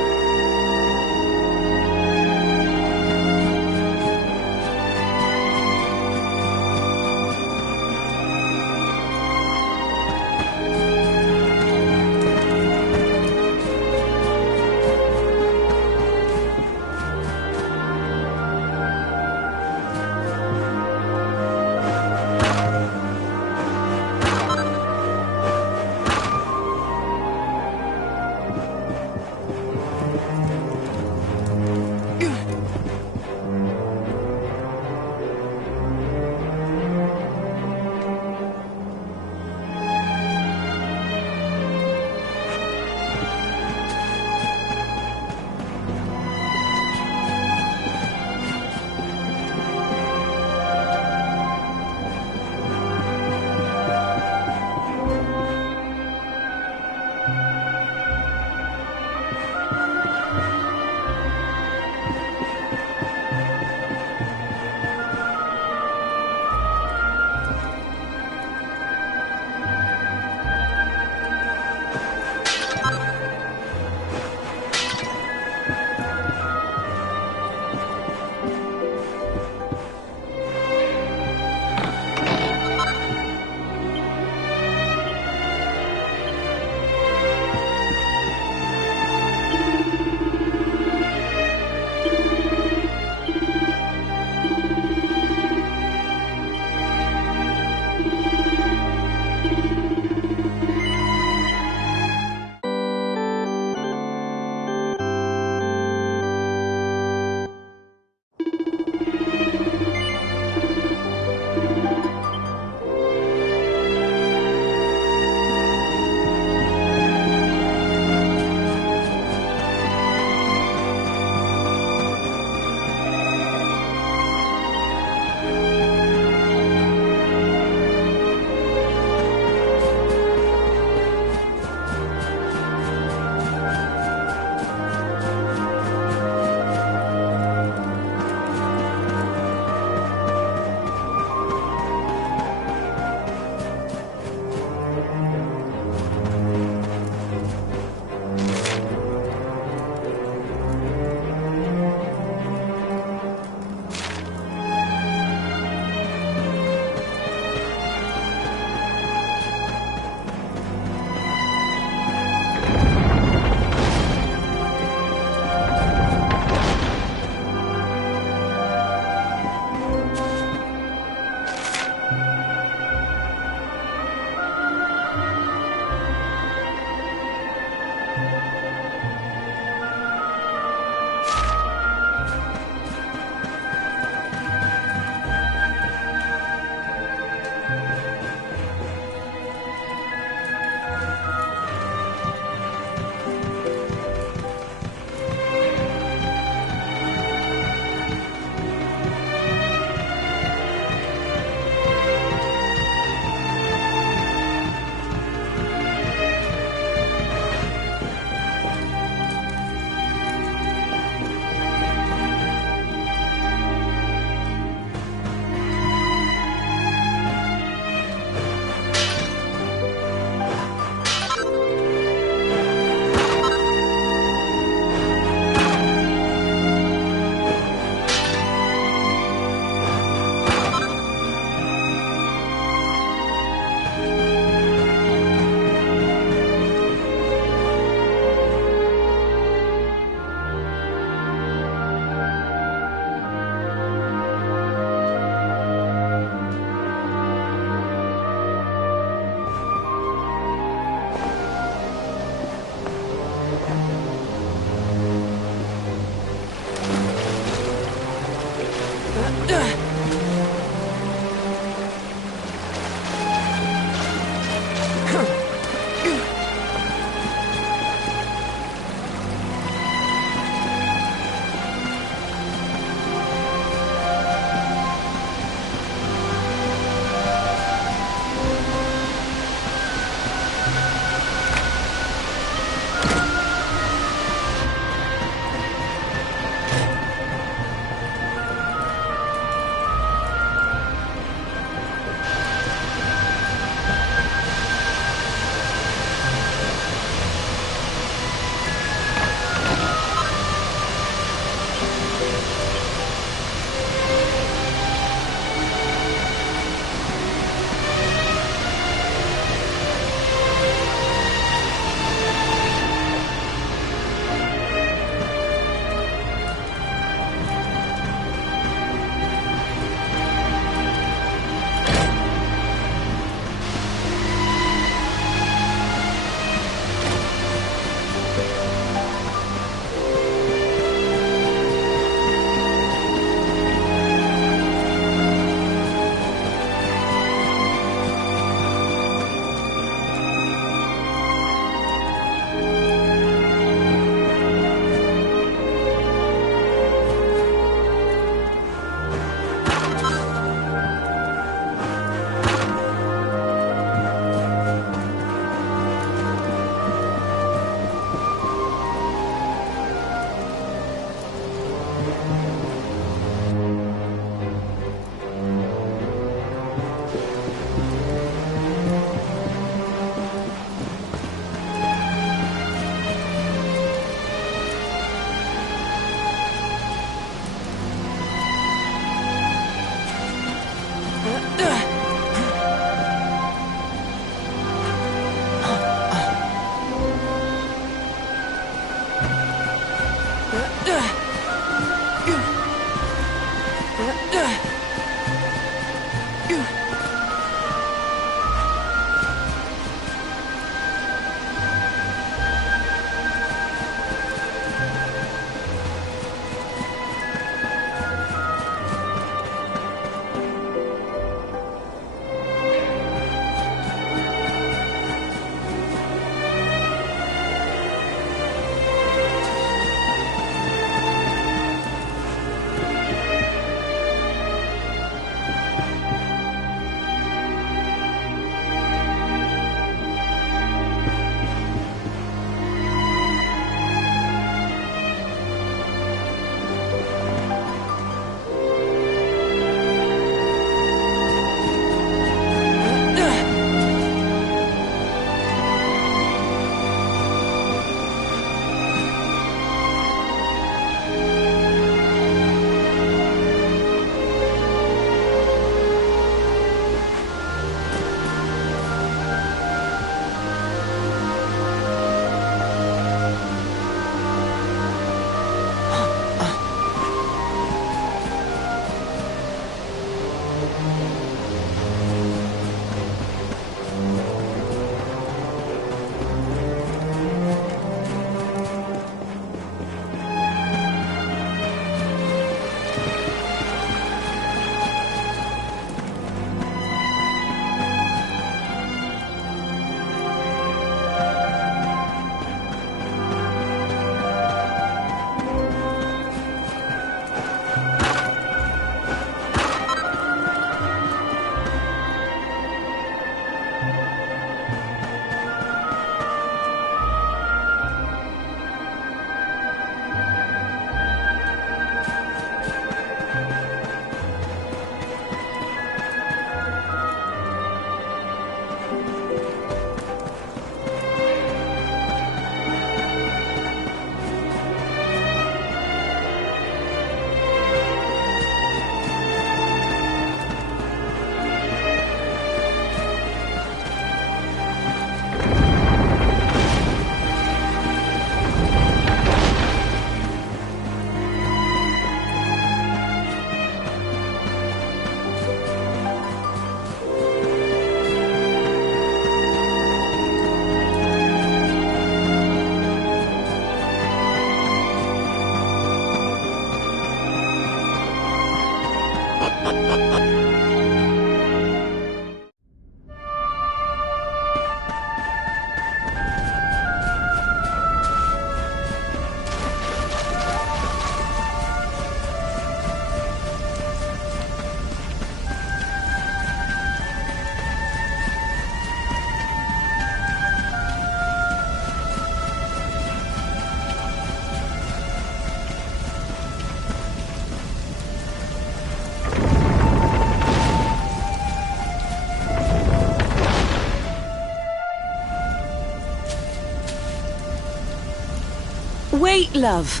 Wait, love.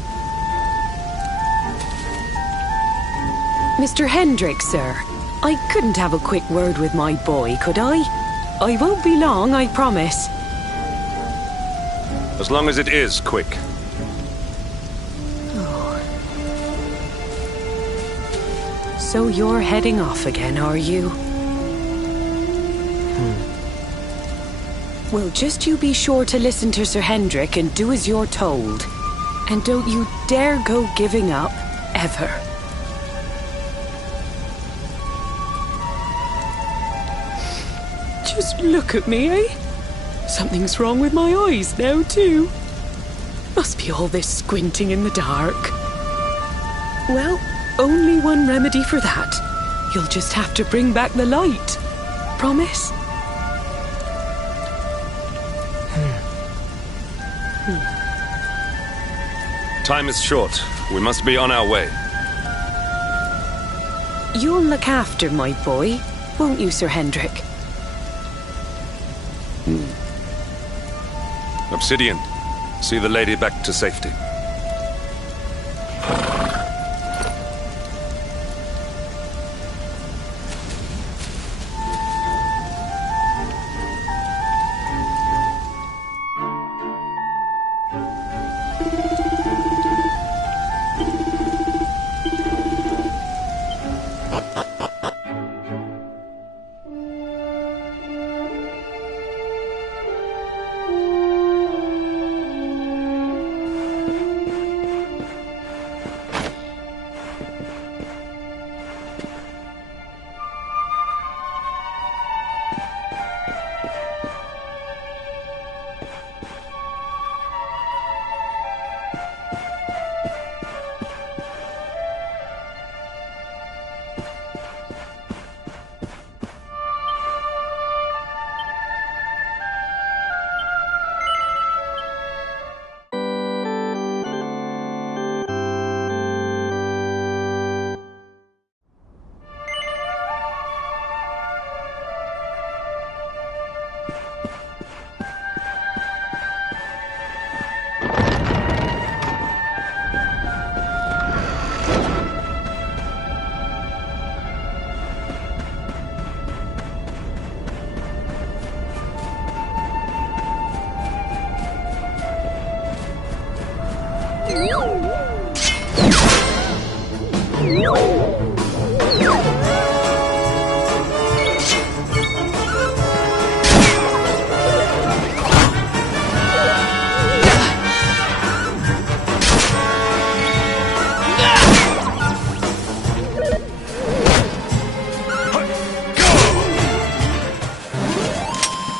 Mr. Hendrick, sir. I couldn't have a quick word with my boy, could I? I won't be long, I promise. As long as it is quick. So you're heading off again, are you? Well, just you be sure to listen to Sir Hendrick and do as you're told. And don't you dare go giving up, ever. Just look at me, eh? Something's wrong with my eyes now, too. Must be all this squinting in the dark. Well, only one remedy for that. You'll just have to bring back the light. Promise? Time is short. We must be on our way. You'll look after my boy, won't you, Sir Hendrick? Obsidian, see the lady back to safety.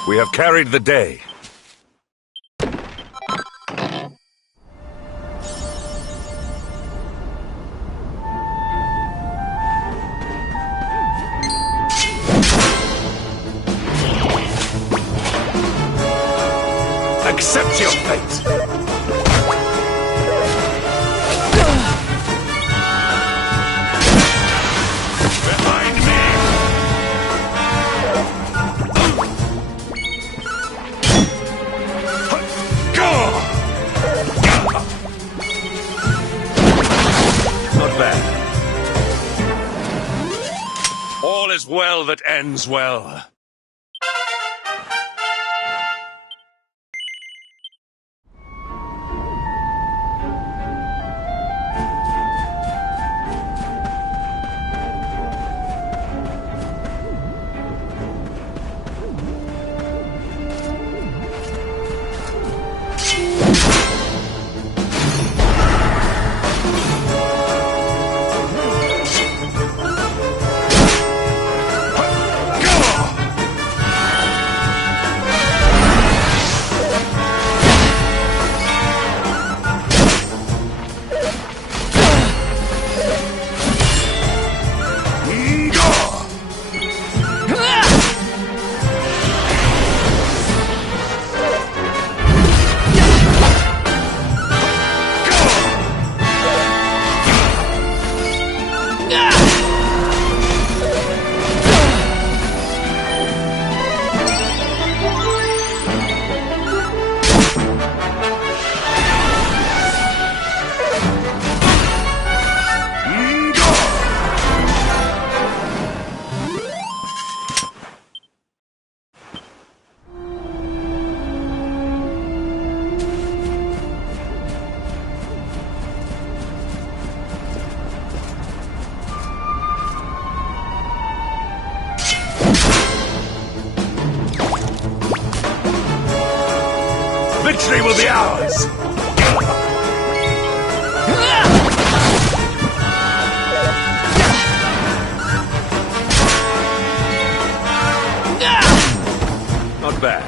We have carried the day. Accept your fate! Behind me! Go! Not bad. All is well that ends well. Victory will be ours! Not bad.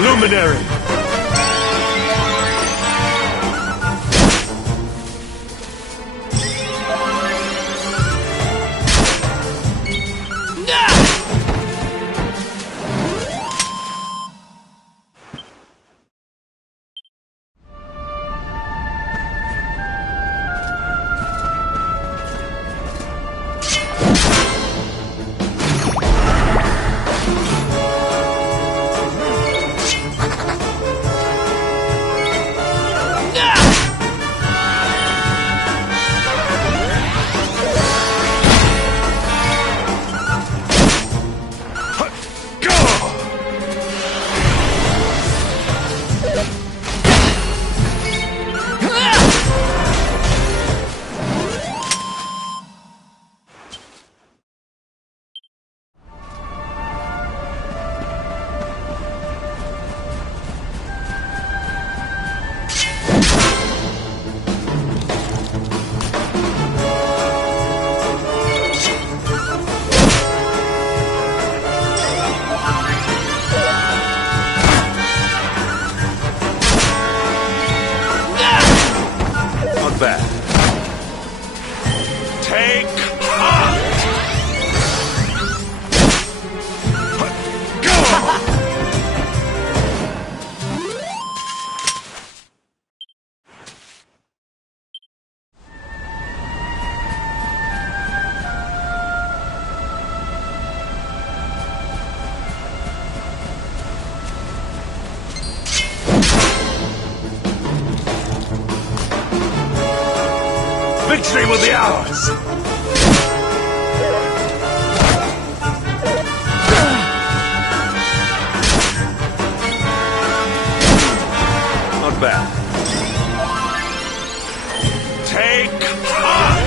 Luminary! Bad. Take heart! Go! Victory will be ours! Not bad. Take heart!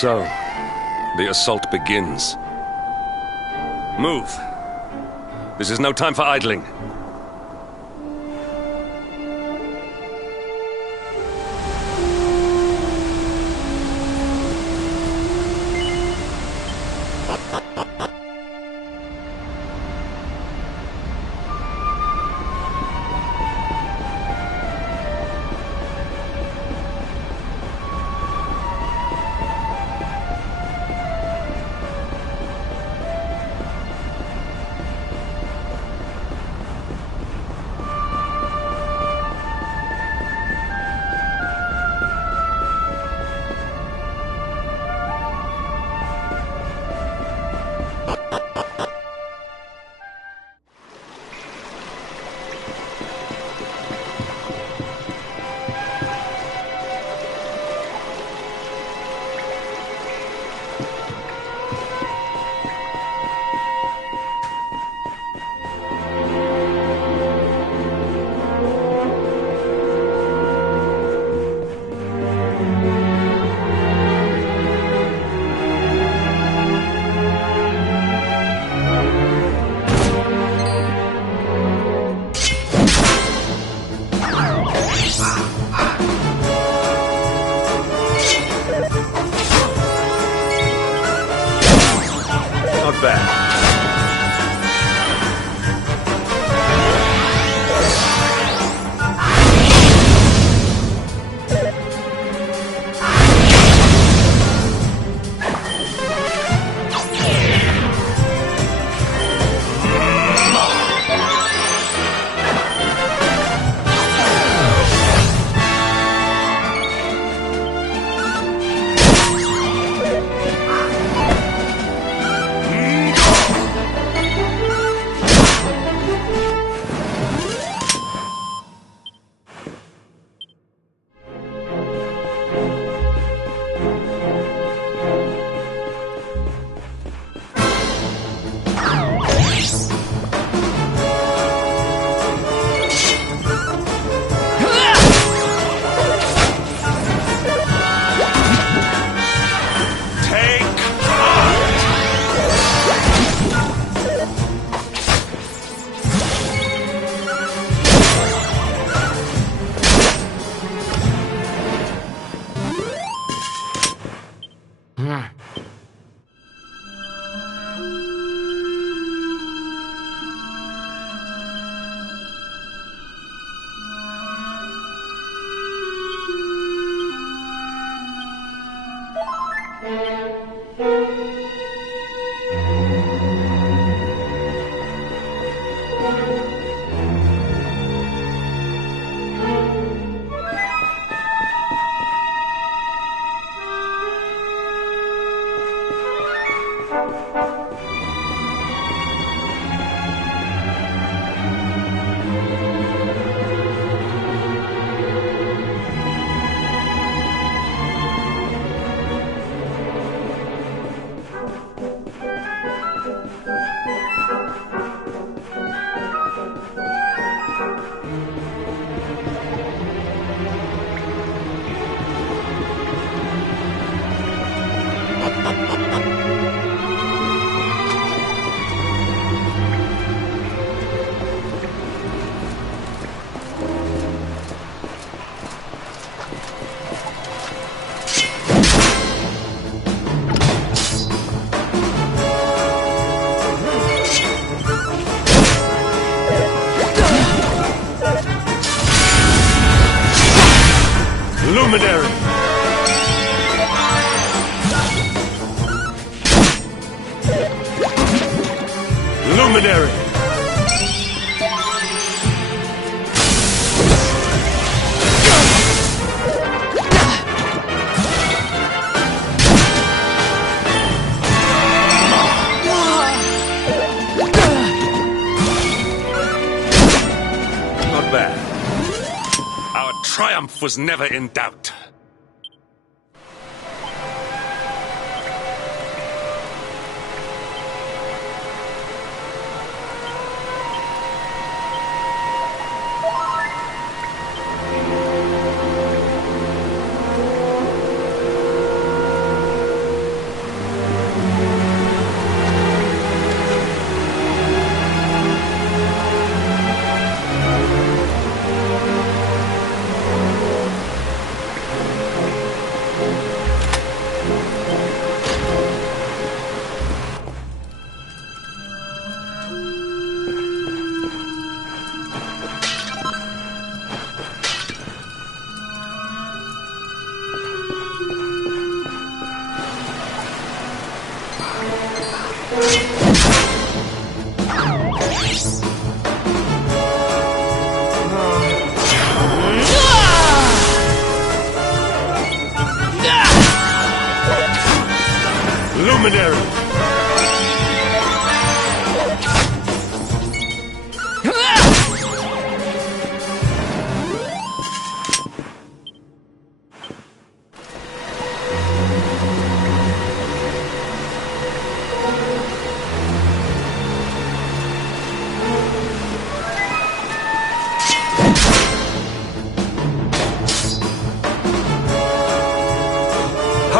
So, the assault begins. Move. This is no time for idling. Not bad. Luminary! Luminary! Not bad. Our triumph was never in doubt.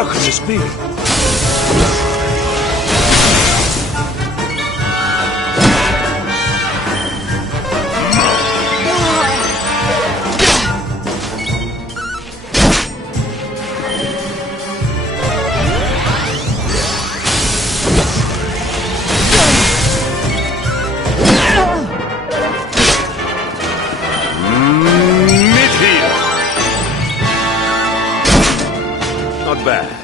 How could this be? Not bad.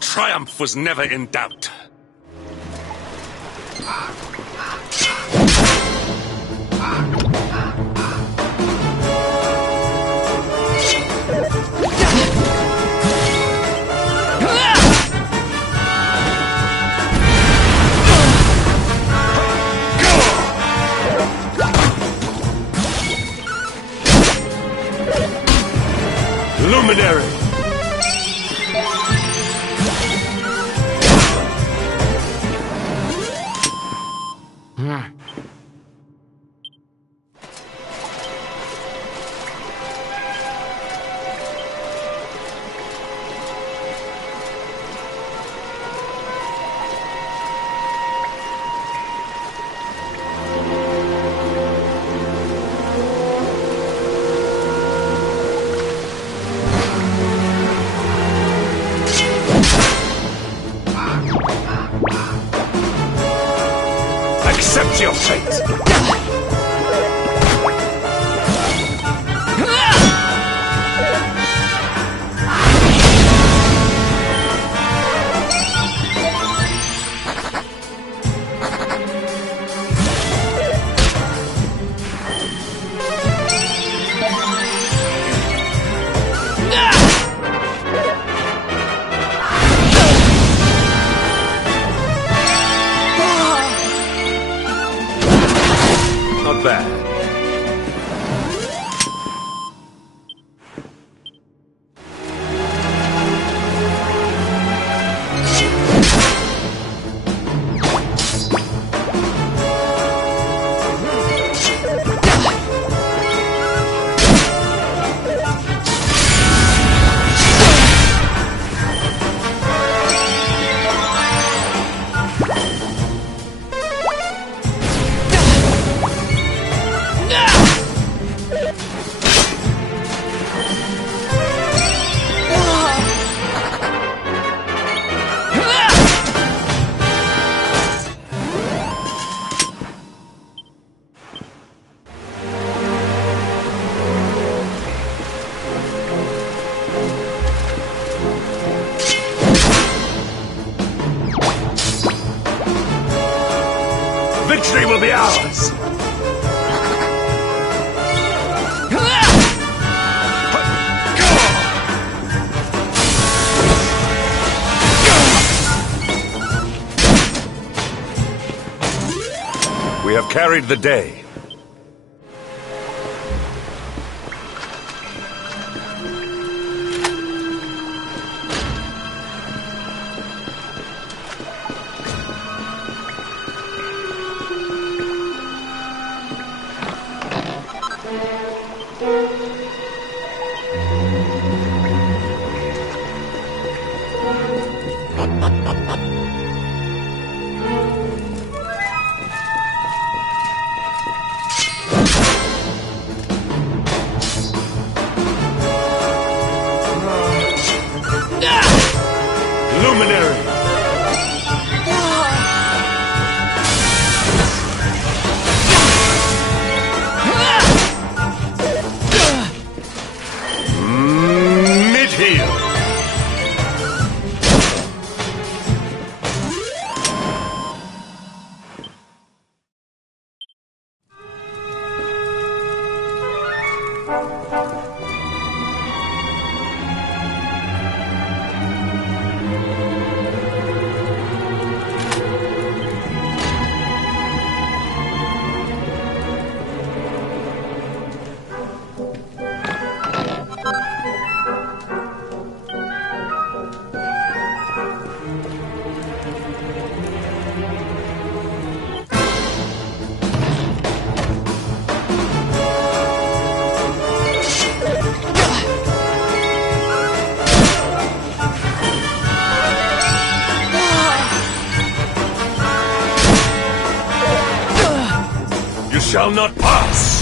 Triumph was never in doubt. Luminary! Accept your fate! Not bad. Victory will be ours! We have carried the day. Luminary! Mid-heal! You shall not pass!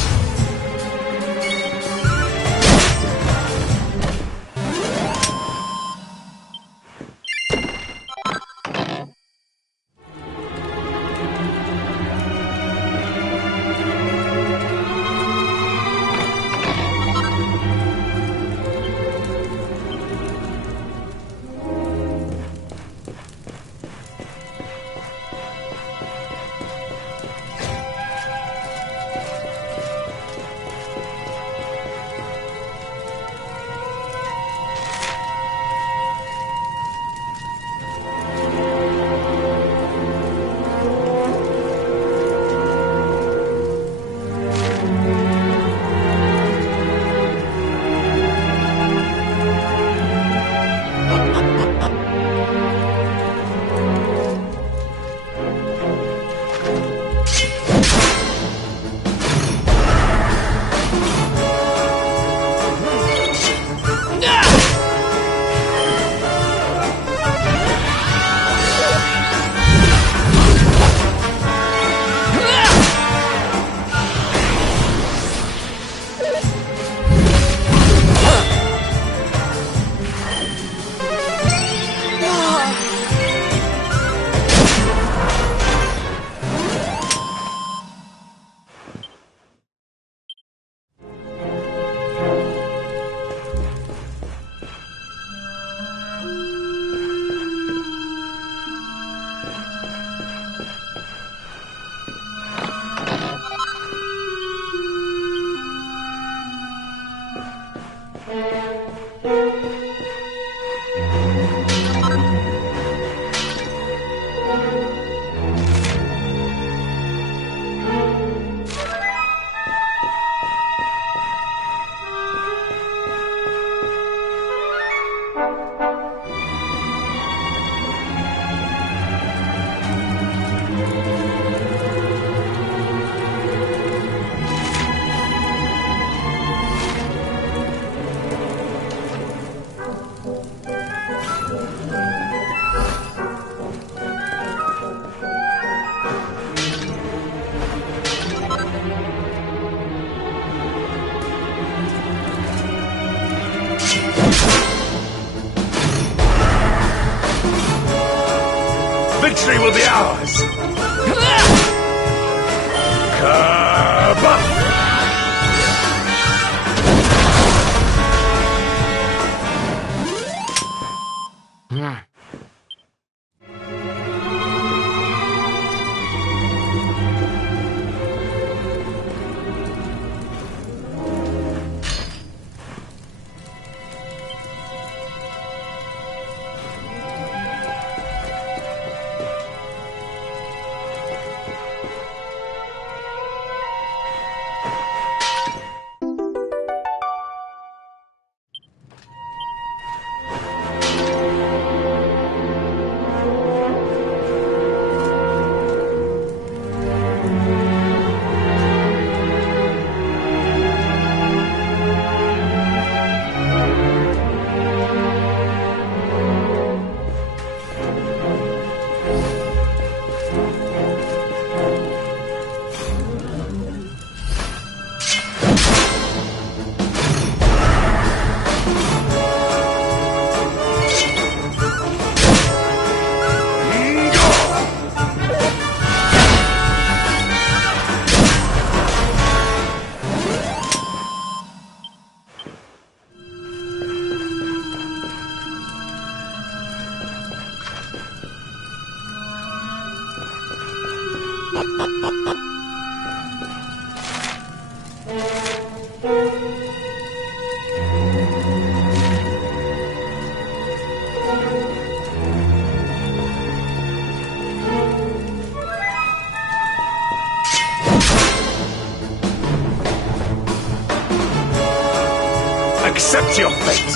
Victory will be ours! Kabah! Accept your fate!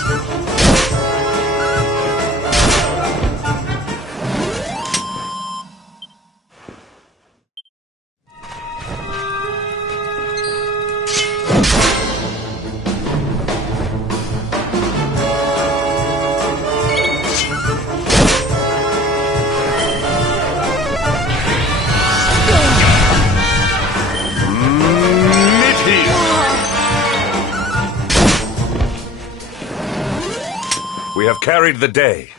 We have carried the day.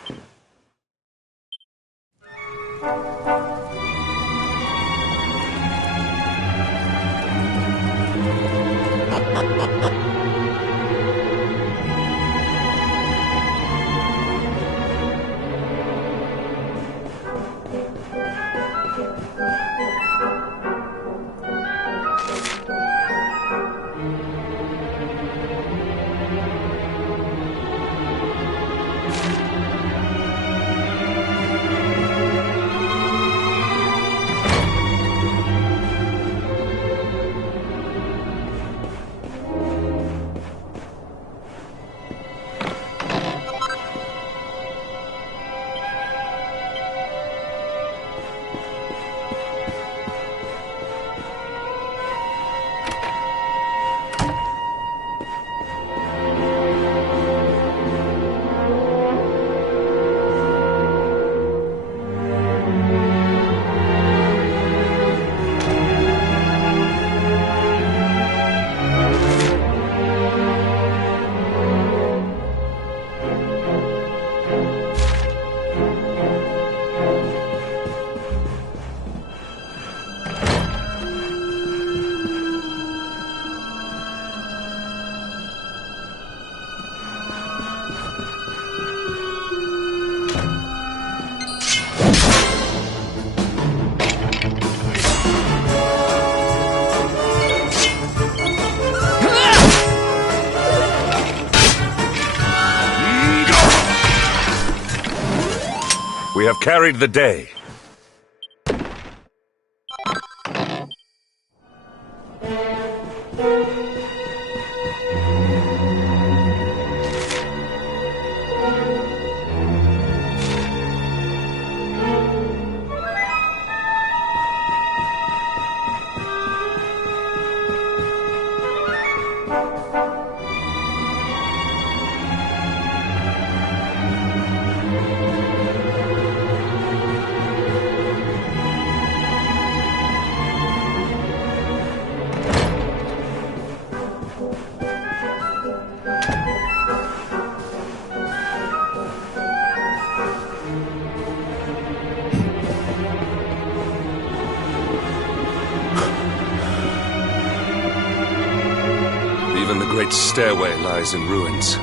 We have carried the day. Even the great stairway lies in ruins.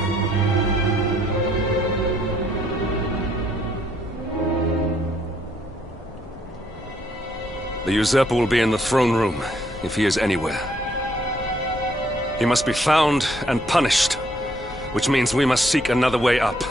The usurper will be in the throne room, if he is anywhere. He must be found and punished, which means we must seek another way up.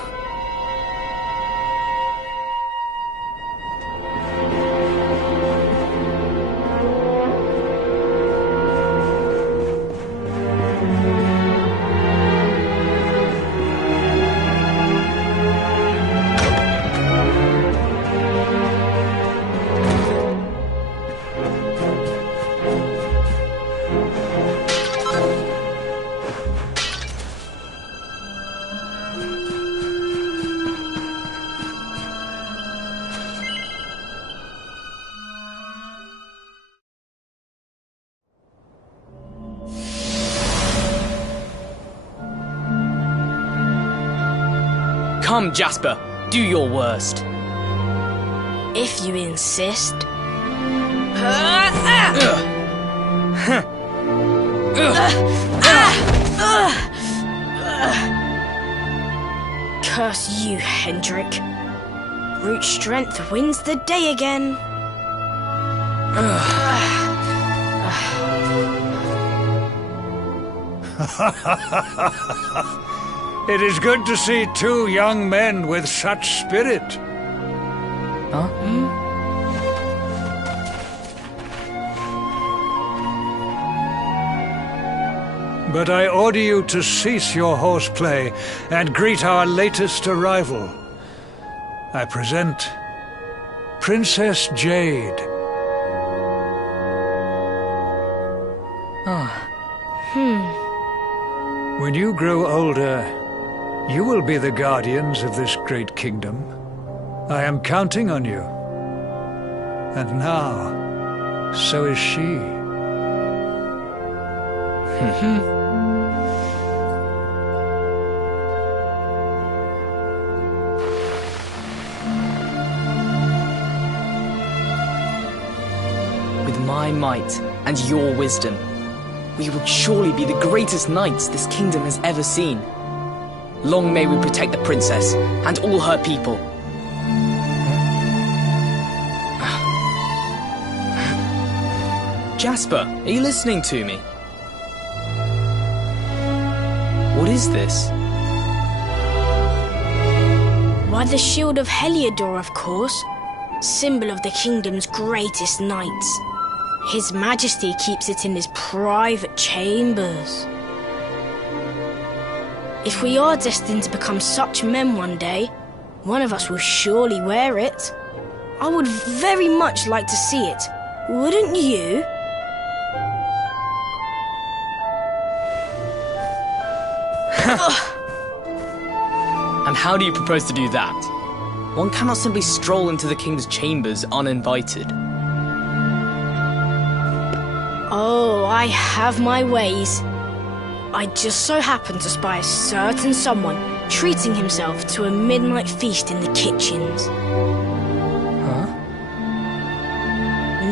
Come, Jasper, do your worst. If you insist. Curse you, Hendrik. Brute strength wins the day again. It is good to see two young men with such spirit. Huh? But I order you to cease your horseplay and greet our latest arrival. I present Princess Jade. When you grow older, you will be the guardians of this great kingdom. I am counting on you. And now, so is she. With my might and your wisdom, we will surely be the greatest knights this kingdom has ever seen. Long may we protect the princess and all her people. Jasper, are you listening to me? What is this? Why, the shield of Heliodor, of course. Symbol of the kingdom's greatest knights. His Majesty keeps it in his private chambers. If we are destined to become such men one day, one of us will surely wear it. I would very much like to see it, wouldn't you? And how do you propose to do that? One cannot simply stroll into the king's chambers uninvited. Oh, I have my ways. I just so happened to spy a certain someone treating himself to a midnight feast in the kitchens. Huh?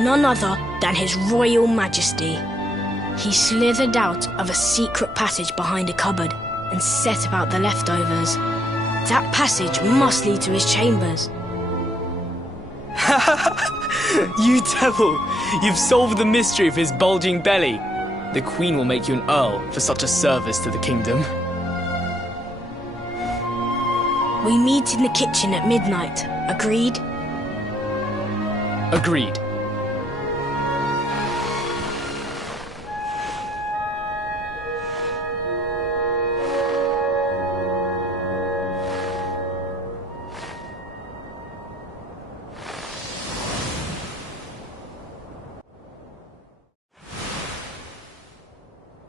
None other than His Royal Majesty. He slithered out of a secret passage behind a cupboard and set about the leftovers. That passage must lead to his chambers. You devil! You've solved the mystery of his bulging belly. The Queen will make you an Earl for such a service to the kingdom. We meet in the kitchen at midnight. Agreed? Agreed.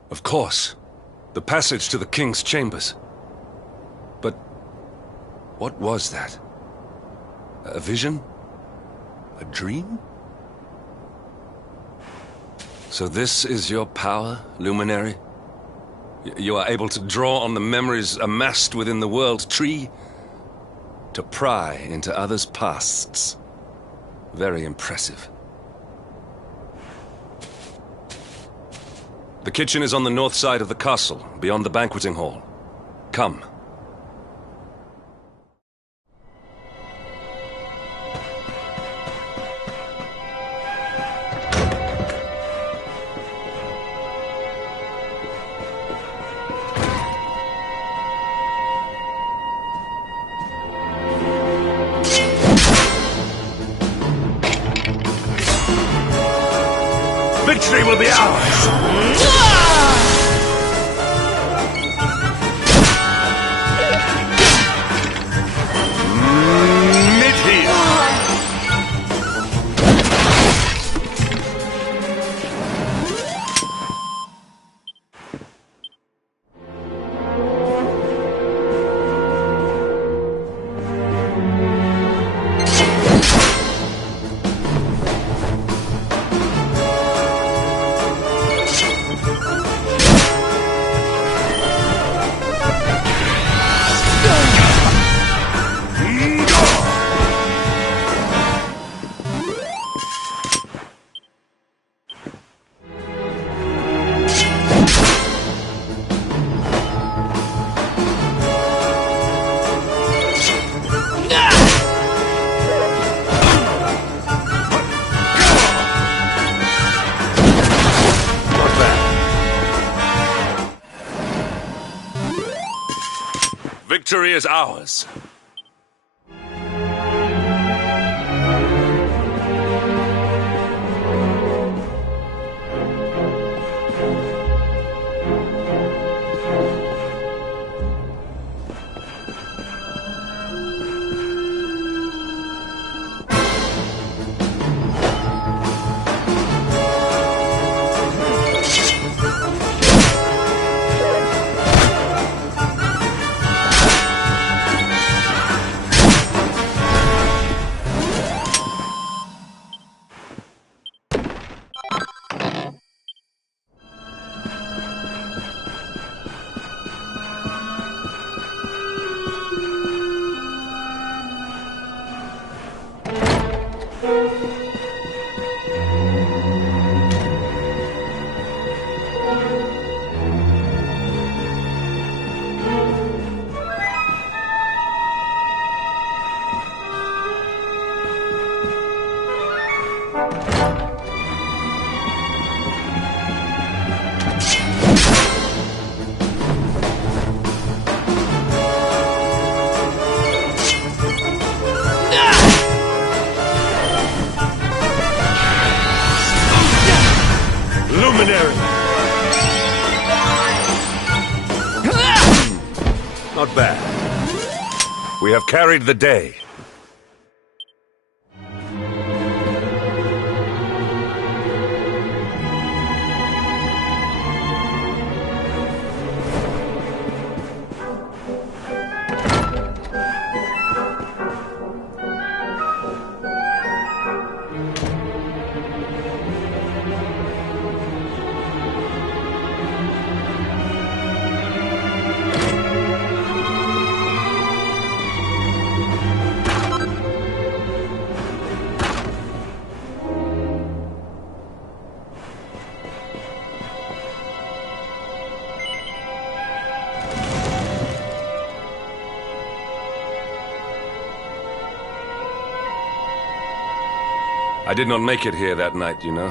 Of course. The passage to the king's chambers. But what was that? A vision? A dream? So this is your power, Luminary? You are able to draw on the memories amassed within the world tree to pry into others' pasts. Very impressive. The kitchen is on the north side of the castle, beyond the banqueting hall. Come. Victory will be ours! victory is ours. Not bad. We have carried the day. I did not make it here that night, you know.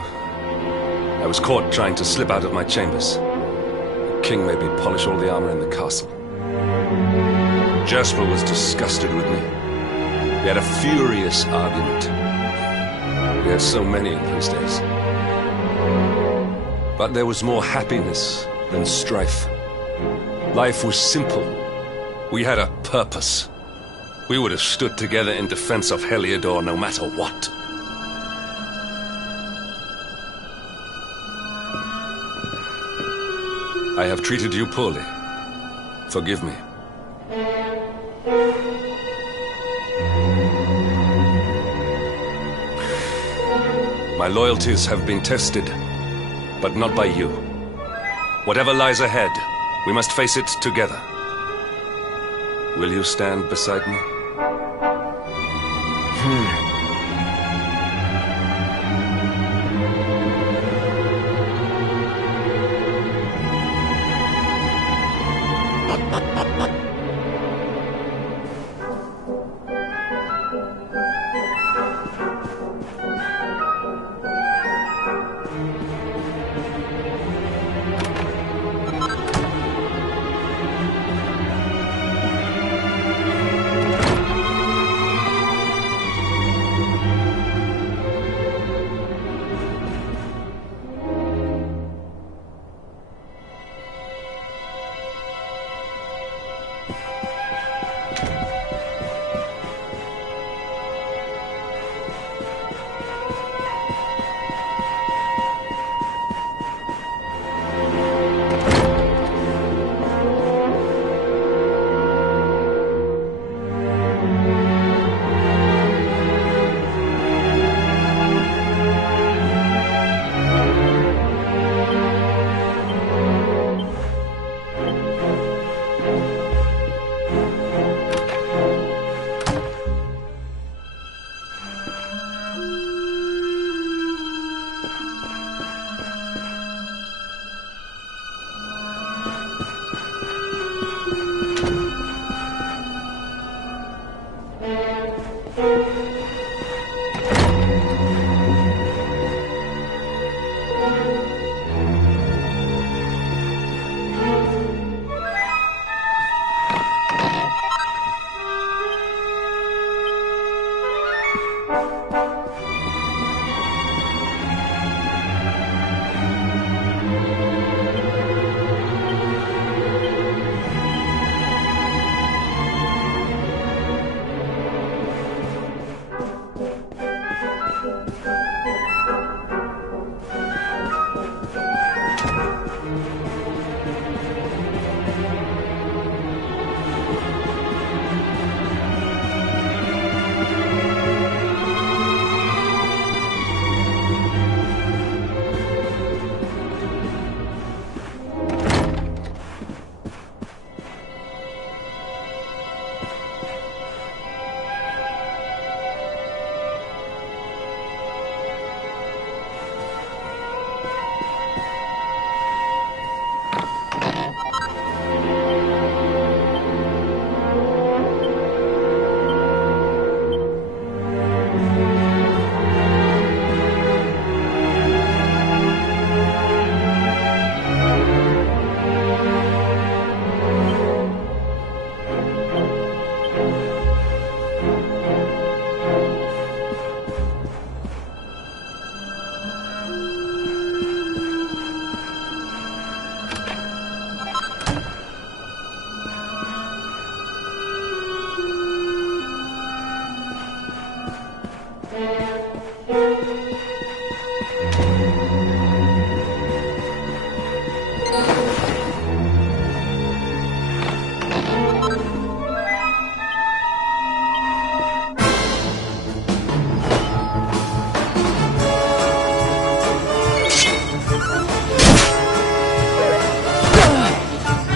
I was caught trying to slip out of my chambers. The king made me polish all the armor in the castle. Jasper was disgusted with me. We had a furious argument. We had so many in those days. But there was more happiness than strife. Life was simple. We had a purpose. We would have stood together in defense of Heliodor no matter what. I have treated you poorly. Forgive me. My loyalties have been tested, but not by you. Whatever lies ahead, we must face it together. Will you stand beside me?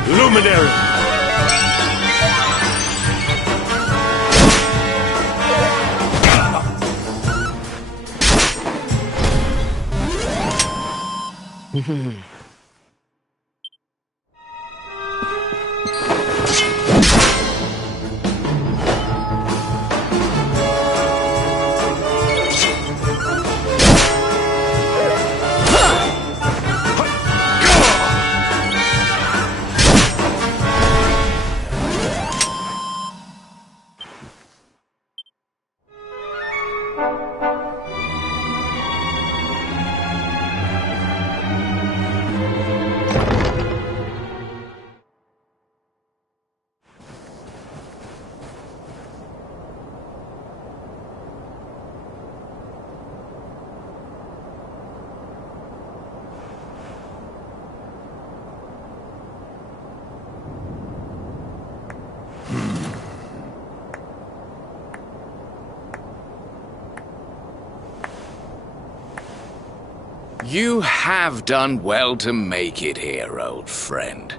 Luminary! You have done well to make it here, old friend.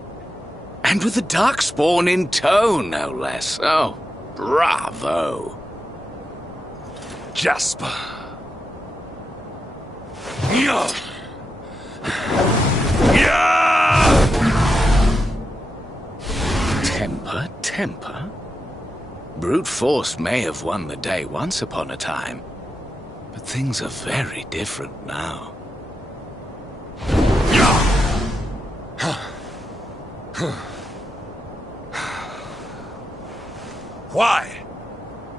And with the Darkspawn in tow, no less. Oh, bravo. Jasper. Yeah. Temper, temper. Brute force may have won the day once upon a time, but things are very different now. Why?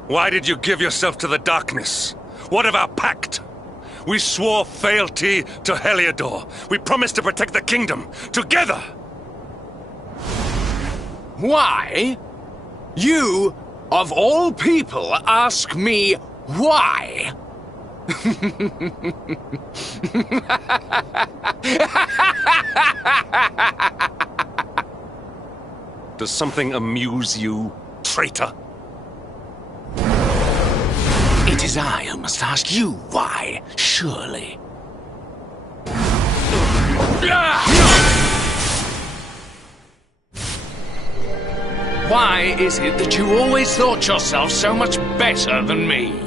Why did you give yourself to the darkness? What of our pact? We swore fealty to Heliodor. We promised to protect the kingdom, together! Why? You, of all people, ask me why? Does something amuse you, traitor? It is I who must ask you why, surely. Why is it that you always thought yourself so much better than me?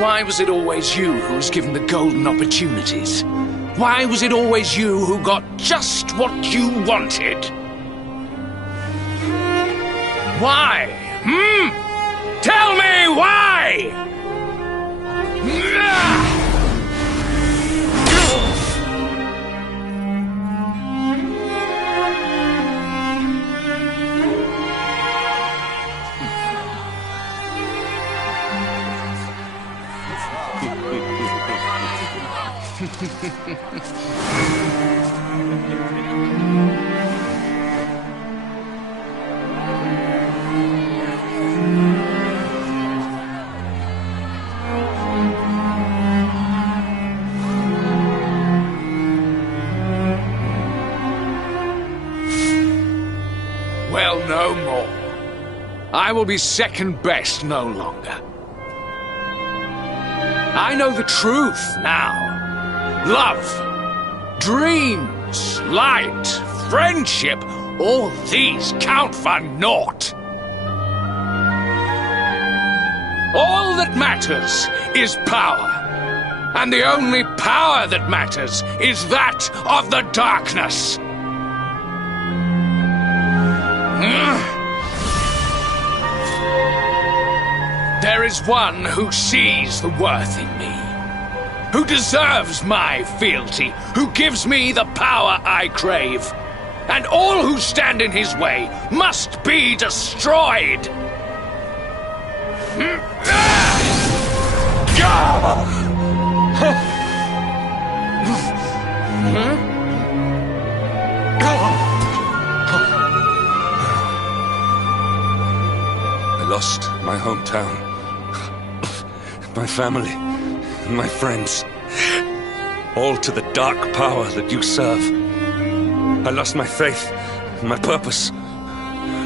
Why was it always you who was given the golden opportunities? Why was it always you who got just what you wanted? Why? Tell me why! Well, no more. I will be second best no longer. I know the truth now. Love, dreams, light, friendship, all these count for naught. All that matters is power. And the only power that matters is that of the darkness. There is one who sees the worth in me, who deserves my fealty, who gives me the power I crave, and all who stand in his way must be destroyed. lost my hometown, my family, my friends, all to the dark power that you serve. I lost my faith, my purpose.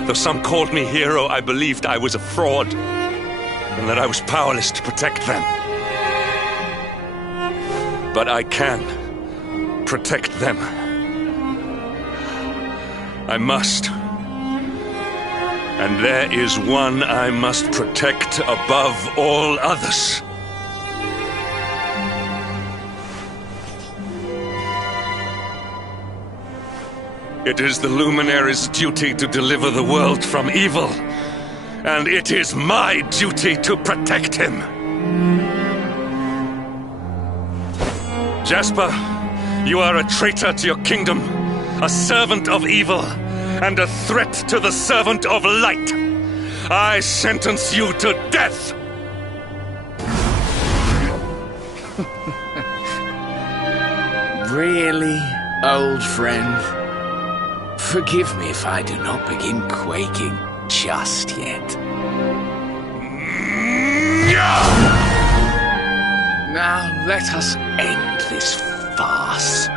Though some called me hero, I believed I was a fraud, and that I was powerless to protect them. But I can protect them. I must. And there is one I must protect above all others. It is the Luminary's duty to deliver the world from evil, and it is my duty to protect him. Jasper, you are a traitor to your kingdom, a servant of evil, and a threat to the servant of light. I sentence you to death! Really, old friend? Forgive me if I do not begin quaking just yet. Now let us end this farce.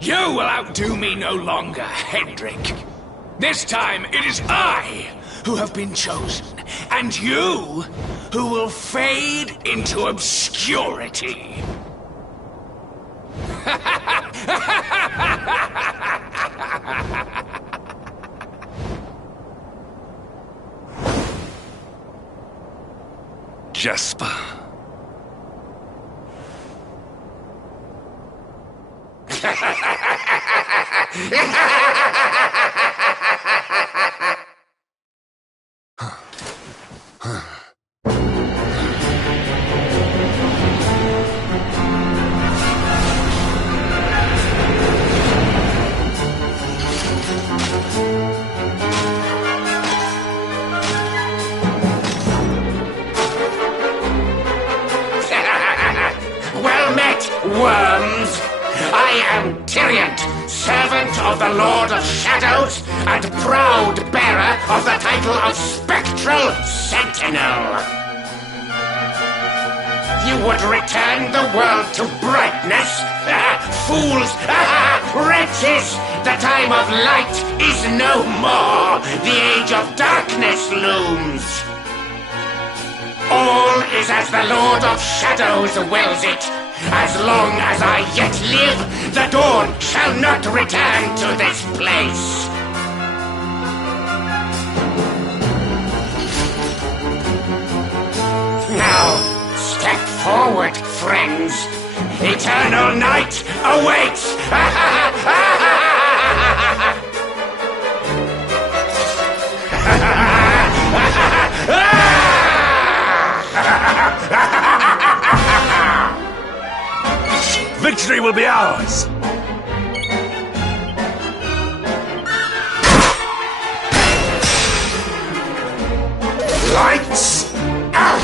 You will outdo me no longer, Hendrik. This time it is I who have been chosen, and you who will fade into obscurity. Jasper. Well met, worms! I am Tyriant, servant of the Lord of Shadows, and proud bearer of the title of Spectral Sentinel. You would return the world to brightness? Fools! Wretches! The time of light is no more! The age of darkness looms! All is as the Lord of Shadows wills it. As long as I yet live, the dawn shall not return to this place. Now, step forward, friends. Eternal night awaits! Victory will be ours! Lights out!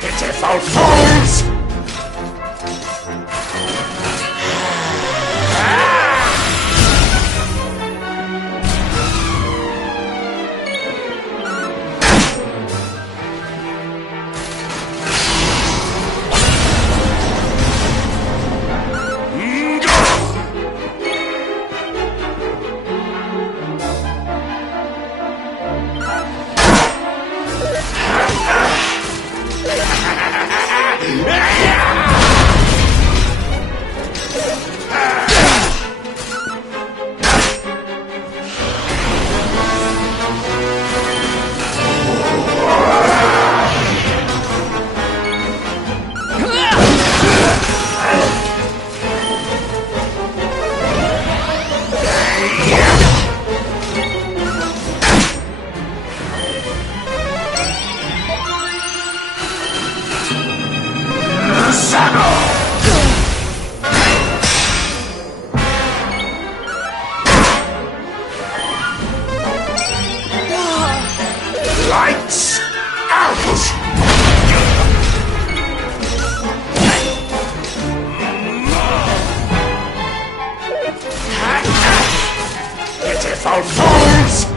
Pitiful fools! foul fools!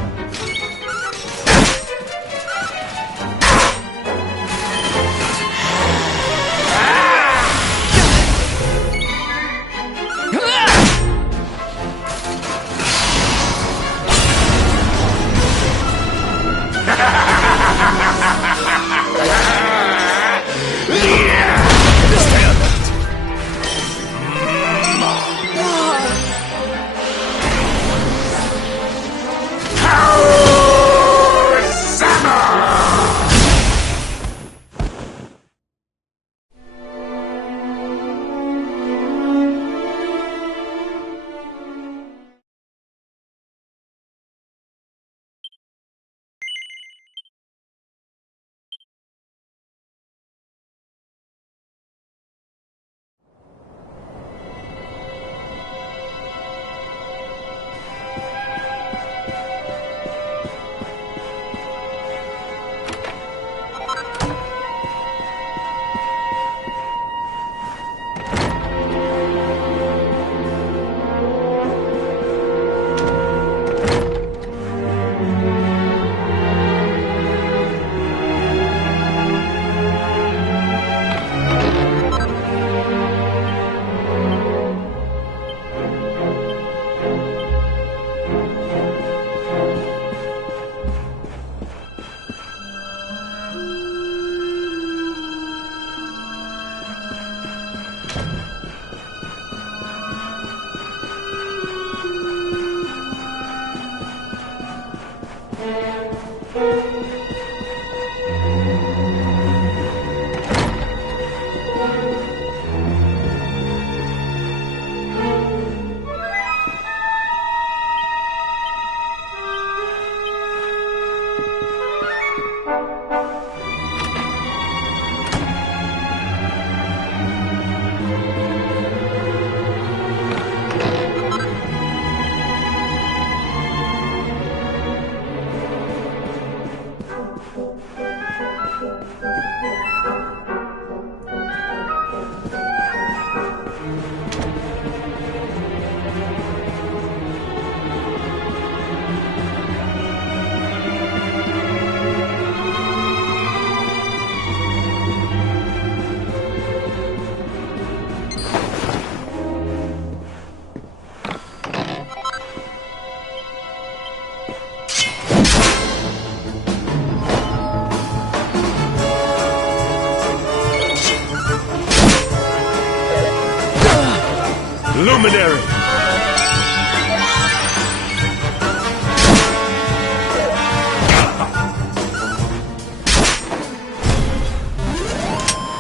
Luminary!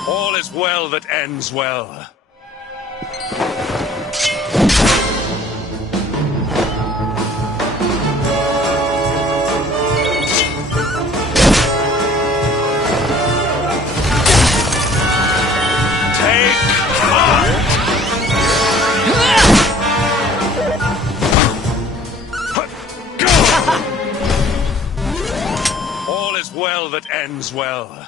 All is well that ends well. All is well that ends well.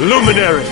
Luminary!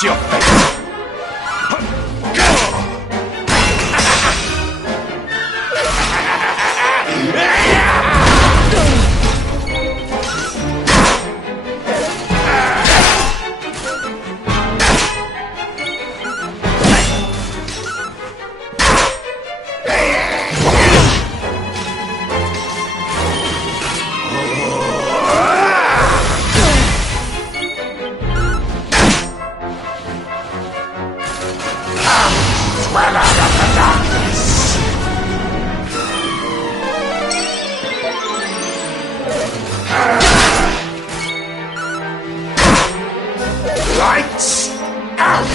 That's your fate! Lights out!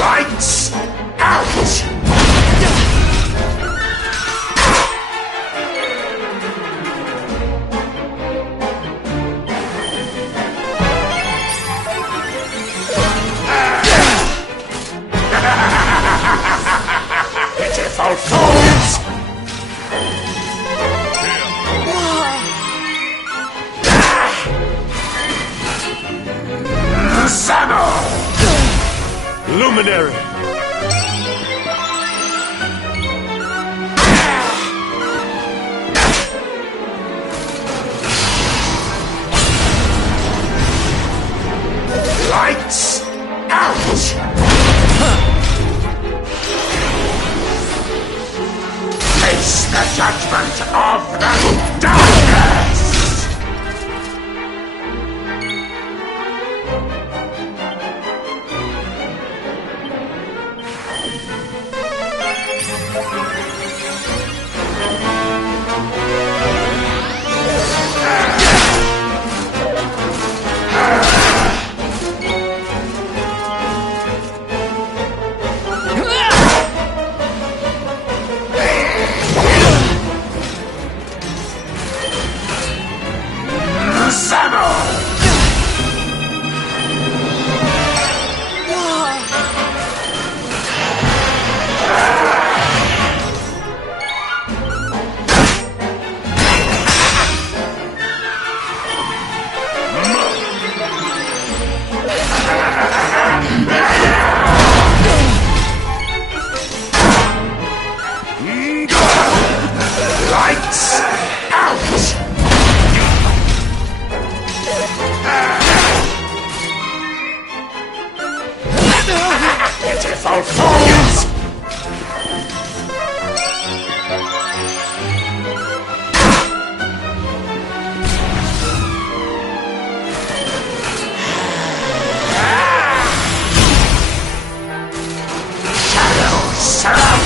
Lights out! Pitiful fools! Samuel! Luminary! Lights out! Face the judgment of the darkness! Lights out! Pitiful fools! Shadows surround!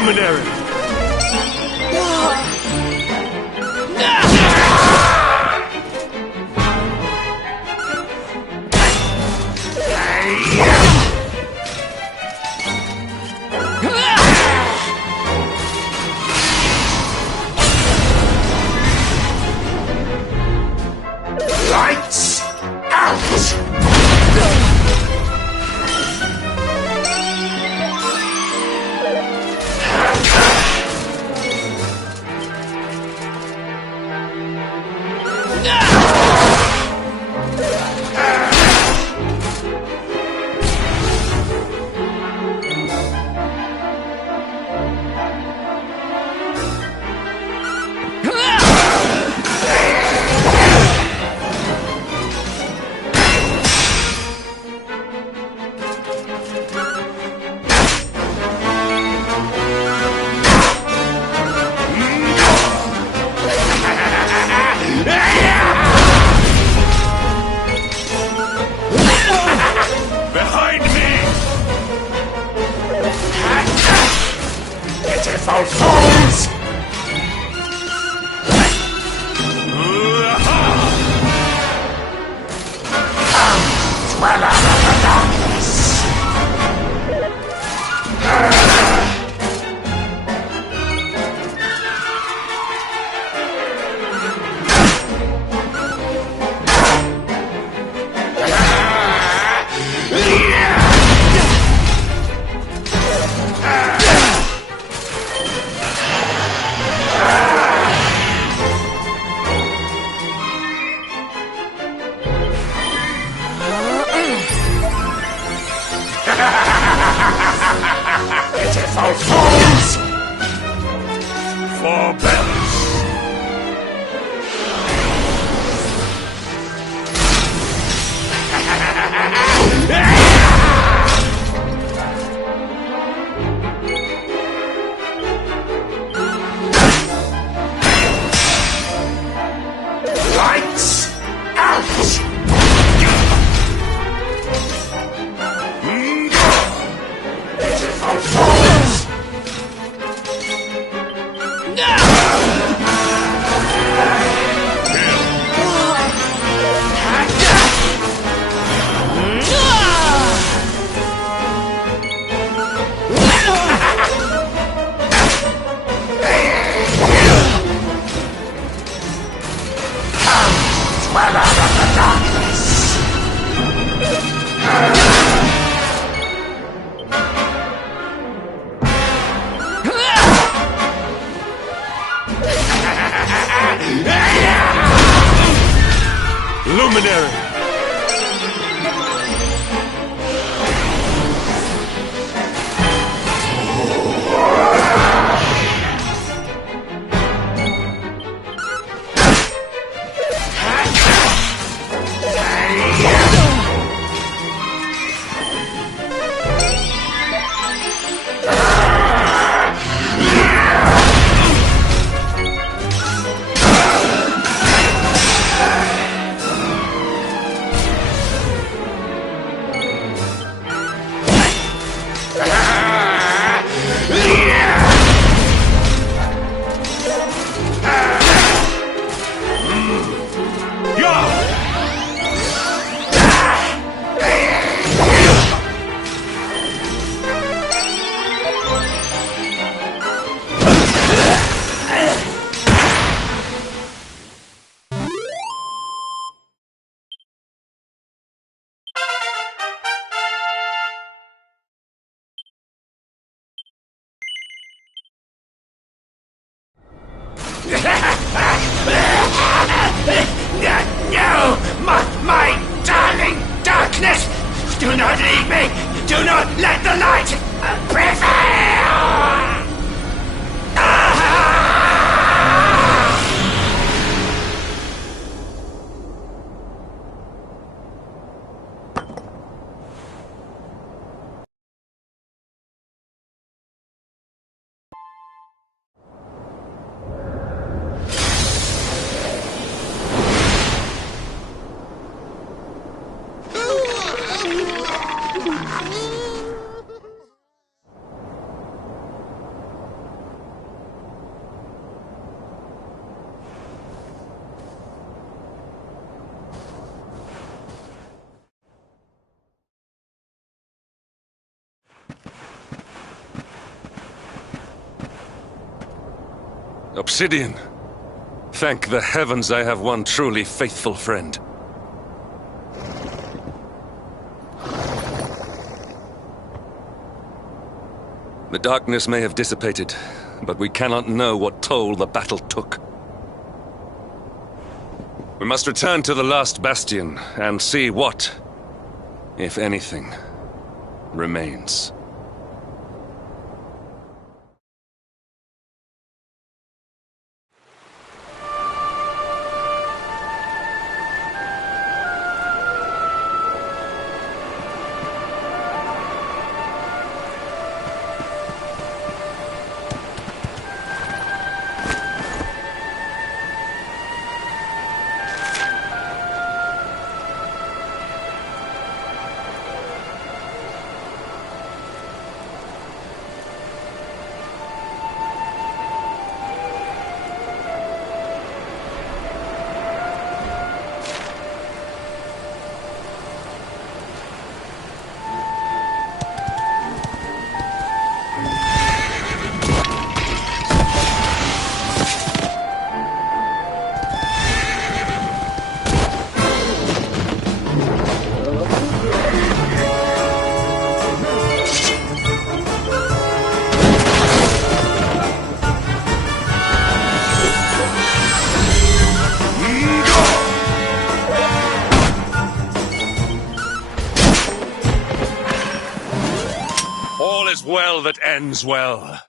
Luminary! Lights out! Behind me! Pitiful fools! Dweller of the darkness! Pitiful fools! For bells! Lights out! Pitiful fools! Dweller of the darkness! Luminary! Obsidian. Thank the heavens I have one truly faithful friend. The darkness may have dissipated, but we cannot know what toll the battle took. We must return to the last bastion and see what, if anything, remains. All is well that ends well.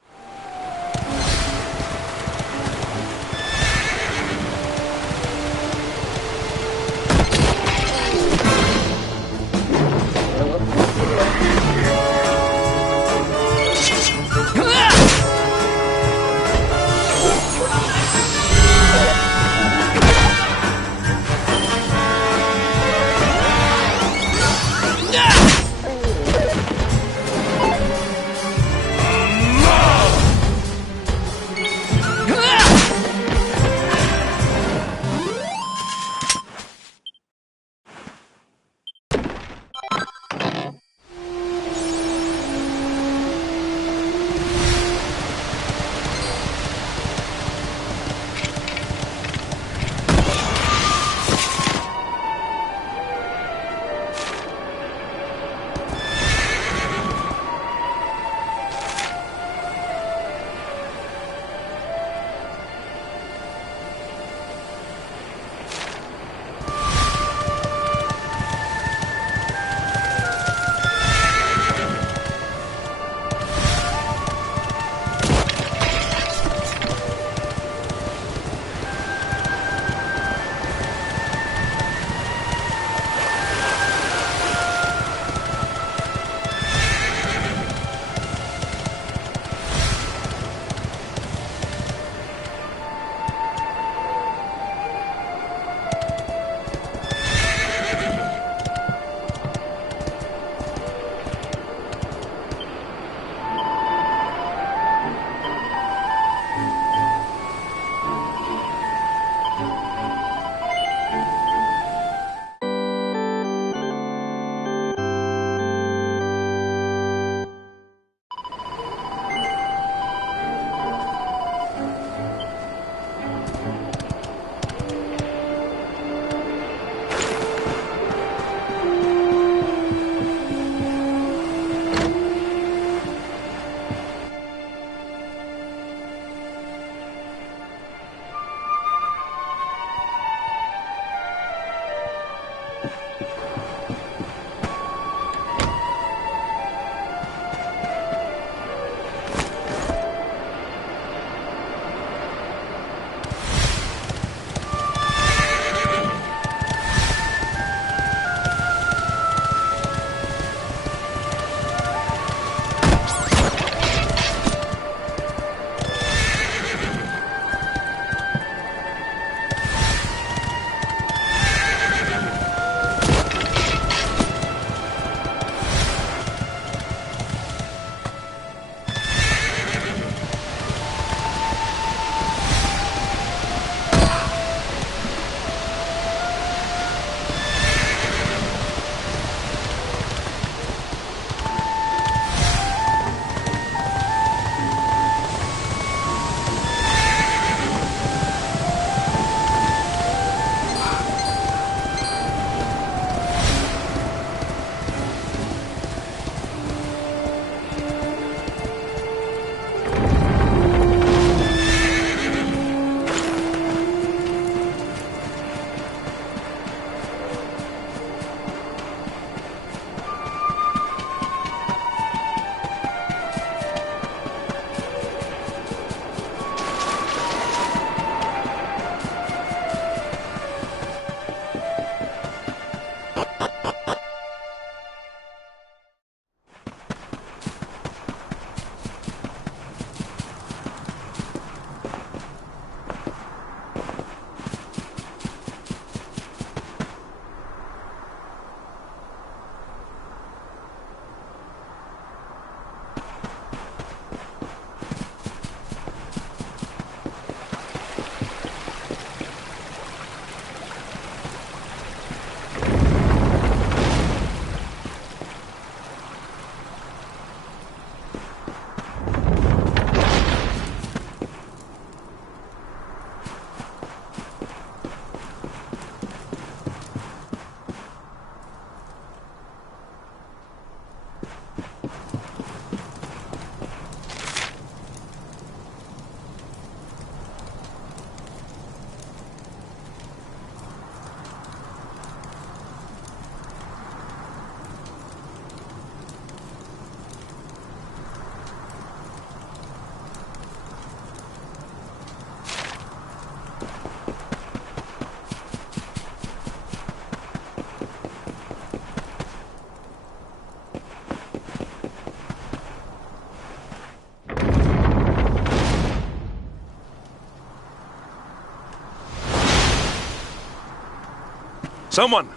Someone!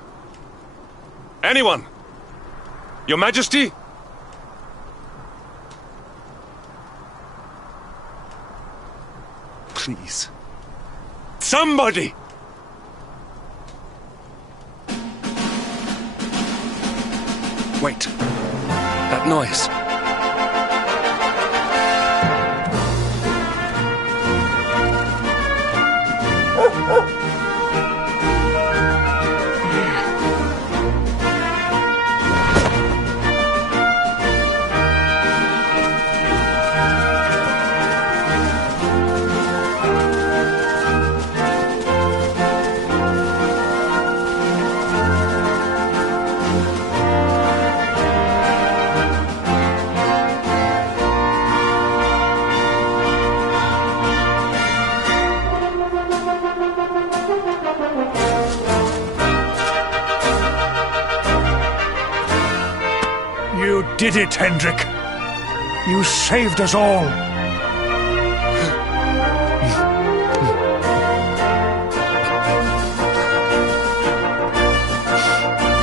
Anyone! Your Majesty? Please. Somebody! Wait. That noise. You did it, Hendrik. You saved us all.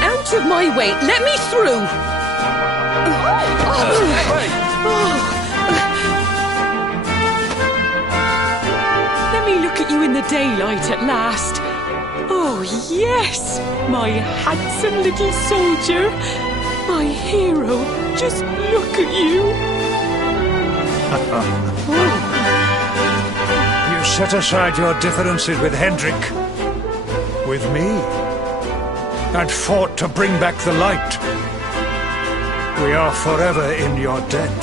Out of my way! Let me through! Let me look at you in the daylight at last. Oh, yes! My handsome little soldier. My hero. Just look at you. You set aside your differences with Hendrik, with me, and fought to bring back the light. We are forever in your debt.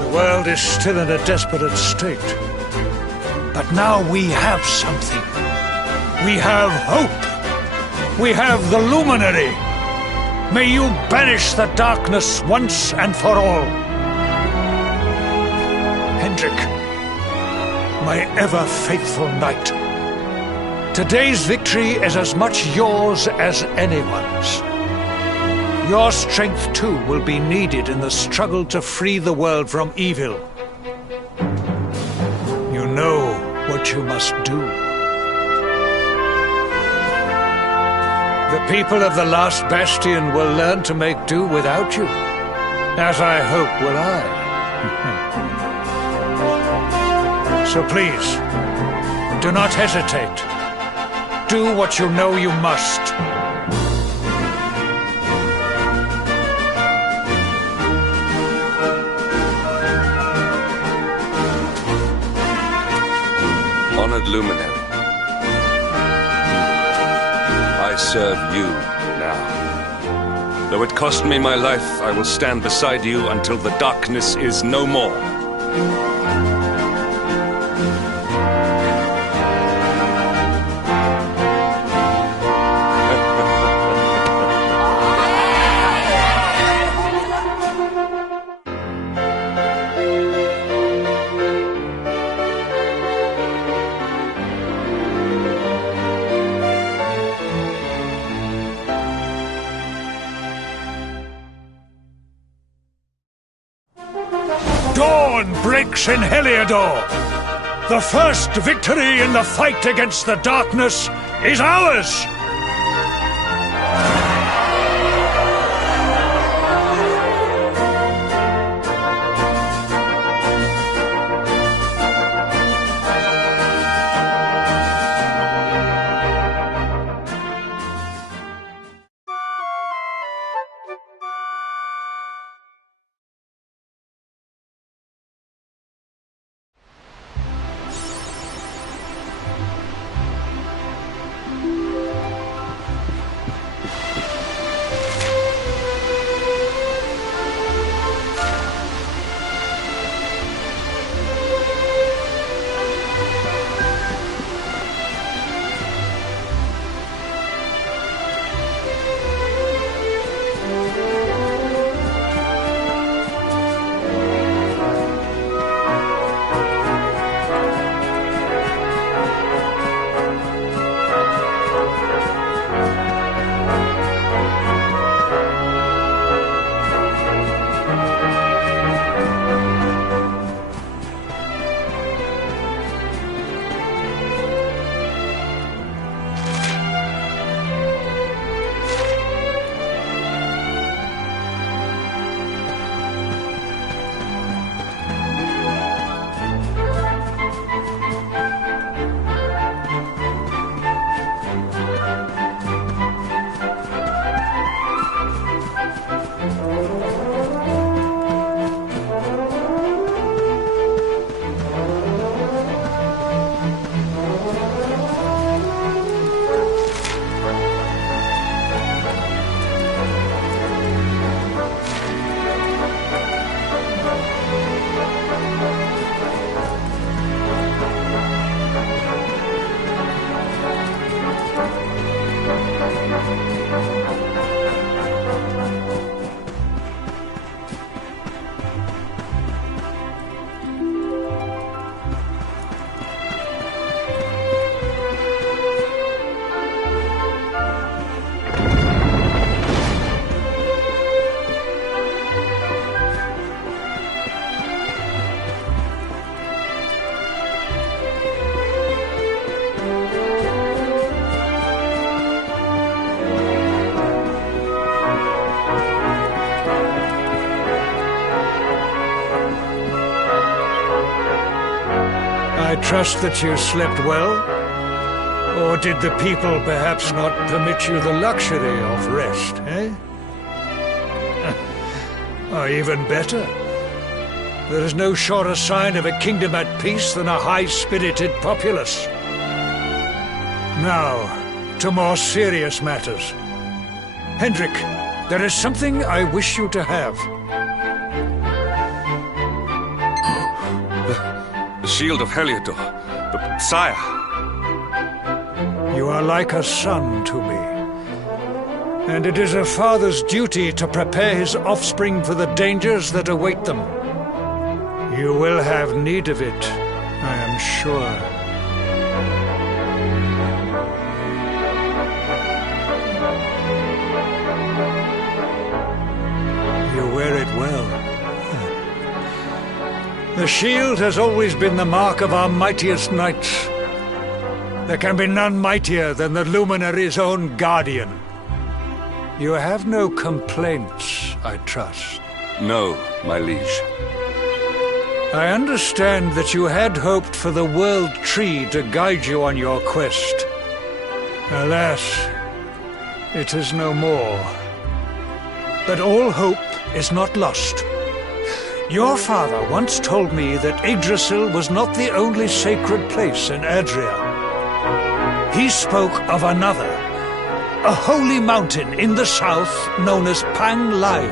The world is still in a desperate state. But now we have something. We have hope. We have the Luminary. May you banish the darkness once and for all. Hendrik, my ever-faithful knight, today's victory is as much yours as anyone's. Your strength, too, will be needed in the struggle to free the world from evil. You know what you must do. The people of the last bastion will learn to make do without you, as I hope will I. So please, do not hesitate. Do what you know you must. Honored Luminary, I serve you now. Though it cost me my life, I will stand beside you until the darkness is no more. Dawn breaks in Heliodor. The first victory in the fight against the darkness is ours! trust that you slept well? Or did the people perhaps not permit you the luxury of rest, eh? Or even better, there is no surer sign of a kingdom at peace than a high-spirited populace. Now, to more serious matters. Hendrik, there is something I wish you to have. The shield of Heliodor. But, sire. You are like a son to me. And it is a father's duty to prepare his offspring for the dangers that await them. You will have need of it, I am sure. You wear it well. The shield has always been the mark of our mightiest knights. There can be none mightier than the Luminary's own guardian. You have no complaints, I trust. No, my liege. I understand that you had hoped for the World Tree to guide you on your quest. Alas, it is no more. But all hope is not lost. Your father once told me that Yggdrasil was not the only sacred place in Adria. He spoke of another, a holy mountain in the south known as Pang Lai.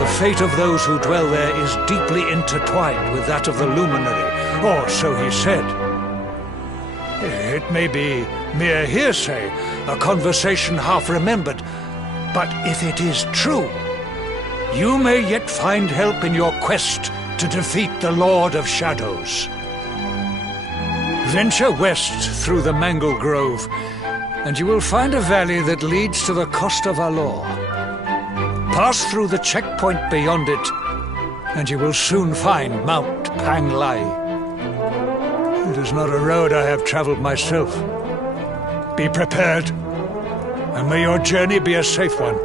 The fate of those who dwell there is deeply intertwined with that of the Luminary, or so he said. It may be mere hearsay, a conversation half remembered, but if it is true, you may yet find help in your quest to defeat the Lord of Shadows. Venture west through the Mangle Grove, and you will find a valley that leads to the Coast of Alor. Pass through the checkpoint beyond it, and you will soon find Mount Pang Lai. It is not a road I have traveled myself. Be prepared, and may your journey be a safe one.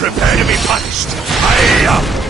Prepare to be punished! Hiya!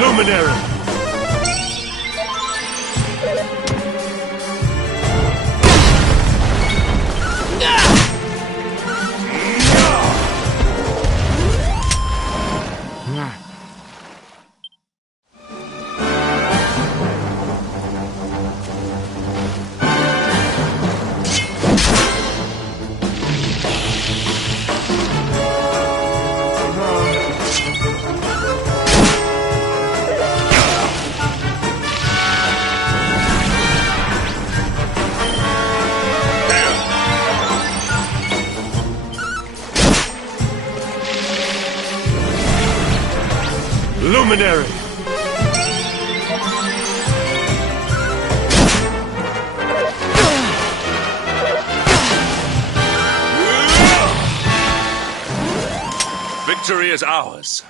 Luminary! Luminary! Victory is ours.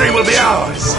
victory will be ours!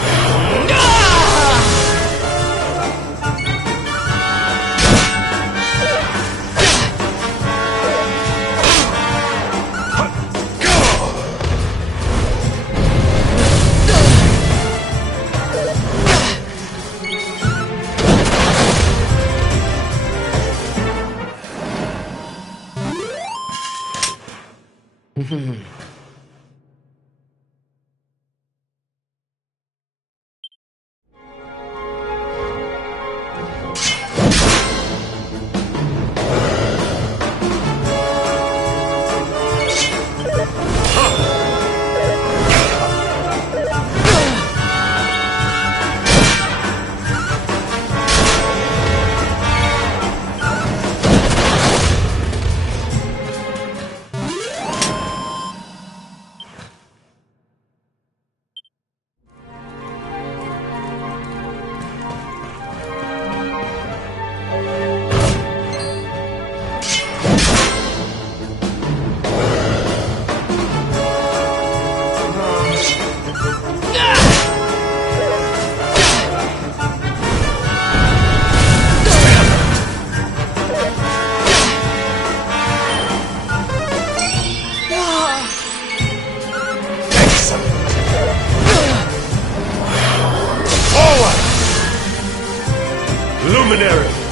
Luminary!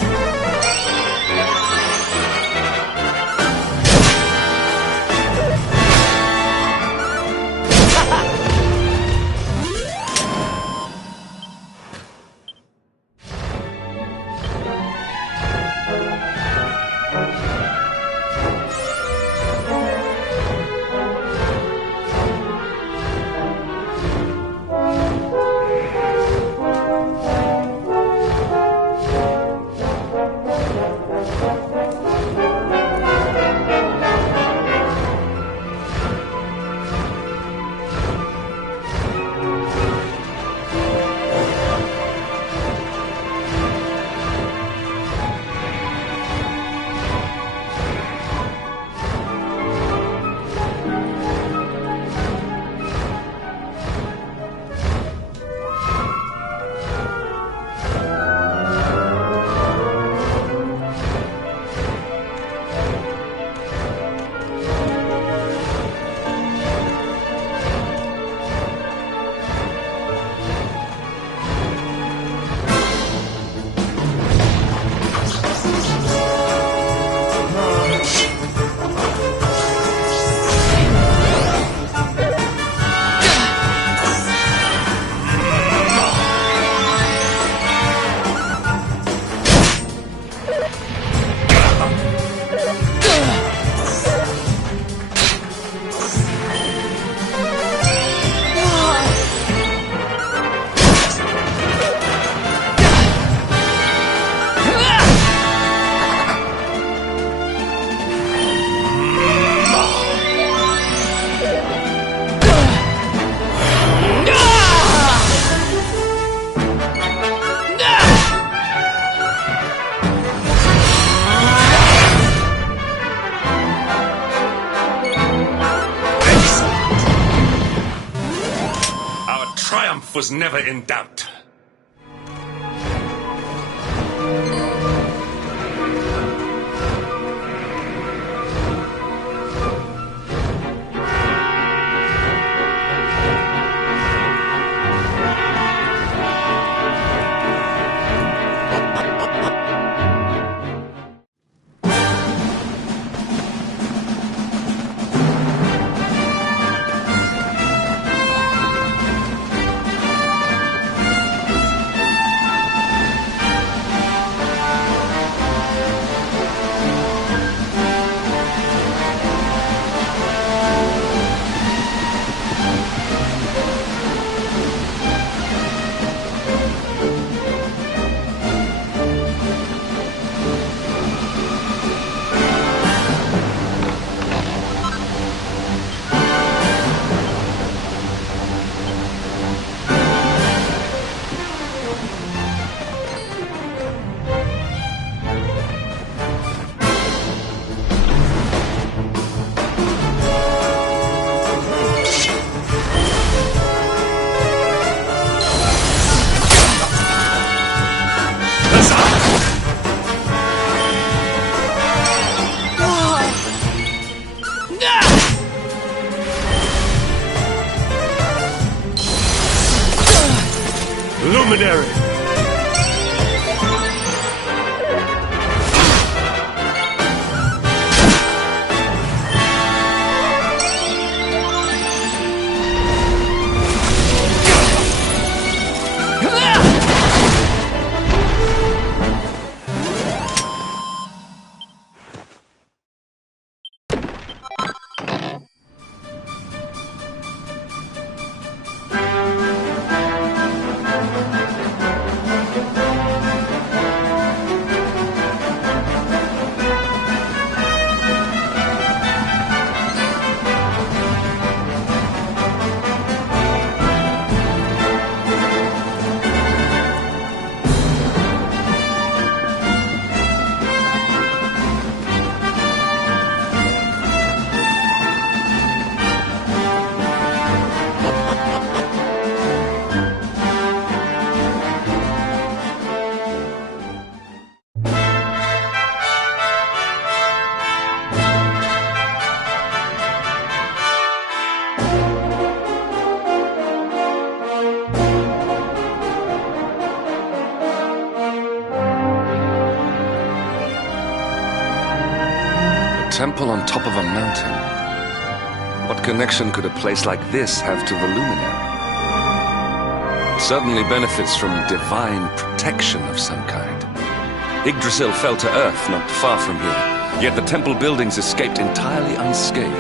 Triumph was never in doubt. temple on top of a mountain. What connection could a place like this have to the luminary? It certainly benefits from divine protection of some kind. Yggdrasil fell to earth not far from here, yet the temple buildings escaped entirely unscathed.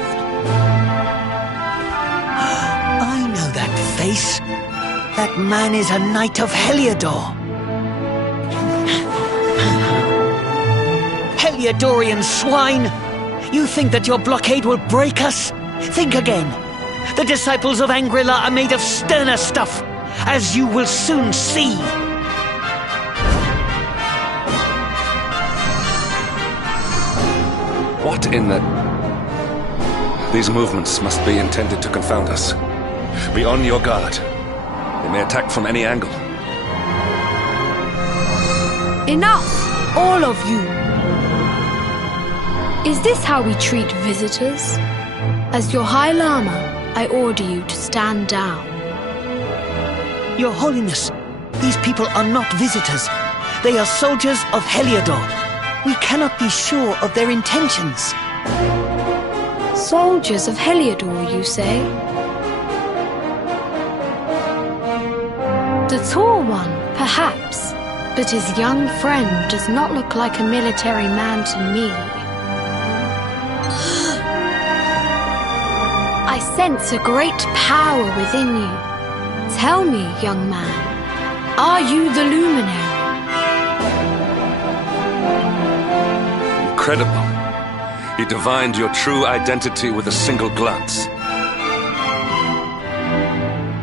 I know that face. That man is a knight of Heliodor. Heliodorian swine! You think that your blockade will break us? Think again. The disciples of Angrila are made of sterner stuff, as you will soon see. What in the... These movements must be intended to confound us. Be on your guard. They may attack from any angle. Enough! All of you! Is this how we treat visitors? As your High Lama, I order you to stand down. Your Holiness, these people are not visitors. They are soldiers of Heliodor. We cannot be sure of their intentions. Soldiers of Heliodor, you say? The tall one, perhaps, but his young friend does not look like a military man to me. I sense a great power within you. Tell me, young man, are you the luminary? Incredible. He divined your true identity with a single glance.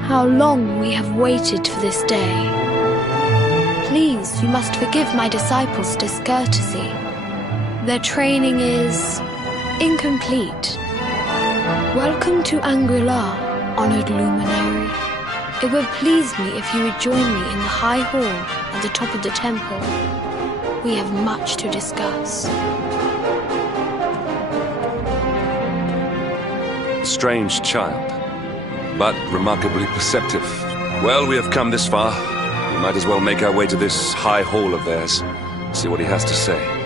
How long we have waited for this day. Please, you must forgive my disciples' discourtesy. Their training is incomplete. Welcome to Angrila, honored luminary. It would please me if you would join me in the high hall at the top of the temple. We have much to discuss. Strange child, but remarkably perceptive. Well, we have come this far. We might as well make our way to this high hall of theirs. See what he has to say.